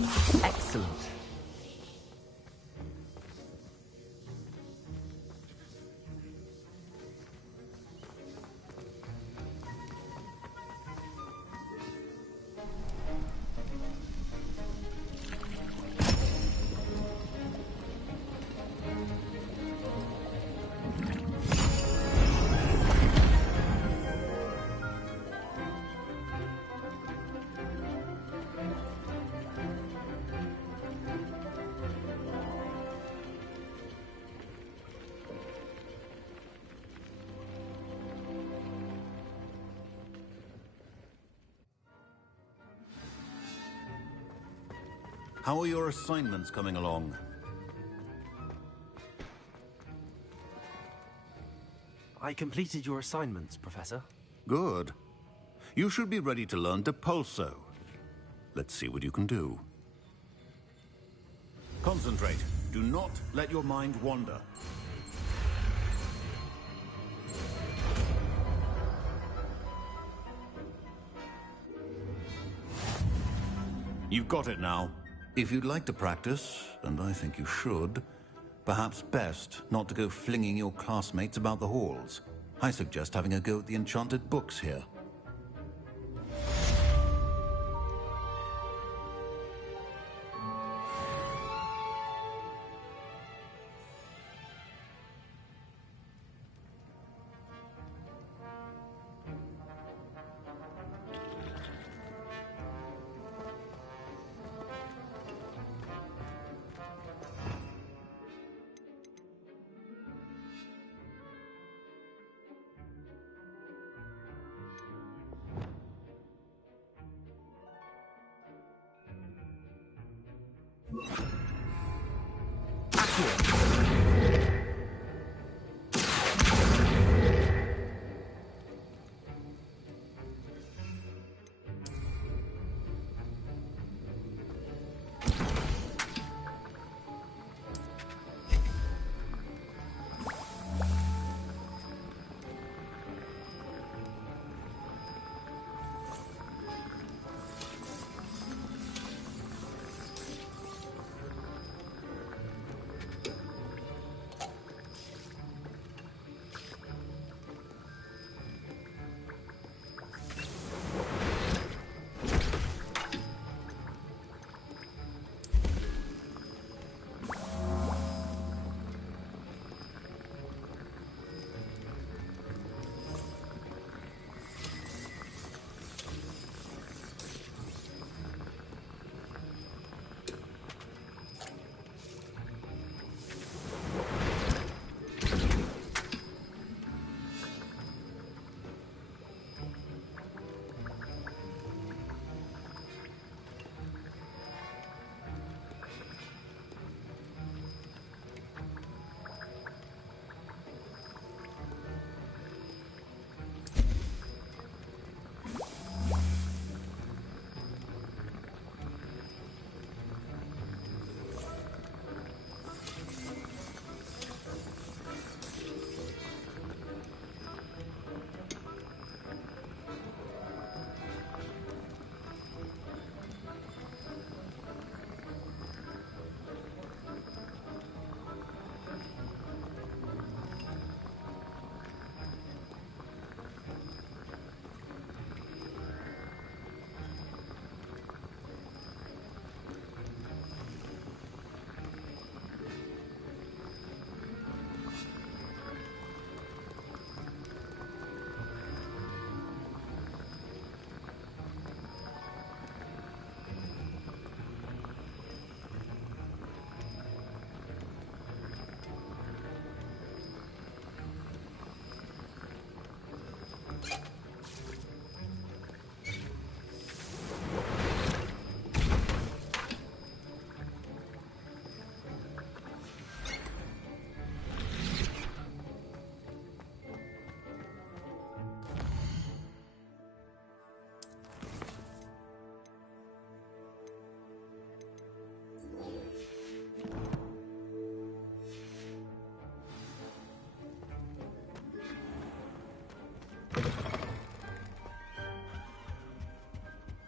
Excellent. How are your assignments coming along? I completed your assignments, Professor. Good. You should be ready to learn Depulso. Let's see what you can do. Concentrate. Do not let your mind wander. You've got it now. If you'd like to practice, and I think you should, perhaps best not to go flinging your classmates about the halls. I suggest having a go at the enchanted books here.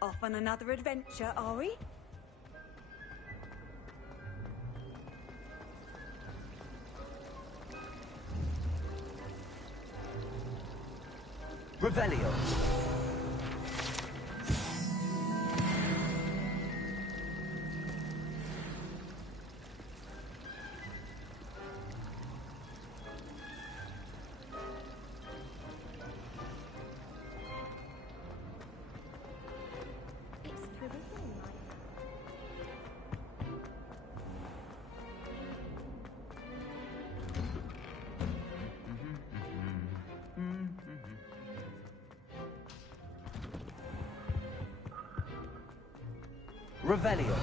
Off on another adventure, are we? Revelio. Revelio.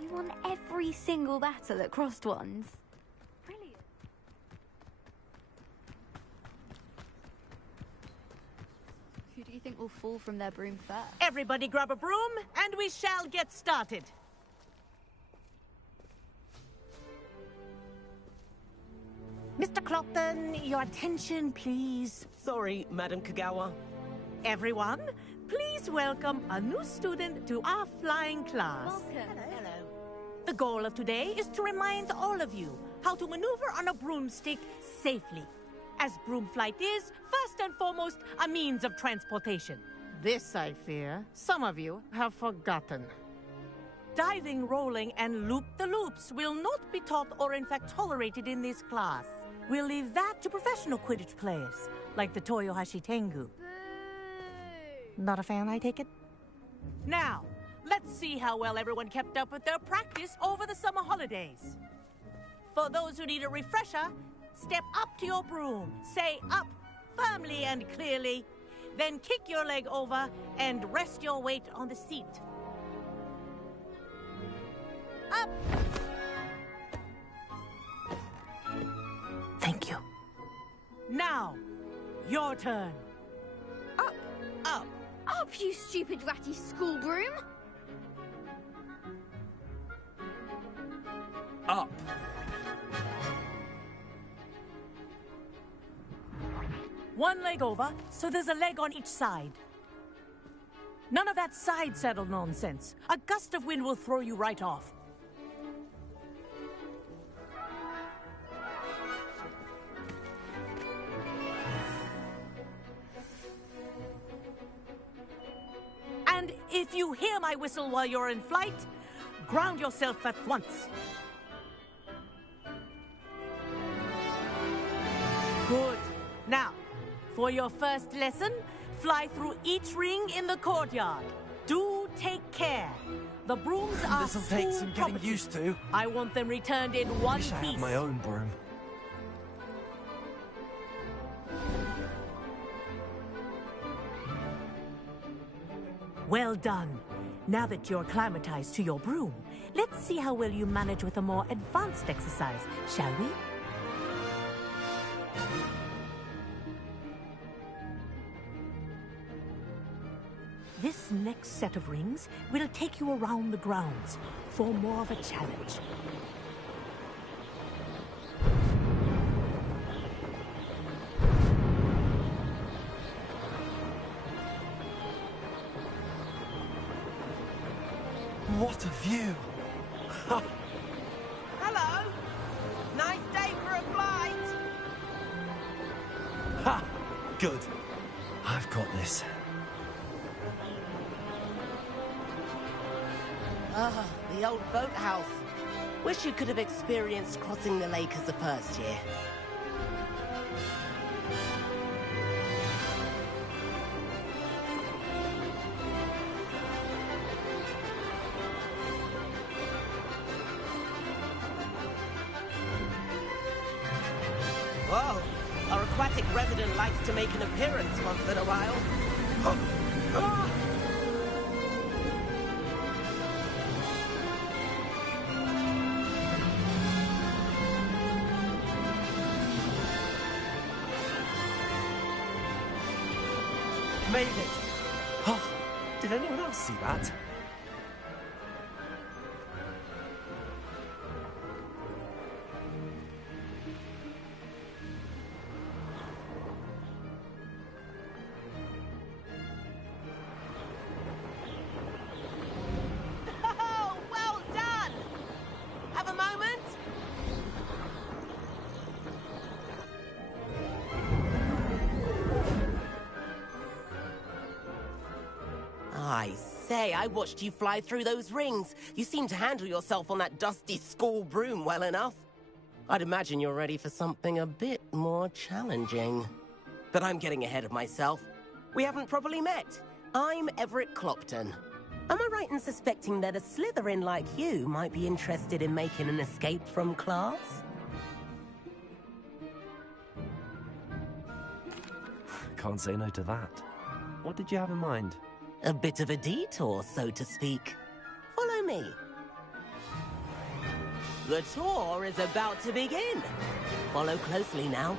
You won every single battle at Crossed Ones. Brilliant. Who do you think will fall from their broom first? Everybody grab a broom, and we shall get started. Mr. Clopton, your attention, please. Sorry, Madam Kagawa. Everyone, please welcome a new student to our flying class. Welcome. Hello. The goal of today is to remind all of you how to maneuver on a broomstick safely, as broom flight is, first and foremost, a means of transportation. This, I fear, some of you have forgotten. Diving, rolling, and loop-the-loops will not be taught or in fact tolerated in this class. We'll leave that to professional Quidditch players, like the Toyohashi Tengu. Not a fan, I take it? Now, let's see how well everyone kept up with their practice over the summer holidays. For those who need a refresher, step up to your broom, say up firmly and clearly, then kick your leg over and rest your weight on the seat. Up! Thank you. Now, your turn. Up! Up! Up, you stupid ratty school broom! Up. One leg over, so there's a leg on each side. None of that side saddle nonsense. A gust of wind will throw you right off. And if you hear my whistle while you're in flight, ground yourself at once. Good. Now, for your first lesson, fly through each ring in the courtyard. Do take care. The brooms are This'll take school some getting property. used to. I want them returned in one Wish I piece. had my own broom. Well done. Now that you're acclimatized to your broom, let's see how well you manage with a more advanced exercise, shall we? This next set of rings will take you around the grounds for more of a challenge. What a view! Hello! Nice day for a flight! Ha! Good. I've got this. Ah, the old boathouse. Wish you could have experienced crossing the lake as a first year. Whoa! Our aquatic resident likes to make an appearance once in a while. Ah! Made it! Oh, did anyone else see that? say, I watched you fly through those rings. You seem to handle yourself on that dusty school broom well enough. I'd imagine you're ready for something a bit more challenging. But I'm getting ahead of myself. We haven't properly met. I'm Everett Clopton. Am I right in suspecting that a Slytherin like you might be interested in making an escape from class? Can't say no to that. What did you have in mind? A bit of a detour, so to speak. Follow me. The tour is about to begin. Follow closely now.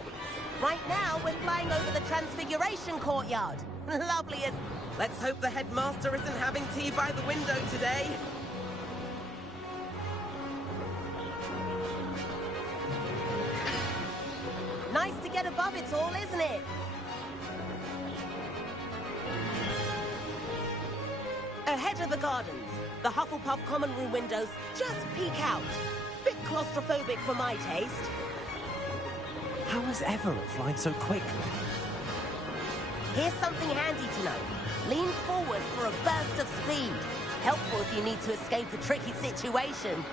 Right now, we're flying over the Transfiguration Courtyard. Lovely as... Let's hope the headmaster isn't having tea by the window today. Nice to get above it all, isn't it? Ahead of the gardens, the Hufflepuff common room windows just peek out. Bit claustrophobic for my taste. How is Everett flying so quickly? Here's something handy to know. Lean forward for a burst of speed. Helpful if you need to escape a tricky situation.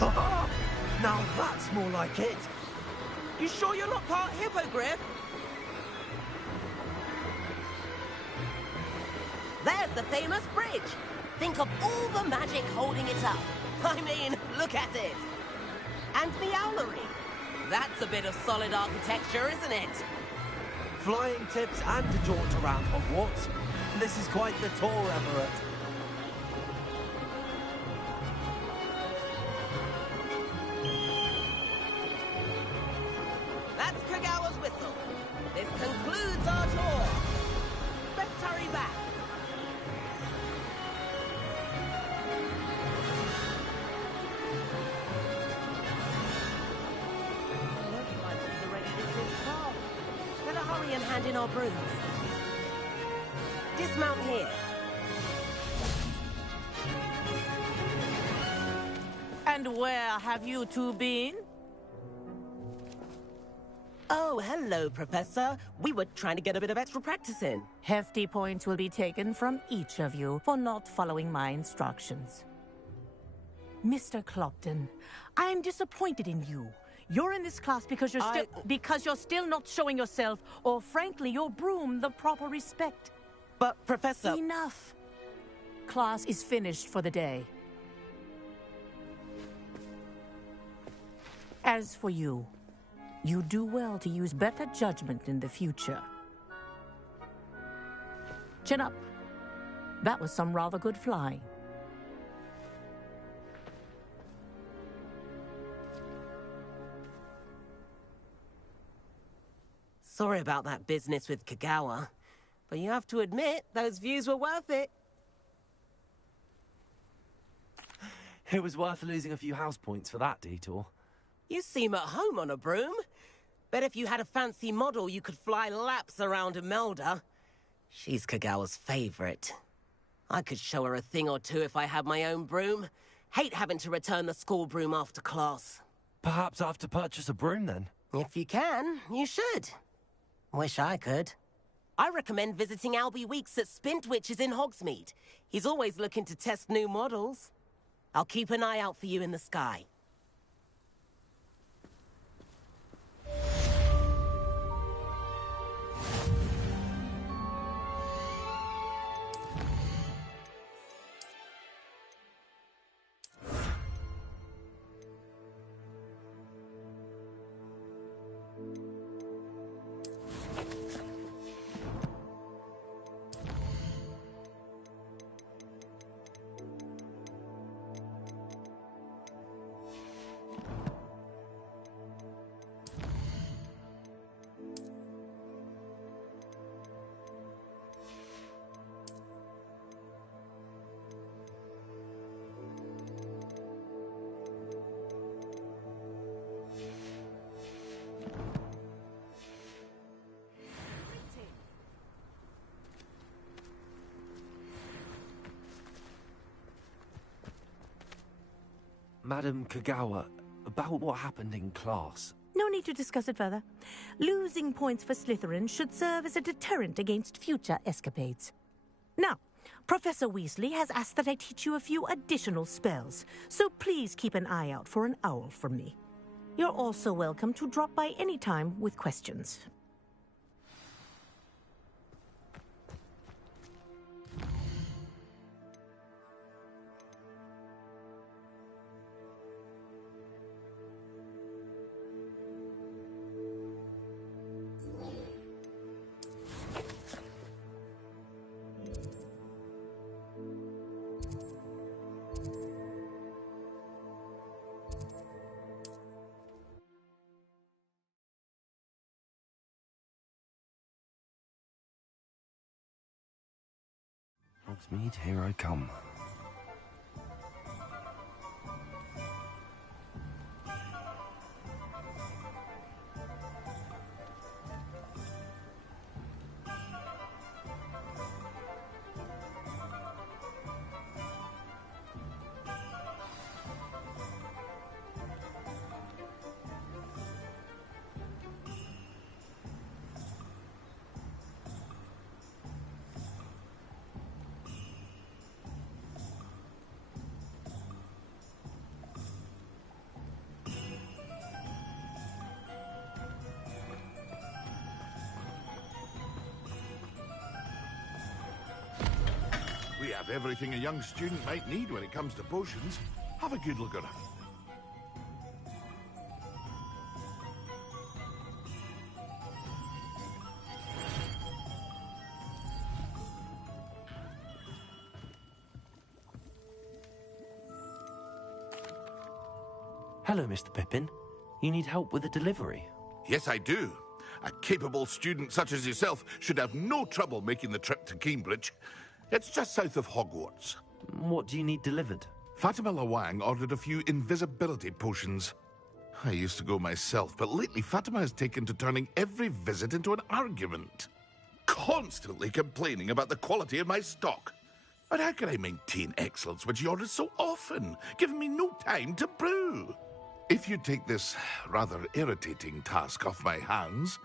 Now that's more like it. You sure you're not part hippogriff? There's the famous bridge. Think of all the magic holding it up. I mean, look at it. And the owlery. That's a bit of solid architecture, isn't it? Flying tips and a jaunt around Hogwarts. This is quite the tour, Everett. That's Kagawa's whistle. This concludes our tour. Let's hurry back. Better hurry and hand in our brooms. Dismount here. And where have you two been? Oh, hello, Professor. We were trying to get a bit of extra practice in. Hefty points will be taken from each of you for not following my instructions. Mr. Clopton, I'm disappointed in you. You're in this class because you're still not showing yourself, or frankly, your broom the proper respect. But, Professor... Enough. Class is finished for the day. As for you, you do well to use better judgment in the future. Chin up. That was some rather good flying. Sorry about that business with Kagawa, but you have to admit, those views were worth it. It was worth losing a few house points for that detour. You seem at home on a broom. Bet if you had a fancy model, you could fly laps around Imelda. She's Kagawa's favorite. I could show her a thing or two if I had my own broom. Hate having to return the school broom after class. Perhaps I have to purchase a broom then? If you can, you should. Wish I could. I recommend visiting Albie Weeks at Spintwitches in Hogsmeade. He's always looking to test new models. I'll keep an eye out for you in the sky. Madam Kagawa, about what happened in class. No need to discuss it further. Losing points for Slytherin should serve as a deterrent against future escapades. Now, Professor Weasley has asked that I teach you a few additional spells, so please keep an eye out for an owl from me. You're also welcome to drop by any time with questions. Hogsmeade, here I come. We have everything a young student might need when it comes to potions. Have a good look around. Hello, Mr. Pippin. You need help with a delivery? Yes, I do. A capable student such as yourself should have no trouble making the trip to Cambridge. It's just south of Hogwarts. What do you need delivered? Fatima Lawang ordered a few invisibility potions. I used to go myself, but lately Fatima has taken to turning every visit into an argument. Constantly complaining about the quality of my stock. But how can I maintain excellence when she orders so often, giving me no time to brew? If you take this rather irritating task off my hands,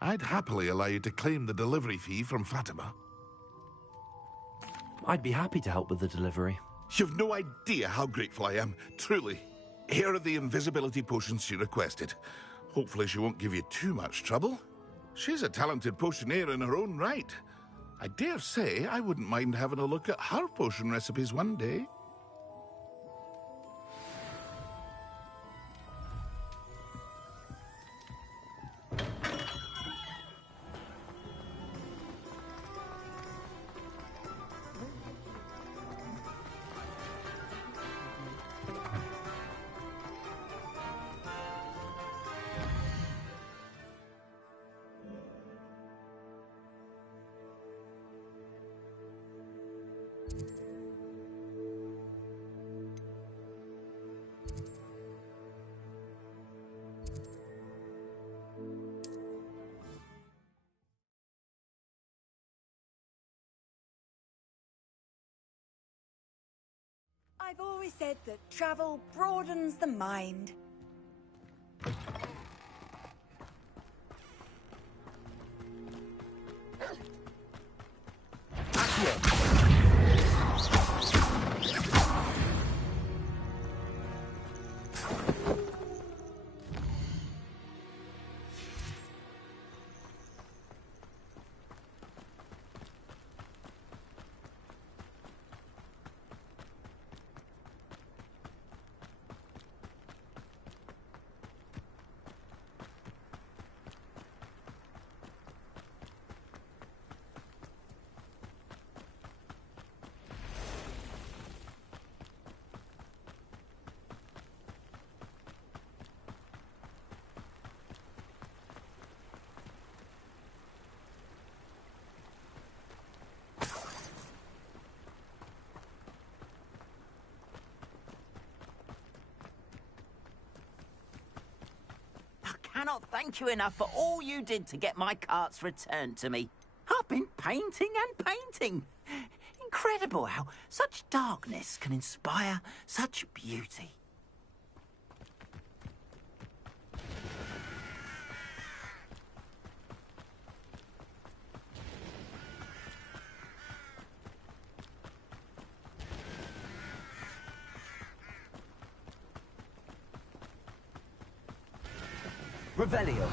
I'd happily allow you to claim the delivery fee from Fatima. I'd be happy to help with the delivery. You've no idea how grateful I am, truly. Here are the invisibility potions she requested. Hopefully she won't give you too much trouble. She's a talented potioneer in her own right. I dare say I wouldn't mind having a look at her potion recipes one day. I've always said that travel broadens the mind. I cannot thank you enough for all you did to get my carts returned to me. I've been painting and painting. Incredible how such darkness can inspire such beauty. Revelio.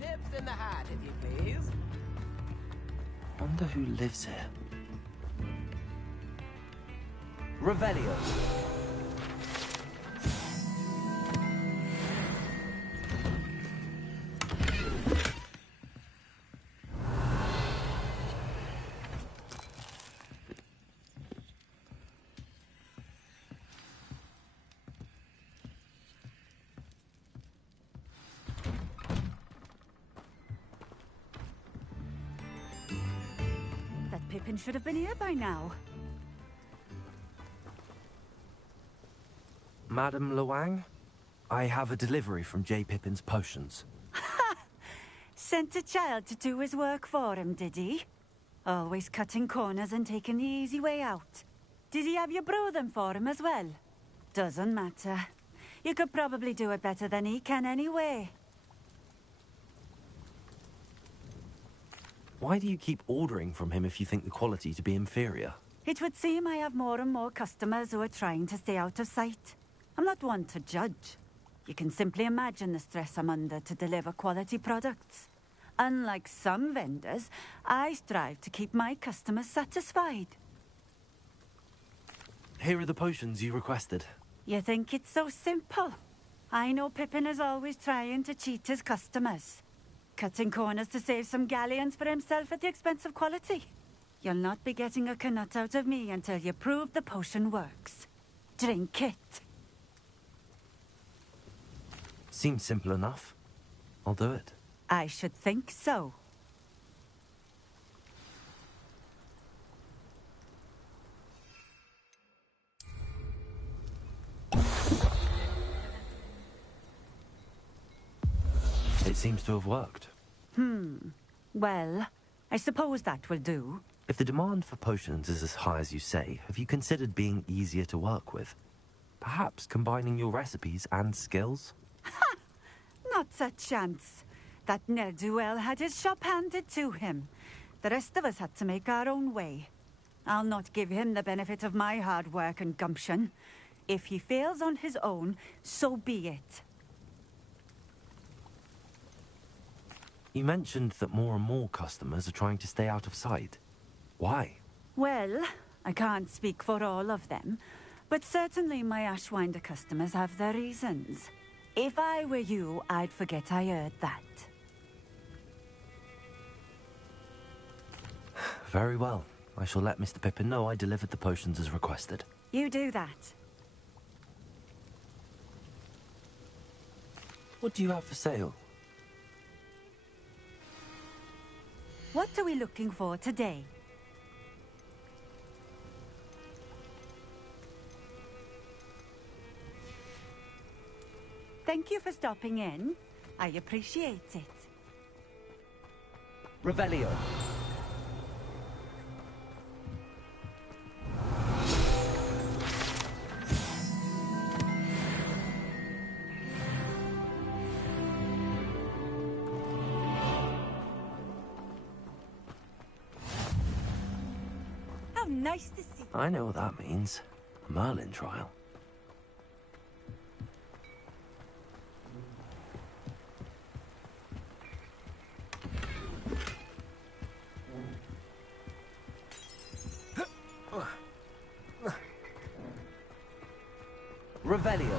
Nips in the hat, if you please. Wonder who lives here. Revelio. That Pippin should have been here by now. Madam Luang, I have a delivery from J. Pippin's potions. Sent a child to do his work for him, did he? Always cutting corners and taking the easy way out. Did he have you brew them for him as well? Doesn't matter. You could probably do it better than he can anyway. Why do you keep ordering from him if you think the quality to be inferior? It would seem I have more and more customers who are trying to stay out of sight. I'm not one to judge. You can simply imagine the stress I'm under to deliver quality products. Unlike some vendors, I strive to keep my customers satisfied. Here are the potions you requested. You think it's so simple? I know Pippin is always trying to cheat his customers. Cutting corners to save some galleons for himself at the expense of quality. You'll not be getting a canut out of me until you prove the potion works. Drink it. Seems simple enough. I'll do it. I should think so. It seems to have worked. Well, I suppose that will do. If the demand for potions is as high as you say, have you considered being easier to work with? Perhaps combining your recipes and skills? Not a chance. That ne'er-do-well had his shop handed to him. The rest of us had to make our own way. I'll not give him the benefit of my hard work and gumption. If he fails on his own, so be it. You mentioned that more and more customers are trying to stay out of sight. Why? Well, I can't speak for all of them, but certainly my Ashwinder customers have their reasons. If I were you, I'd forget I heard that. Very well. I shall let Mr. Pippin know I delivered the potions as requested. You do that. What do you have for sale? What are we looking for today? Thank you for stopping in. I appreciate it. Revelio. How nice to see. I know what that means. A Merlin trial. Revelio.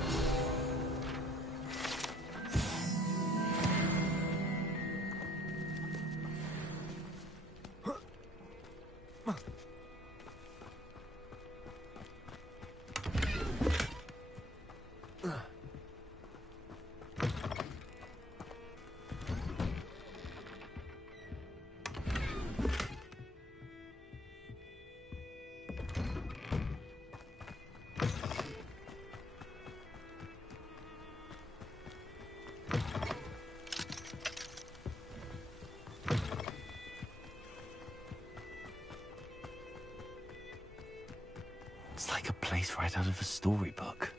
It's like a place right out of a storybook.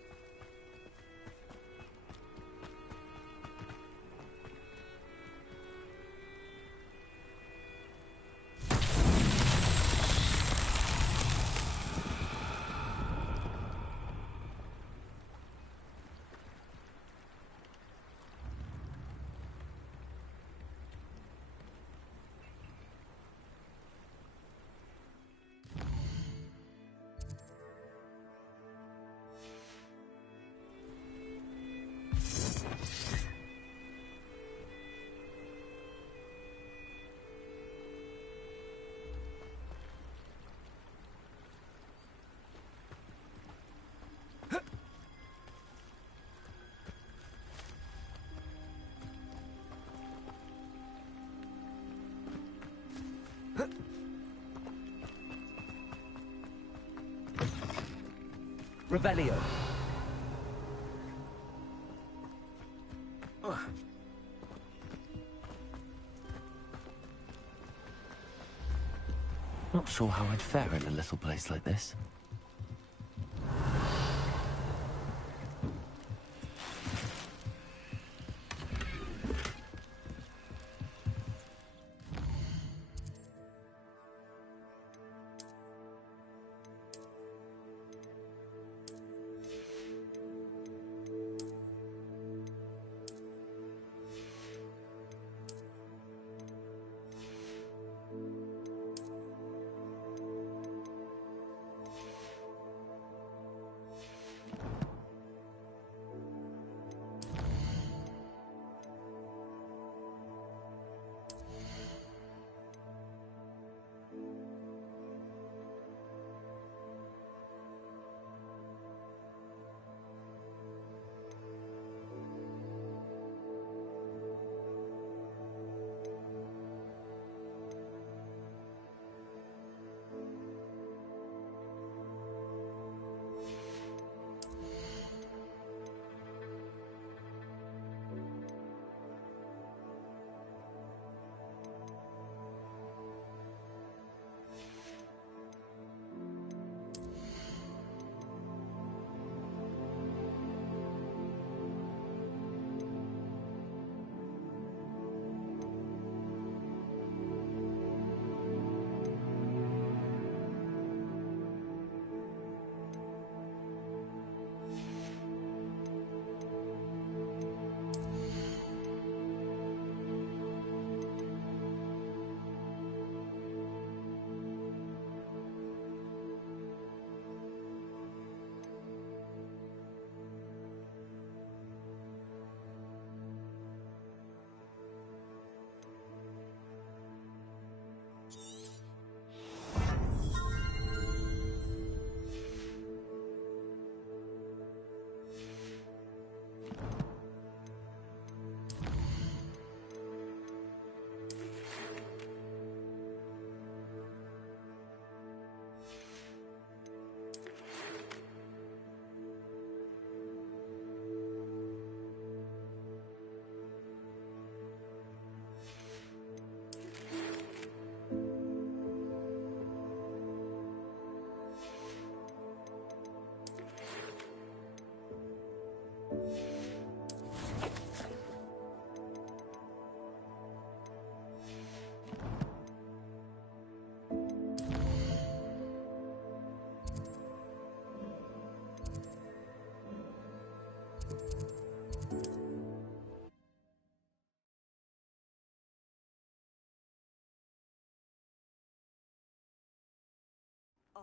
Revelio. Not sure how I'd fare in a little place like this.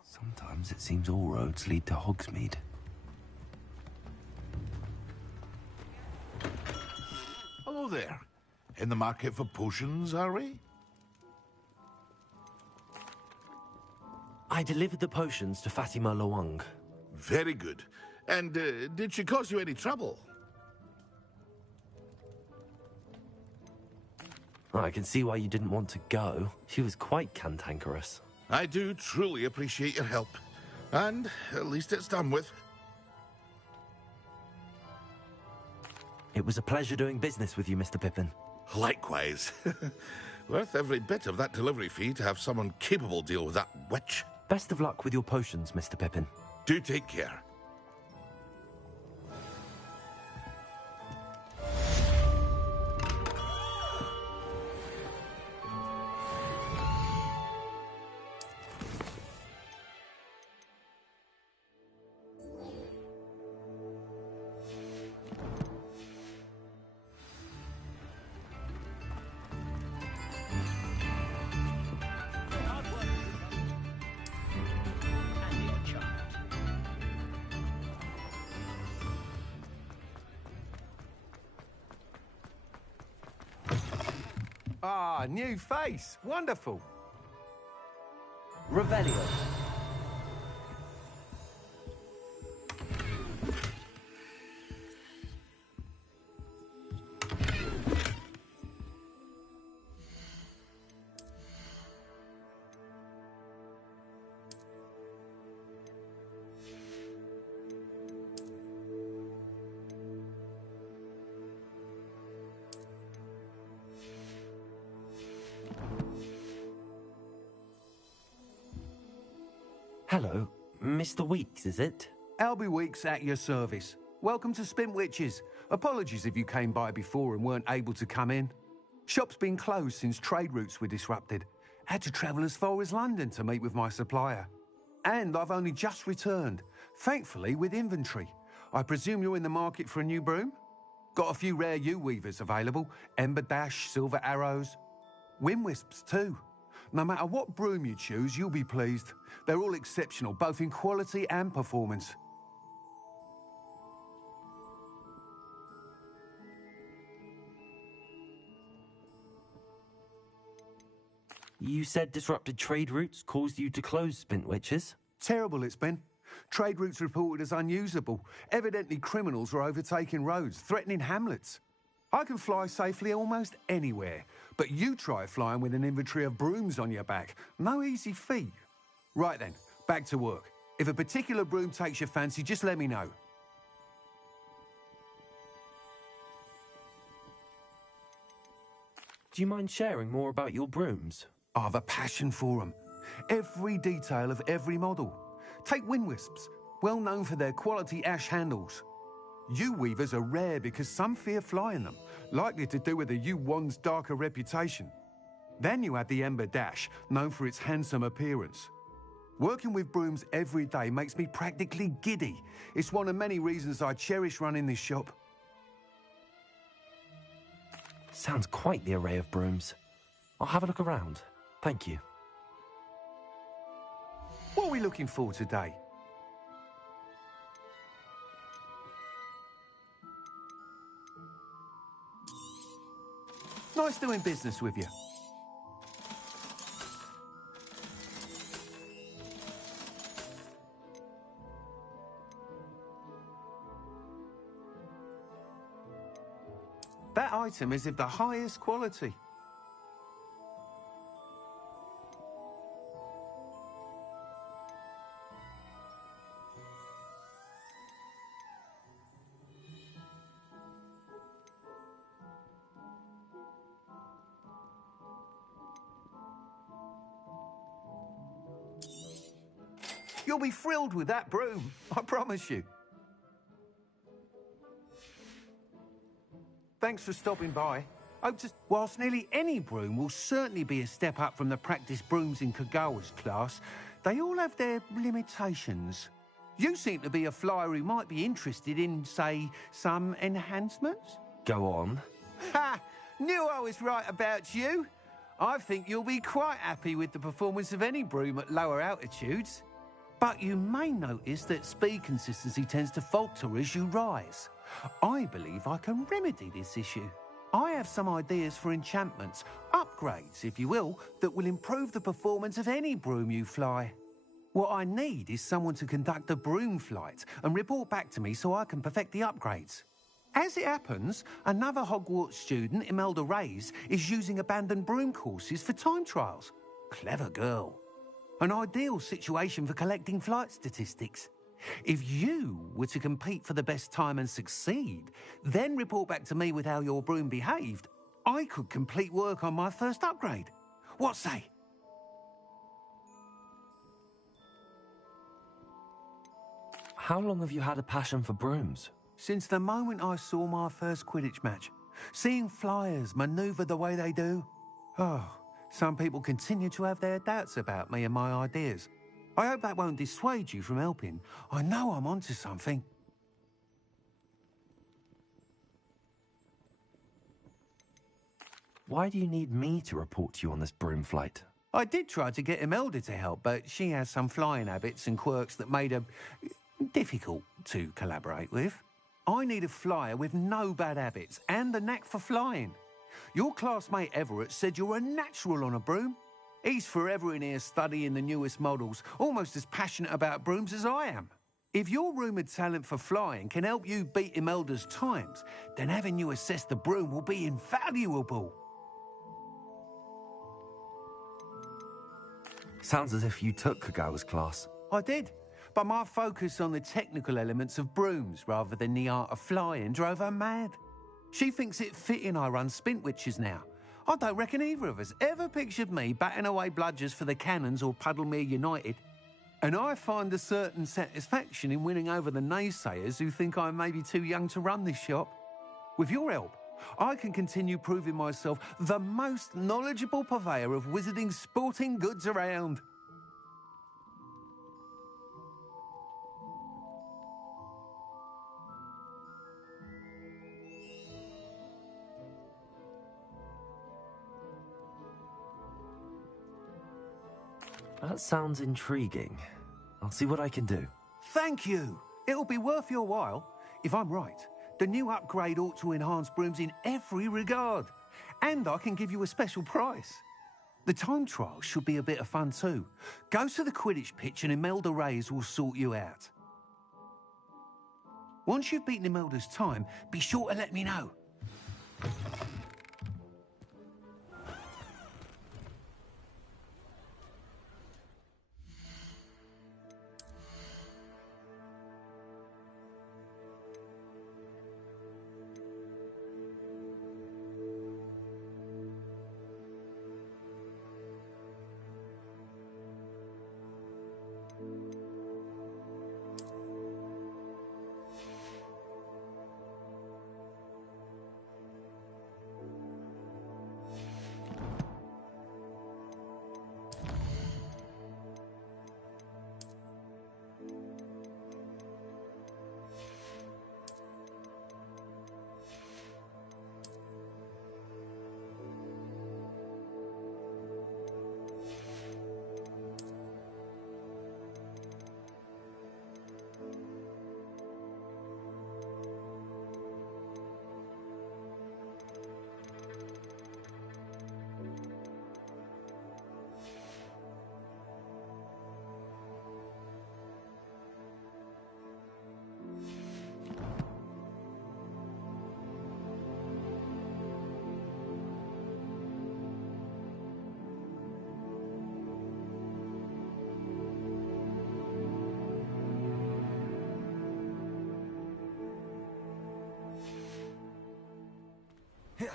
Sometimes it seems all roads lead to Hogsmeade. Hello there. In the market for potions, are we? I delivered the potions to Fatima Lawang. Very good. And did she cause you any trouble? I can see why you didn't want to go. She was quite cantankerous. I do truly appreciate your help. And at least it's done with. It was a pleasure doing business with you, Mr. Pippin. Likewise. Worth every bit of that delivery fee to have someone capable deal with that witch. Best of luck with your potions, Mr. Pippin. Do take care. Ah, new face. Wonderful. Revelio. Hello, Mr. Weeks, is it? Albie Weeks at your service. Welcome to Spintwitches. Apologies if you came by before and weren't able to come in. Shop's been closed since trade routes were disrupted. Had to travel as far as London to meet with my supplier. And I've only just returned, thankfully with inventory. I presume you're in the market for a new broom? Got a few rare yew-weavers available. Ember Dash, Silver Arrows. Wind Wisps too. No matter what broom you choose, you'll be pleased. They're all exceptional, both in quality and performance. You said disrupted trade routes caused you to close Spintwitches? Terrible it's been. Trade routes reported as unusable. Evidently criminals were overtaking roads, threatening hamlets. I can fly safely almost anywhere, but you try flying with an inventory of brooms on your back. No easy feat. Right then, back to work. If a particular broom takes your fancy, just let me know. Do you mind sharing more about your brooms? I've a passion for them. Every detail of every model. Take Wind Wisps, well known for their quality ash handles. Yew-weavers are rare because some fear flying them, likely to do with the yew-wand's darker reputation. Then you have the Ember Dash, known for its handsome appearance. Working with brooms every day makes me practically giddy. It's one of many reasons I cherish running this shop. Sounds quite the array of brooms. I'll have a look around. Thank you. What are we looking for today? Nice doing business with you. That item is of the highest quality. You'll be thrilled with that broom, I promise you. Thanks for stopping by. Whilst nearly any broom will certainly be a step up from the practice brooms in Kagawa's class, they all have their limitations. You seem to be a flyer who might be interested in, say, some enhancements? Go on. Ha! Knew I was right about you. I think you'll be quite happy with the performance of any broom at lower altitudes. But you may notice that speed consistency tends to falter as you rise. I believe I can remedy this issue. I have some ideas for enchantments, upgrades, if you will, that will improve the performance of any broom you fly. What I need is someone to conduct a broom flight and report back to me so I can perfect the upgrades. As it happens, another Hogwarts student, Imelda Reyes, is using abandoned broom courses for time trials. Clever girl. An ideal situation for collecting flight statistics. If you were to compete for the best time and succeed, then report back to me with how your broom behaved, I could complete work on my first upgrade. What say? How long have you had a passion for brooms? Since the moment I saw my first Quidditch match. Seeing flyers manoeuvre the way they do. Oh, some people continue to have their doubts about me and my ideas. I hope that won't dissuade you from helping. I know I'm onto something. Why do you need me to report to you on this broom flight? I did try to get Imelda to help, but she has some flying habits and quirks that made her difficult to collaborate with. I need a flyer with no bad habits and a knack for flying. Your classmate Everett said you're a natural on a broom. He's forever in here studying the newest models, almost as passionate about brooms as I am. If your rumoured talent for flying can help you beat Imelda's times, then having you assess the broom will be invaluable. Sounds as if you took Kagawa's class. I did, but my focus on the technical elements of brooms rather than the art of flying drove her mad. She thinks it fitting I run Spintwitches now. I don't reckon either of us ever pictured me batting away bludgers for the Cannons or Puddlemere United. And I find a certain satisfaction in winning over the naysayers who think I'm maybe too young to run this shop. With your help, I can continue proving myself the most knowledgeable purveyor of wizarding sporting goods around. That sounds intriguing. I'll see what I can do. Thank you. It'll be worth your while. If I'm right, the new upgrade ought to enhance brooms in every regard. And I can give you a special price. The time trial should be a bit of fun too. Go to the Quidditch pitch and Imelda Reyes will sort you out. Once you've beaten Imelda's time, be sure to let me know.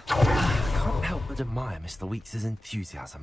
Can't help but admire Mr. Weeks' enthusiasm.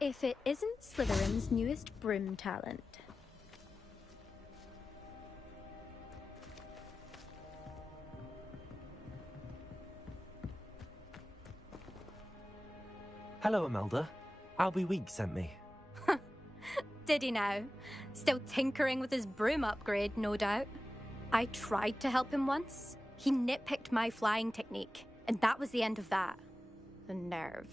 if it isn't Slytherin's newest broom talent. Hello, Imelda. Albie Weeks sent me. Did he now? Still tinkering with his broom upgrade, no doubt. I tried to help him once. He nitpicked my flying technique, and that was the end of that. The nerve.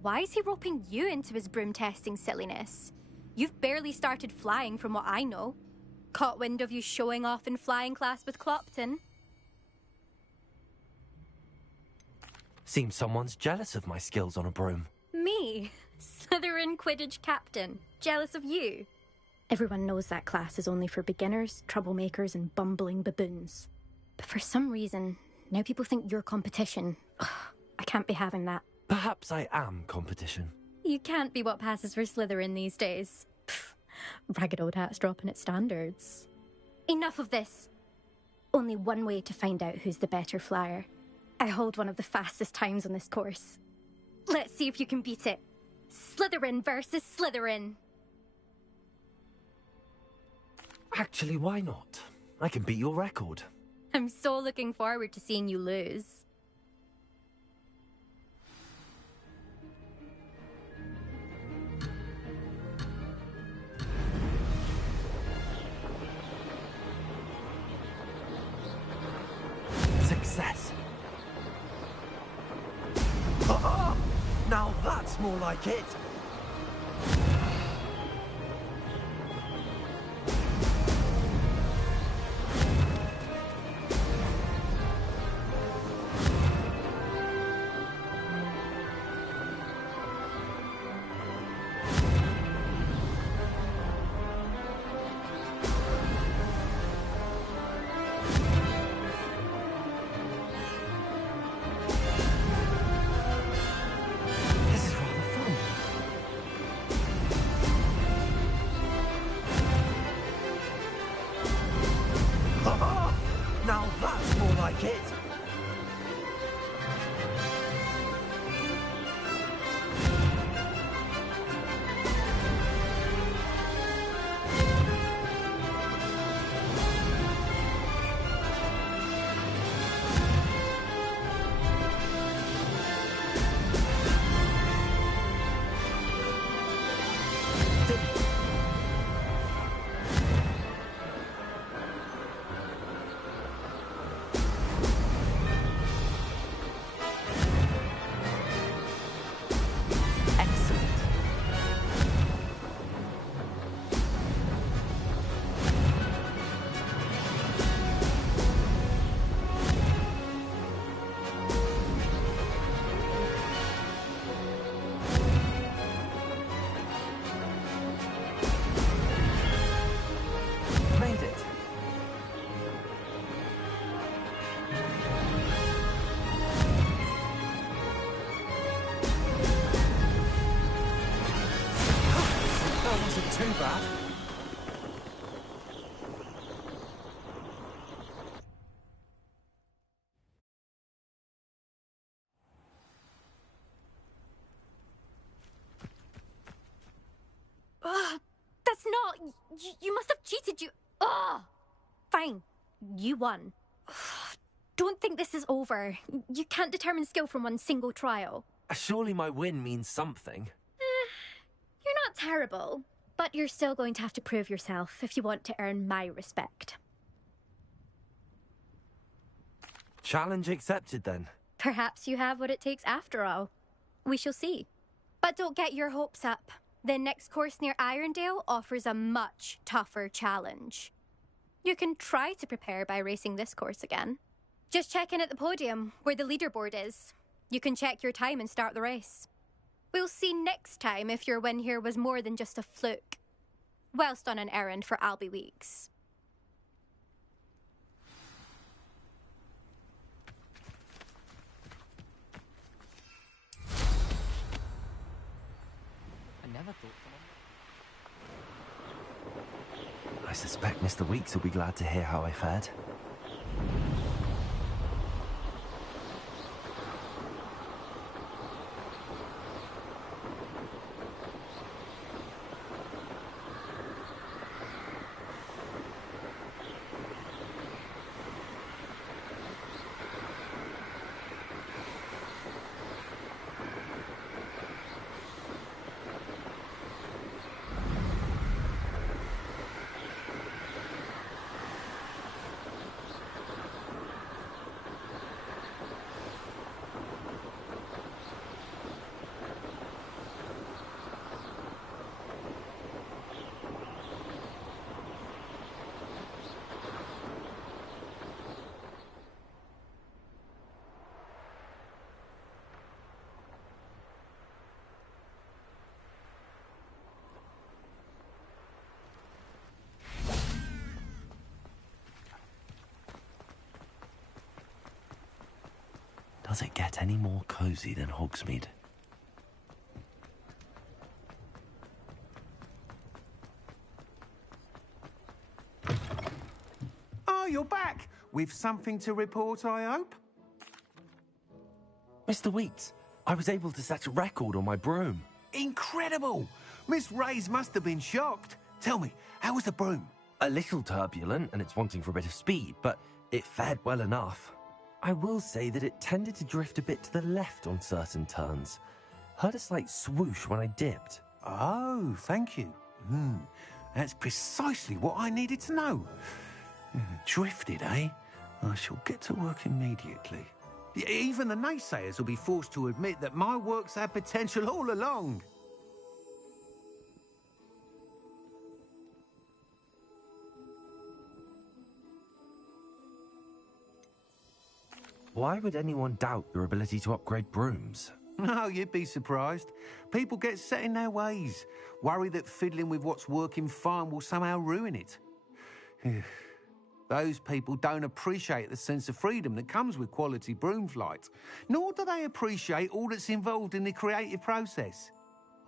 Why is he roping you into his broom testing silliness? You've barely started flying from what I know. Caught wind of you showing off in flying class with Clopton. Seems someone's jealous of my skills on a broom. Me? Slytherin Quidditch captain. Jealous of you? Everyone knows that class is only for beginners, troublemakers, and bumbling baboons. But for some reason, now people think you're competition. Ugh, I can't be having that. Perhaps I am competition. You can't be what passes for Slytherin these days. Pfft, ragged old hat's dropping its standards. Enough of this. Only one way to find out who's the better flyer. I hold one of the fastest times on this course. Let's see if you can beat it. Slytherin versus Slytherin. Actually, why not? I can beat your record. I'm so looking forward to seeing you lose. Success. Now that's more like it. Now that's more like it. Too bad. That's not... You must have cheated, you... Ugh! Fine. You won. Don't think this is over. You can't determine skill from one single trial. Surely my win means something. You're not terrible. But you're still going to have to prove yourself if you want to earn my respect. Challenge accepted, then. Perhaps you have what it takes after all. We shall see. But don't get your hopes up. The next course near Irondale offers a much tougher challenge. You can try to prepare by racing this course again. Just check in at the podium, where the leaderboard is. You can check your time and start the race. We'll see next time if your win here was more than just a fluke. Whilst on an errand for Albie Weeks. I never thought I suspect Mr. Weeks will be glad to hear how I fared. Does it get any more cozy than Hogsmeade? Oh, you're back! With something to report, I hope? Mr. Weeks, I was able to set a record on my broom. Incredible! Miss Ray's must have been shocked. Tell me, how was the broom? A little turbulent, and it's wanting for a bit of speed, but it fared well enough. I will say that it tended to drift a bit to the left on certain turns. Heard a slight swoosh when I dipped. Oh, thank you. That's precisely what I needed to know. Drifted, eh? I shall get to work immediately. Even the naysayers will be forced to admit that my work's had potential all along. Why would anyone doubt your ability to upgrade brooms? No, you'd be surprised. People get set in their ways, worry that fiddling with what's working fine will somehow ruin it. Those people don't appreciate the sense of freedom that comes with quality broom flight, nor do they appreciate all that's involved in the creative process.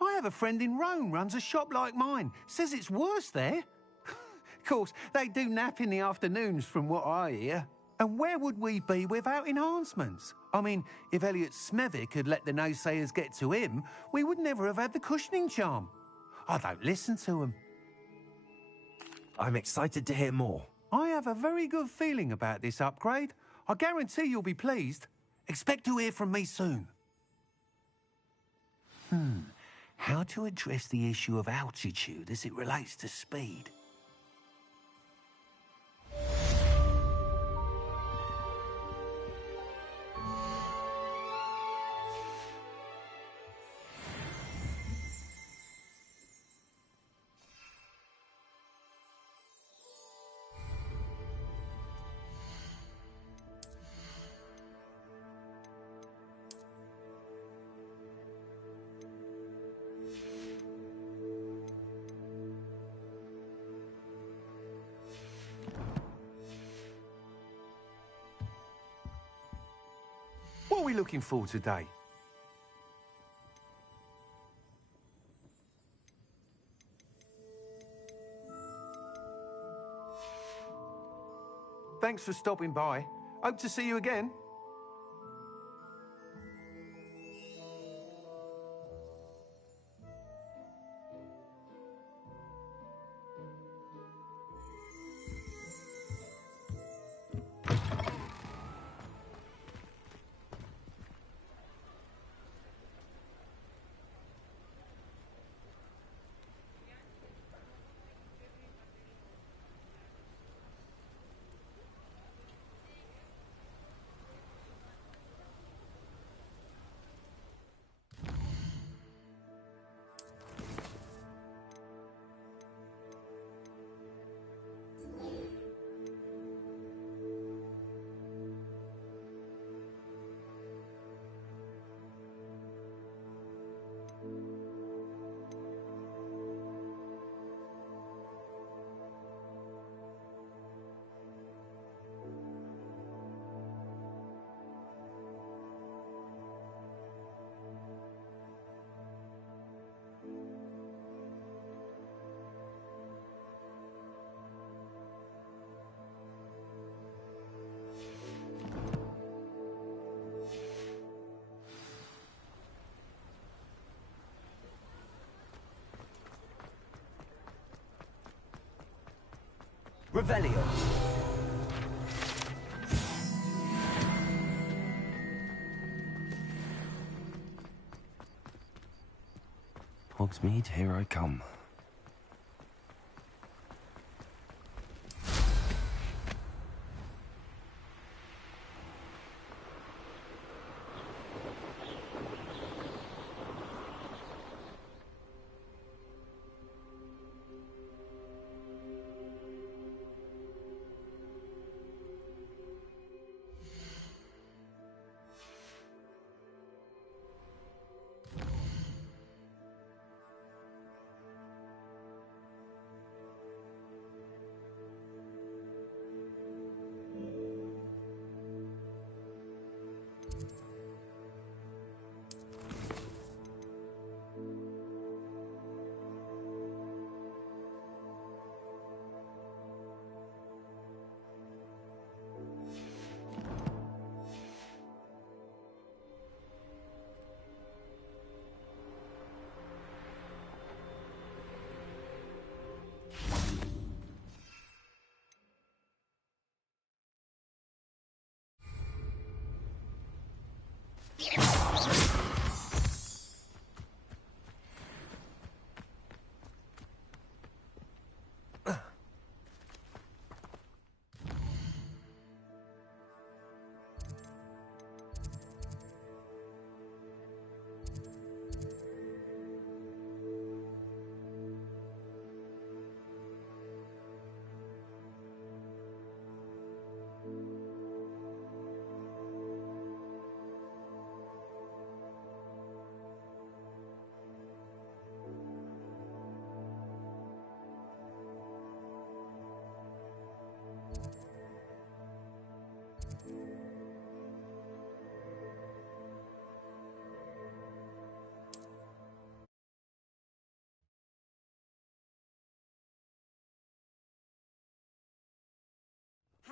I have a friend in Rome runs a shop like mine, says it's worse there. Of course, they do nap in the afternoons from what I hear. And where would we be without enhancements? I mean, if Elliot Smethwick had let the naysayers get to him, we would never have had the cushioning charm. I don't listen to them. I'm excited to hear more. I have a very good feeling about this upgrade. I guarantee you'll be pleased. Expect to hear from me soon. How to address the issue of altitude as it relates to speed? What are we looking for today? Thanks for stopping by. Hope to see you again. Revelio. Hogsmeade, here I come.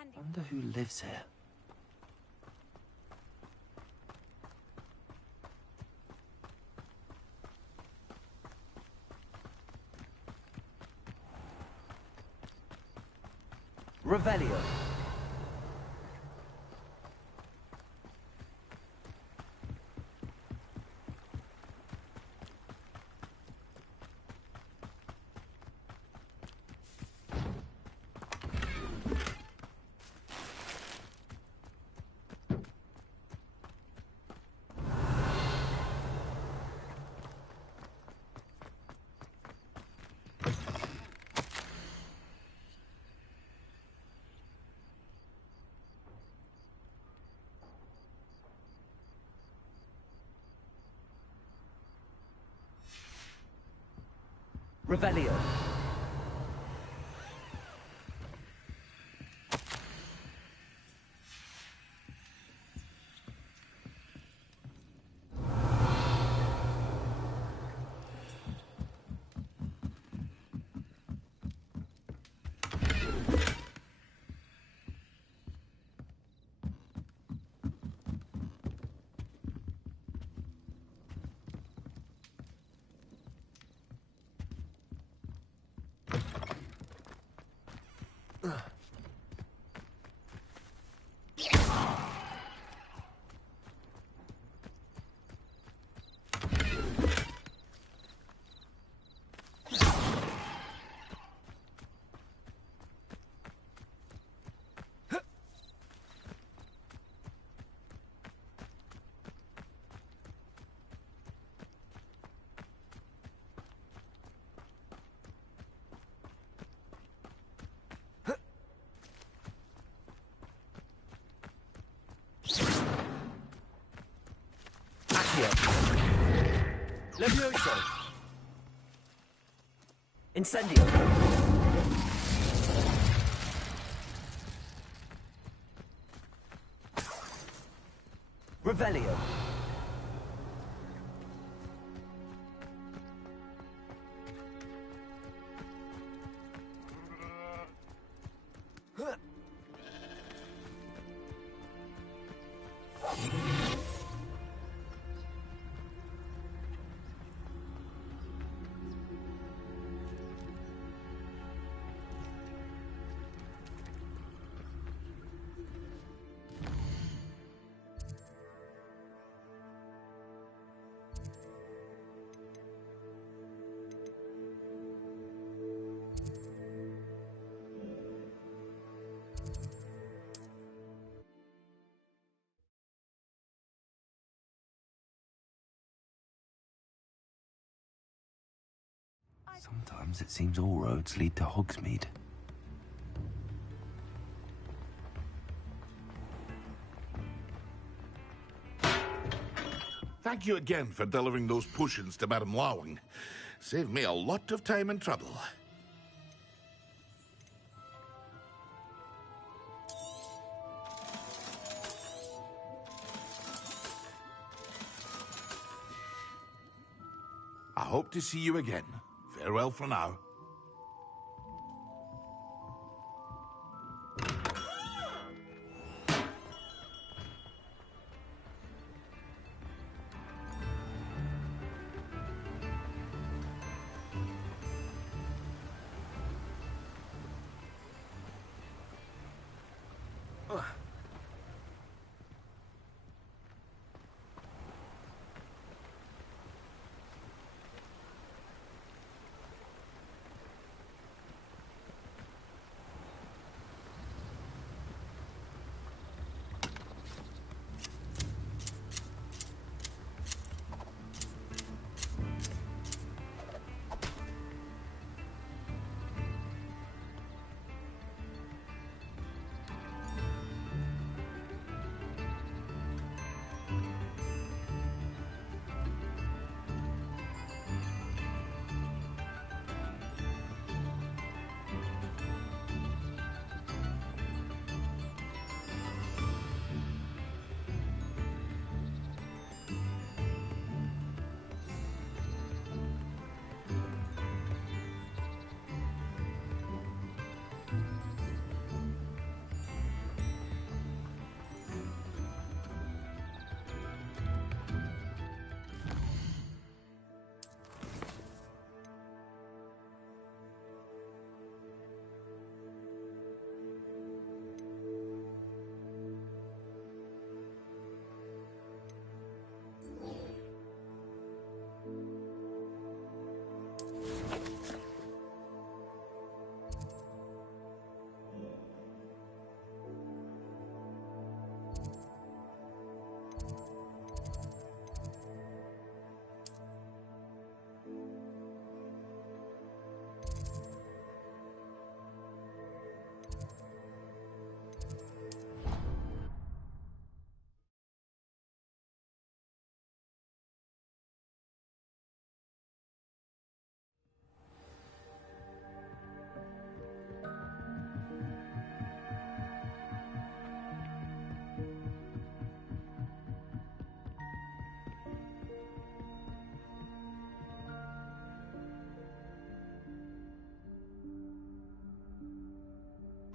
handy. Wonder who lives here. Revelio. Revelio. Levioso. Incendio. Revelio. Sometimes it seems all roads lead to Hogsmeade. Thank you again for delivering those potions to Madame Lawing. Saved me a lot of time and trouble. I hope to see you again. Farewell for now.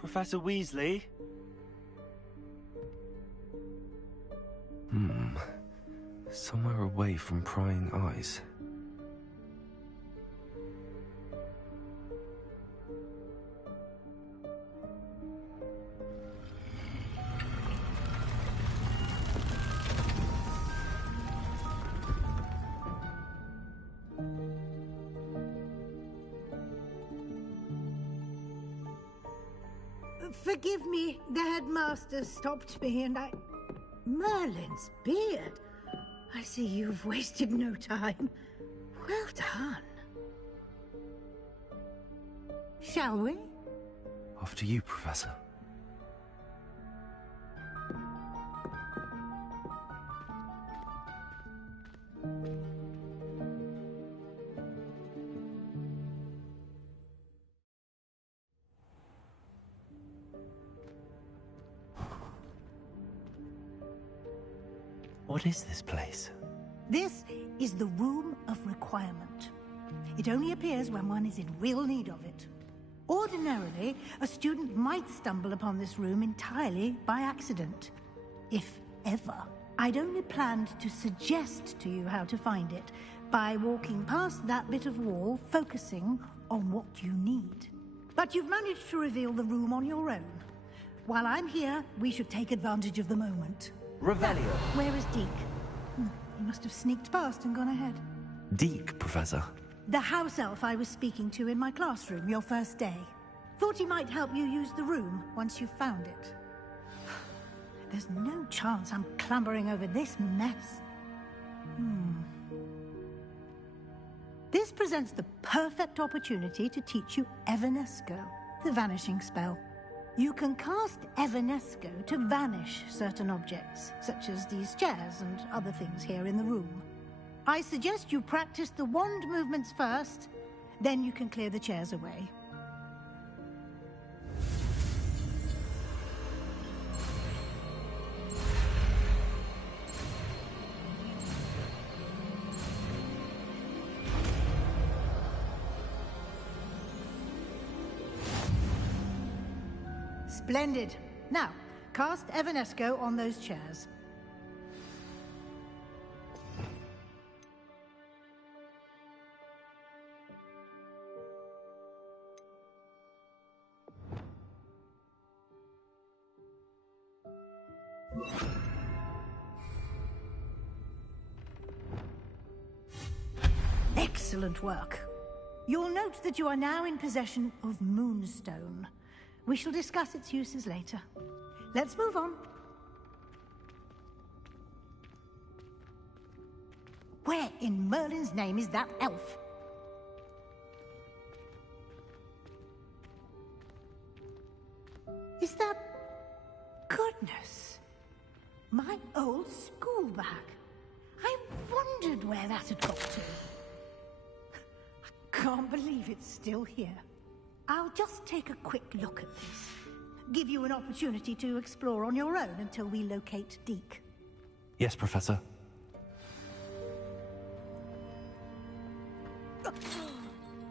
Professor Weasley? Somewhere away from prying eyes. Forgive me, the headmaster stopped me and I... Merlin's beard. I see you've wasted no time. Well done. Shall we? After you, Professor. What is this place? This is the Room of Requirement. It only appears when one is in real need of it. Ordinarily, a student might stumble upon this room entirely by accident. If ever. I'd only planned to suggest to you how to find it by walking past that bit of wall, focusing on what you need. But you've managed to reveal the room on your own. While I'm here, we should take advantage of the moment. Revelio. Where is Deke? He must have sneaked past and gone ahead. Deke, Professor. The house elf I was speaking to in my classroom your first day. Thought he might help you use the room once you've found it. There's no chance I'm clambering over this mess. This presents the perfect opportunity to teach you Evanesco, the vanishing spell. You can cast Evanesco to vanish certain objects, such as these chairs and other things here in the room. I suggest you practice the wand movements first, then you can clear the chairs away. Splendid. Now, cast Evanesco on those chairs. Excellent work. You'll note that you are now in possession of Moonstone. We shall discuss its uses later. Let's move on. Where in Merlin's name is that elf? Is that... Goodness. My old school bag. I wondered where that had got to. I can't believe it's still here. I'll just take a quick look at this. Give you an opportunity to explore on your own until we locate Deke. Yes, Professor.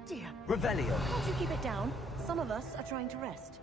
Dear. Revelio. Can't you keep it down? Some of us are trying to rest.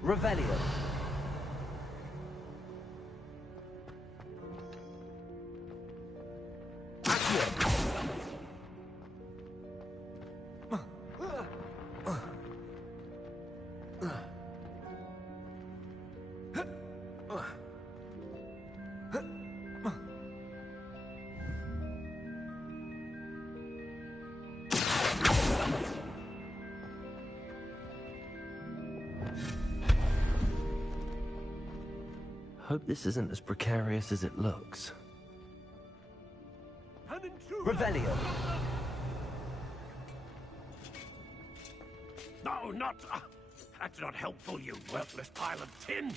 Revelio. Hope this isn't as precarious as it looks. Revelio. No, not... that's not helpful, you worthless pile of tin.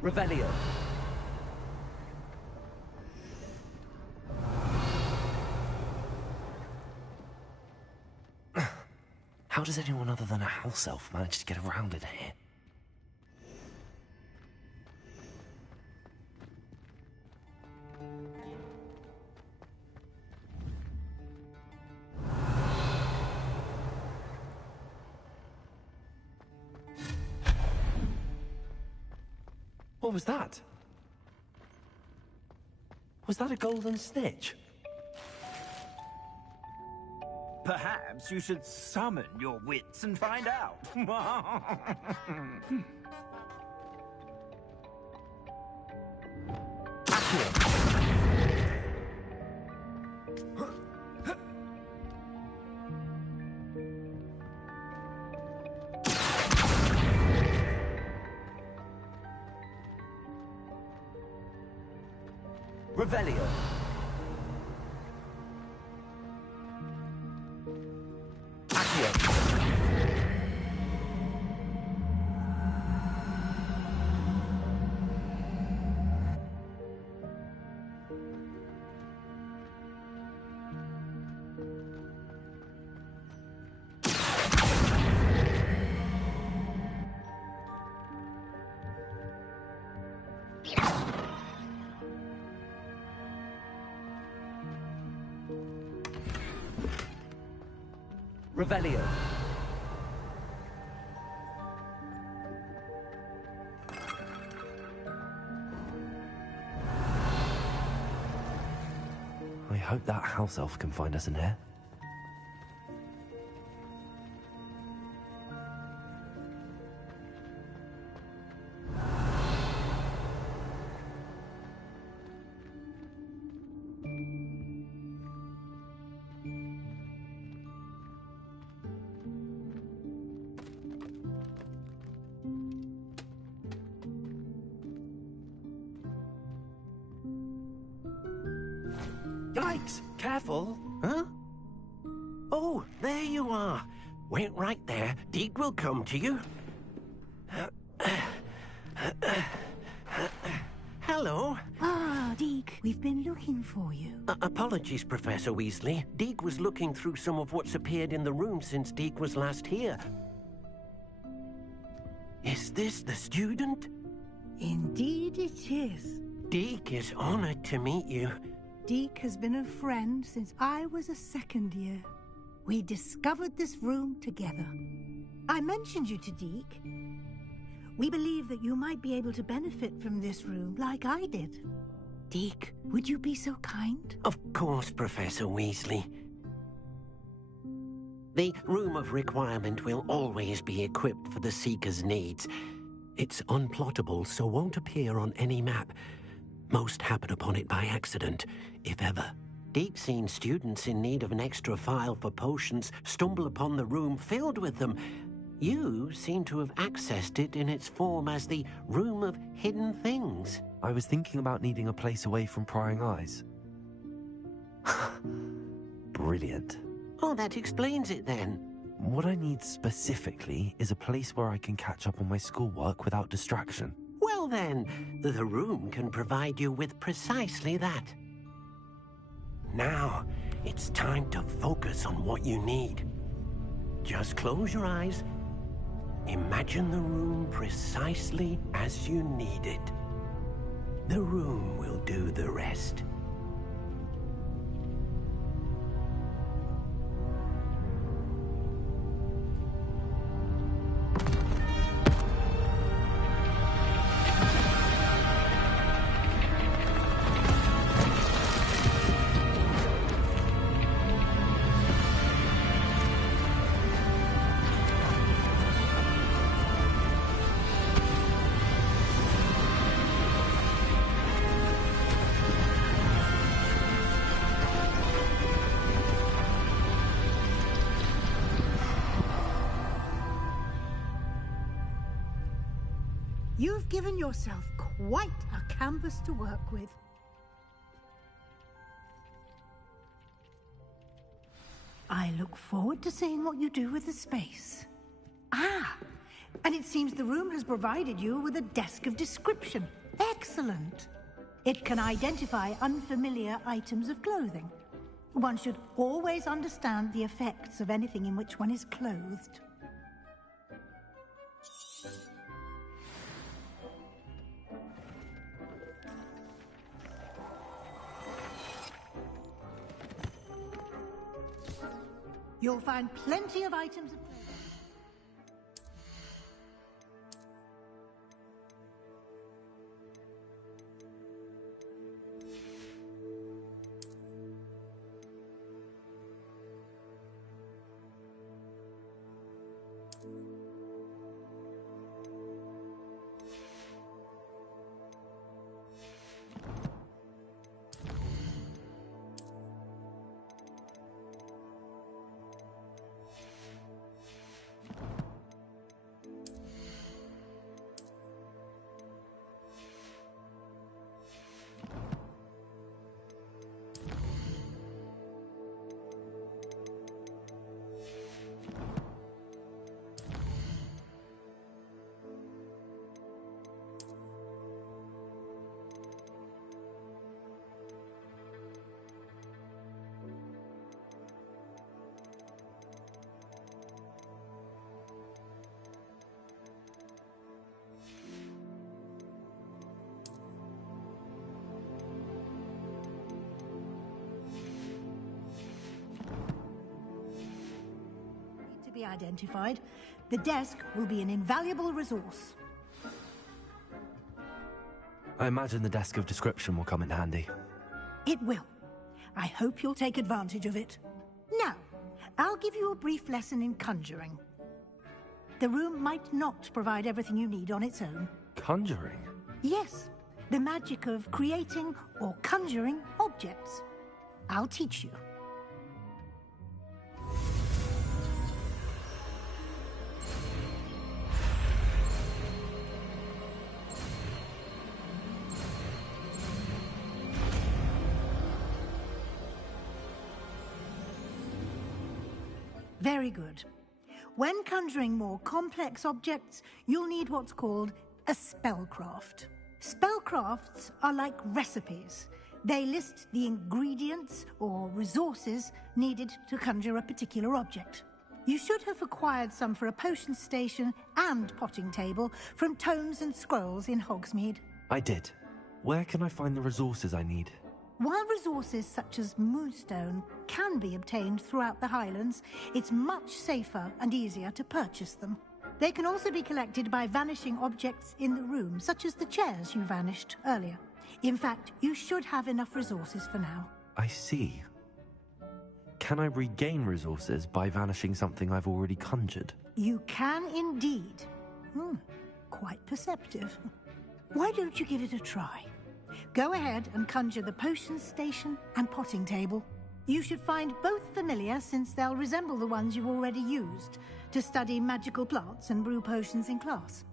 Revelio. How does anyone other than a house elf manage to get around in here? What was that? Was that a golden snitch? Perhaps you should summon your wits and find out. Revelio. Revelio. I hope that house elf can find us in here. Yikes! Careful! Huh? Oh, there you are. Wait right there. Deke will come to you. Hello. Ah, Deke, we've been looking for you. Apologies, Professor Weasley. Deke was looking through some of what's appeared in the room since Deke was last here. Is this the student? Indeed it is. Deke is honored to meet you. Deke has been a friend since I was a second year. We discovered this room together. I mentioned you to Deke. We believe that you might be able to benefit from this room like I did. Deke, would you be so kind? Of course, Professor Weasley. The Room of Requirement will always be equipped for the Seeker's needs. It's unplottable, so won't appear on any map. Most happen upon it by accident, if ever. Deke's seen students in need of an extra file for potions stumble upon the room filled with them. You seem to have accessed it in its form as the Room of Hidden Things. I was thinking about needing a place away from prying eyes. Brilliant. Oh, that explains it then. What I need specifically is a place where I can catch up on my schoolwork without distraction. Well then, the room can provide you with precisely that. Now, it's time to focus on what you need. Just close your eyes. Imagine the room precisely as you need it. The room will do the rest. You've given yourself quite a canvas to work with. I look forward to seeing what you do with the space. Ah, and it seems the room has provided you with a desk of description. Excellent. It can identify unfamiliar items of clothing. One should always understand the effects of anything in which one is clothed. You'll find plenty of items of clothing. Be identified, the desk will be an invaluable resource. I imagine the desk of description will come in handy. It will. I hope you'll take advantage of it. Now, I'll give you a brief lesson in conjuring. The room might not provide everything you need on its own. Conjuring? Yes, the magic of creating or conjuring objects. I'll teach you. Very good. When conjuring more complex objects, you'll need what's called a spellcraft. Spellcrafts are like recipes. They list the ingredients or resources needed to conjure a particular object. You should have acquired some for a potion station and potting table from tomes and scrolls in Hogsmeade. I did. Where can I find the resources I need? While resources such as moonstone can be obtained throughout the Highlands, it's much safer and easier to purchase them. They can also be collected by vanishing objects in the room, such as the chairs you vanished earlier. In fact, you should have enough resources for now. I see. Can I regain resources by vanishing something I've already conjured? You can indeed. Quite perceptive. Why don't you give it a try? Go ahead and conjure the potion station and potting table. You should find both familiar, since they'll resemble the ones you've already used to study magical plants and brew potions in class.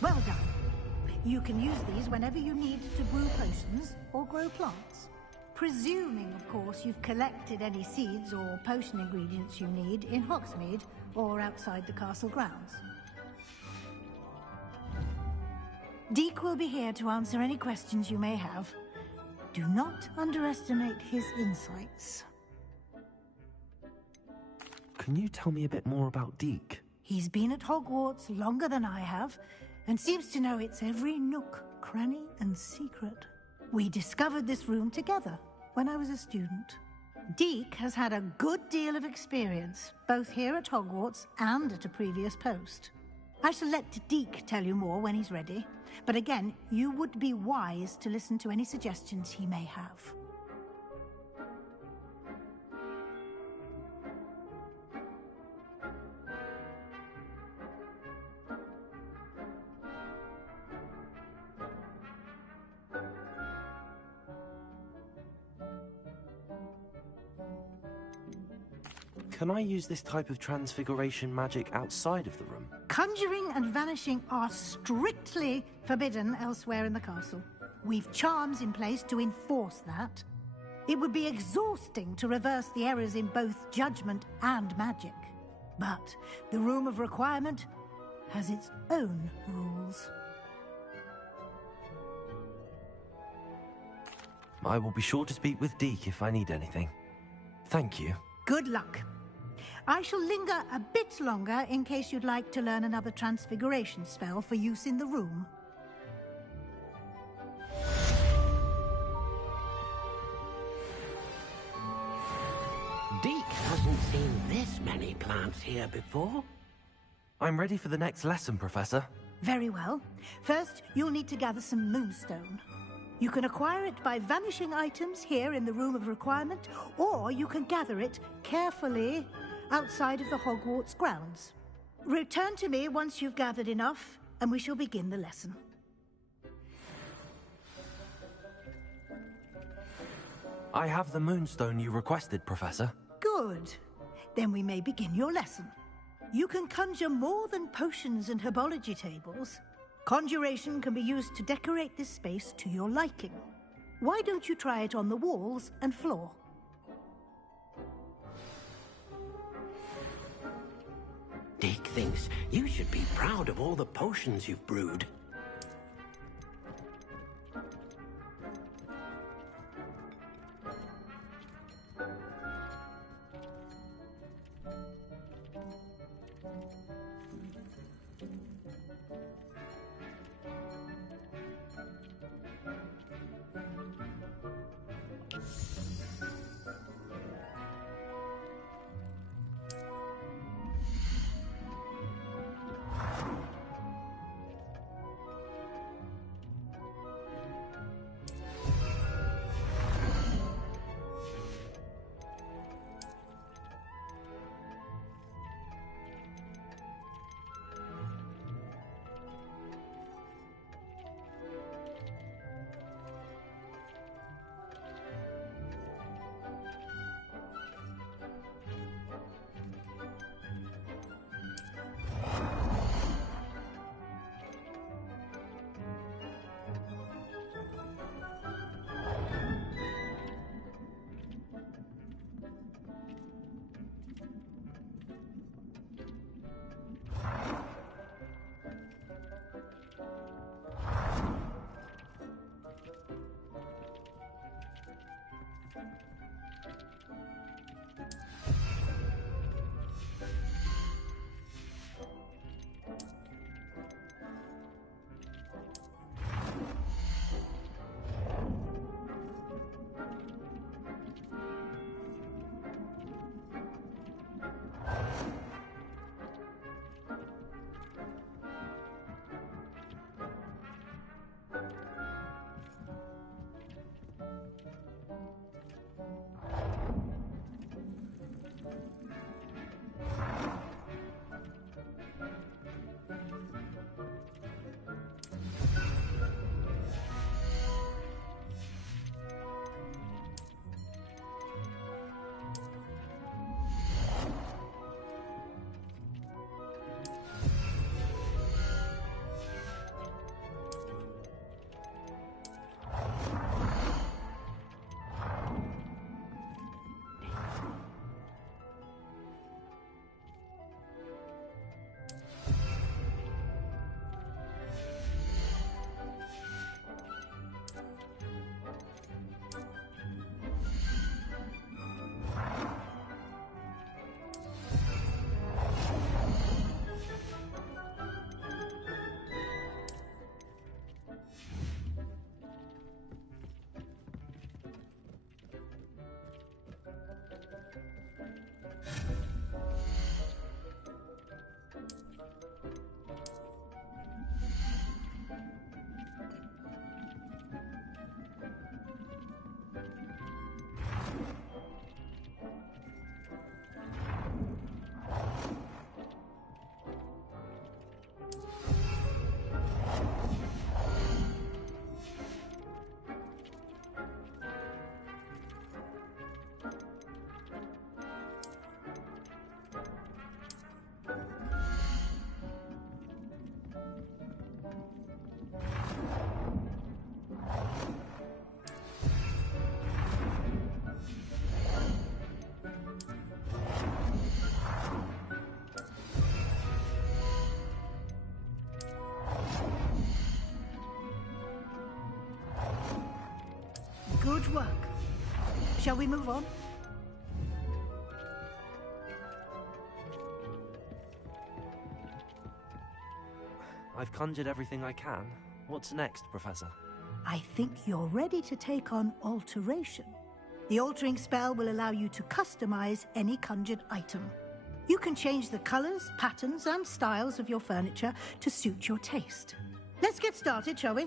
Well done. You can use these whenever you need to brew potions or grow plants. Presuming, of course, you've collected any seeds or potion ingredients you need in Hogsmeade or outside the castle grounds. Deek will be here to answer any questions you may have. Do not underestimate his insights. Can you tell me a bit more about Deek? He's been at Hogwarts longer than I have, and seems to know its every nook, cranny, and secret. We discovered this room together when I was a student. Deek has had a good deal of experience, both here at Hogwarts and at a previous post. I shall let Deek tell you more when he's ready, but again, you would be wise to listen to any suggestions he may have. Can I use this type of transfiguration magic outside of the room? Conjuring and vanishing are strictly forbidden elsewhere in the castle. We've charms in place to enforce that. It would be exhausting to reverse the errors in both judgment and magic. But the Room of Requirement has its own rules. I will be sure to speak with Deek if I need anything. Thank you. Good luck. I shall linger a bit longer in case you'd like to learn another transfiguration spell for use in the room. Deek hasn't seen this many plants here before. I'm ready for the next lesson, Professor. Very well. First, you'll need to gather some moonstone. You can acquire it by vanishing items here in the Room of Requirement, or you can gather it carefully outside of the Hogwarts grounds. Return to me once you've gathered enough, and we shall begin the lesson. I have the moonstone you requested, Professor. Good. Then we may begin your lesson. You can conjure more than potions and herbology tables. Conjuration can be used to decorate this space to your liking. Why don't you try it on the walls and floor? Deek thinks you should be proud of all the potions you've brewed. Good work. Shall we move on? I've conjured everything I can. What's next, Professor? I think you're ready to take on alteration. The altering spell will allow you to customize any conjured item. You can change the colors, patterns, and styles of your furniture to suit your taste. Let's get started, shall we?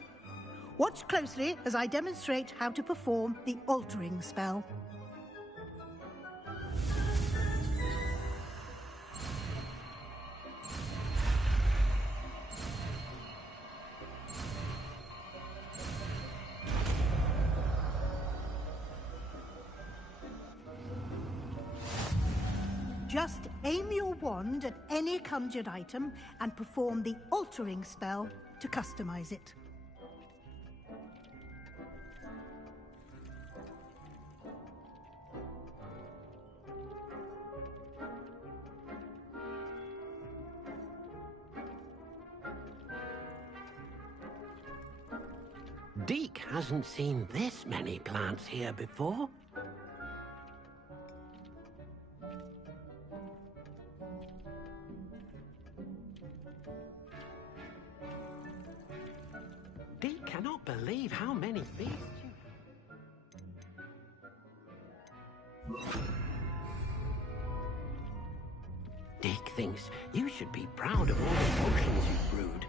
Watch closely as I demonstrate how to perform the altering spell. Just aim your wand at any conjured item and perform the altering spell to customize it. Deke hasn't seen this many plants here before. Deke cannot believe how many beasts Deke thinks you should be proud of all the potions you've brewed.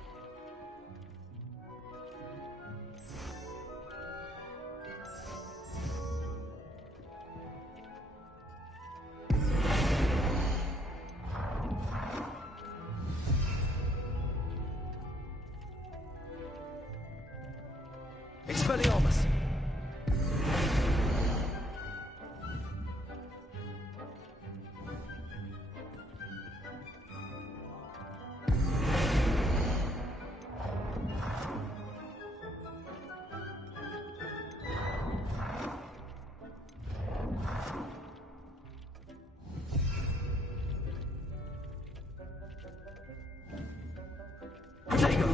Expelliarmus! Protego!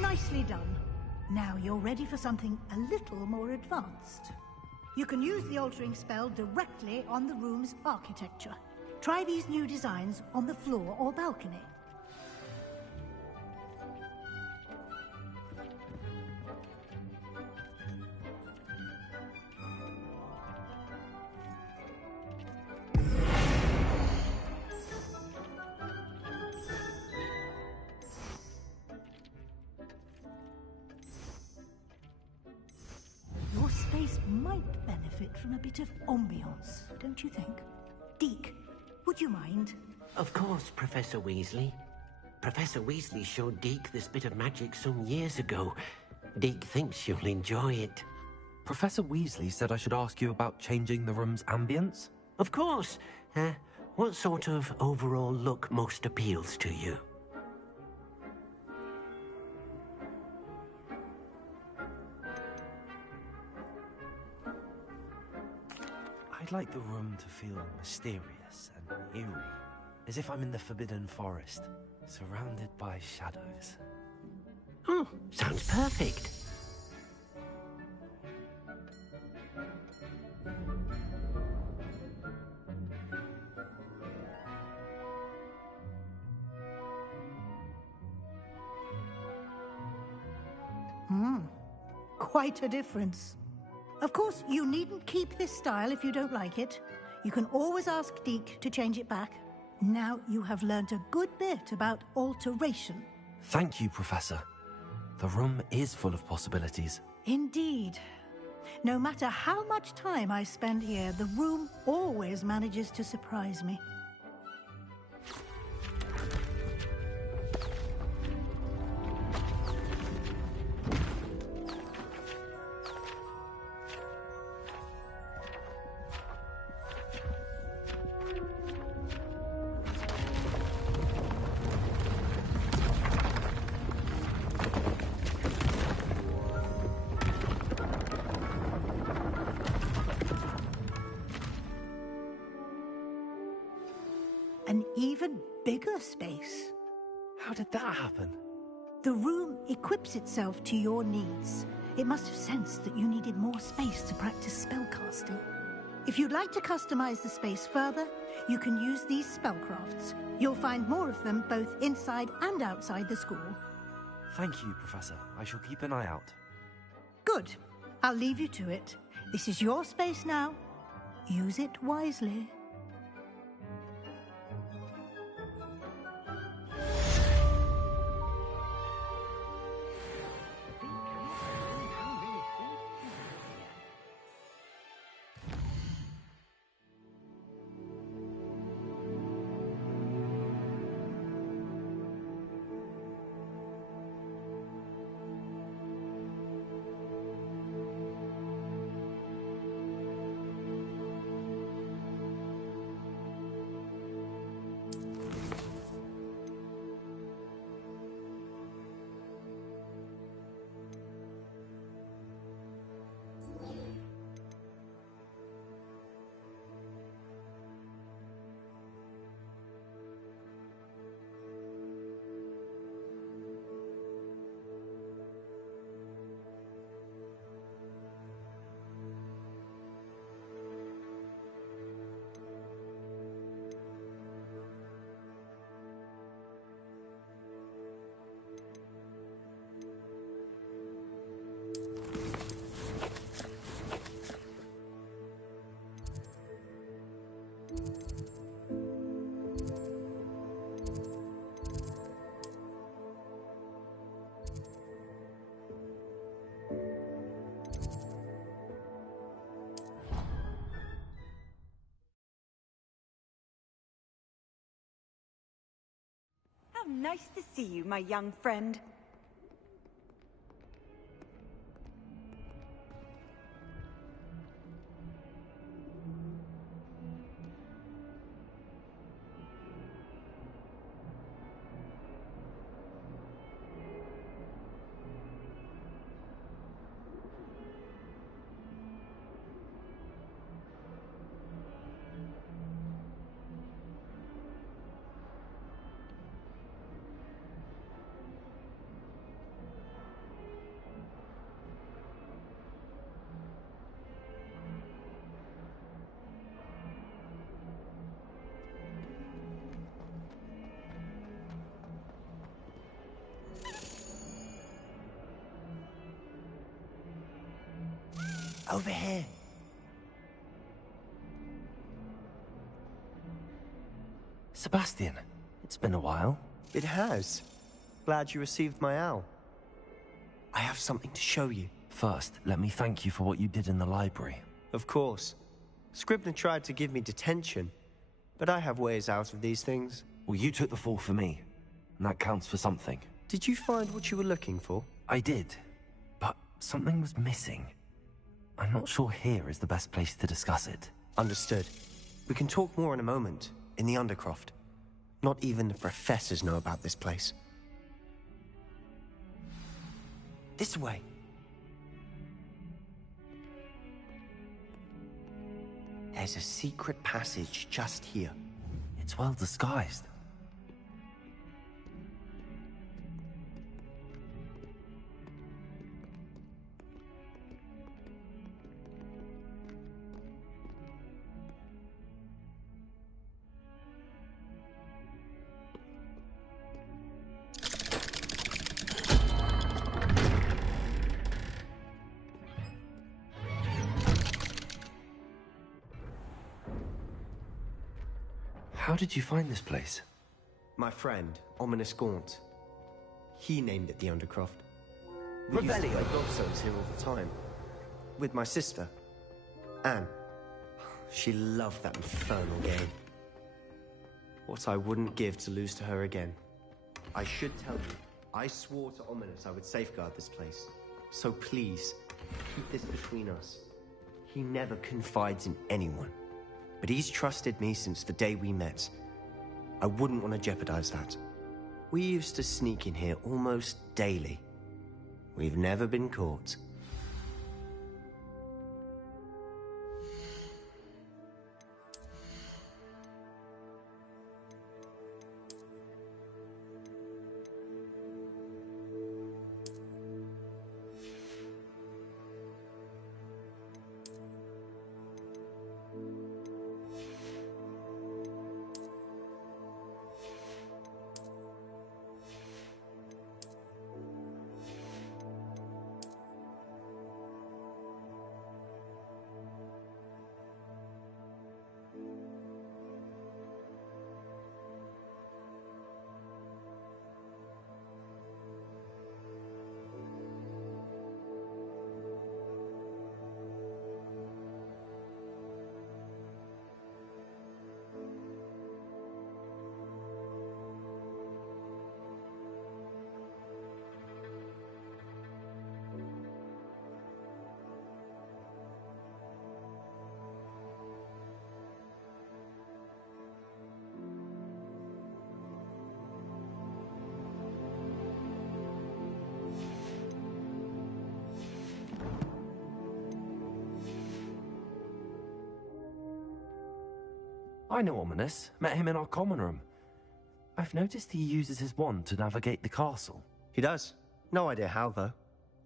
Nicely done. Now you're ready for something a little more advanced. You can use the altering spell directly on the room's architecture. Try these new designs on the floor or balcony. Your space might benefit from a bit of ambiance, don't you think? Deke, would you mind? Of course, Professor Weasley. Professor Weasley showed Deke this bit of magic some years ago. Deke thinks you'll enjoy it. Professor Weasley said I should ask you about changing the room's ambience? Of course. What sort of overall look most appeals to you? I'd like the room to feel mysterious and eerie, as if I'm in the Forbidden Forest, surrounded by shadows. Oh, sounds perfect. quite a difference. Of course, you needn't keep this style if you don't like it. You can always ask Deke to change it back. Now you have learnt a good bit about alteration. Thank you, Professor. The room is full of possibilities. Indeed. No matter how much time I spend here, the room always manages to surprise me. An even bigger space. How did that happen? The room equips itself to your needs. It must have sensed that you needed more space to practice spellcasting. If you'd like to customize the space further, you can use these spellcrafts. You'll find more of them both inside and outside the school. Thank you, Professor. I shall keep an eye out. Good. I'll leave you to it. This is your space now. Use it wisely. How nice to see you, my young friend. Over here. Sebastian, it's been a while. It has. Glad you received my owl. I have something to show you. First, let me thank you for what you did in the library. Of course. Scribner tried to give me detention, but I have ways out of these things. Well, you took the fall for me, and that counts for something. Did you find what you were looking for? I did, but something was missing. I'm not sure here is the best place to discuss it. Understood. We can talk more in a moment, in the Undercroft. Not even the professors know about this place. This way. There's a secret passage just here. It's well disguised. How did you find this place? My friend, Ominous Gaunt. He named it the Undercroft. We used to Revelio. play gobstones here all the time. With my sister, Anne. She loved that infernal game. What I wouldn't give to lose to her again. I should tell you, I swore to Ominous I would safeguard this place. So please, keep this between us. He never confides in anyone. But he's trusted me since the day we met. I wouldn't want to jeopardize that. We used to sneak in here almost daily. We've never been caught. I know Ominous. Met him in our common room. I've noticed he uses his wand to navigate the castle. He does. No idea how, though.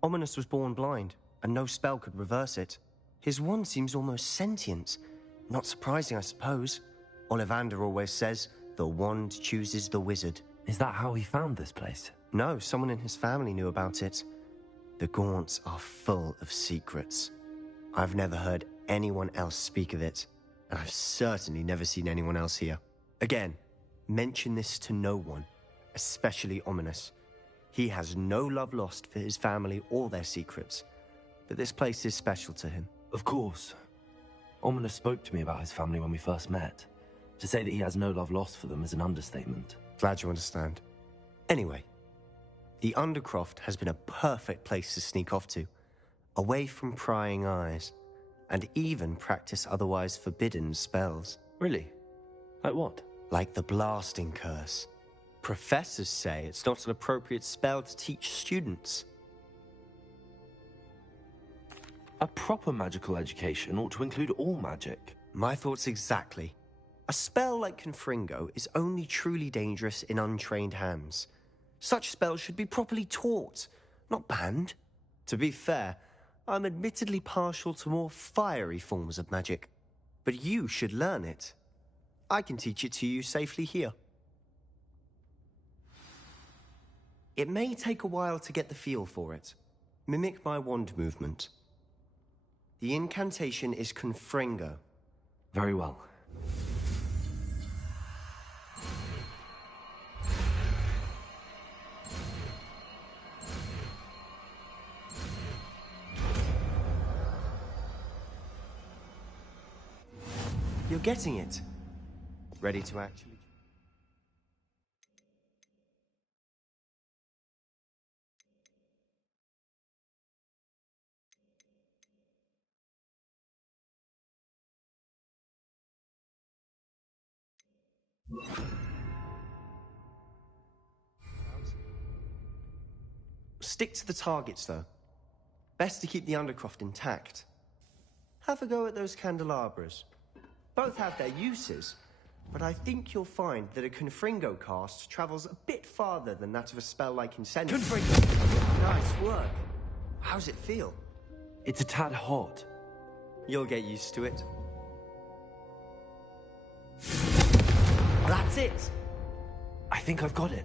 Ominous was born blind, and no spell could reverse it. His wand seems almost sentient. Not surprising, I suppose. Ollivander always says, the wand chooses the wizard. Is that how he found this place? No, someone in his family knew about it. The Gaunts are full of secrets. I've never heard anyone else speak of it, and I've certainly never seen anyone else here. Again, mention this to no one, especially Ominous. He has no love lost for his family or their secrets, but this place is special to him. Of course. Ominous spoke to me about his family when we first met. To say that he has no love lost for them is an understatement. Glad you understand. Anyway, the Undercroft has been a perfect place to sneak off to, away from prying eyes, and even practice otherwise forbidden spells. Really? Like what? Like the blasting curse. Professors say it's not an appropriate spell to teach students. A proper magical education ought to include all magic. My thoughts exactly. A spell like Confringo is only truly dangerous in untrained hands. Such spells should be properly taught, not banned. To be fair, I'm admittedly partial to more fiery forms of magic, but you should learn it. I can teach it to you safely here. It may take a while to get the feel for it. Mimic my wand movement. The incantation is Confringo. Very well. You're getting it. Ready to actually... Stick to the targets, though. Best to keep the Undercroft intact. Have a go at those candelabras. Both have their uses, but I think you'll find that a Confringo cast travels a bit farther than that of a spell like Incendio. Confringo! Nice work. How's it feel? It's a tad hot. You'll get used to it. That's it! I think I've got it.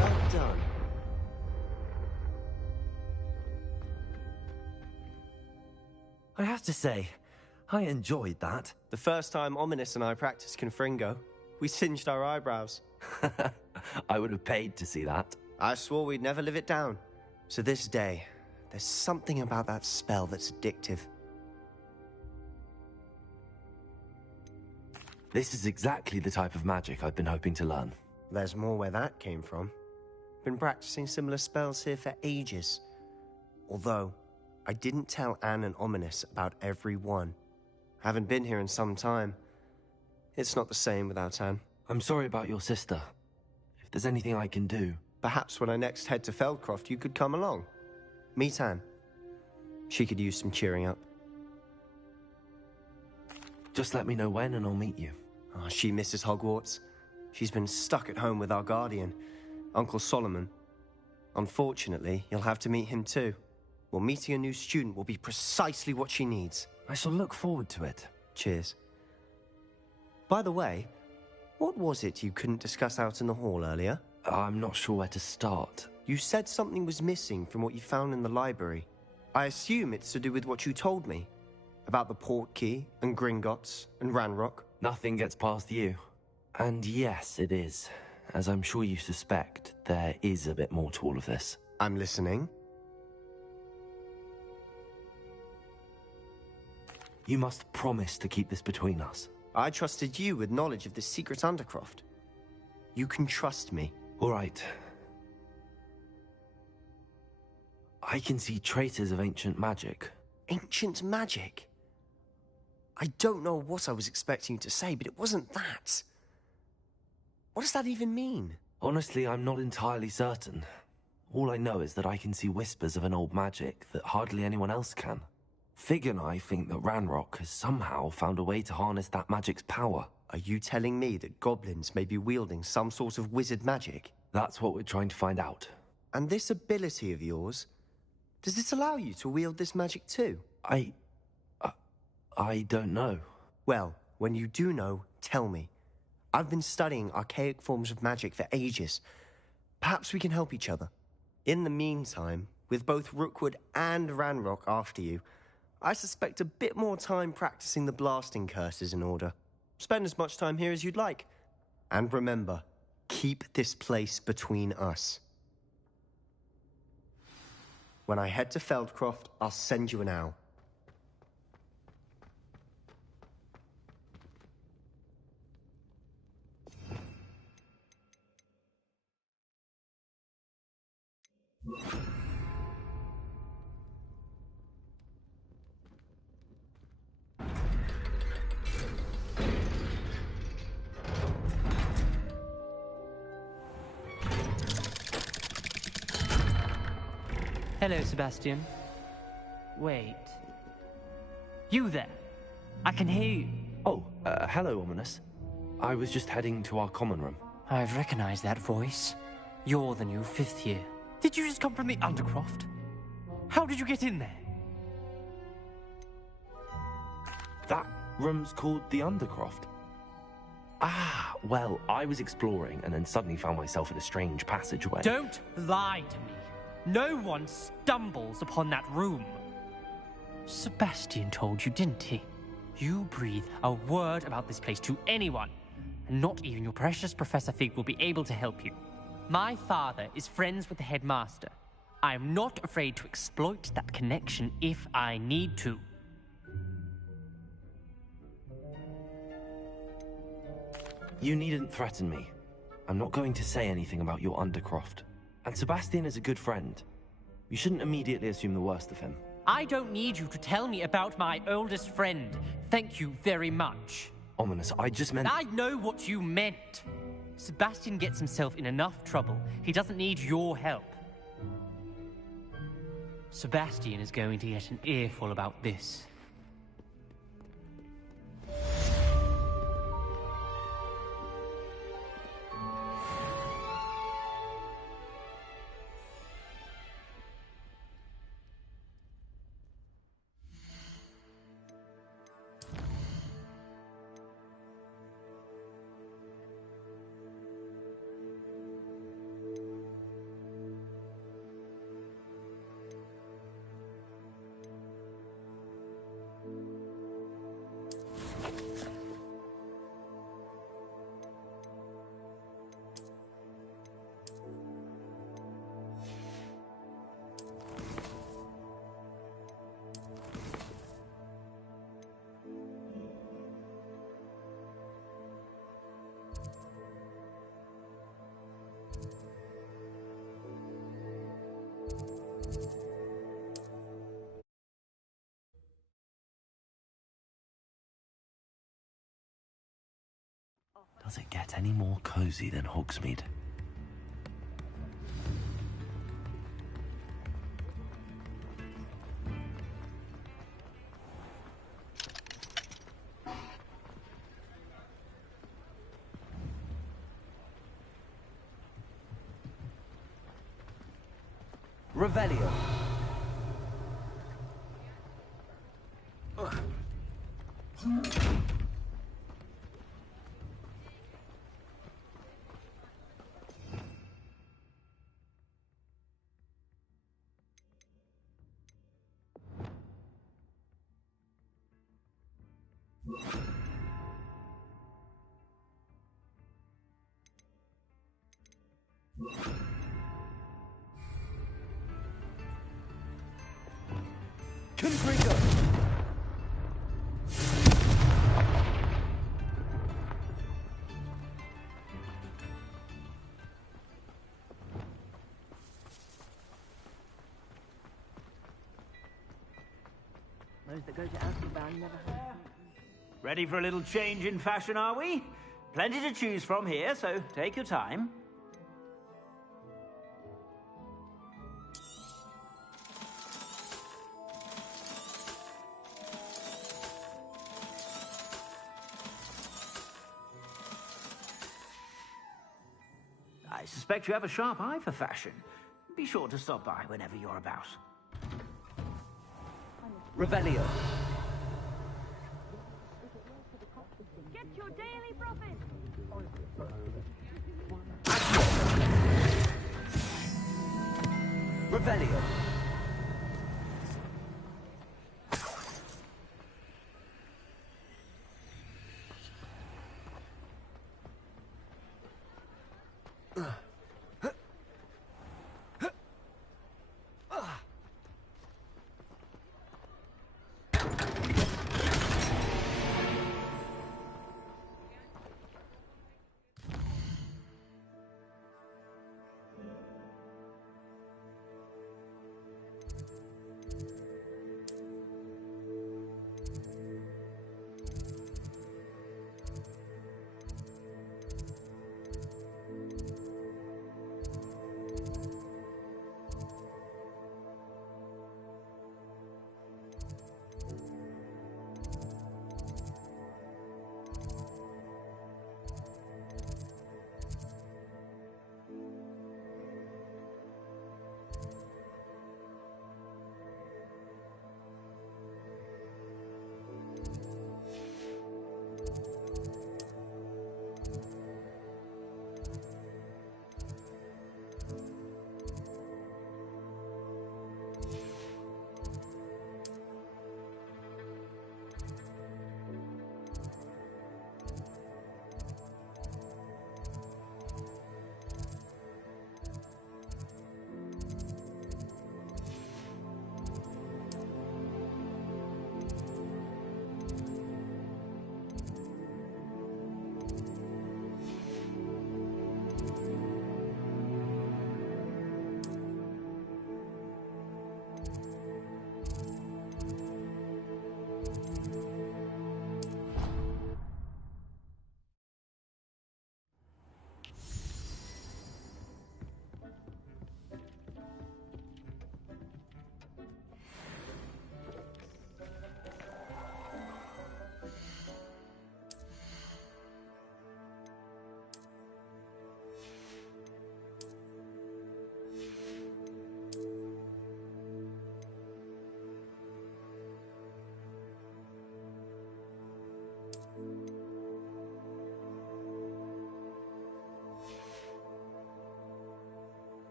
Well done. I have to say, I enjoyed that. The first time Ominous and I practiced Confringo, we singed our eyebrows. I would have paid to see that. I swore we'd never live it down. So this day, there's something about that spell that's addictive. This is exactly the type of magic I've been hoping to learn. There's more where that came from. Been practicing similar spells here for ages. Although, I didn't tell Anne and Ominous about every one. Haven't been here in some time. It's not the same without Anne. I'm sorry about your sister. If there's anything I can do... Perhaps when I next head to Feldcroft, you could come along. Meet Anne. She could use some cheering up. Just let me know when and I'll meet you. Oh, she misses Hogwarts. She's been stuck at home with our guardian, Uncle Solomon. Unfortunately, you'll have to meet him too. Well, meeting a new student will be precisely what she needs. I shall look forward to it. Cheers. By the way, what was it you couldn't discuss out in the hall earlier? I'm not sure where to start. You said something was missing from what you found in the library. I assume it's to do with what you told me. About the port key, and Gringotts, and Ranrock. Nothing gets past you. And yes, it is. As I'm sure you suspect, there is a bit more to all of this. I'm listening. You must promise to keep this between us. I trusted you with knowledge of this secret Undercroft. You can trust me. All right. I can see traces of ancient magic. Ancient magic? I don't know what I was expecting you to say, but it wasn't that. What does that even mean? Honestly, I'm not entirely certain. All I know is that I can see whispers of an old magic that hardly anyone else can. Fig and I think that Ranrock has somehow found a way to harness that magic's power. Are you telling me that goblins may be wielding some sort of wizard magic? That's what we're trying to find out. And this ability of yours, does it allow you to wield this magic too? I don't know. Well, when you do know, tell me. I've been studying archaic forms of magic for ages. Perhaps we can help each other. In the meantime, with both Rookwood and Ranrock after you, I suspect a bit more time practicing the blasting curse is in order. Spend as much time here as you'd like. And remember, keep this place between us. When I head to Feldcroft, I'll send you an owl. Hello, Sebastian. Wait. You there? I can hear you. Oh, hello, Ominous. I was just heading to our common room. I've recognized that voice. You're the new 5th year. Did you just come from the Undercroft? How did you get in there? That room's called the Undercroft. Ah, well, I was exploring and then suddenly found myself in a strange passageway. Don't lie to me. No one stumbles upon that room. Sebastian told you, didn't he? You breathe a word about this place to anyone, and not even your precious Professor Fig will be able to help you. My father is friends with the headmaster. I am not afraid to exploit that connection if I need to. You needn't threaten me. I'm not going to say anything about your Undercroft. And Sebastian is a good friend. You shouldn't immediately assume the worst of him. I don't need you to tell me about my oldest friend. Thank you very much. Ominous, I just meant... I know what you meant. Sebastian gets himself in enough trouble. He doesn't need your help. Sebastian is going to get an earful about this. Does it get any more cozy than Hogsmeade? Revelio. Confringo. Those that go to Alphaband never heard. Ready for a little change in fashion, are we? Plenty to choose from here, so take your time. I suspect you have a sharp eye for fashion. Be sure to stop by whenever you're about. Revelio. Get your daily profit. Revelio.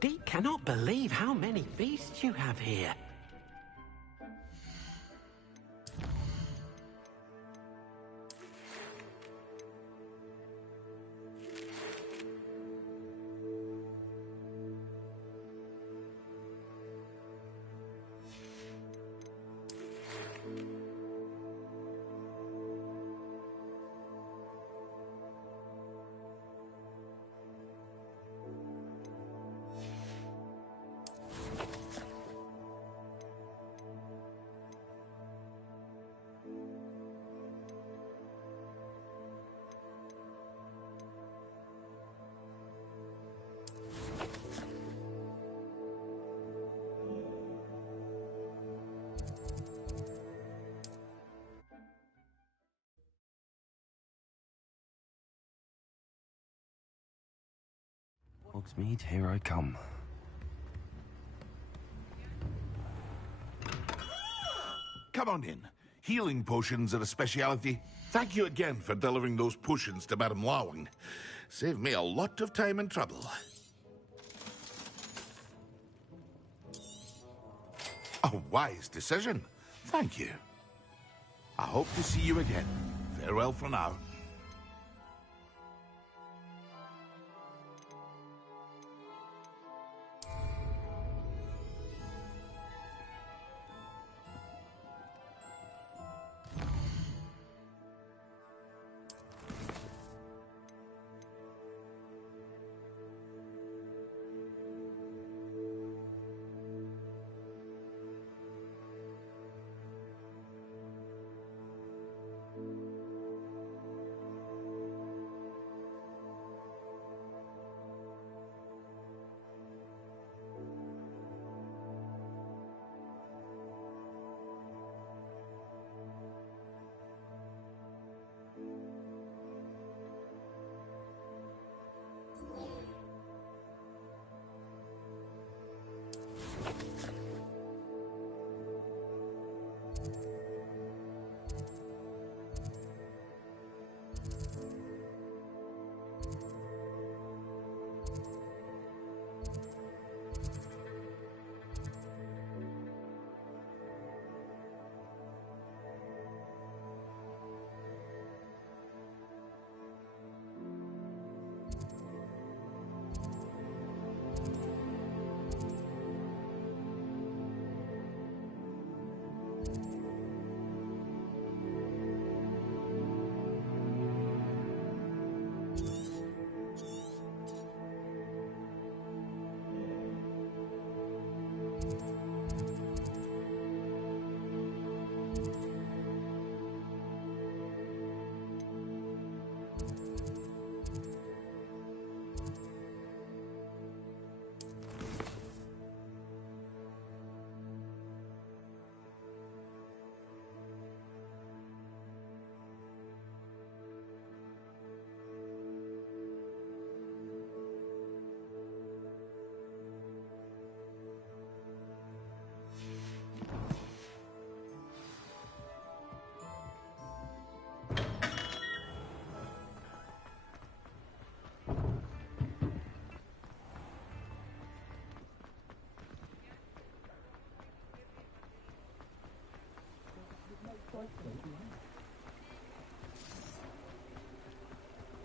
Deek cannot believe how many beasts you have here. Hogsmeade, here I come. Come on in. Healing potions are a speciality. Thank you again for delivering those potions to Madame Lawing. Saved me a lot of time and trouble. A wise decision. Thank you. I hope to see you again. Farewell for now.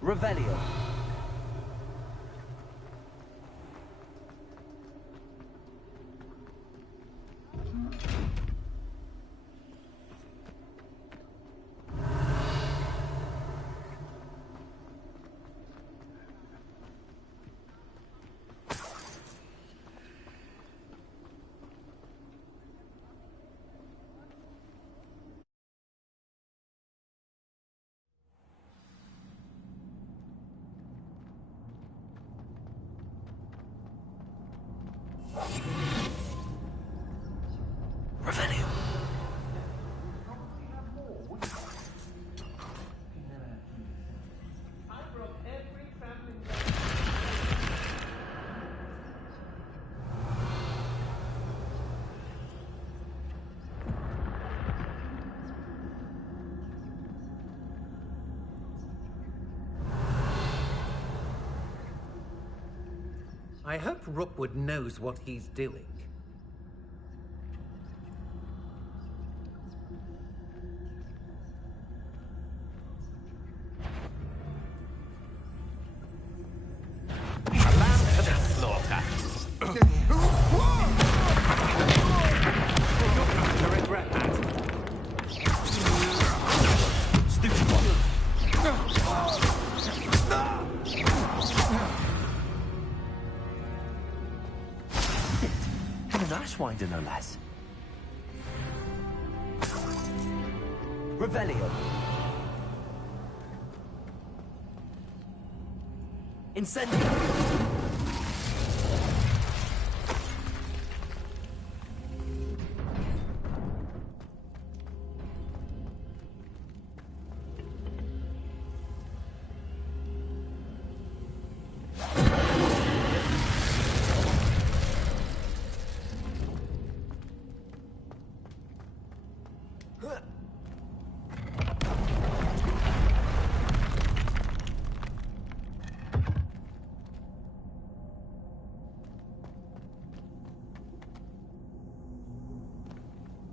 Revelio. I hope Rookwood knows what he's doing. Ashwinder, no less. Revelio. Incendio.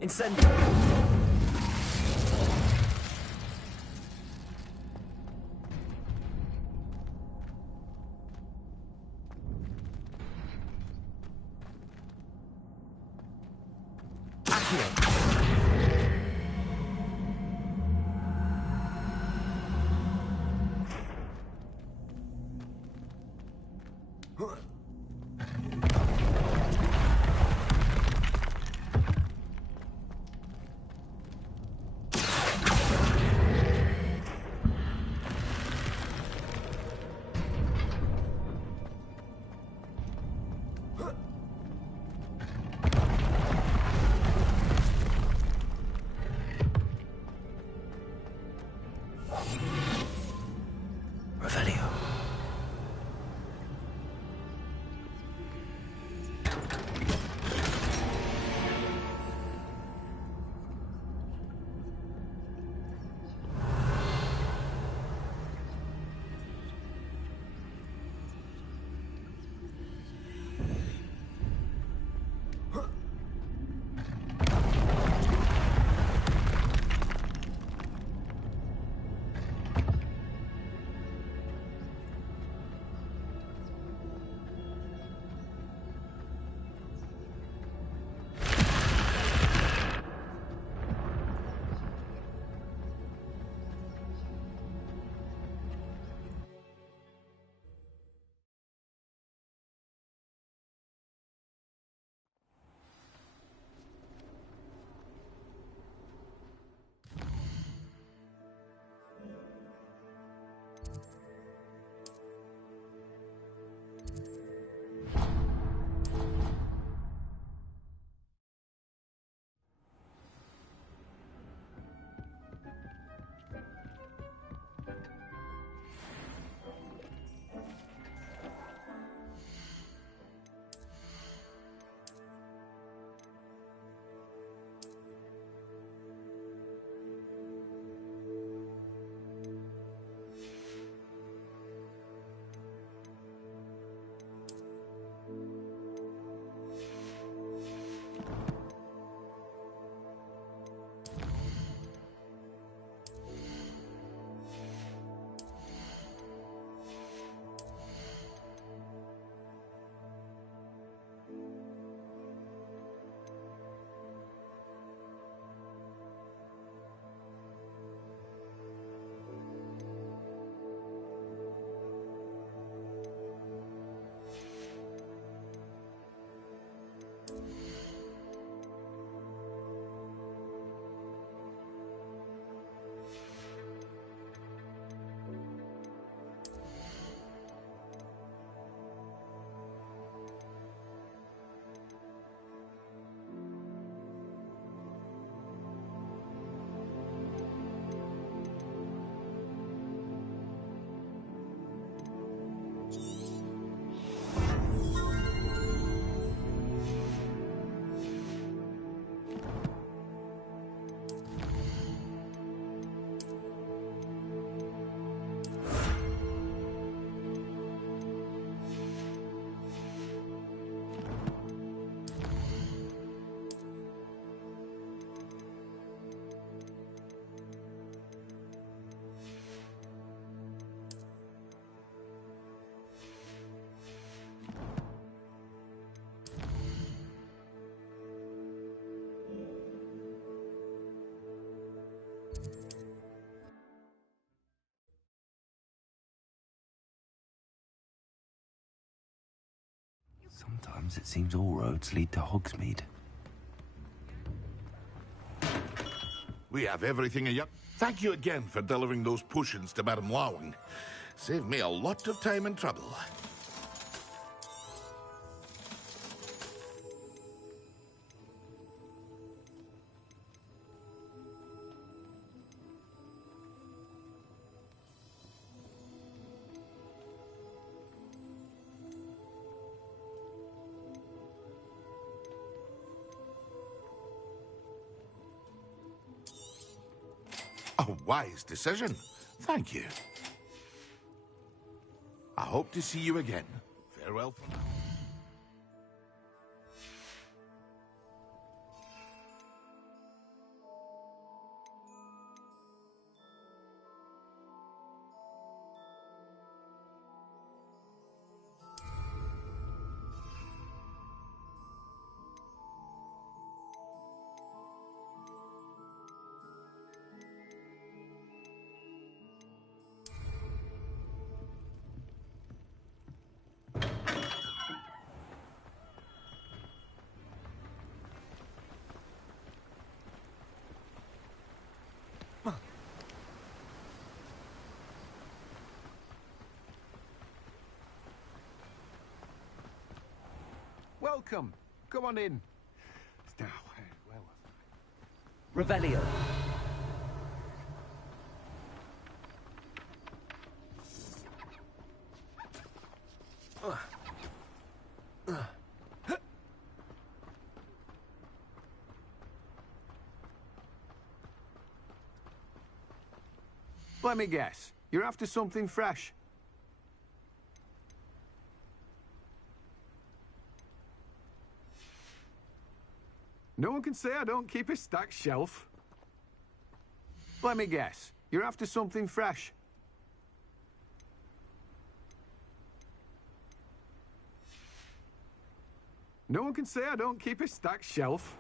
Incendio. Sometimes it seems all roads lead to Hogsmeade. We have everything in. Thank you again for delivering those potions to Madame Lawing. Saved me a lot of time and trouble. A wise decision. Thank you. I hope to see you again. Farewell for now. Welcome. Come on in. Now, where was I? Revelio. Let me guess. You're after something fresh. No one can say I don't keep a stacked shelf. Let me guess. You're after something fresh. No one can say I don't keep a stacked shelf.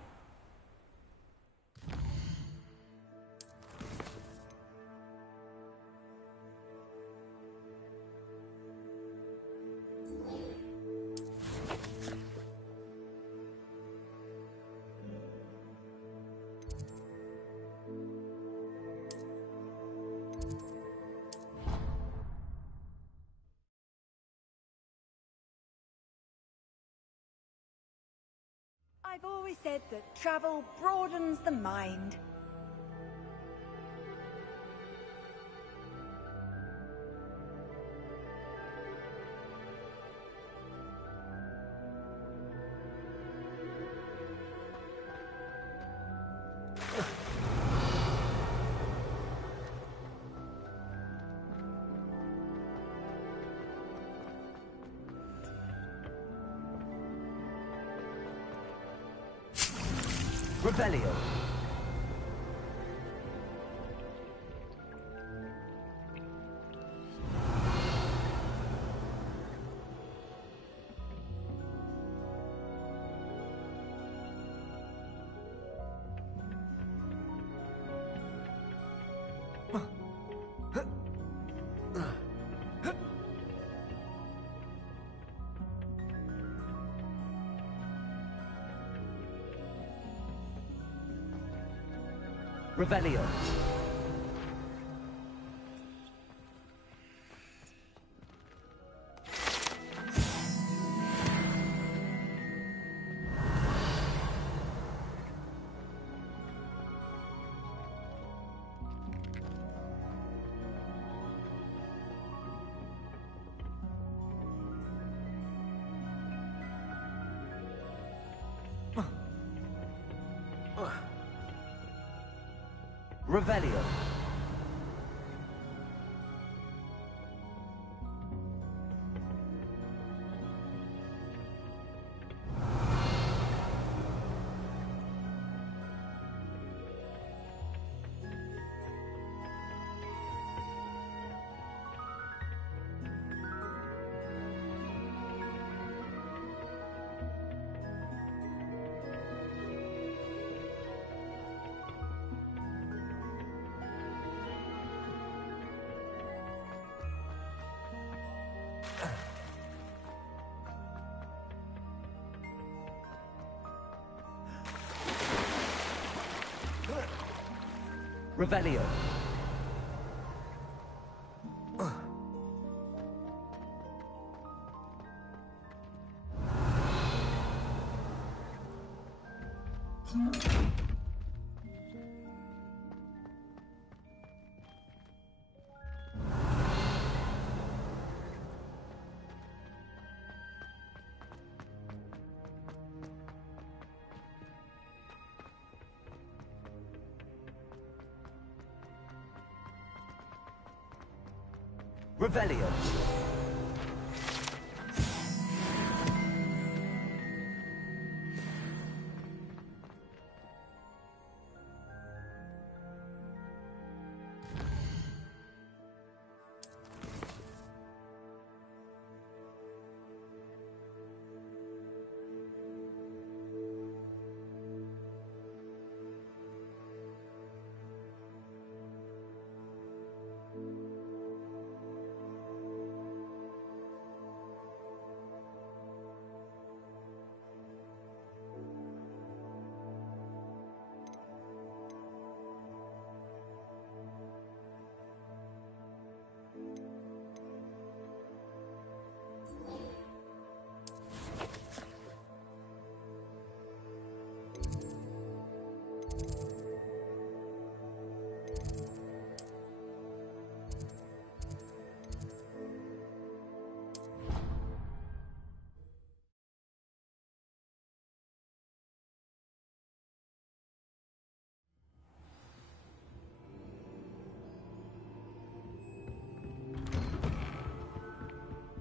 I've always said that travel broadens the mind. Revelio. Revelio. Revelio. Revelio. Revelio.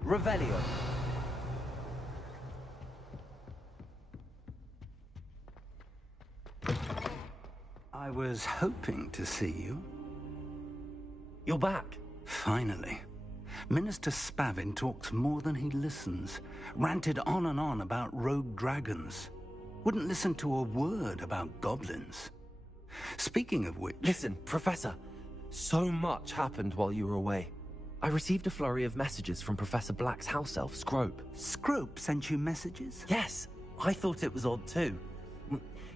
Revelio. I was hoping to see you. You're back. Finally. Minister Spavin talks more than he listens. Ranted on and on about rogue dragons. Wouldn't listen to a word about goblins. Speaking of which... Listen, Professor. So much happened while you were away. I received a flurry of messages from Professor Black's house elf, Scrope. Scrope sent you messages? Yes. I thought it was odd too.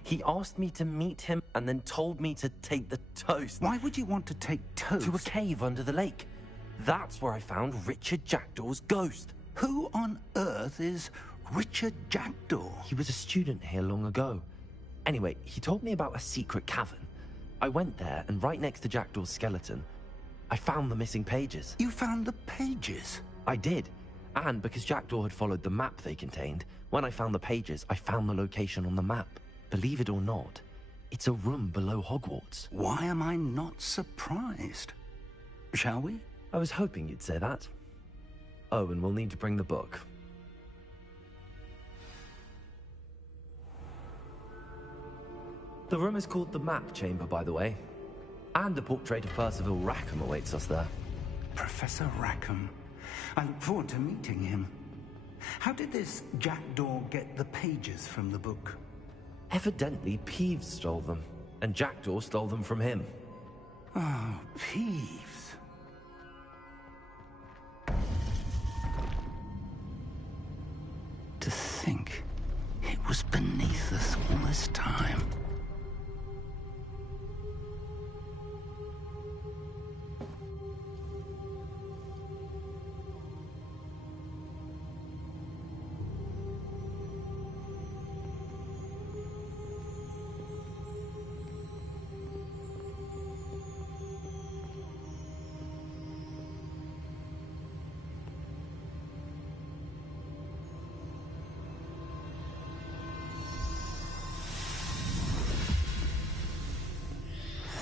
He asked me to meet him and then told me to take the toast. Why would you want to take toast? To a cave under the lake. That's where I found Richard Jackdaw's ghost. Who on earth is Richard Jackdaw? He was a student here long ago. Anyway, he told me about a secret cavern. I went there, and right next to Jackdaw's skeleton, I found the missing pages. You found the pages? I did. And because Jackdaw had followed the map they contained, when I found the pages, I found the location on the map. Believe it or not, it's a room below Hogwarts. Why am I not surprised? Shall we? I was hoping you'd say that. Oh, and we'll need to bring the book. The room is called the Map Chamber, by the way. And a portrait of Percival Rackham awaits us there. Professor Rackham. I look forward to meeting him. How did this Jackdaw get the pages from the book? Evidently, Peeves stole them, and Jackdaw stole them from him. Oh, Peeves. To think it was beneath us all this time.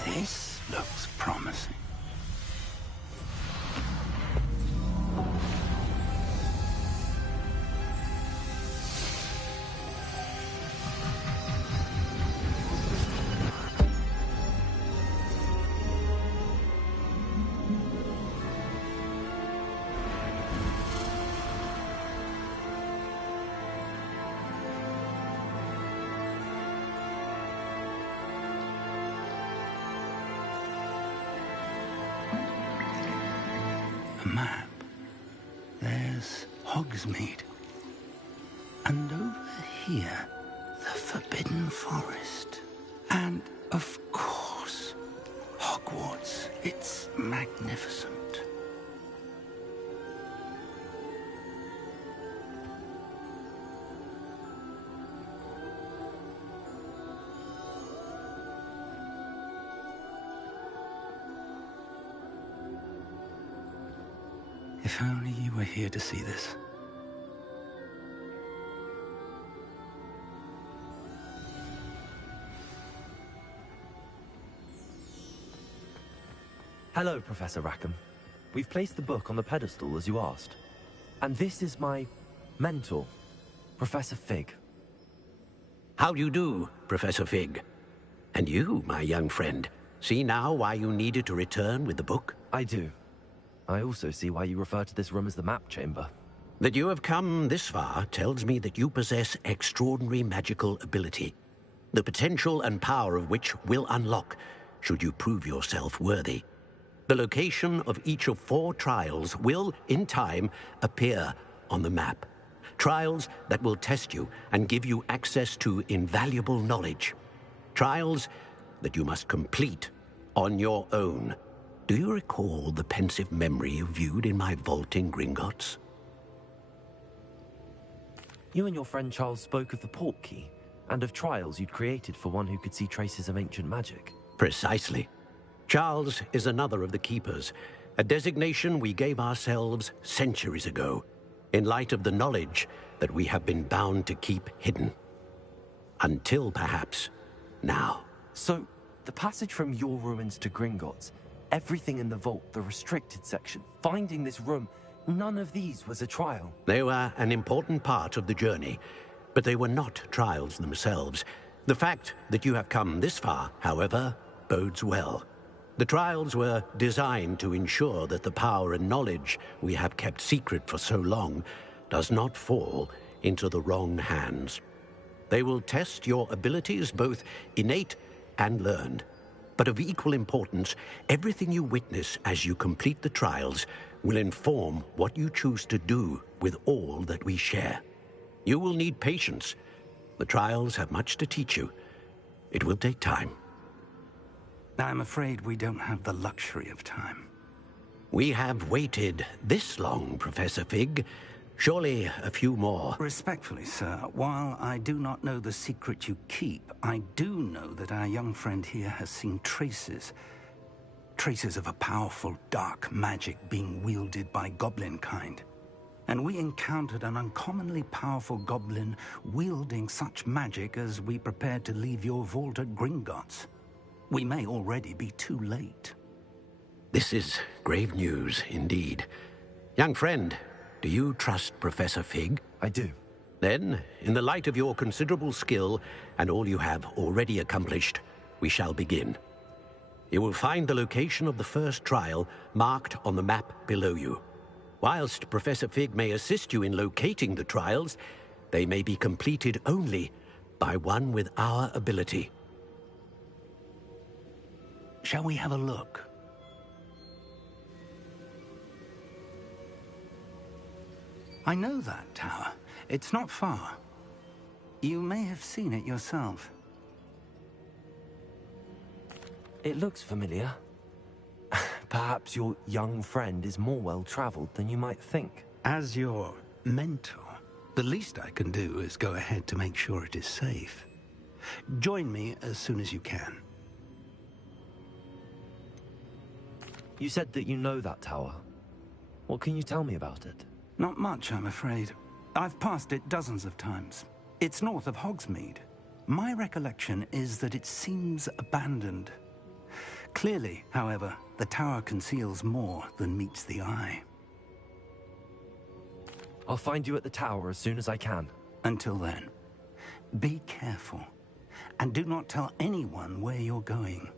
This looks promising. Map. There's Hogsmeade. And over here, the Forbidden Forest. And, of course, Hogwarts. Hogwarts. It's magnificent. If only you were here to see this. Hello, Professor Rackham. We've placed the book on the pedestal as you asked. And this is my mentor, Professor Fig. How do you do, Professor Fig? And you, my young friend, see now why you needed to return with the book? I do. I also see why you refer to this room as the map chamber. That you have come this far tells me that you possess extraordinary magical ability, the potential and power of which will unlock should you prove yourself worthy. The location of each of 4 trials will, in time, appear on the map. Trials that will test you and give you access to invaluable knowledge. Trials that you must complete on your own. Do you recall the pensive memory you viewed in my vault in Gringotts? You and your friend Charles spoke of the port key, and of trials you'd created for one who could see traces of ancient magic. Precisely. Charles is another of the Keepers, a designation we gave ourselves centuries ago, in light of the knowledge that we have been bound to keep hidden. Until, perhaps, now. So, the passage from your ruins to Gringotts, everything in the vault, the restricted section, finding this room, none of these was a trial. They were an important part of the journey, but they were not trials themselves. The fact that you have come this far, however, bodes well. The trials were designed to ensure that the power and knowledge we have kept secret for so long does not fall into the wrong hands. They will test your abilities, both innate and learned. But of equal importance, everything you witness as you complete the trials will inform what you choose to do with all that we share. You will need patience. The trials have much to teach you. It will take time. I'm afraid we don't have the luxury of time. We have waited this long, Professor Fig. Surely a few more. Respectfully, sir, while I do not know the secret you keep, I do know that our young friend here has seen traces of a powerful dark magic being wielded by goblin kind. And we encountered an uncommonly powerful goblin wielding such magic as we prepared to leave your vault at Gringotts. We may already be too late. This is grave news, indeed. Young friend, do you trust Professor Fig? I do. Then, in the light of your considerable skill and all you have already accomplished, we shall begin. You will find the location of the first trial marked on the map below you. Whilst Professor Fig may assist you in locating the trials, they may be completed only by one with our ability. Shall we have a look? I know that tower. It's not far. You may have seen it yourself. It looks familiar. Perhaps your young friend is more well-traveled than you might think. As your mentor, the least I can do is go ahead to make sure it is safe. Join me as soon as you can. You said that you know that tower. What can you tell me about it? Not much, I'm afraid. I've passed it dozens of times. It's north of Hogsmeade. My recollection is that it seems abandoned. Clearly, however, the tower conceals more than meets the eye. I'll find you at the tower as soon as I can. Until then, be careful, and do not tell anyone where you're going.